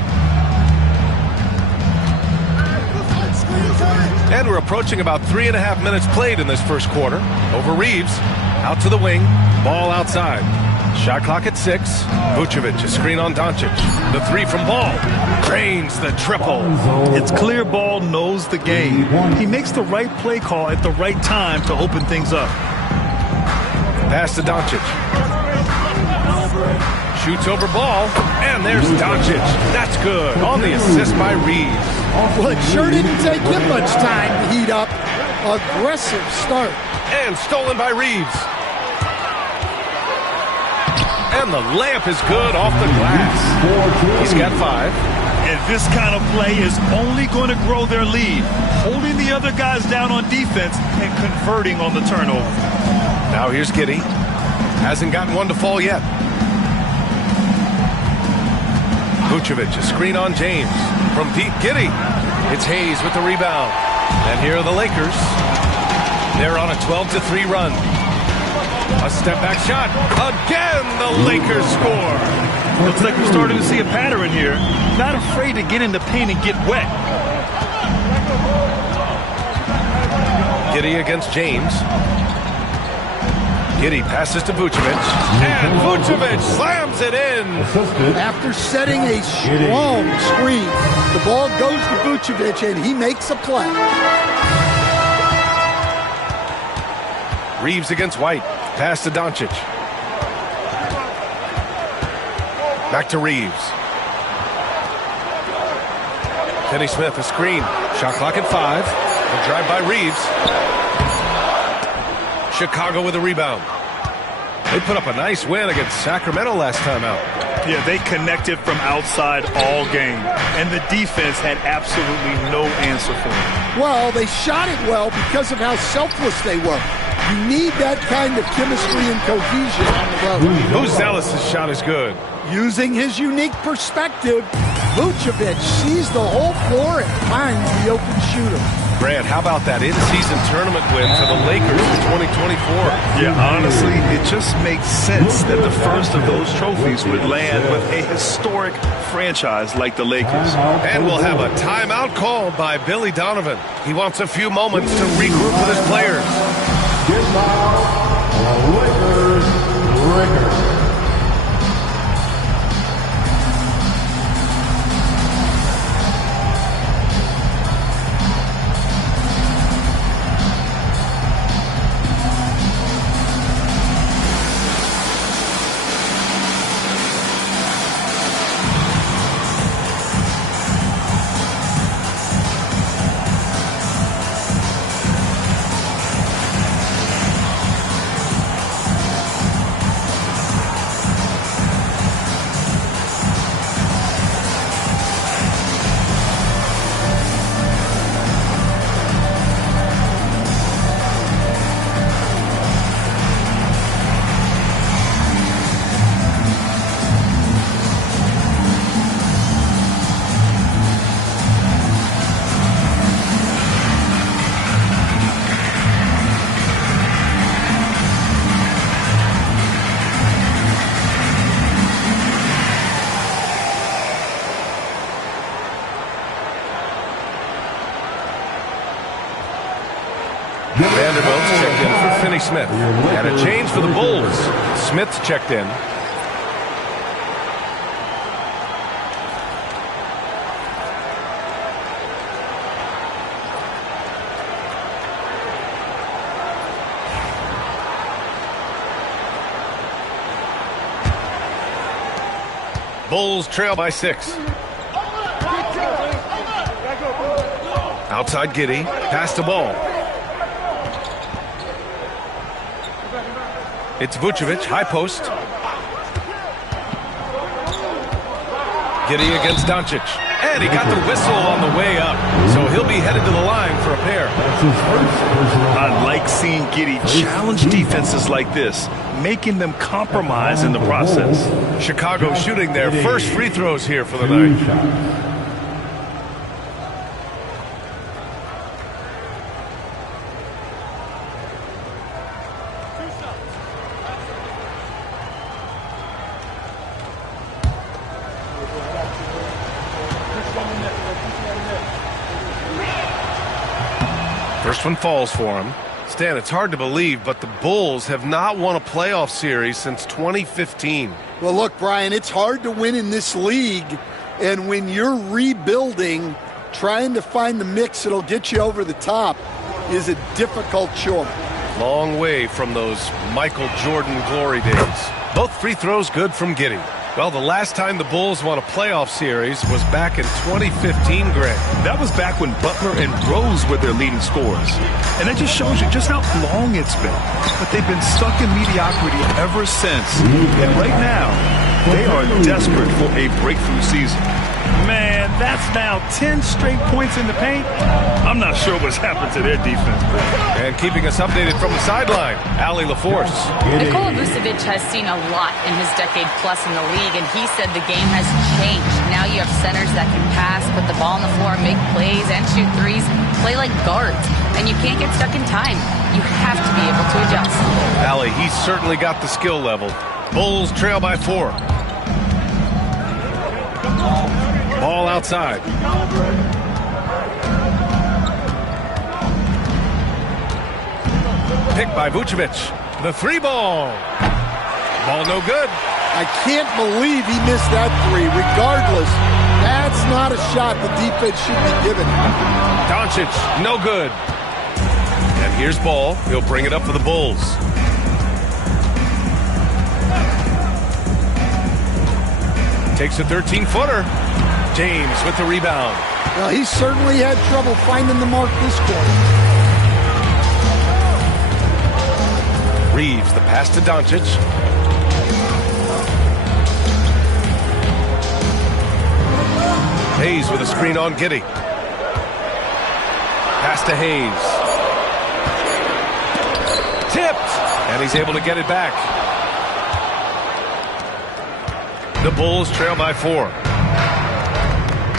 And we're approaching about 3.5 minutes played in this first quarter. Over Reeves, out to the wing, ball outside. Shot clock at 6. Vucevic, a screen on Doncic. The 3 from Ball. Cranes the triple. It's clear Ball knows the game. He makes the right play call at the right time to open things up. Pass to Doncic. Shoots over Ball, and there's Doncic. That's good on the assist by Reeves. Well, it sure didn't take him much time to heat up. Aggressive start. And stolen by Reeves. And the layup is good off the glass. He's got 5. And this kind of play is only going to grow their lead. Holding the other guys down on defense and converting on the turnover. Now here's Giddey. Hasn't gotten one to fall yet. Vucevic, a screen on James. From deep, Giddey. It's Hayes with the rebound. And here are the Lakers. They're on a 12-3 run. A step-back shot. Again, the Lakers score. Looks like we're starting to see a pattern here. Not afraid to get in the paint and get wet. Giddey against James. Giddey passes to Vucevic. And Vucevic slams it in. After setting a strong screen, the ball goes to Vucevic, and he makes a play. Reeves against White. Pass to Doncic. Back to Reeves. Kenny Smith, a screen. Shot clock at 5. A drive by Reeves. Chicago with a rebound. They put up a nice win against Sacramento last time out. Yeah, they connected from outside all game, and the defense had absolutely no answer for it. Well, they shot it well because of how selfless they were. You need that kind of chemistry and cohesion on the road. Zealous' shot is good. Using his unique perspective, Vucevic sees the whole floor and finds the open shooter. Brad, how about that in-season tournament win for the Lakers in 2024? Yeah, honestly, it just makes sense that the first of those trophies would land with a historic franchise like the Lakers. And we'll have a timeout called by Billy Donovan. He wants a few moments to regroup with his players. Lakers. Vanderbilt's checked in for Finney Smith. And a change for the Bulls. Smith's checked in. Bulls trail by 6. Outside Giddey. Pass the ball. It's Vucevic, high post. Giddey against Doncic. And he got the whistle on the way up. So he'll be headed to the line for a pair. I like seeing Giddey challenge defenses like this, making them compromise in the process. Chicago shooting their first free throws here for the night. First one falls for him. Stan, it's hard to believe, but the Bulls have not won a playoff series since 2015. Well, look, Brian, it's hard to win in this league, and when you're rebuilding, trying to find the mix that'll get you over the top is a difficult chore. Long way from those Michael Jordan glory days. Both free throws good from Giddey. Well, the last time the Bulls won a playoff series was back in 2015, Greg. That was back when Butler and Rose were their leading scorers. And that just shows you just how long it's been. But they've been stuck in mediocrity ever since. And right now, they are desperate for a breakthrough season. Man, that's now 10 straight points in the paint. I'm not sure what's happened to their defense. And keeping us updated from the sideline, Allie LaForce. Nikola Vucevic has seen a lot in his decade plus in the league, and he said the game has changed. Now you have centers that can pass, put the ball on the floor, make plays, and shoot threes, play like guards. And you can't get stuck in time. You have to be able to adjust. Allie, he's certainly got the skill level. Bulls trail by 4. Ball outside. Picked by Vucevic. The 3 ball. Ball no good. I can't believe he missed that 3. Regardless, that's not a shot the defense should be given. Doncic, no good. And here's Ball. He'll bring it up for the Bulls. Takes a 13-footer. James with the rebound. Well, he certainly had trouble finding the mark this quarter. Reeves, the pass to Doncic. Hayes with a screen on Giddey. Pass to Hayes. Tipped. And he's able to get it back. The Bulls trail by 4.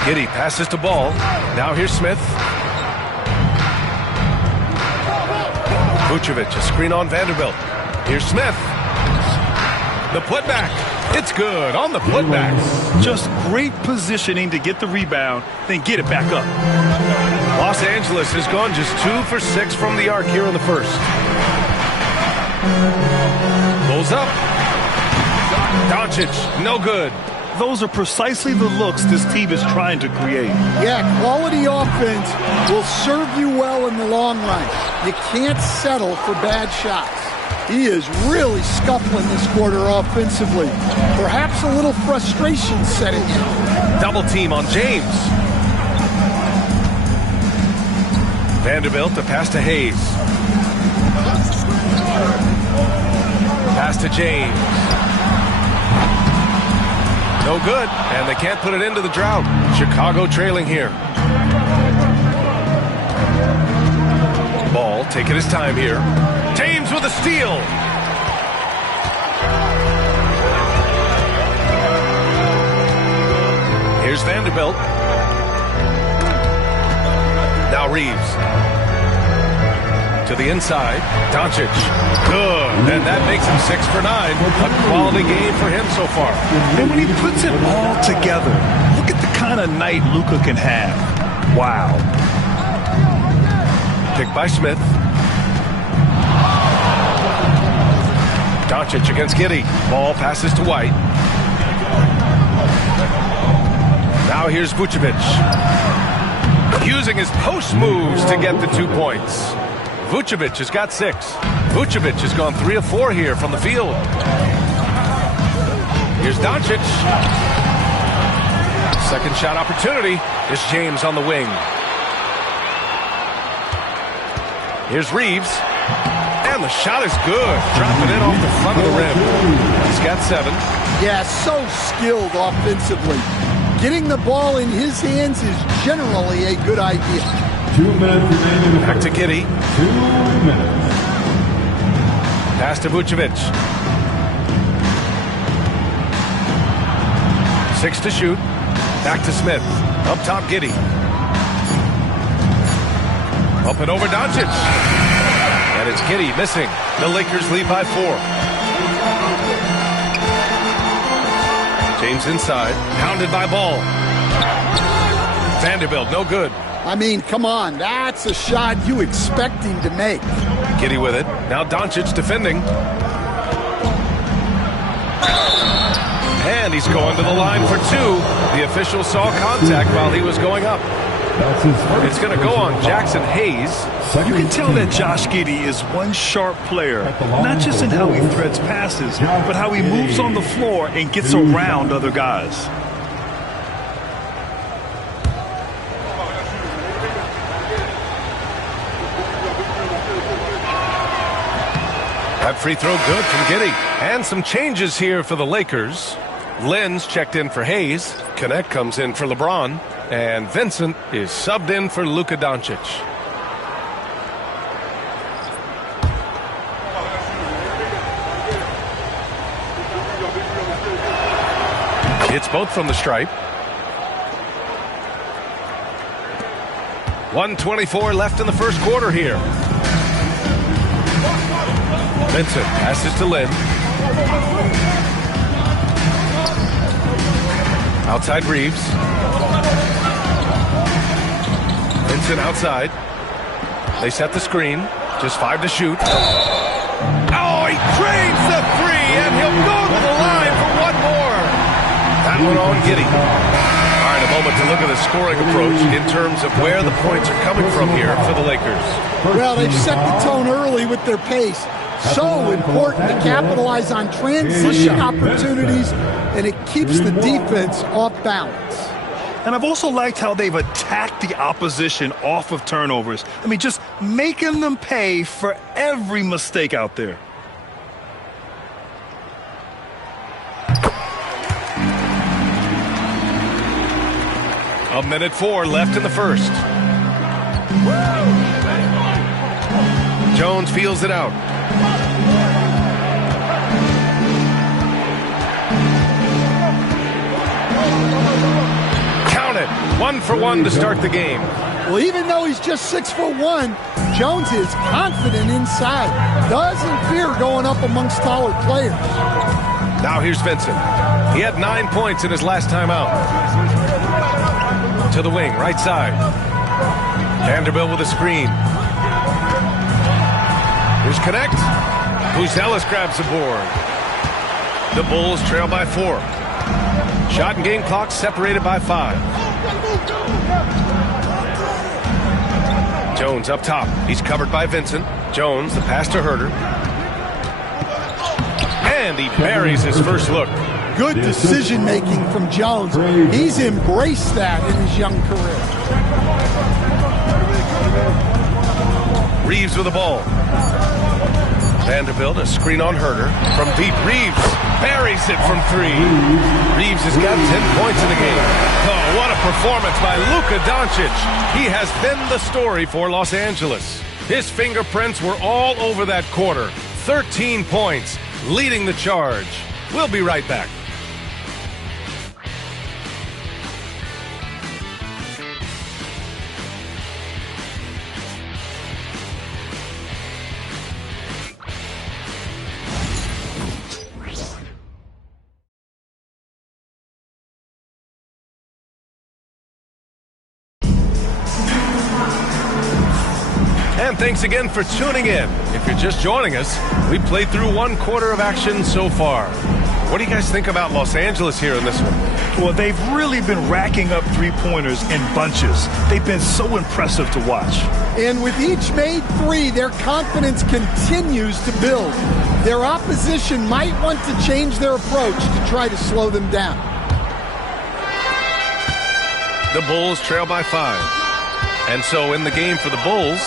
Giddey passes to Ball. Now here's Smith. Vucevic, a screen on Vanderbilt. Here's Smith. The putback. It's good on the putback. Just great positioning to get the rebound, then get it back up. Los Angeles has gone just 2 for 6 from the arc here in the first. Pulls up. Doncic, no good. Those are precisely the looks this team is trying to create. Yeah, quality offense will serve you well in the long run. You can't settle for bad shots. He is really scuffling this quarter offensively. Perhaps a little frustration setting in. Double team on James. Vanderbilt, the pass to Hayes. Pass to James. No good, and they can't put it into the drought. Chicago trailing here. Ball taking his time here. James with a steal. Here's Vanderbilt. Now Reeves. To the inside. Doncic. Good. And that makes him 6 for 9. A quality game for him so far. And when he puts it all together, look at the kind of night Luka can have. Wow. Picked by Smith. Doncic against Giddey. Ball passes to White. Now here's Vucevic. Using his post moves to get the 2 points. Vucevic has got 6. Vucevic has gone 3 of 4 here from the field. Here's Doncic. Second shot opportunity. Here's James on the wing. Here's Reeves. And the shot is good. Dropping it off the front of the rim. He's got 7. Yeah, so skilled offensively. Getting the ball in his hands is generally a good idea. 2 minutes remaining. Back to Giddey. 2 minutes. Pass to Vucevic. 6 to shoot. Back to Smith. Up top, Giddey. Up and over Doncic. And it's Giddey missing. The Lakers lead by 4. James inside. Pounded by Ball. Vanderbilt, no good. I mean, come on. That's a shot you expect him to make. Giddey with it. Now Doncic defending. And he's going to the line for 2. The official saw contact while he was going up. It's going to go on Jackson Hayes. You can tell that Josh Giddey is one sharp player, not just in how he threads passes, but how he moves on the floor and gets around other guys. That free throw good from Giddey. And some changes here for the Lakers. Lenz checked in for Hayes. Connect comes in for LeBron. And Vincent is subbed in for Luka Doncic. Hits both from the stripe. 1:24 left in the first quarter here. Vincent passes to Lynn. Outside Reeves. Vincent outside. They set the screen. Just 5 to shoot. Oh, he drains the 3, and he'll go to the line for 1 more. That one on Giddey. All right, a moment to look at the scoring approach in terms of where the points are coming from here for the Lakers. Well, they've set the tone early with their pace. So important to capitalize on transition opportunities, and it keeps the defense off balance. And I've also liked how they've attacked the opposition off of turnovers. I mean, just making them pay for every mistake out there. A minute 4 left in the first. Jones feels it out. it. 1 for 1 to start the game. Well, even though he's just 6'1", Jones is confident inside. Doesn't fear going up amongst taller players. Now here's Vincent. He had 9 points in his last time out. To the wing, right side. Vanderbilt with a screen. Here's Connect. Buzelis grabs the board. The Bulls trail by 4. Shot and game clock separated by 5. Jones up top. He's covered by Vincent. Jones, the pass to Herter. And he buries his first look. Good decision-making from Jones. He's embraced that in his young career. Reeves with the ball. Vanderbilt, a screen on Herter. From deep, Reeves buries it from 3. Reeves has got 10 points in the game. Oh, what a performance by Luka Doncic. He has been the story for Los Angeles. His fingerprints were all over that quarter. 13 points, leading the charge. We'll be right back. And thanks again for tuning in. If you're just joining us, we played through 1 quarter of action so far. What do you guys think about Los Angeles here in this one? Well, they've really been racking up three-pointers in bunches. They've been so impressive to watch. And with each made 3, their confidence continues to build. Their opposition might want to change their approach to try to slow them down. The Bulls trail by 5. And so in the game for the Bulls,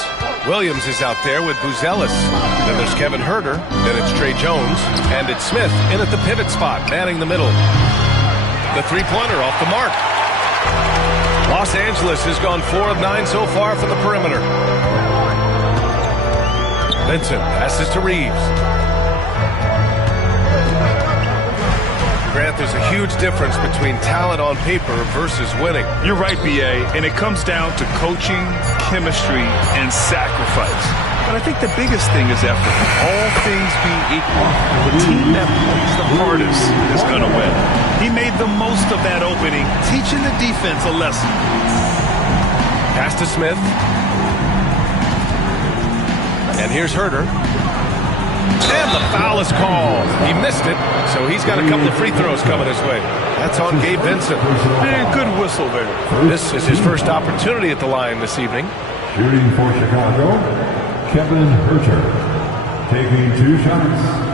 Williams is out there with Buzelis. Then there's Kevin Herter. Then it's Trey Jones. And it's Smith in at the pivot spot, manning the middle. The three-pointer off the mark. Los Angeles has gone 4 of 9 so far from the perimeter. Vincent passes to Reeves. Grant, there's a huge difference between talent on paper versus winning. You're right, B.A., and it comes down to coaching, chemistry, and sacrifice. But I think the biggest thing is effort. All things being equal, the team that plays the hardest is going to win. He made the most of that opening, teaching the defense a lesson. Pass to Smith. And here's Herter. And the foul is called. He missed it, so he's got a couple of free throws coming his way. That's on Gabe Vincent. And good whistle there. This is his first opportunity at the line this evening. Shooting for Chicago, Kevin Herter, taking 2 shots.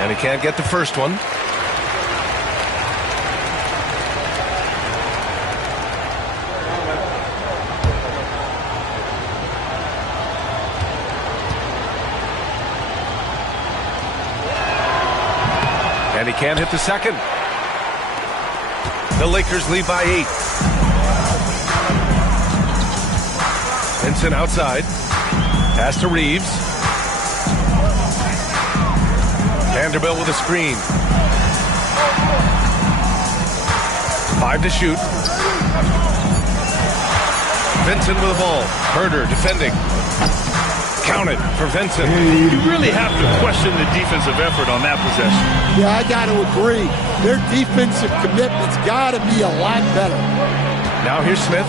And he can't get the first one. And he can't hit the second. The Lakers lead by 8. Vincent outside. Pass to Reeves. Vanderbilt with a screen. 5 to shoot. Vincent with the ball. Herter defending. Counted for Vincent. You really have to question the defensive effort on that possession. Yeah, I got to agree. Their defensive commitment's got to be a lot better. Now here's Smith.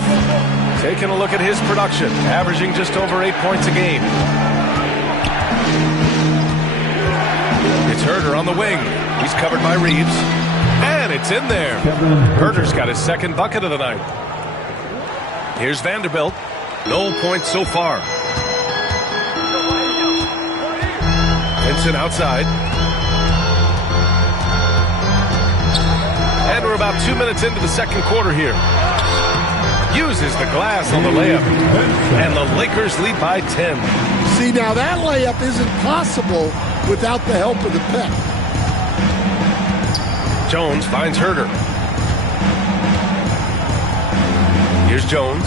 Taking a look at his production. Averaging just over 8 points a game. It's Herter on the wing. He's covered by Reeves. And it's in there. Herter's got his second bucket of the night. Here's Vanderbilt. No points so far. Vincent outside. And we're about 2 minutes into the second quarter here. Uses the glass on the layup. And the Lakers lead by 10. See, now that layup isn't possible without the help of the pick. Jones finds Herter. Here's Jones.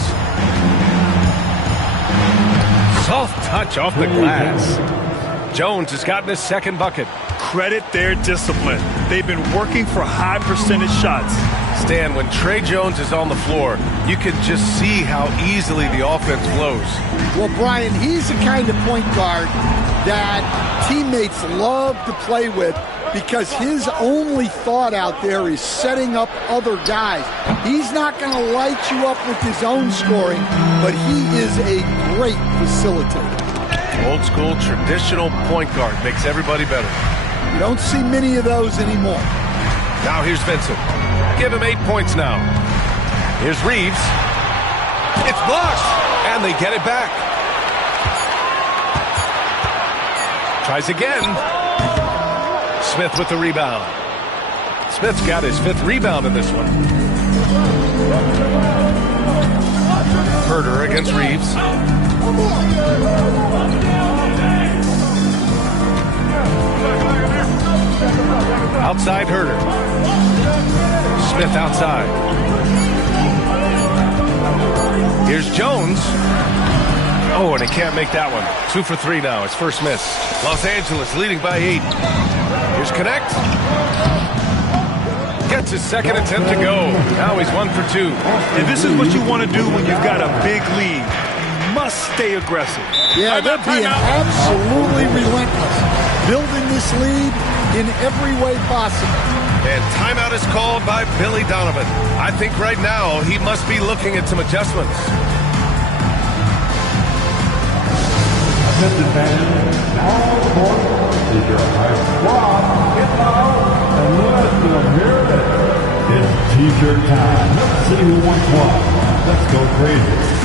Soft touch off the glass. Jones has gotten his second bucket. Credit their discipline. They've been working for high percentage shots. Stan, when Trey Jones is on the floor, you can just see how easily the offense flows. Well, Brian, he's the kind of point guard that teammates love to play with because his only thought out there is setting up other guys. He's not going to light you up with his own scoring, but he is a great facilitator. Old school, traditional point guard makes everybody better. You don't see many of those anymore. Now here's Vincent. Give him 8 points now. Here's Reeves. It's blocked, and they get it back. Tries again. Smith with the rebound. Smith's got his 5th rebound in this one. Herter against Reeves. Outside Herter. Smith outside. Here's Jones. Oh, and he can't make that one. 2 for 3 now. His first miss. Los Angeles leading by 8. Here's Connect. Gets his second attempt to go. Now he's 1 for 2. And this is what you want to do when you've got a big lead. You must stay aggressive. Yeah, they're being absolutely relentless. Building this lead in every way possible. And timeout is called by Billy Donovan. I think right now he must be looking at some adjustments. Attention fans, now the court is your high squad. Get loud and let them hear it. It's t-shirt time. Let's see who wants what. Let's go crazy.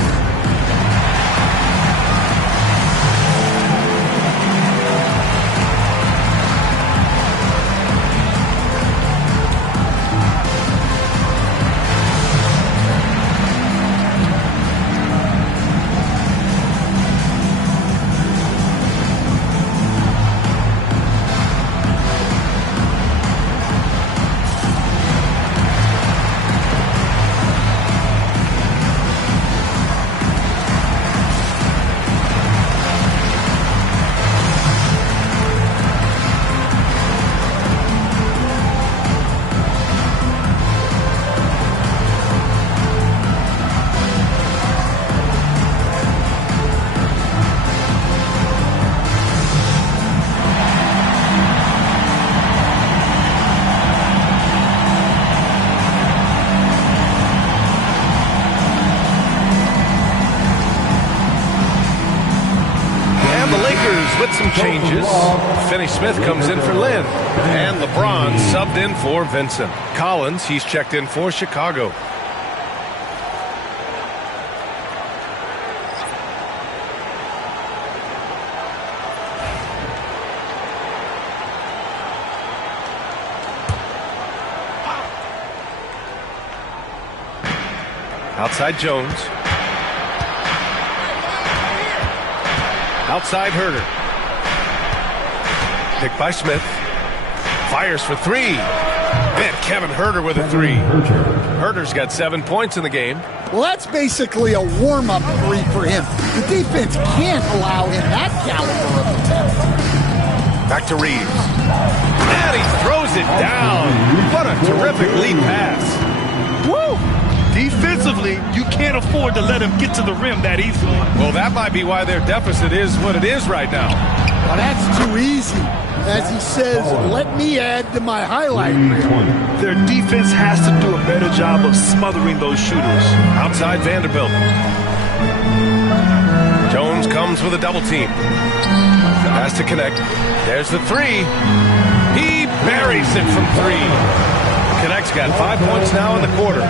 With some changes, Finney Smith comes in for Lynn, and LeBron subbed in for Vincent. Collins, he's checked in for Chicago. Outside Jones. Outside Herter. Picked by Smith. Fires for 3. Man, Kevin Herter with a 3. Herter's got 7 points in the game. Well, that's basically a warm-up 3 for him. The defense can't allow him that caliber of attempt. Back to Reeves. And he throws it down. What a terrific lead pass. Woo! Defensively, you can't afford to let him get to the rim that easily. Well, that might be why their deficit is what it is right now. Well, that's too easy. As he says, let me add to my highlight reel. Their defense has to do a better job of smothering those shooters. Outside Vanderbilt. Jones comes with a double team. Has to connect. There's the 3. He buries it from 3. Connect's got 5 points now in the quarter.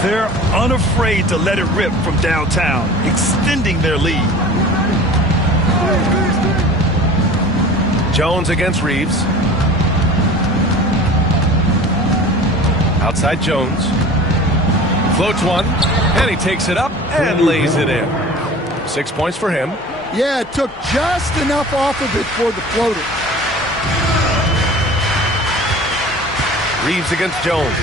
They're unafraid to let it rip from downtown, extending their lead. Jones against Reeves. Outside Jones. Floats one, and he takes it up and lays it in. 6 points for him. Yeah, it took just enough off of it for the floater. Reeves against Jones.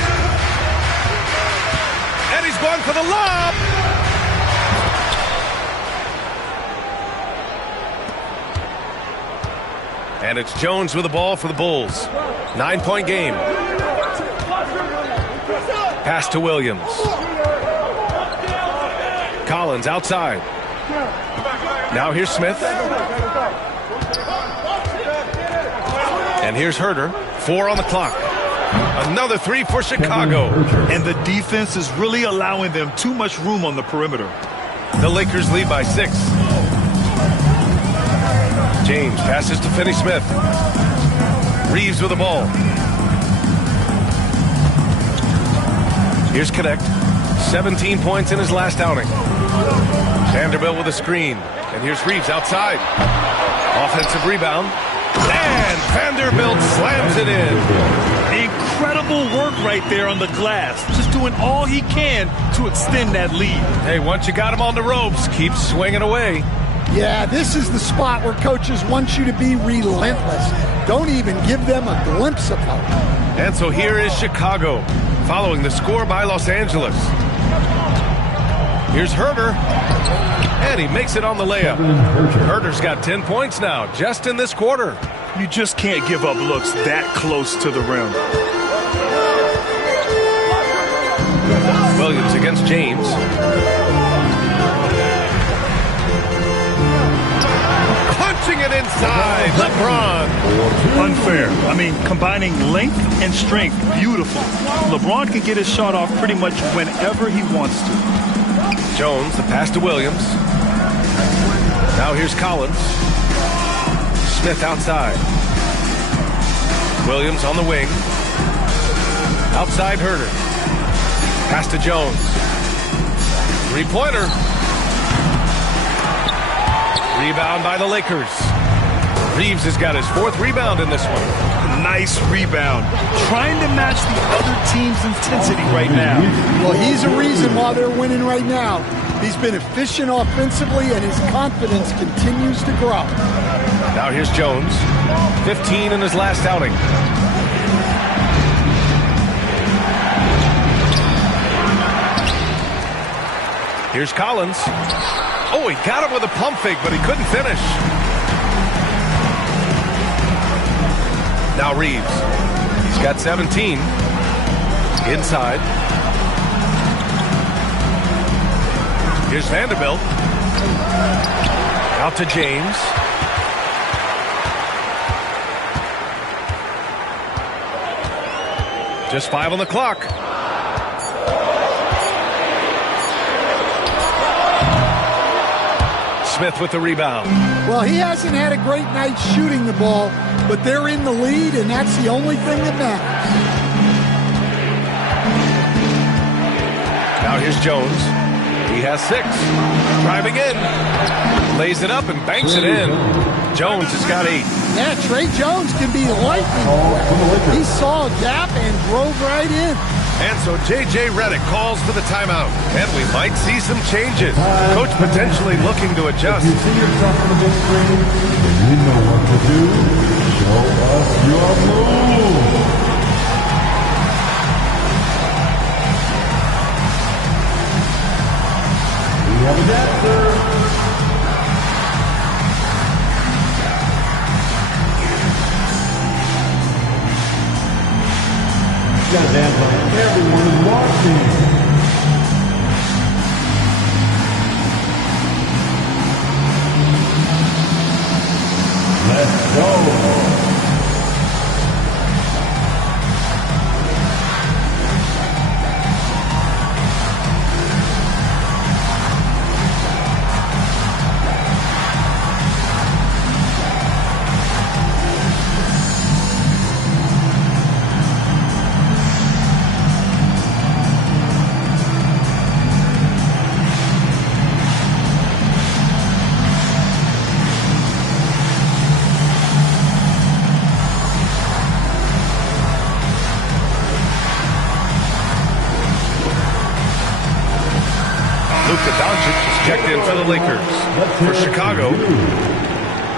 And he's going for the lob. And it's Jones with the ball for the Bulls. 9-point game. Pass to Williams. Collins outside. Now here's Smith. And here's Herter. 4 on the clock. Another 3 for Chicago. And the defense is really allowing them too much room on the perimeter. The Lakers lead by 6. James passes to Finney-Smith. Reeves with the ball. Here's Connect. 17 points in his last outing. Vanderbilt with a screen. And here's Reeves outside. Offensive rebound. And Vanderbilt slams it in. Incredible work right there on the glass. Just doing all he can to extend that lead. Hey, once you got him on the ropes, keep swinging away. Yeah, this is the spot where coaches want you to be relentless. Don't even give them a glimpse of hope. And so here is Chicago, following the score by Los Angeles. Here's Herter, and he makes it on the layup. Herter's got 10 points now, just in this quarter. You just can't give up looks that close to the rim. Williams against James. Punching it inside, LeBron. Unfair. I mean, combining length and strength, beautiful. LeBron can get his shot off pretty much whenever he wants to. Jones, the pass to Williams. Now here's Collins. Smith outside. Williams on the wing. Outside Herter. Pass to Jones. Three-pointer. Rebound by the Lakers. Reeves has got his 4th rebound in this one. Nice rebound. Trying to match the other team's intensity right now. Well, he's a reason why they're winning right now. He's been efficient offensively, and his confidence continues to grow. Now here's Jones. 15 in his last outing. Here's Collins. Oh, he got him with a pump fake, but he couldn't finish. Now Reeves. He's got 17. Inside. Here's Vanderbilt. Out to James. Just 5 on the clock. Smith with the rebound. Well, he hasn't had a great night shooting the ball, but they're in the lead, and that's the only thing that matters. Now here's Jones. He has 6. Driving in. Lays it up and banks it in. Jones has got 8. Yeah, Trey Jones can be lightning quick. He saw a gap and drove right in. And so J.J. Redick calls for the timeout. And we might see some changes. Coach potentially looking to adjust. If you see yourself on the big screen, then you know what to do. Show us your move. We have a dancer. Got to dance like everyone is watching. Let's go. Checked in for the Lakers. For Chicago,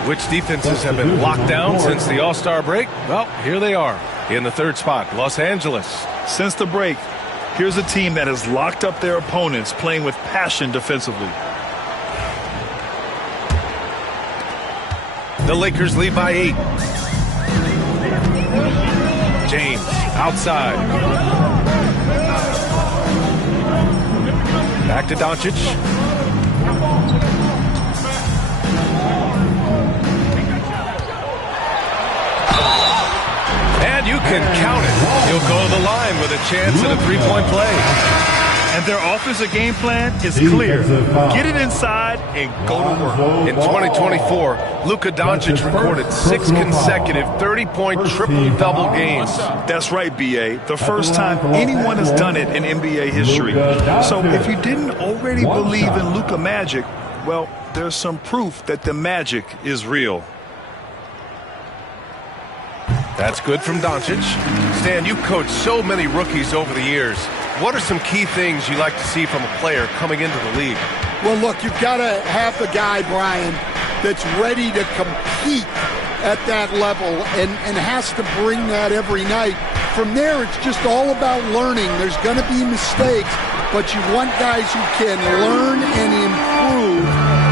which defenses have been locked down since the All-Star break? Well, here they are in the 3rd spot, Los Angeles. Since the break, here's a team that has locked up their opponents, playing with passion defensively. The Lakers lead by 8. James outside. Back to Doncic. And you can count it. He'll go to the line with a chance at a three-point play. And their offensive game plan is clear. Get it inside and go to work. In 2024, Luka Doncic recorded 6 consecutive 30-point triple-double games. That's right, B.A. The first time anyone has done it in NBA history. So if you didn't already believe in Luka Magic, well, there's some proof that the magic is real. That's good from Doncic. Stan, you've coached so many rookies over the years. What are some key things you like to see from a player coming into the league? Well, look, you've got to have the guy, Brian, that's ready to compete at that level and has to bring that every night. From there, it's just all about learning. There's going to be mistakes, but you want guys who can learn and improve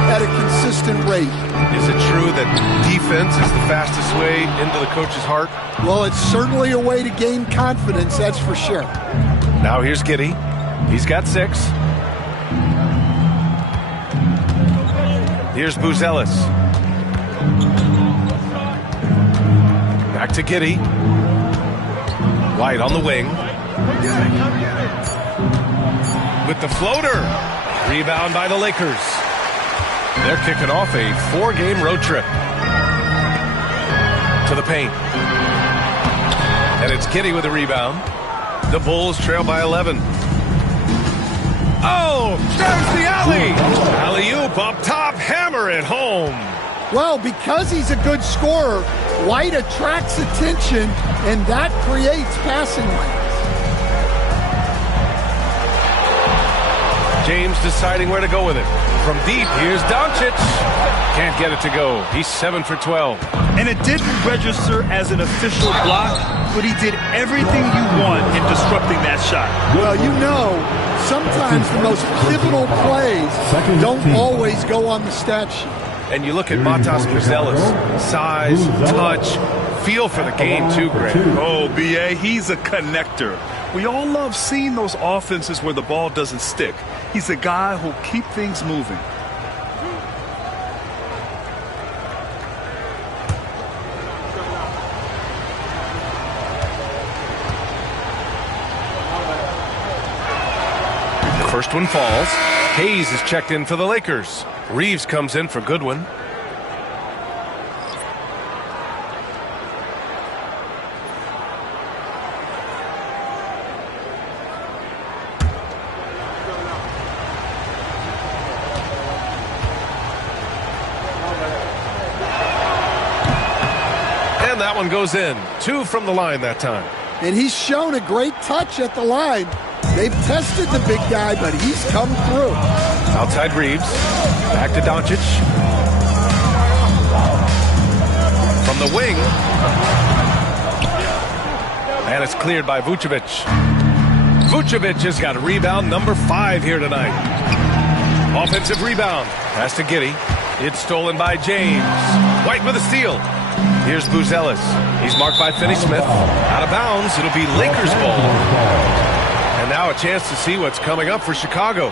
at a consistent rate. Is it true that defense is the fastest way into the coach's heart? Well, it's certainly a way to gain confidence, that's for sure. Now here's Giddey. He's got 6. Here's Buzelis. Back to Giddey. White on the wing. With the floater. Rebound by the Lakers. They're kicking off a 4-game road trip. To the paint. And it's Giddey with the rebound. The Bulls trail by 11. Oh, there's the alley. Alley-oop up top, hammer it home. Well, because he's a good scorer, White attracts attention, and that creates passing lanes. James deciding where to go with it. From deep, here's Doncic. Can't get it to go. He's 7 for 12. And it didn't register as an official block, but he did everything you want in disrupting that shot. Well, you know, sometimes the most pivotal plays don't always go on the stat sheet. And you look at Matas Buzelis. Size, touch, feel for the game too, Greg. Oh, B.A., he's a connector. We all love seeing those offenses where the ball doesn't stick. He's a guy who'll keep things moving. The first one falls. Hayes is checked in for the Lakers. Reeves comes in for Goodwin. And that one goes in. 2 from the line that time. And he's shown a great touch at the line. They've tested the big guy, but he's come through. Outside Reeves. Back to Doncic. From the wing. And it's cleared by Vucevic. Vucevic has got a rebound number 5 here tonight. Offensive rebound. Pass to Giddey. It's stolen by James. White with a steal. Here's Buzelis. He's marked by Finney-Smith. Out of bounds. It'll be Lakers ball. And now a chance to see what's coming up for Chicago.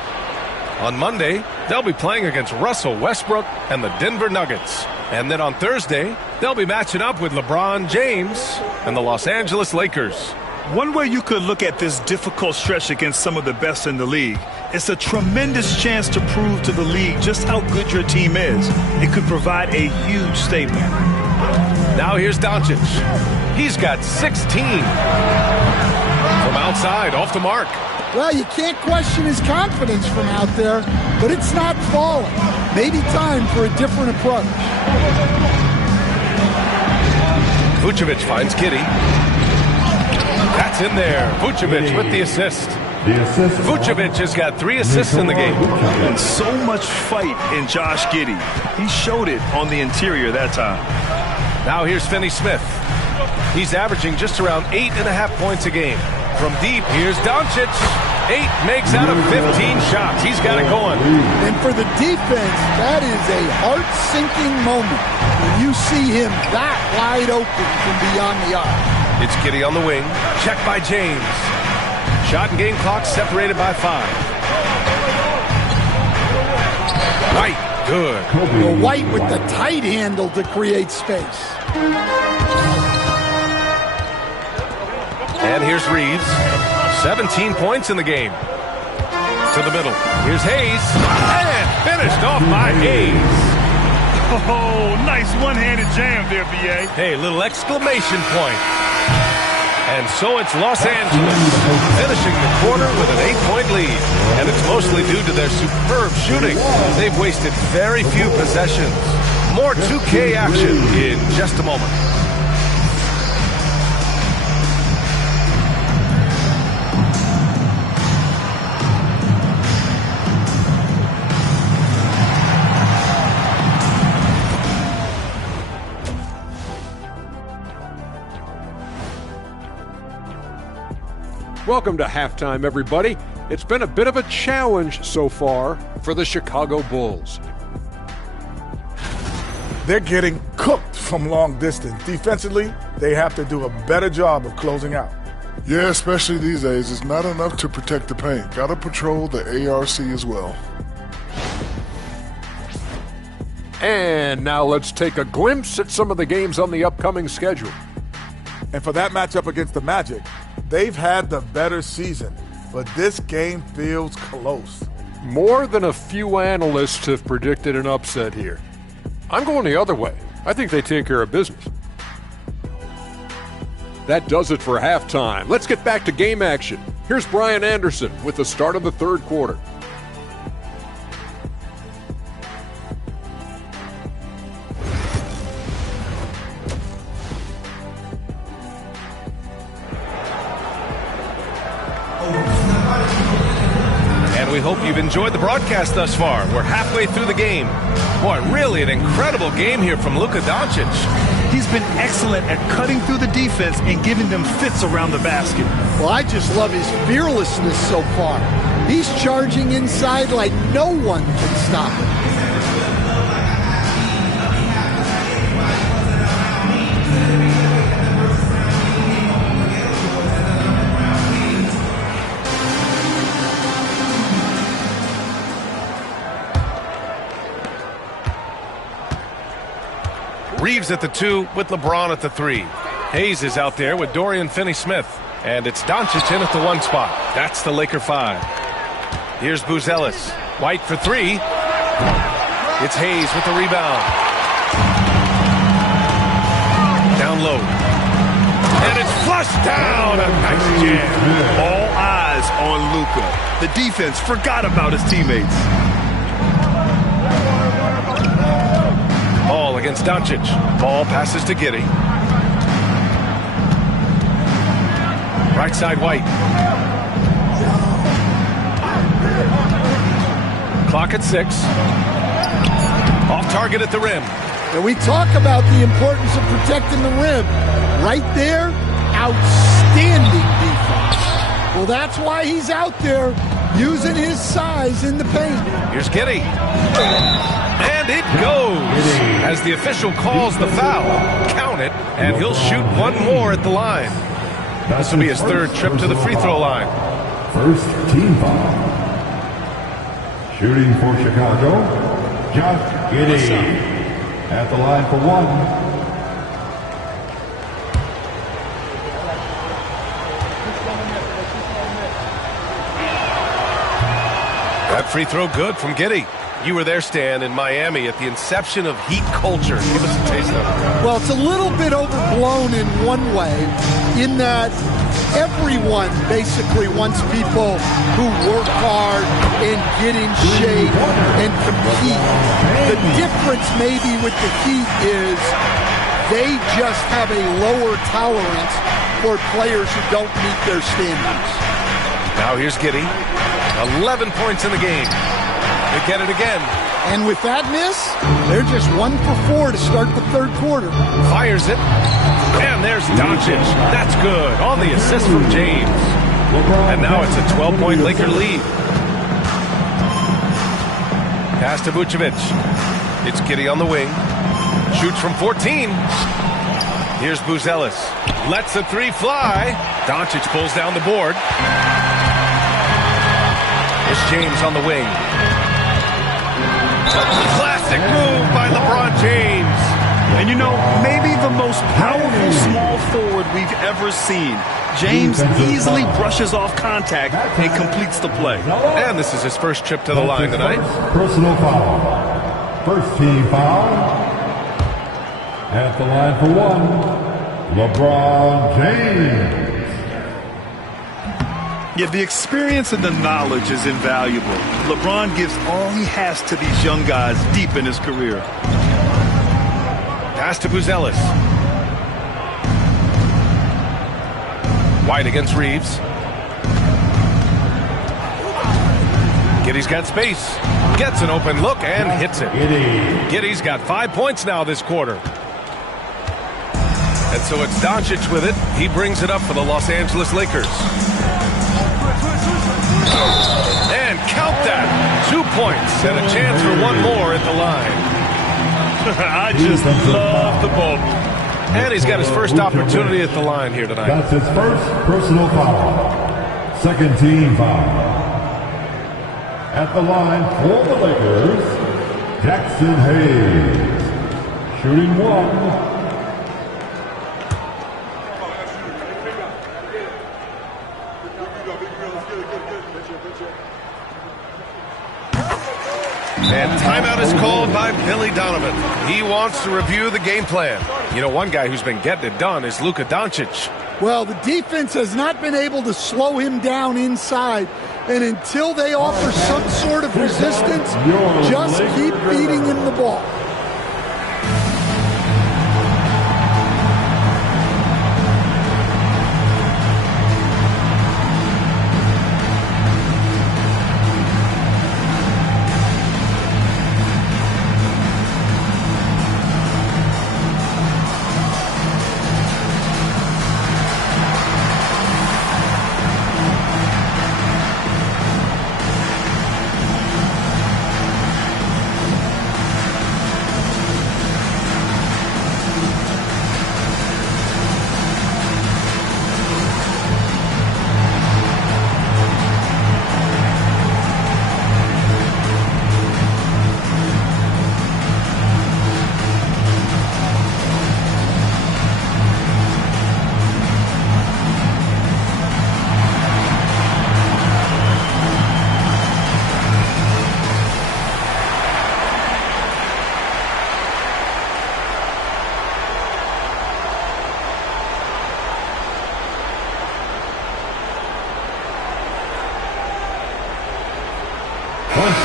On Monday, they'll be playing against Russell Westbrook and the Denver Nuggets. And then on Thursday, they'll be matching up with LeBron James and the Los Angeles Lakers. One way you could look at this difficult stretch against some of the best in the league, it's a tremendous chance to prove to the league just how good your team is. It could provide a huge statement. Now here's Doncic. He's got 16. From outside, off the mark. Well, you can't question his confidence from out there, but it's not falling. Maybe time for a different approach. Vucevic finds Giddey. That's in there. Vucevic with the assist. Vucevic has got 3 assists in the game. And so much fight in Josh Giddey. He showed it on the interior that time. Now here's Finney-Smith. He's averaging just around 8.5 points a game. From deep, here's Doncic. 8 makes out of 15 shots. He's got it going. And for the defense, that is a heart-sinking moment when you see him that wide open from beyond the arc. It's Giddey on the wing. Check by James. Shot and game clock separated by 5. White, good. The White with the tight handle to create space. And here's Reeves. 17 points in the game. To the middle. Here's Hayes. And finished off by Hayes. Oh, nice one-handed jam there, B.A. Hey, little exclamation point. And so it's Los Angeles finishing the quarter with an 8-point lead. And it's mostly due to their superb shooting. They've wasted very few possessions. More 2K action in just a moment. Welcome to halftime, everybody. It's been a bit of a challenge so far for the Chicago Bulls. They're getting cooked from long distance. Defensively, they have to do a better job of closing out. Yeah, especially these days. It's not enough to protect the paint. Got to patrol the ARC as well. And now let's take a glimpse at some of the games on the upcoming schedule. And for that matchup against the Magic, they've had the better season, but this game feels close. More than a few analysts have predicted an upset here. I'm going the other way. I think they take care of business. That does it for halftime. Let's get back to game action. Here's Brian Anderson with the start of the third quarter. We hope you've enjoyed the broadcast thus far. We're halfway through the game. Boy, really an incredible game here from Luka Doncic. He's been excellent at cutting through the defense and giving them fits around the basket. Well, I just love his fearlessness so far. He's charging inside like no one can stop him. Reeves at the 2 with LeBron at the 3. Hayes is out there with Dorian Finney-Smith. And it's Doncic in at the 1 spot. That's the Laker 5. Here's Buzelis. White for 3. It's Hayes with the rebound. Down low. And it's flushed down. A nice jam. All eyes on Luka. The defense forgot about his teammates. Ball against Doncic. Ball passes to Giddey. Right side White. Clock at 6. Off target at the rim. And we talk about the importance of protecting the rim. Right there, outstanding defense. Well, that's why he's out there using his size in the paint. Here's Giddey. And it goes as the official calls the foul. Count it, and he'll shoot one more at the line. This will be his third trip to the free throw line. First team foul. Shooting for Chicago, Josh Giddey at the line for 1. That free throw good from Giddey. You were there, Stan, in Miami at the inception of heat culture. Give us a taste of it. Well, it's a little bit overblown in one way, in that everyone basically wants people who work hard and get in shape and compete. The difference maybe with the Heat is they just have a lower tolerance for players who don't meet their standards. Now here's Giddey. 11 points in the game. They get it again. And with that miss, they're just 1 for 4 to start the third quarter. Fires it. And there's Doncic. That's good. On the assist from James. And now it's a 12-point Laker lead. Pass to Vucevic. It's Giddey on the wing. Shoots from 14. Here's Buzelis. Lets the three fly. Doncic pulls down the board. Here's James on the wing. Classic move by LeBron James. And you know, maybe the most powerful small forward we've ever seen. James easily brushes off contact and completes the play. And this is his first trip to the line tonight. Personal foul. First team foul. At the line for one, LeBron James. Yeah, the experience and the knowledge is invaluable. LeBron gives all he has to these young guys deep in his career. Pass to Buzelis. White against Reeves. Giddey's got space. Gets an open look and hits it. Giddey's got 5 points now this quarter. And so it's Doncic with it. He brings it up for the Los Angeles Lakers. And count that. 2 points and a chance for one more at the line. I just love the ball. And he's got his first opportunity at the line here tonight. That's his first personal foul. Second team foul. At the line for the Lakers, Jackson Hayes. Shooting one. And timeout is called by Billy Donovan. He wants to review the game plan. You know, one guy who's been getting it done is Luka Doncic. Well, the defense has not been able to slow him down inside. And until they offer some sort of resistance, just keep feeding him the ball.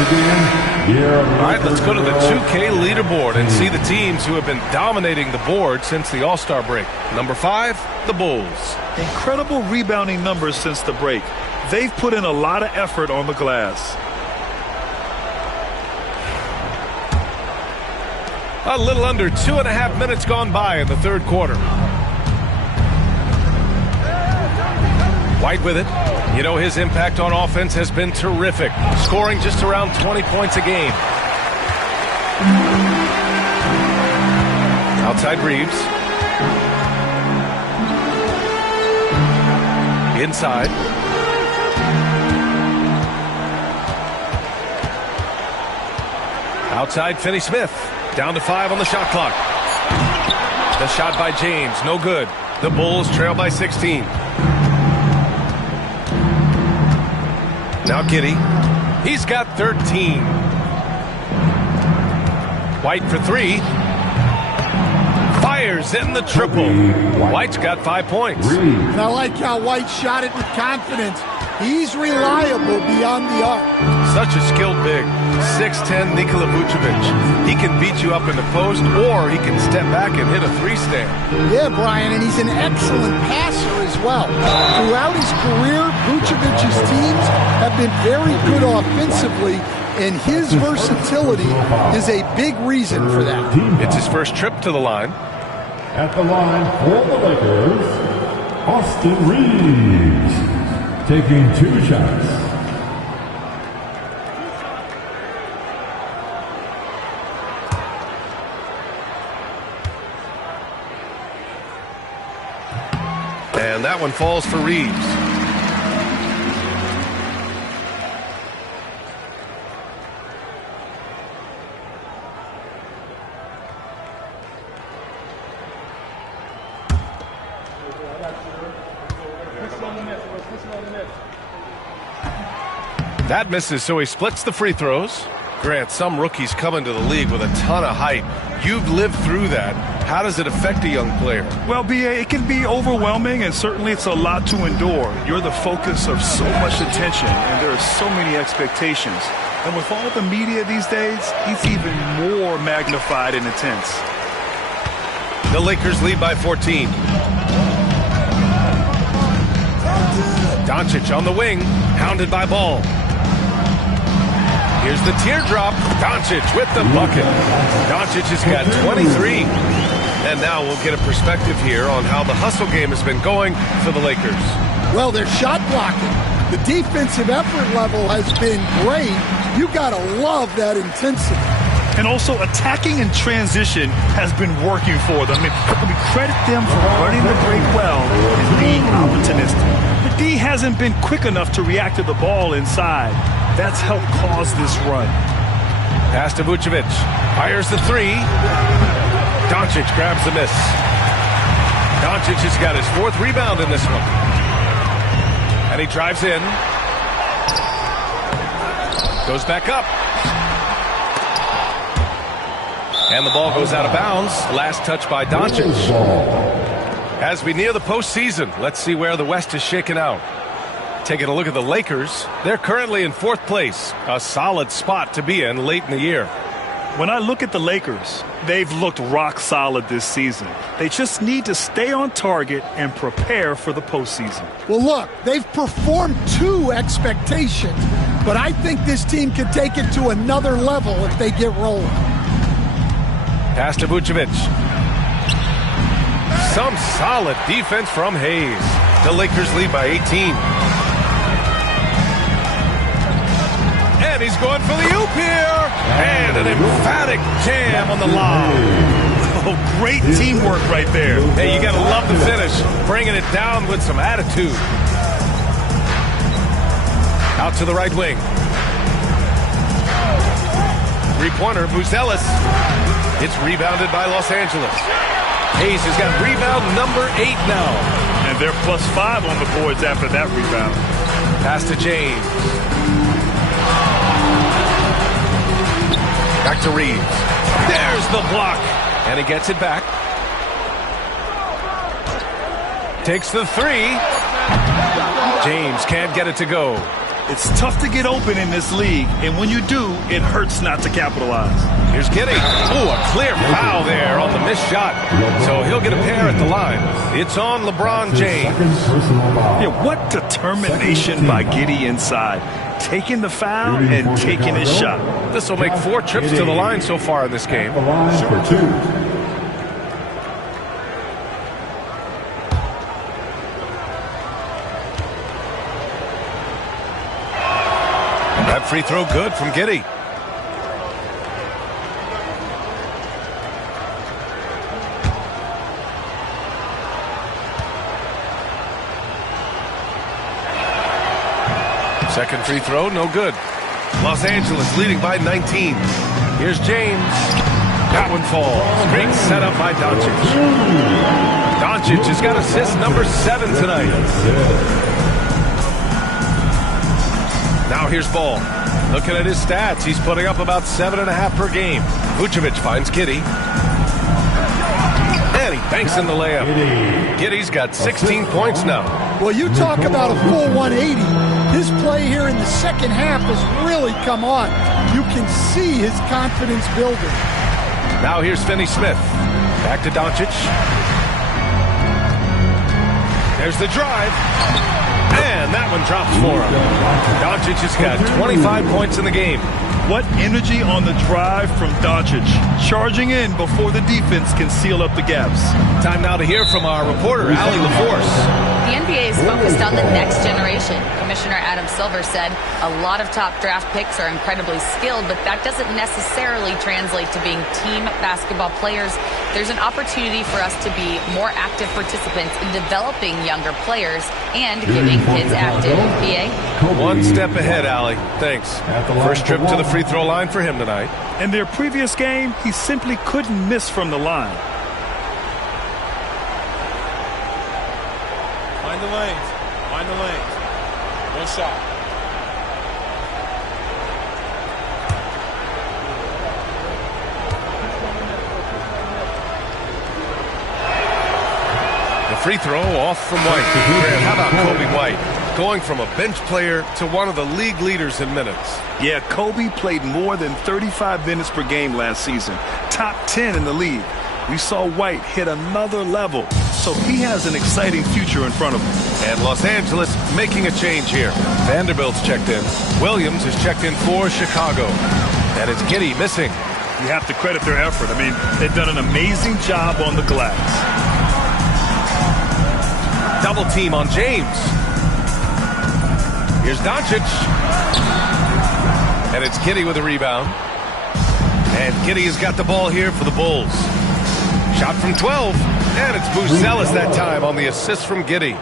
All right, let's go to the 2K leaderboard and see the teams who have been dominating the board since the All-Star break. Number 5, the Bulls. Incredible rebounding numbers since the break. They've put in a lot of effort on the glass. A little under 2.5 minutes gone by in the third quarter. White with it. You know, his impact on offense has been terrific, scoring just around 20 points a game. Outside Reeves. Inside. Outside Finney-Smith. Down to 5 on the shot clock. The shot by James, no good. The Bulls trail by 16. Now Giddey. He's got 13. White for 3. Fires in the triple. White's got 5 points. And I like how White shot it with confidence. He's reliable beyond the arc. Such a skilled big. 6'10" Nikola Vucevic. He can beat you up in the post, or he can step back and hit a 3-stand. Yeah, Brian, and he's an excellent passer as well. Throughout his career, Vucevic's teams have been very good offensively, and his versatility is a big reason for that. It's his first trip to the line. At the line for the Lakers, Austin Reeves. taking 2 shots. And that one falls for Reeves. That misses, so he splits the free throws. Grant, some rookies come into the league with a ton of height. You've lived through that. How does it affect a young player? Well, B.A., it can be overwhelming, and certainly it's a lot to endure. You're the focus of so much attention, and there are so many expectations. And with all the media these days, it's even more magnified and intense. The Lakers lead by 14. Doncic on the wing, hounded by Ball. Here's the teardrop. Doncic with the bucket. Doncic has got 23. And now we'll get a perspective here on how the hustle game has been going for the Lakers. Well, they're shot blocking. The defensive effort level has been great. You got to love that intensity. And also attacking in transition has been working for them. I mean, credit them for running the break well and being opportunistic. The D hasn't been quick enough to react to the ball inside. That's helped cause this run. Pass to Vucevic. Fires the three. Doncic grabs the miss. Doncic has got his 4th rebound in this one. And he drives in. Goes back up. And the ball goes out of bounds. Last touch by Doncic. As we near the postseason, let's see where the West is shaken out. Taking a look at the Lakers, they're currently in 4th place, a solid spot to be in late in the year. When I look at the Lakers, they've looked rock solid this season. They just need to stay on target and prepare for the postseason. Well, look, they've performed to expectations, but I think this team can take it to another level if they get rolling. Pass to Vucevic. Some solid defense from Hayes. The Lakers lead by 18. And he's going for the oop here. And an emphatic jam on the lob. Oh, great teamwork right there. Hey, you got to love the finish. Bringing it down with some attitude. Out to the right wing. 3-pointer, Buzelis. It's rebounded by Los Angeles. Hayes has got rebound number 8 now. And they're +5 on the boards after that rebound. Pass to James. Back to Reeves. There's the block. And he gets it back. Takes the 3. James can't get it to go. It's tough to get open in this league, and when you do, it hurts not to capitalize. Here's Giddey. Oh, a clear foul there on the missed shot. So he'll get a pair at the line. It's on LeBron James. Yeah, what determination by Giddey inside. Taking the foul and taking his shot. This will make 4 trips to the line so far in this game. For 2. That free throw good from Giddey. Second free throw, no good. Los Angeles leading by 19. Here's James. That one falls. Great setup by Doncic. Doncic has got assist number 7 tonight. Now here's Ball. Looking at his stats, he's putting up about 7.5 per game. Vucevic finds Giddey. And he banks in the layup. Giddey's got 16 points now. Well, you talk about a full 180. His play here in the second half has really come on. You can see his confidence building. Now here's Finney-Smith. Back to Doncic. There's the drive. And that one drops for him. Doncic has got 25 points in the game. What energy on the drive from Doncic. Charging in before the defense can seal up the gaps. Time now to hear from our reporter, Allie LaForce. The NBA is focused on the next generation. Commissioner Adam Silver said a lot of top draft picks are incredibly skilled, but that doesn't necessarily translate to being team basketball players. There's an opportunity for us to be more active participants in developing younger players and getting kids active. PA? One step ahead, Allie. Thanks. First trip to the free throw line for him tonight. In their previous game, he simply couldn't miss from the line. Find the lanes. Find the lanes. One shot. The free throw off from White. Grant, how about Kobe White? Going from a bench player to one of the league leaders in minutes. Yeah, Kobe played more than 35 minutes per game last season. Top 10 in the league. We saw White hit another level, so he has an exciting future in front of him. And Los Angeles making a change here. Vanderbilt's checked in. Williams is checked in for Chicago. And it's Giddey missing. You have to credit their effort. I mean, they've done an amazing job on the glass. Double team on James. Here's Doncic. And it's Giddey with a rebound. And Giddey has got the ball here for the Bulls. Shot from 12. And it's Buzelis that time on the assist from Giddey.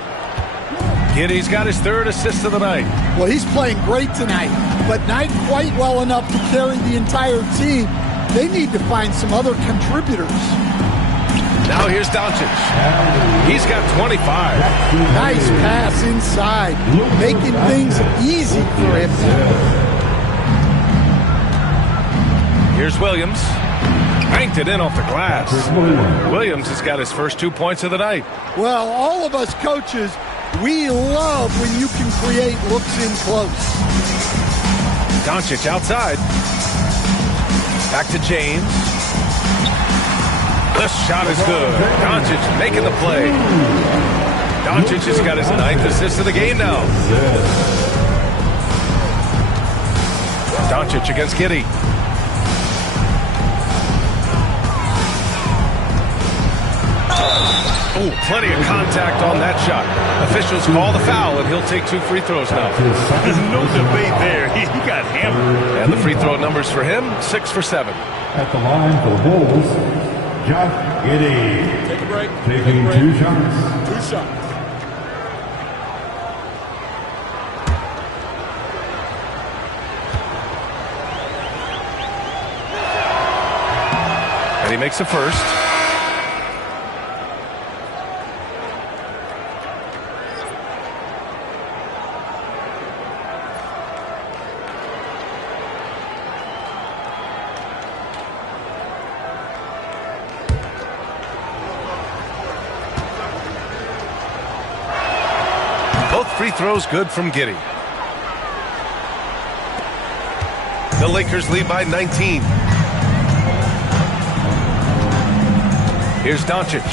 Giddey's got his third assist of the night. Well, he's playing great tonight, but not quite well enough to carry the entire team. They need to find some other contributors. Now here's Doncic. He's got 25. Nice pass inside, making things easy for him. Here's Williams. Banked it in off the glass. Williams has got his first 2 points of the night. Well, all of us coaches, we love when you can create looks in close. Doncic outside. Back to James. The shot is good. Doncic making the play. Doncic has got his 9th assist of the game now. Doncic against Giddey. Oh, plenty of contact on that shot. Officials call the foul, and he'll take 2 free throws now. There's no debate there. He got hammered. And the free throw numbers for him, 6 for 7. At the line for the Bulls, Josh Giddey. Take a break. Taking 2 shots. 2 shots. And he makes the first. Free throws good from Giddey. The Lakers lead by 19. Here's Doncic.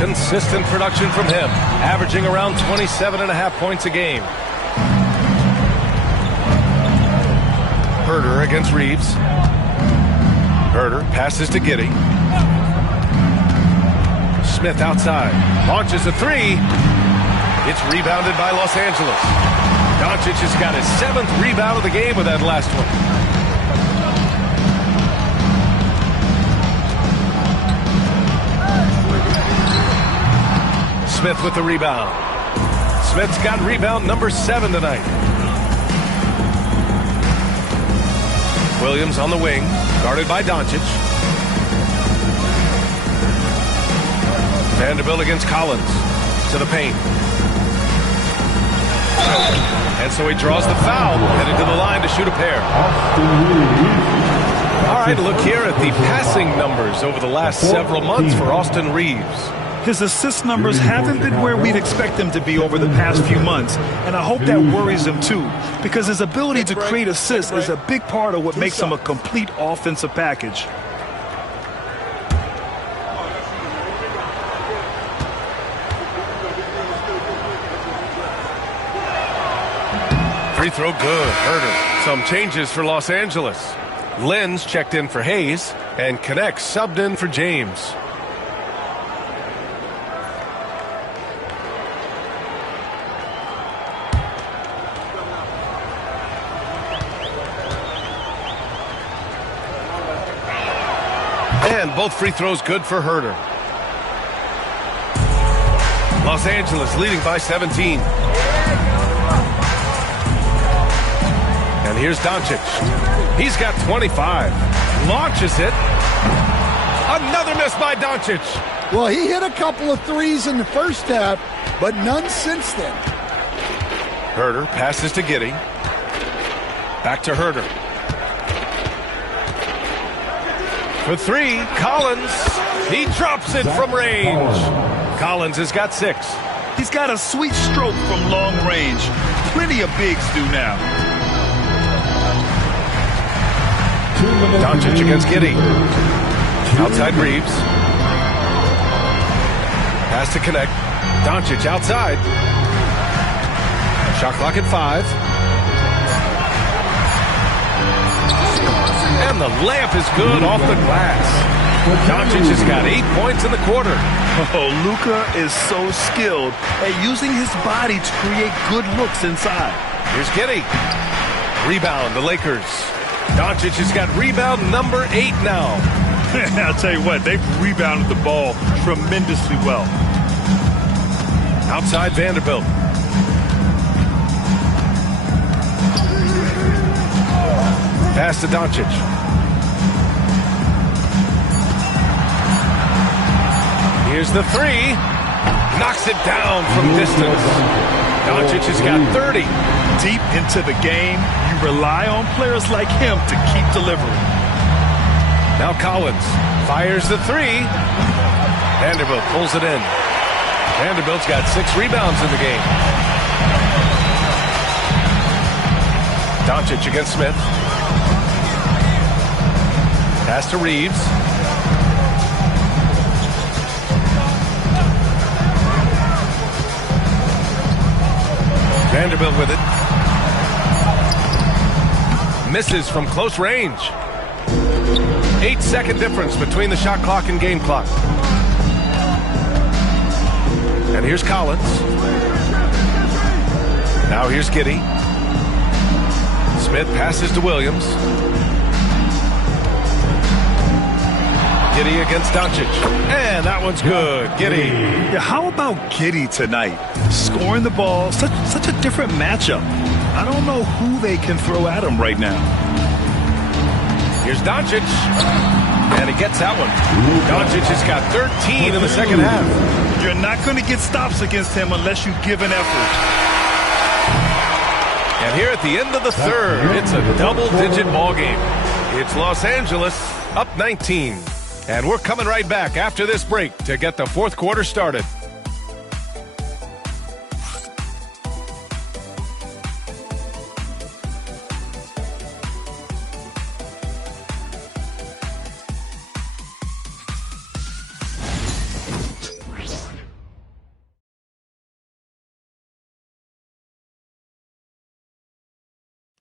Consistent production from him, averaging around 27.5 points a game. Herter against Reeves. Herter passes to Giddey. Smith outside. Launches a 3. It's rebounded by Los Angeles. Doncic has got his 7th rebound of the game with that last one. Smith with the rebound. Smith's got rebound number 7 tonight. Williams on the wing, guarded by Doncic. Vanderbilt against Collins. To the paint. And so he draws the foul, headed to the line to shoot a pair. All right, look here at the passing numbers over the last several months for Austin Reeves. His assist numbers haven't been where we'd expect them to be over the past few months, and I hope that worries him too, because his ability to create assists is a big part of what makes him a complete offensive package. Free throw good. Herter. Some changes for Los Angeles. Lenz checked in for Hayes, and Connect subbed in for James. And both free throws good for Herder. Los Angeles leading by 17. And here's Doncic. He's got 25. Launches it. Another miss by Doncic. Well, he hit a couple of threes in the first half, but none since then. Herder passes to Giddey. Back to Herder. For three, Collins. He drops it from range. Collins has got 6. He's got a sweet stroke from long range. Plenty of bigs do now. Doncic against Giddey. Outside Reeves. Pass to connect. Doncic outside. Shot clock at 5. And the layup is good off the glass. Doncic has got 8 points in the quarter. Oh, Luka is so skilled at using his body to create good looks inside. Here's Giddey. Rebound, the Lakers. Doncic has got rebound number 8 now. I'll tell you what, they've rebounded the ball tremendously well. Outside Vanderbilt. Pass to Doncic. Here's the 3. Knocks it down from distance. Doncic has got 30. Deep into the game, you rely on players like him to keep delivering. Now Collins fires the 3. Vanderbilt pulls it in. Vanderbilt's got 6 rebounds in the game. Doncic against Smith. Pass to Reeves. Vanderbilt with it. Misses from close range. 8-second difference between the shot clock and game clock. And here's Collins. Now here's Giddey. Smith passes to Williams. Giddey against Doncic. And that one's good. Giddey. Yeah, how about Giddey tonight? Scoring the ball, such a different matchup. I don't know who they can throw at him right now. Here's Doncic. And he gets that one. Doncic has got 13 in the second half. You're not going to get stops against him unless you give an effort. And here at the end of the third, it's a double-digit ball game. It's Los Angeles up 19. And we're coming right back after this break to get the fourth quarter started.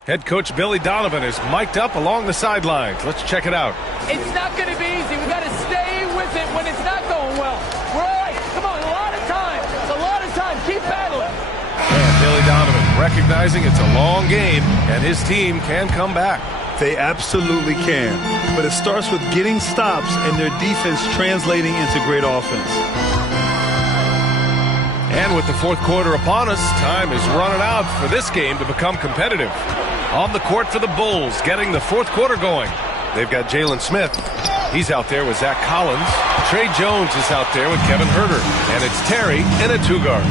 Head coach Billy Donovan is mic'd up along the sidelines. Let's check it out. It's not going to be easy. We've got to stay with it when it's not going well. We're all right. Come on, a lot of time. It's a lot of time. Keep battling. And Billy Donovan recognizing it's a long game and his team can come back. They absolutely can. But it starts with getting stops and their defense translating into great offense. And with the fourth quarter upon us, time is running out for this game to become competitive. On the court for the Bulls, getting the fourth quarter going. They've got Jalen Smith. He's out there with Zach Collins. Trey Jones is out there with Kevin Herder. And it's Terry in a 2-guard.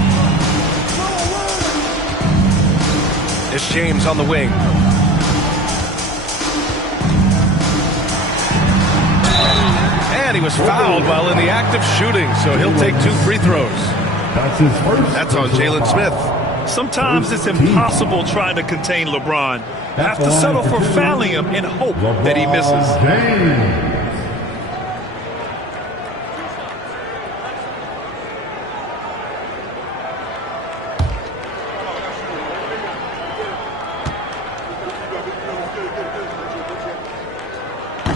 It's James on the wing. And he was fouled while in the act of shooting, so he'll take 2 free throws. That's on Jalen Smith. Sometimes it's impossible trying to contain LeBron. Have to settle for fouling him and hope that he misses.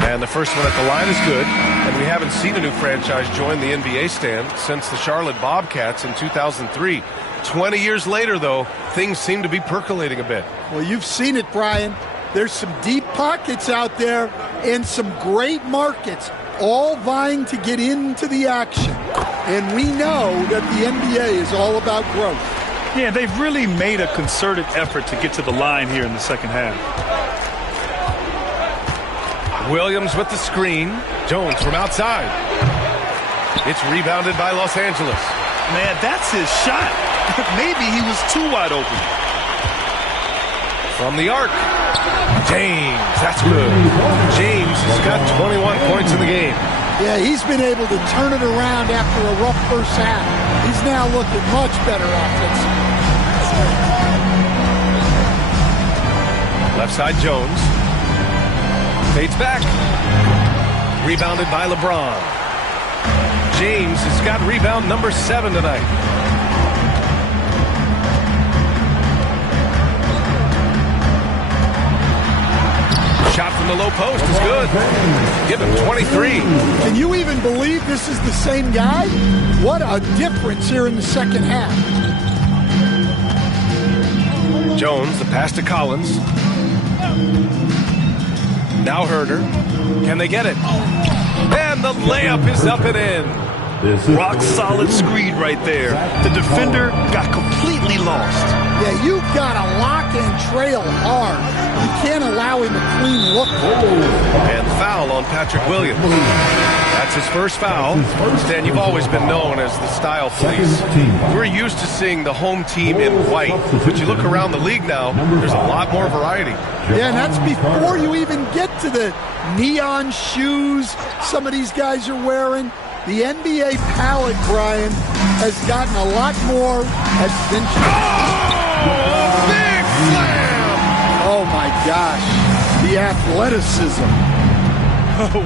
And the first one at the line is good. And we haven't seen a new franchise join the NBA stand since the Charlotte Bobcats in 2003. 20 years later, though, things seem to be percolating a bit. Well, you've seen it, Brian. There's some deep pockets out there and some great markets all vying to get into the action. And we know that the NBA is all about growth. Yeah, they've really made a concerted effort to get to the line here in the second half. Williams with the screen. Jones from outside. It's rebounded by Los Angeles. Man, that's his shot. Maybe he was too wide open. From the arc. James, that's good. James has got 21 points in the game. Yeah, he's been able to turn it around after a rough first half. He's now looking much better offensively. Left side Jones. Fades back. Rebounded by LeBron. James has got rebound number 7 tonight. Shot from the low post is good. Give him 23. Can you even believe this is the same guy? What a difference here in the second half. Jones, the pass to Collins. Now Herder. Can they get it? And the layup is up and in. Rock solid screen right there. The defender got completely lost. Yeah, you've got to lock and trail hard. You can't allow him a clean look. And foul on Patrick Williams. That's his first foul. Stan, you've always been known as the style police. We're used to seeing the home team in white, but you look around the league now, there's a lot more variety. Yeah, and that's before you even get to the neon shoes some of these guys are wearing. The NBA palette, Brian, has gotten a lot more adventurous. Oh, big slam! Oh, my gosh. The athleticism.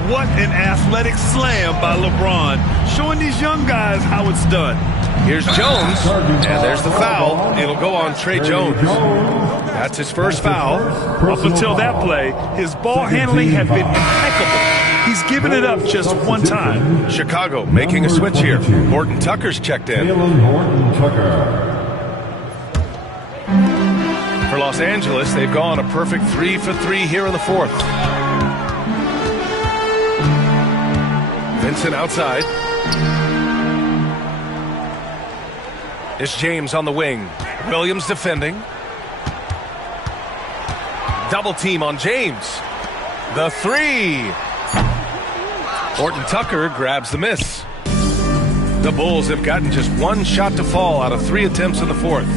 What an athletic slam by LeBron, showing these young guys how it's done. Here's Jones, and there's the foul. It'll go on Trey Jones. That's his first foul. Up until that play, his ball handling had been impeccable. He's given it up just one time. Chicago making a switch here. Horton Tucker's checked in. For Los Angeles, they've gone a perfect 3 for 3 here in the fourth. Vincent outside. It's James on the wing. Williams defending. Double team on James. The 3. Horton Tucker grabs the miss. The Bulls have gotten just one shot to fall out of 3 attempts in the fourth.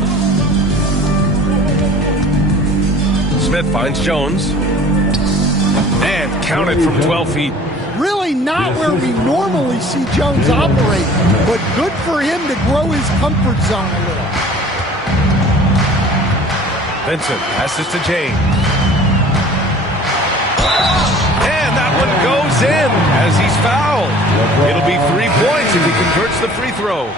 Smith finds Jones. And counted from 12 feet. Really not where we normally see Jones operate, but good for him to grow his comfort zone a little. Vincent passes to James. And that one goes in as he's fouled. It'll be 3 points if he converts the free throw.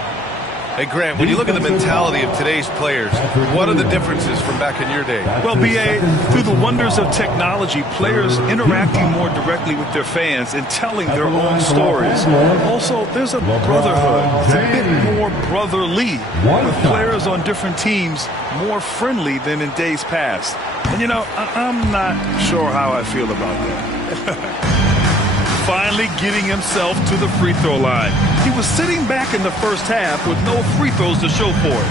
Hey, Grant, when you look at the mentality of today's players, what are the differences from back in your day? Well, B.A., through the wonders of technology, players interacting more directly with their fans and telling their own stories. Also, there's a brotherhood. It's a bit more brotherly, with players on different teams more friendly than in days past. And, you know, I'm not sure how I feel about that. Finally getting himself to the free throw line. He was sitting back in the first half with no free throws to show for it.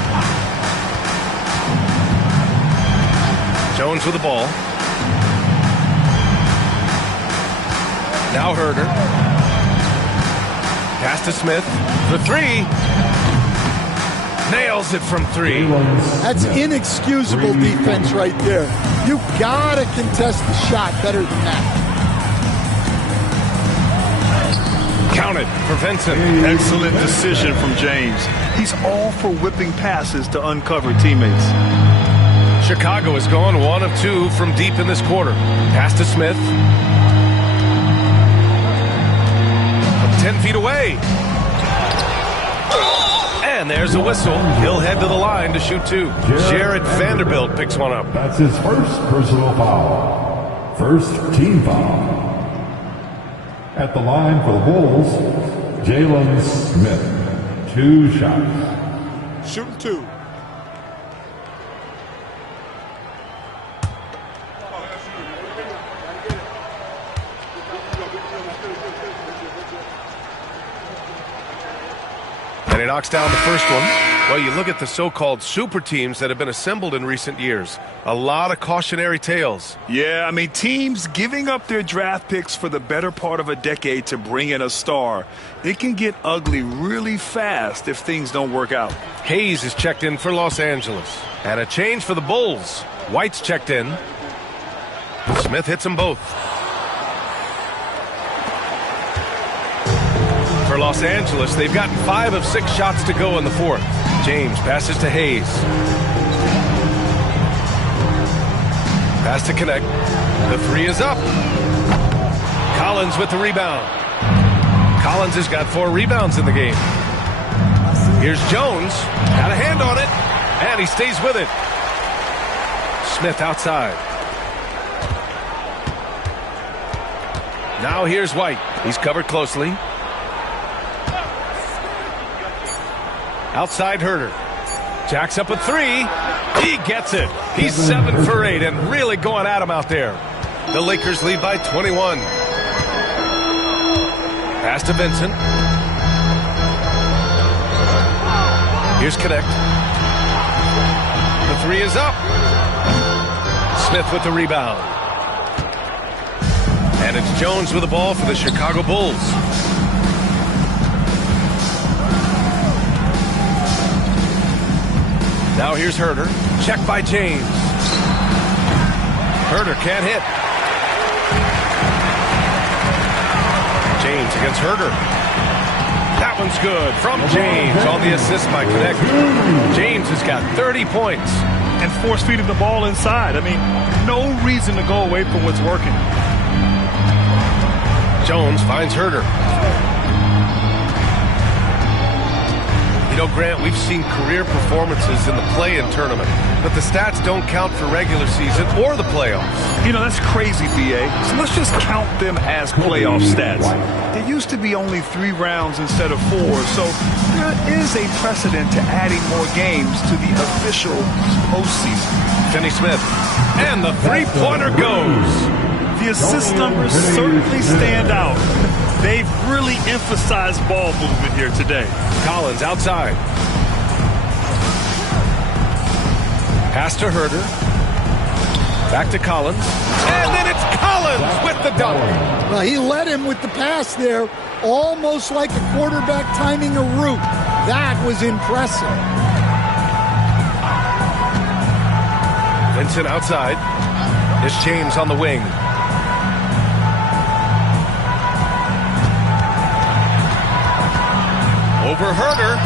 Jones with the ball. Now Herder. Pass to Smith. The 3. Nails it from 3. That's inexcusable defense right there. You've got to contest the shot better than that. Counted for Vincent. Excellent decision from James. He's all for whipping passes to uncover teammates. Chicago has gone 1 of 2 from deep in this quarter. Pass to Smith. From 10 feet away. And there's a whistle. He'll head to the line to shoot 2. Jared Vanderbilt picks one up. That's his first personal foul. First team foul. At the line for the Bulls, Jalen Smith. 2 shots. Shooting 2. he knocks down the first one. Well, you look at the so-called super teams that have been assembled in recent years. A lot of cautionary tales. Yeah, I mean, teams giving up their draft picks for the better part of a decade to bring in a star. It can get ugly really fast if things don't work out. Hayes is checked in for Los Angeles. And a change for the Bulls. White's checked in. Smith hits them both. For Los Angeles, they've gotten 5 of 6 shots to go in the fourth. James passes to Hayes. Pass to connect. The 3 is up. Collins with the rebound. Collins has got 4 rebounds in the game. Here's Jones. Got a hand on it. And he stays with it. Smith outside. Now here's White. He's covered closely. Outside Herter. Jacks up a 3. He gets it. He's 7 for 8 and really going at him out there. The Lakers lead by 21. Pass to Vincent. Here's Connect. The 3 is up. Smith with the rebound. And it's Jones with the ball for the Chicago Bulls. Now here's Herter. Check by James. Herter can't hit. James against Herter. That one's good from James on the assist by Connect. James has got 30 points. And force-feeding the ball inside. I mean, no reason to go away from what's working. Jones finds Herter. You know, Grant, we've seen career performances in the play-in tournament, but the stats don't count for regular season or the playoffs. You know, that's crazy, B.A. So let's just count them as playoff stats. There used to be only 3 rounds instead of 4, so there is a precedent to adding more games to the official postseason. Finney Smith, and the three-pointer goes. The assist numbers certainly stand out. They've really emphasized ball movement here today. Collins outside. Pass to Herter. Back to Collins. And then it's Collins with the dunk. Well, he led him with the pass there, almost like a quarterback timing a route. That was impressive. Vincent outside. There's James on the wing. Over Herter.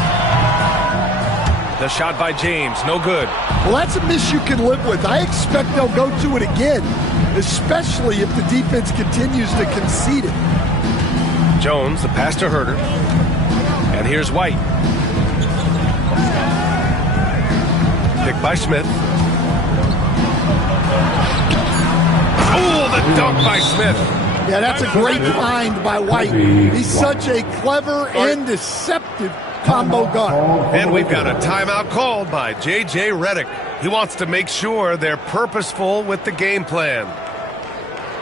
The shot by James, no good. Well, that's a miss you can live with. I expect they'll go to it again, especially if the defense continues to concede it. Jones, the pass to Herter. And here's White. Picked by Smith. Oh, the dunk by Smith. Yeah, that's a great find by White. He's such a clever and deceptive combo guard. And we've got a timeout called by J.J. Redick. He wants to make sure they're purposeful with the game plan.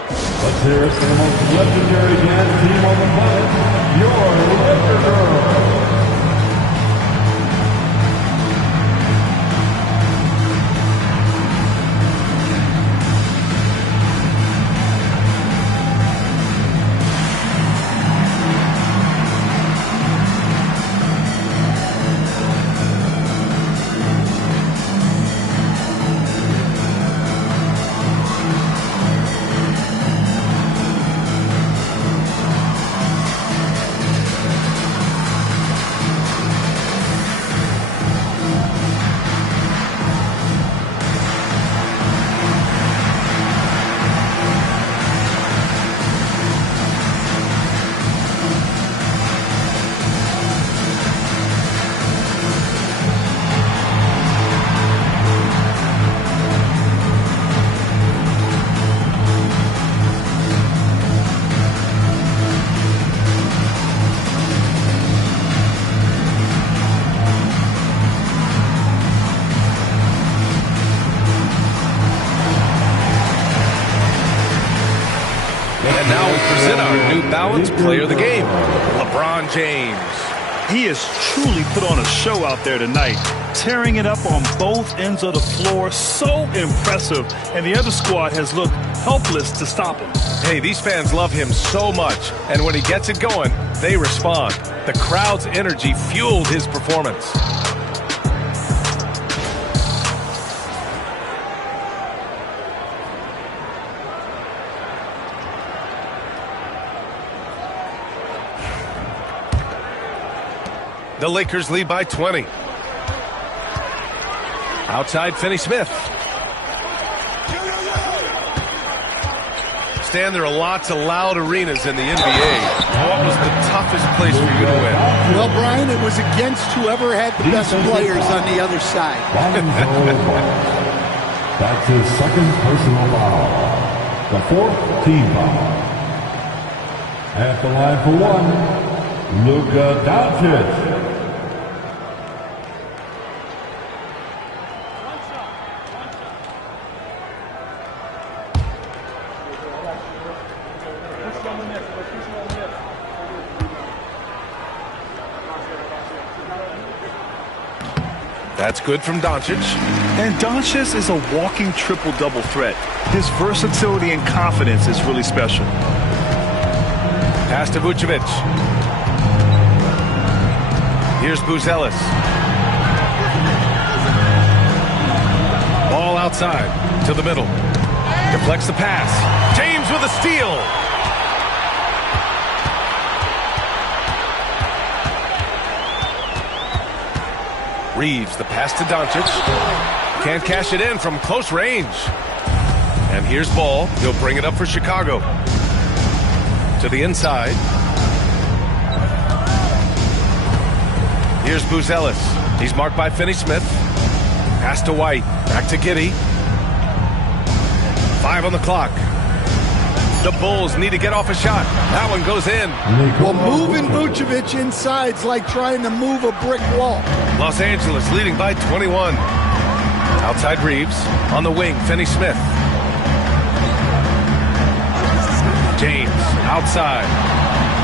Let's hear it for the most legendary dance team on the planet, your Laker Girls. And now we present our New Balance Player of the Game, LeBron James. He has truly put on a show out there tonight, tearing it up on both ends of the floor. So impressive, and the other squad has looked helpless to stop him. Hey, these fans love him so much, and when he gets it going, they respond. The crowd's energy fueled his performance. The Lakers lead by 20. Outside, Finney-Smith. Stan, there are lots of loud arenas in the NBA. What was the toughest place for you to win? Well, Brian, it was against whoever had the best players on the other side. That's his second personal foul. The fourth team foul. At the line for one, Luka Doncic. That's good from Doncic. And Doncic is a walking triple-double threat. His versatility and confidence is really special. Pass to Vucevic. Here's Buzelis. Ball outside to the middle. Deflects the pass. James with a steal. Reeves, the pass to Doncic. Can't cash it in from close range. And here's Ball. He'll bring it up for Chicago. To the inside. Here's Buzelis. He's marked by Finney-Smith. Pass to White. Back to Giddey. 5 on the clock. The Bulls need to get off a shot. That one goes in. Well, moving Vucevic inside's like trying to move a brick wall. Los Angeles leading by 21. Outside Reeves. On the wing, Finney-Smith. James outside.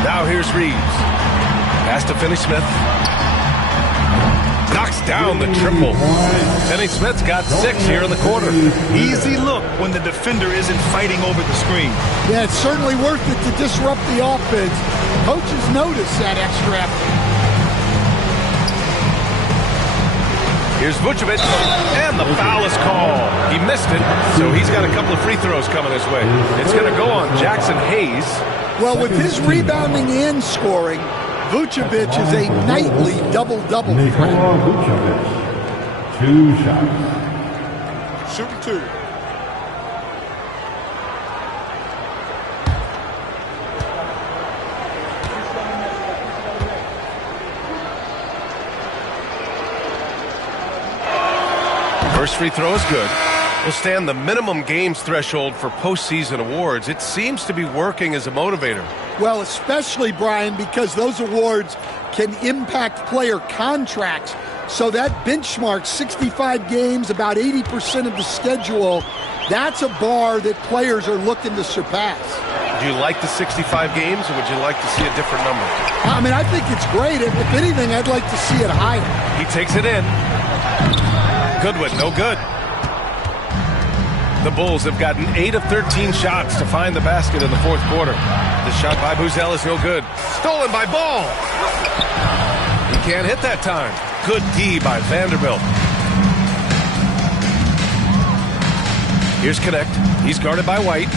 Now here's Reeves. Pass to Finney-Smith. Knocks down the triple. Finney-Smith's got 6 here in the quarter. Easy look when the defender isn't fighting over the screen. Yeah, it's certainly worth it to disrupt the offense. Coaches notice that extra effort. Here's Vucevic, and the foul is called. He missed it, so he's got a couple of free throws coming his way. It's going to go on Jackson Hayes. Well, with his rebounding and scoring, Vucevic is a nightly double-double threat. Vucevic, 2 shots. Shooting 2. First free throw is good. Will stand the minimum games threshold for postseason awards. It seems to be working as a motivator. Well, especially, Brian, because those awards can impact player contracts. So that benchmark, 65 games, about 80% of the schedule, that's a bar that players are looking to surpass. Do you like the 65 games, or would you like to see a different number? I mean, I think it's great. If anything, I'd like to see it higher. He takes it in. Goodwin, no good. The Bulls have gotten 8 of 13 shots to find the basket in the fourth quarter. The shot by Buzelis, no good. Stolen by Ball. He can't hit that time. Good D by Vanderbilt. Here's Connect. He's guarded by White.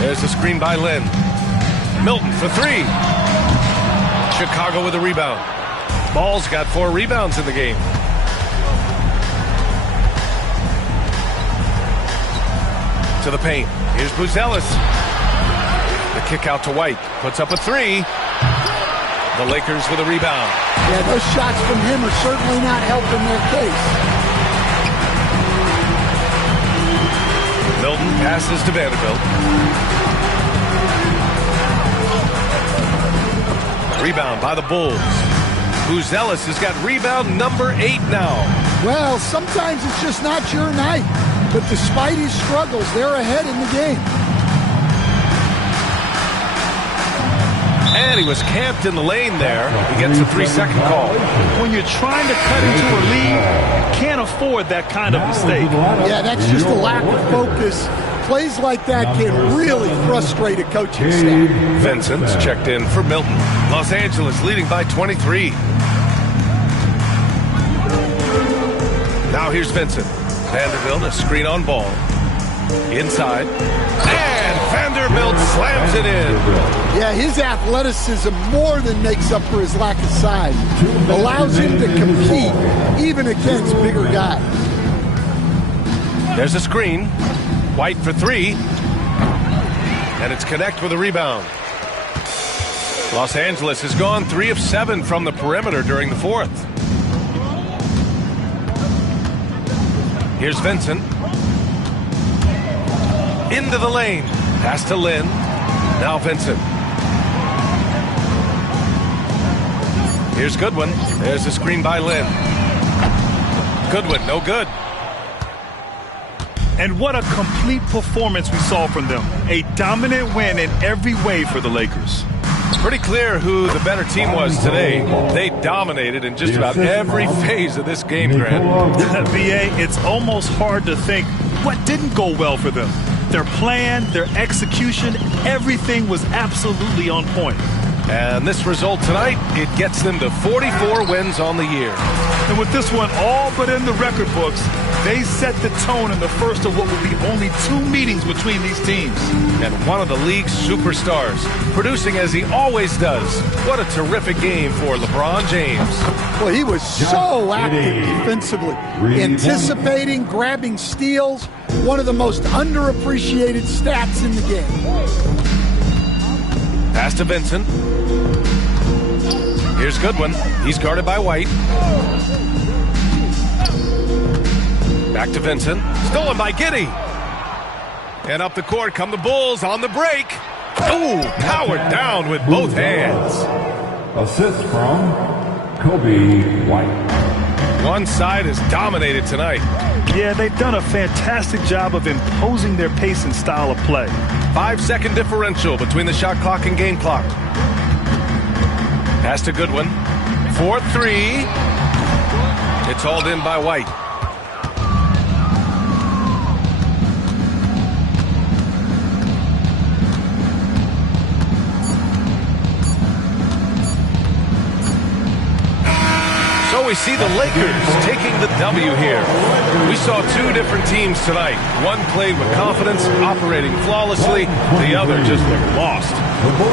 There's the screen by Lynn. Milton for 3. Chicago with a rebound. Ball's got 4 rebounds in the game. To the paint. Here's Buzelis. The kick out to White. Puts up a 3. The Lakers with a rebound. Yeah, those shots from him are certainly not helping their case. Milton passes to Vanderbilt. Rebound by the Bulls. Buzelis has got rebound number 8 now. Well, sometimes it's just not your night. But despite his struggles, they're ahead in the game. And he he was camped in the lane there. He gets a 3-second call. When you're trying to cut into a lead, you can't afford that kind of mistake. Yeah, that's just a lack of focus. Plays like that can really frustrate a coaching staff. Vincent's checked in for Milton. Los Angeles leading by 23. Now here's Vincent. Vanderbilt, a screen on ball. Inside. And Vanderbilt slams it in. Yeah, his athleticism more than makes up for his lack of size. Allows him to compete even against bigger guys. There's a screen. White for 3. And it's Connect with a rebound. Los Angeles has gone 3 of 7 from the perimeter during the fourth. Here's Vincent. Into the lane. Pass to Lynn. Now Vincent. Here's Goodwin. There's a screen by Lynn. Goodwin, no good. And what a complete performance we saw from them. A dominant win in every way for the Lakers. Pretty clear who the better team was today. They dominated in just about every phase of this game, Grant. BA, it's almost hard to think what didn't go well for them. Their plan, their execution, everything was absolutely on point. And this result tonight, it gets them to 44 wins on the year. And with this one all but in the record books, they set the tone in the first of what will be only 2 meetings between these teams. And one of the league's superstars, producing as he always does. What a terrific game for LeBron James. Well, he was so active defensively, anticipating, grabbing steals, one of the most underappreciated stats in the game. Pass to Vincent. Here's Goodwin. He's guarded by White. Back to Vincent. Stolen by Giddey. And up the court come the Bulls on the break. Ooh, powered down with both hands. Assist from Kobe White. One side is dominated tonight. Yeah, they've done a fantastic job of imposing their pace and style of play. 5-second differential between the shot clock and game clock. Pass to Goodwin. 4-3. It's hauled in by White. So we see the Lakers taking the W here. We saw 2 different teams tonight. One played with confidence, operating flawlessly. The other just looked lost.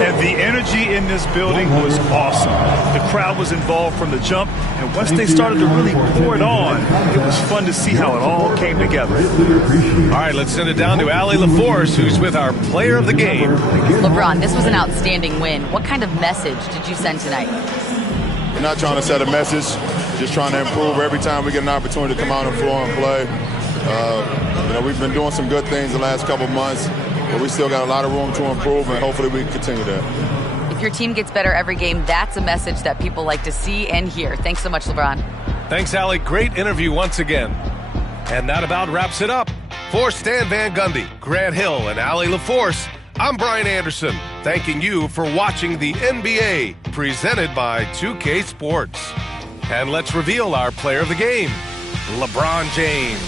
And the energy in this building was awesome. The crowd was involved from the jump, and once they started to really pour it on, it was fun to see how it all came together. All right, let's send it down to Allie LaForce, who's with our player of the game. LeBron, this was an outstanding win. What kind of message did you send tonight? We're not trying to set a message, just trying to improve every time we get an opportunity to come out on the floor and play. We've been doing some good things the last couple months, but we still got a lot of room to improve, and hopefully we can continue that. If your team gets better every game, that's a message that people like to see and hear. Thanks so much, LeBron. Thanks, Allie. Great interview once again. And that about wraps it up. For Stan Van Gundy, Grant Hill, and Allie LaForce, I'm Brian Anderson, thanking you for watching the NBA, presented by 2K Sports. And let's reveal our player of the game, LeBron James.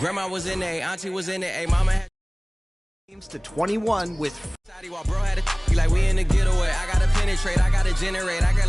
Grandma was in A, auntie was in A, mama had teams to 21 with while bro had a like we in the getaway. I gotta penetrate, I gotta generate, I got